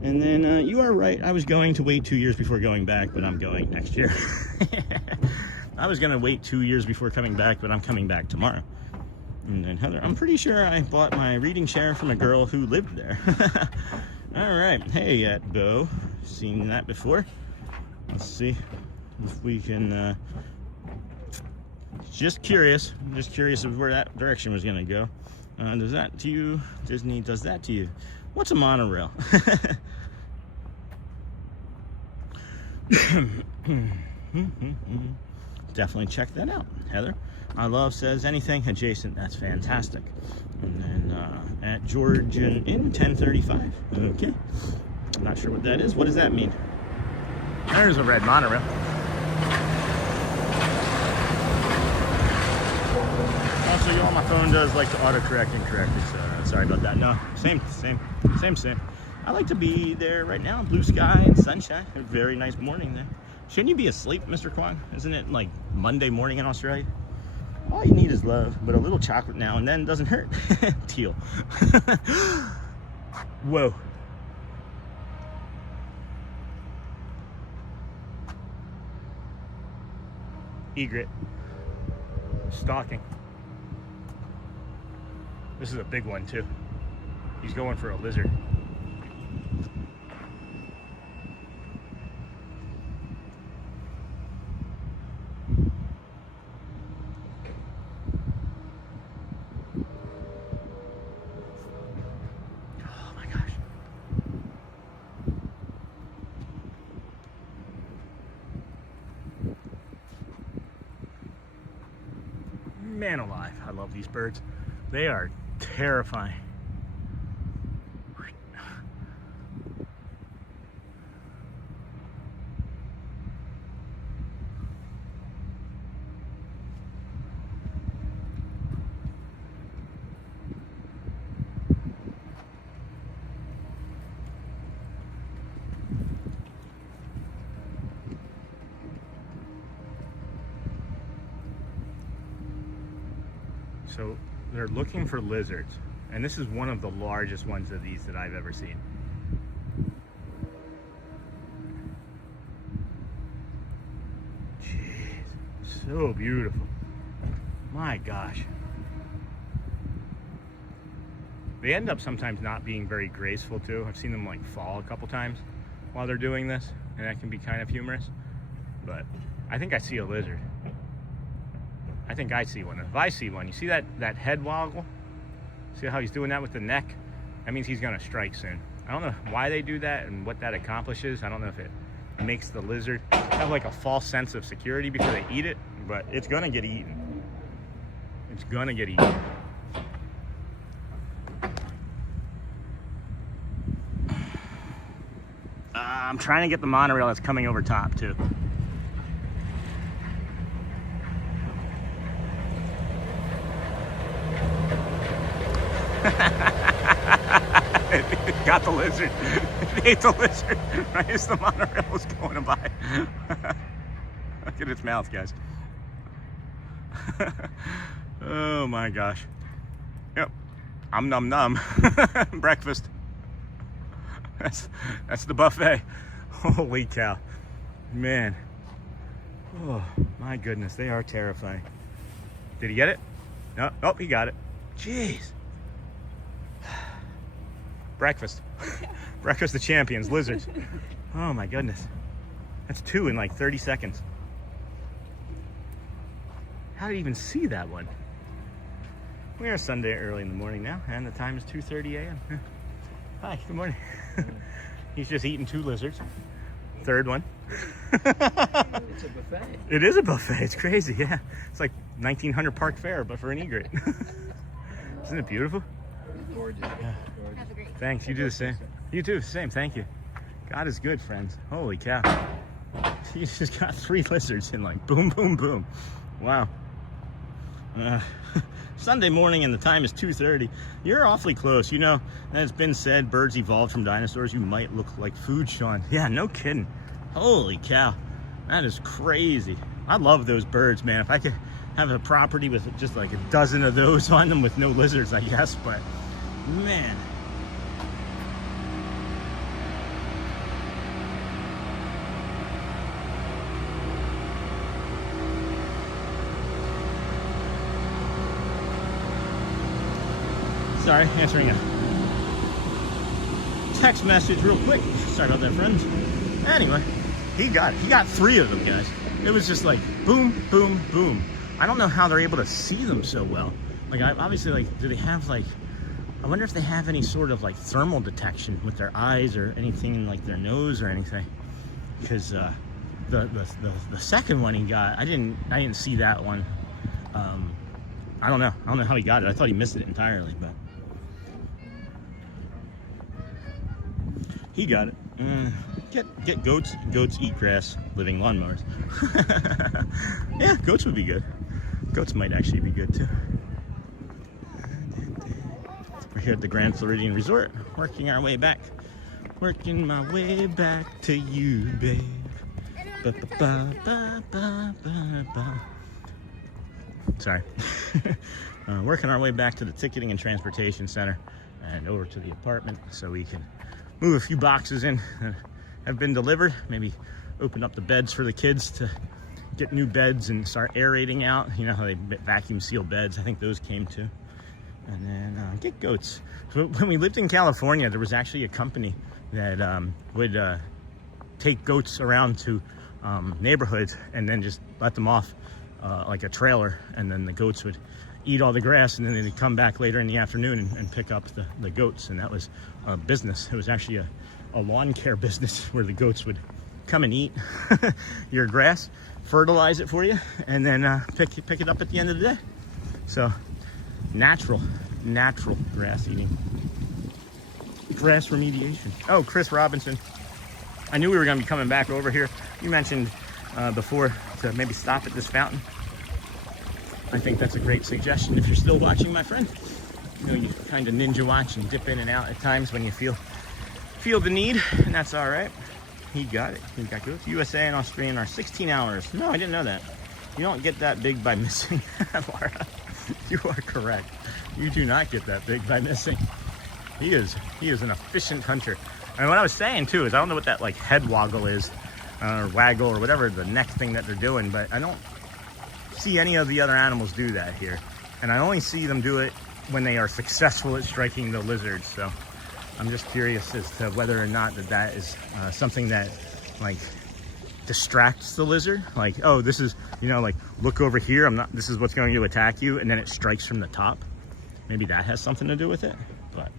And then you are right. I was going to wait 2 years before going back, but I'm going next year. I was going to wait 2 years before coming back, but I'm coming back tomorrow. And then Heather, I'm pretty sure I bought my reading share from a girl who lived there. All right. Hey, at Bo. Seen that before. Let's see if we can... just curious of where that direction was going to go. Does that to you? Disney does that to you? What's a monorail? Definitely check that out, Heather. I love says anything adjacent. That's fantastic. And then at Georgian in 1035. Okay. I'm not sure what that is. What does that mean? There's a red monorail. Also, y'all, my phone does like to autocorrect incorrectly, so sorry about that. No, same. I like to be there right now. Blue sky and sunshine. A very nice morning there. Shouldn't you be asleep, Mr. Kwong? Isn't it like Monday morning in Australia? All you need is love, but a little chocolate now and then doesn't hurt. Teal. Whoa. egret stalking. This is a big one too. He's going for a lizard. Oh my gosh. Man alive, I love these birds. They are terrifying. So they're looking for lizards, and this is one of the largest ones of these that I've ever seen. Jeez, so beautiful. My gosh. They end up sometimes not being very graceful too. I've seen them like fall a couple times while they're doing this, and that can be kind of humorous. But I think I see a lizard. I think I see one. If I see one, you see that head woggle? See how he's doing that with the neck? That means he's gonna strike soon. I don't know why they do that and what that accomplishes. I don't know if it makes the lizard have like a false sense of security before they eat it, but it's gonna get eaten. It's gonna get eaten. I'm trying to get the monorail that's coming over top too. It got the lizard. It ate the lizard right as the monorail was going by. Look at its mouth, guys. Oh my gosh. Yep. I'm numb. Breakfast. That's the buffet. Holy cow. Man. Oh my goodness, they are terrifying. Did he get it? No. Oh, he got it. Jeez. Breakfast. Breakfast of champions, lizards. Oh my goodness. That's 2 in like 30 seconds. How did he even see that one? We are Sunday early in the morning now, and the time is 2:30 a.m. Hi, good morning. He's just eaten 2 lizards. Third one. It's a buffet. It is a buffet. It's crazy, yeah. It's like 1900 Park Fair, but for an egret. Isn't it beautiful? Gorgeous. Yeah. Have a great Thanks. You do the same. You too. Same. Thank you. God is good, friends. Holy cow. He just got 3 lizards in like boom, boom, boom. Wow. Sunday morning and the time is 2:30. You're awfully close. You know, as been said, birds evolved from dinosaurs. You might look like food, Sean. Yeah, no kidding. Holy cow. That is crazy. I love those birds, man. If I could have a property with just like a dozen of those on them with no lizards, I guess, but man. Sorry, answering a text message real quick. Sorry about that, friends. Anyway, he got 3 of them, guys. It was just like boom, boom, boom. I don't know how they're able to see them so well. Like, obviously, like, do they have like? I wonder if they have any sort of like thermal detection with their eyes or anything in like their nose or anything. Because the second one he got, I didn't see that one. I don't know how he got it. I thought he missed it entirely, but he got it. Get goats. Goats eat grass. Living lawnmowers. Yeah, goats would be good. Goats might actually be good too. We're here at the Grand Floridian Resort, working our way back. Working my way back to you, babe. Ba, ba, ba, ba, ba, ba, ba. Sorry. Working our way back to the ticketing and transportation center and over to the apartment so we can move a few boxes in that have been delivered. Maybe open up the beds for the kids to get new beds and start aerating out. You know how they vacuum seal beds? I think those came too. And then get goats. So when we lived in California, there was actually a company that would take goats around to neighborhoods and then just let them off like a trailer, and then the goats would eat all the grass, and then they'd come back later in the afternoon and pick up the goats. And that was a business. It was actually a lawn care business where the goats would come and eat your grass, fertilize it for you, and then pick it up at the end of the day. So natural grass eating, grass remediation. Oh, Chris Robinson, I knew we were going to be coming back over here. You mentioned before to maybe stop at this fountain. I think that's a great suggestion if you're still watching, my friend. You know, you kind of ninja watch and dip in and out at times when you feel the need, and that's all right. He got it. He got good. USA and Australian are 16 hours. No, I didn't know that. You don't get that big by missing. Laura, you are correct. You do not get that big by missing. He is an efficient hunter. And what I was saying too is, I don't know what that like head woggle is, or waggle, or whatever the neck thing that they're doing, but I don't see any of the other animals do that here. And I only see them do it when they are successful at striking the lizards. So I'm just curious as to whether or not that is something that like distracts the lizard. Like, oh, this is, you know, like, look over here, this is what's going to attack you, and then it strikes from the top. Maybe that has something to do with it. But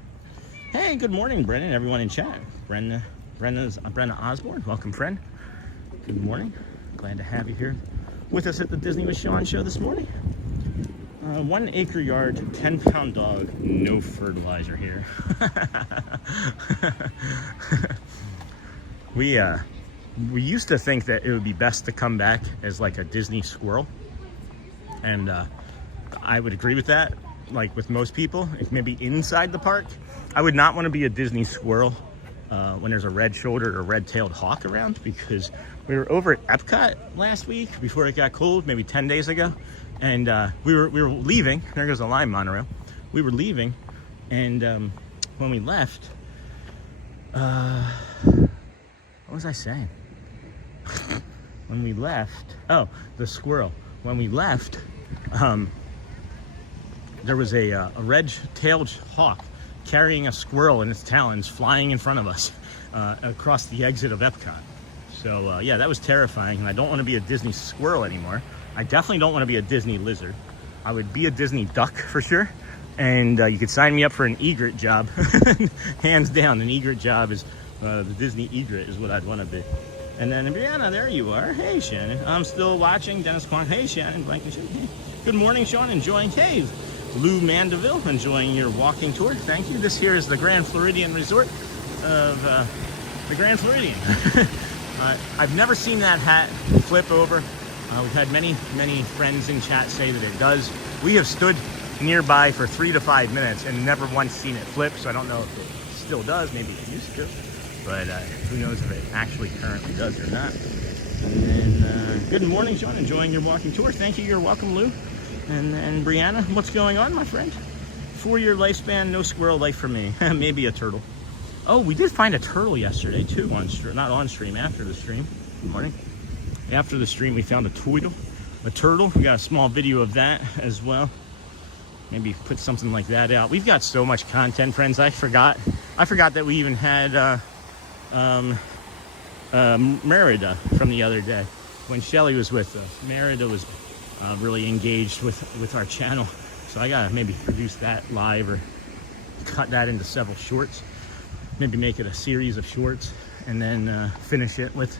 hey, good morning, Brennan, everyone in chat. Brenna Osborne, welcome, friend. Good morning. Glad to have you here with us at the Disney with Sean show this morning. 1 acre yard, 10-pound dog, no fertilizer here. We used to think that it would be best to come back as like a Disney squirrel, and I would agree with that. Like with most people, if maybe inside the park, I would not want to be a Disney squirrel when there's a red-shouldered or red-tailed hawk around, because we were over at Epcot last week before it got cold, maybe 10 days ago. And we were leaving. There goes the Lime monorail. We were leaving, and when we left, what was I saying? When we left, oh, the squirrel. When we left, there was a red-tailed hawk carrying a squirrel in its talons, flying in front of us across the exit of Epcot. So yeah, that was terrifying, and I don't want to be a Disney squirrel anymore. I definitely don't want to be a Disney lizard. I would be a Disney duck for sure. And you could sign me up for an egret job. Hands down, an egret job is, the Disney egret is what I'd want to be. And then Brianna, there you are. Hey, Shannon. I'm still watching. Dennis Quan. Hey, Shannon. Blankenship. Hey. Good morning, Sean. Enjoying. Hey, Lou Mandeville. Enjoying your walking tour. Thank you. This here is the Grand Floridian Resort of the Grand Floridian. I've never seen that hat flip over. We've had many friends in chat say that it does. We have stood nearby for 3 to 5 minutes and never once seen it flip, so I don't know if it still does. Maybe it used to, but who knows if it actually currently does or not. And then, good morning, Sean. Enjoying your walking tour. Thank you. You're welcome, Lou. And Brianna, what's going on, my friend? 4-year lifespan, no squirrel life for me. Maybe a turtle. Oh, we did find a turtle yesterday too, not on stream, after the stream. Good morning. After the stream, we found a turtle. We got a small video of that as well. Maybe put something like that out. We've got so much content, friends. I forgot that we even had Merida from the other day when Shelly was with us. Merida was really engaged with our channel, so I gotta maybe produce that live or cut that into several shorts. Maybe make it a series of shorts and then finish it with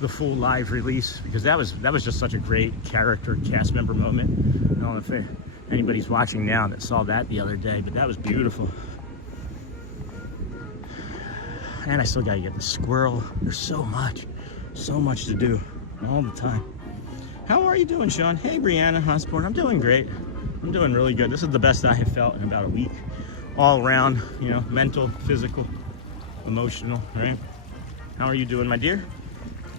the full live release, because that was just such a great character cast member moment. I don't know if anybody's watching now that saw that the other day, but that was beautiful. And I still gotta get the squirrel. There's so much to do all the time. How are you doing, Sean? Hey, Brianna Osborne. I'm doing great. I'm doing really good. This is the best I have felt in about a week, all around, you know, mental, physical, emotional, right? How are you doing, my dear?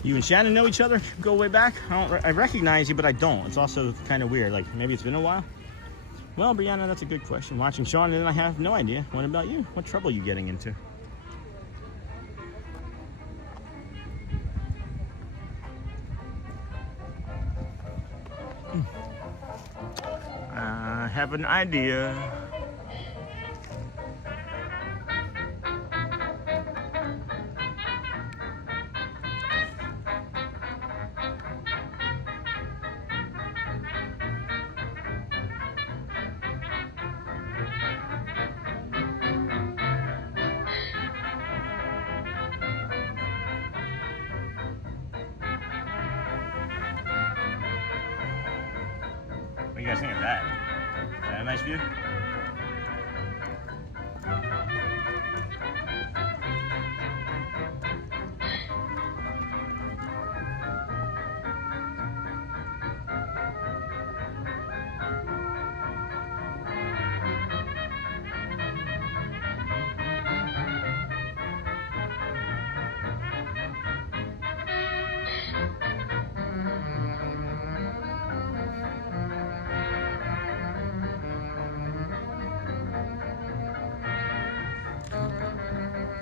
You and Shannon know each other, go way back. I recognize you, but I don't. It's also kind of weird. Like, maybe it's been a while. Well, Brianna, that's a good question. Watching Sean, and I have no idea. What about you? What trouble are you getting into? have an idea. What do you guys think of that? Is that a nice view?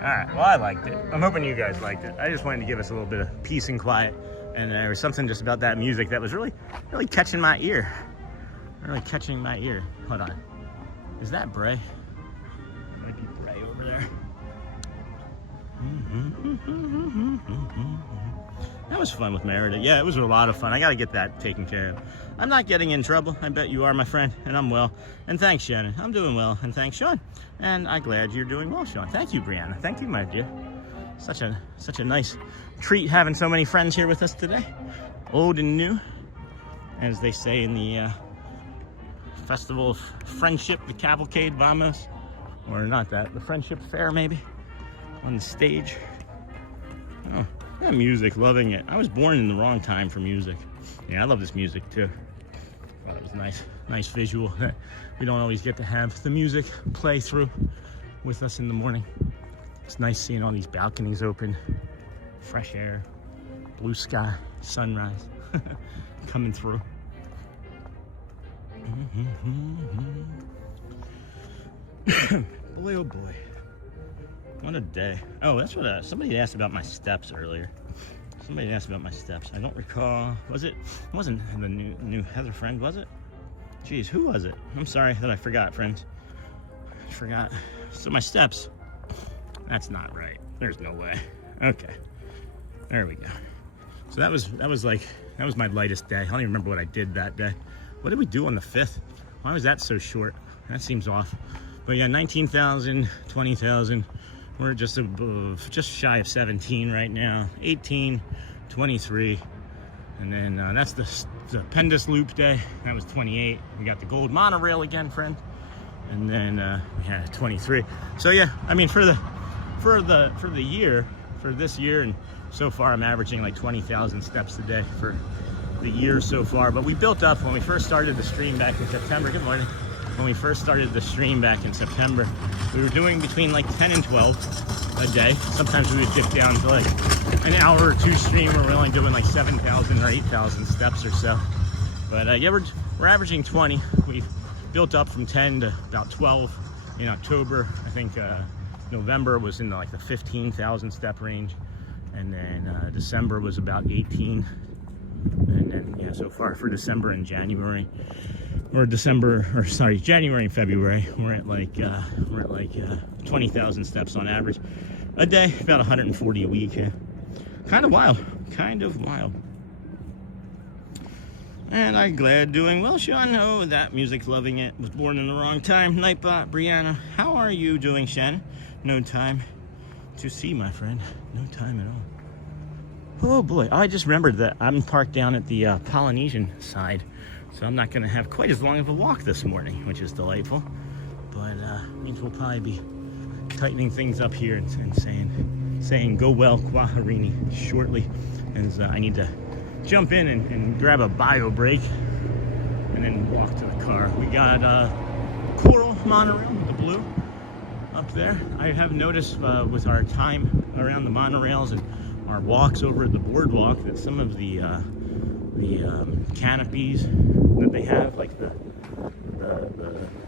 Alright, well I liked it. I'm hoping you guys liked it. I just wanted to give us a little bit of peace and quiet. And there was something just about that music that was really catching my ear. Really catching my ear. Hold on. Is that Bray? Might be Bray over there. That was fun with Merida. Yeah, it was a lot of fun. I gotta get that taken care of. I'm not getting in trouble. I bet you are, my friend, and I'm well. And thanks, Shannon. I'm doing well, and thanks, Sean. And I'm glad you're doing well, Sean. Thank you, Brianna. Thank you, my dear. Such a nice treat having so many friends here with us today. Old and new, as they say in the Festival of Friendship, the Cavalcade, vamos. Or not that, the Friendship Fair, maybe, on the stage. Oh, that music, loving it. I was born in the wrong time for music. Yeah, I love this music too. Well, that was nice visual that we don't always get to have the music play through with us in the morning. It's nice seeing all these balconies open, fresh air, blue sky, sunrise coming through. Boy, oh boy. What a day. Oh, that's what somebody asked about my steps earlier. Somebody asked about my steps. I don't recall. It wasn't the new Heather friend, was it? Jeez, who was it? I'm sorry that I forgot, friends. I forgot. So my steps. That's not right. There's no way. Okay. There we go. So that was my lightest day. I don't even remember what I did that day. What did we do on the 5th? Why was that so short? That seems off. But yeah, 19,000, 20,000. We're just shy of 17 right now. 18, 23. And then that's the Pendus Loop day. That was 28. We got the gold monorail again, friend. And then we had 23. So yeah, I mean for the year, for this year, and so far I'm averaging like 20,000 steps a day for the year so far. But we built up when we first started the stream back in September. Good morning. When we first started the stream back in September, we were doing between like 10 and 12 a day. Sometimes we would dip down to like an hour or two stream where we're only doing like 7,000 or 8,000 steps or so. But yeah, we're averaging 20. We've built up from 10 to about 12 in October. I think November was in like the 15,000 step range. And then December was about 18. And then yeah, so far for December and January, January and February, we're at like 20,000 steps on average a day, about 140 a week. Yeah. Kind of wild. And I'm glad doing well, Sean. Oh, that music's loving it. Was born in the wrong time. Nightbot, Brianna, how are you doing, Shannon? No time to see, my friend. No time at all. Oh boy, I just remembered that I'm parked down at the Polynesian side, so I'm not going to have quite as long of a walk this morning, which is delightful. But means we'll probably be tightening things up here and saying go well Kwaharini shortly, as I need to jump in and grab a bio break and then walk to the car. We got Coral Monorail with the blue up there. I have noticed with our time around the monorails and our walks over at the boardwalk that some of the canopies that they have, like the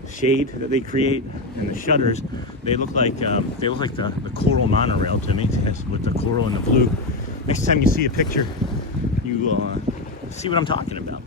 shade that they create and the shutters, they look like the Coral Monorail to me, with the coral and the blue. Next time you see a picture, you see what I'm talking about.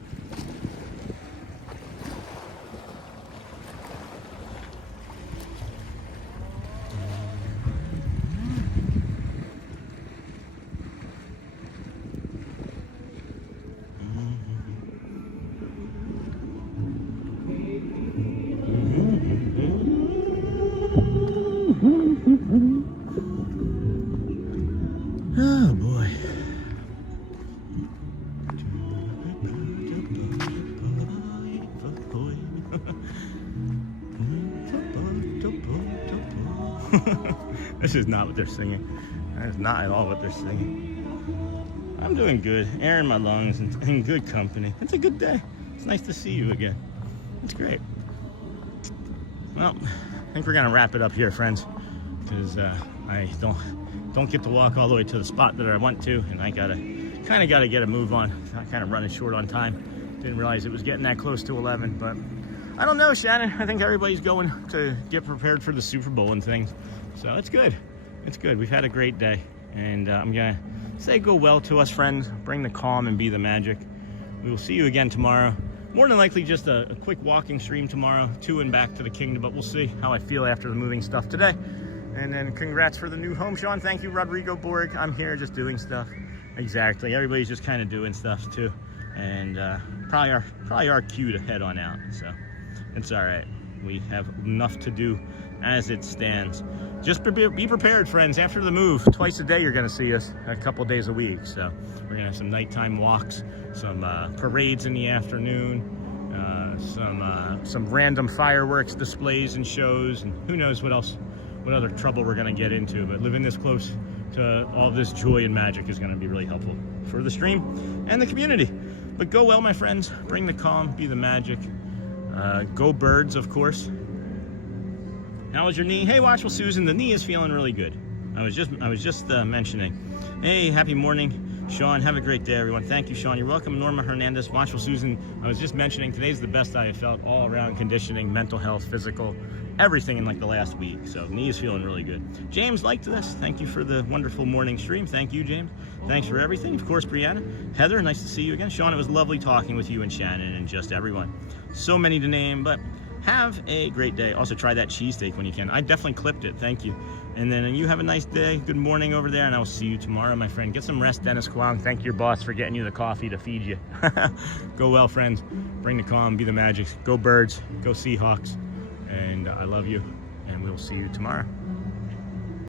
This is not what they're singing. That is not at all what they're singing. I'm doing good, airing my lungs and in good company. It's a good day. It's nice to see you again. It's great. Well, I think we're gonna wrap it up here, friends, because I don't get to walk all the way to the spot that I want to, and I kind of gotta get a move on. I'm kind of running short on time. Didn't realize it was getting that close to 11, but I don't know, Shannon. I think everybody's going to get prepared for the Super Bowl and things, so it's good. It's good. We've had a great day, and I'm gonna say go well to us, friends. Bring the calm and be the magic. We will see you again tomorrow. More than likely just a quick walking stream tomorrow, to and back to the kingdom, but we'll see how I feel after the moving stuff today. And then congrats for the new home, Sean. Thank you, Rodrigo Borg. I'm here just doing stuff. Exactly. Everybody's just kind of doing stuff too, and probably our cue to head on out. So it's all right. We have enough to do as it stands. Just be prepared, friends. After the move, twice a day you're going to see us, a couple days a week. So we're going to have some nighttime walks, some parades in the afternoon, some random fireworks displays and shows, and who knows what else, what other trouble we're going to get into. But living this close to all this joy and magic is going to be really helpful for the stream and the community. But go well, my friends. Bring the calm, be the magic. Go birds, of course. How was your knee? Hey, Watchful Susan, the knee is feeling really good. I was just mentioning. Hey, happy morning, Sean. Have a great day, everyone. Thank you, Sean. You're welcome, Norma Hernandez. Watchful Susan, I was just mentioning today's the best I have felt all around conditioning, mental health, physical, everything in like the last week. So knee is feeling really good. James liked this. Thank you for the wonderful morning stream. Thank you, James. Thanks for everything. Of course, Brianna. Heather, nice to see you again. Sean, it was lovely talking with you and Shannon and just everyone. So many to name, but have a great day. Also try that cheesesteak when you can. I definitely clipped it. Thank you. And then you have a nice day. Good morning over there, and I will see you tomorrow, my friend. Get some rest, Dennis Kwong. Thank your boss for getting you the coffee to feed you. Go well, friends. Bring the calm, be the magic. Go birds. Go Seahawks. And I love you, and we'll see you tomorrow.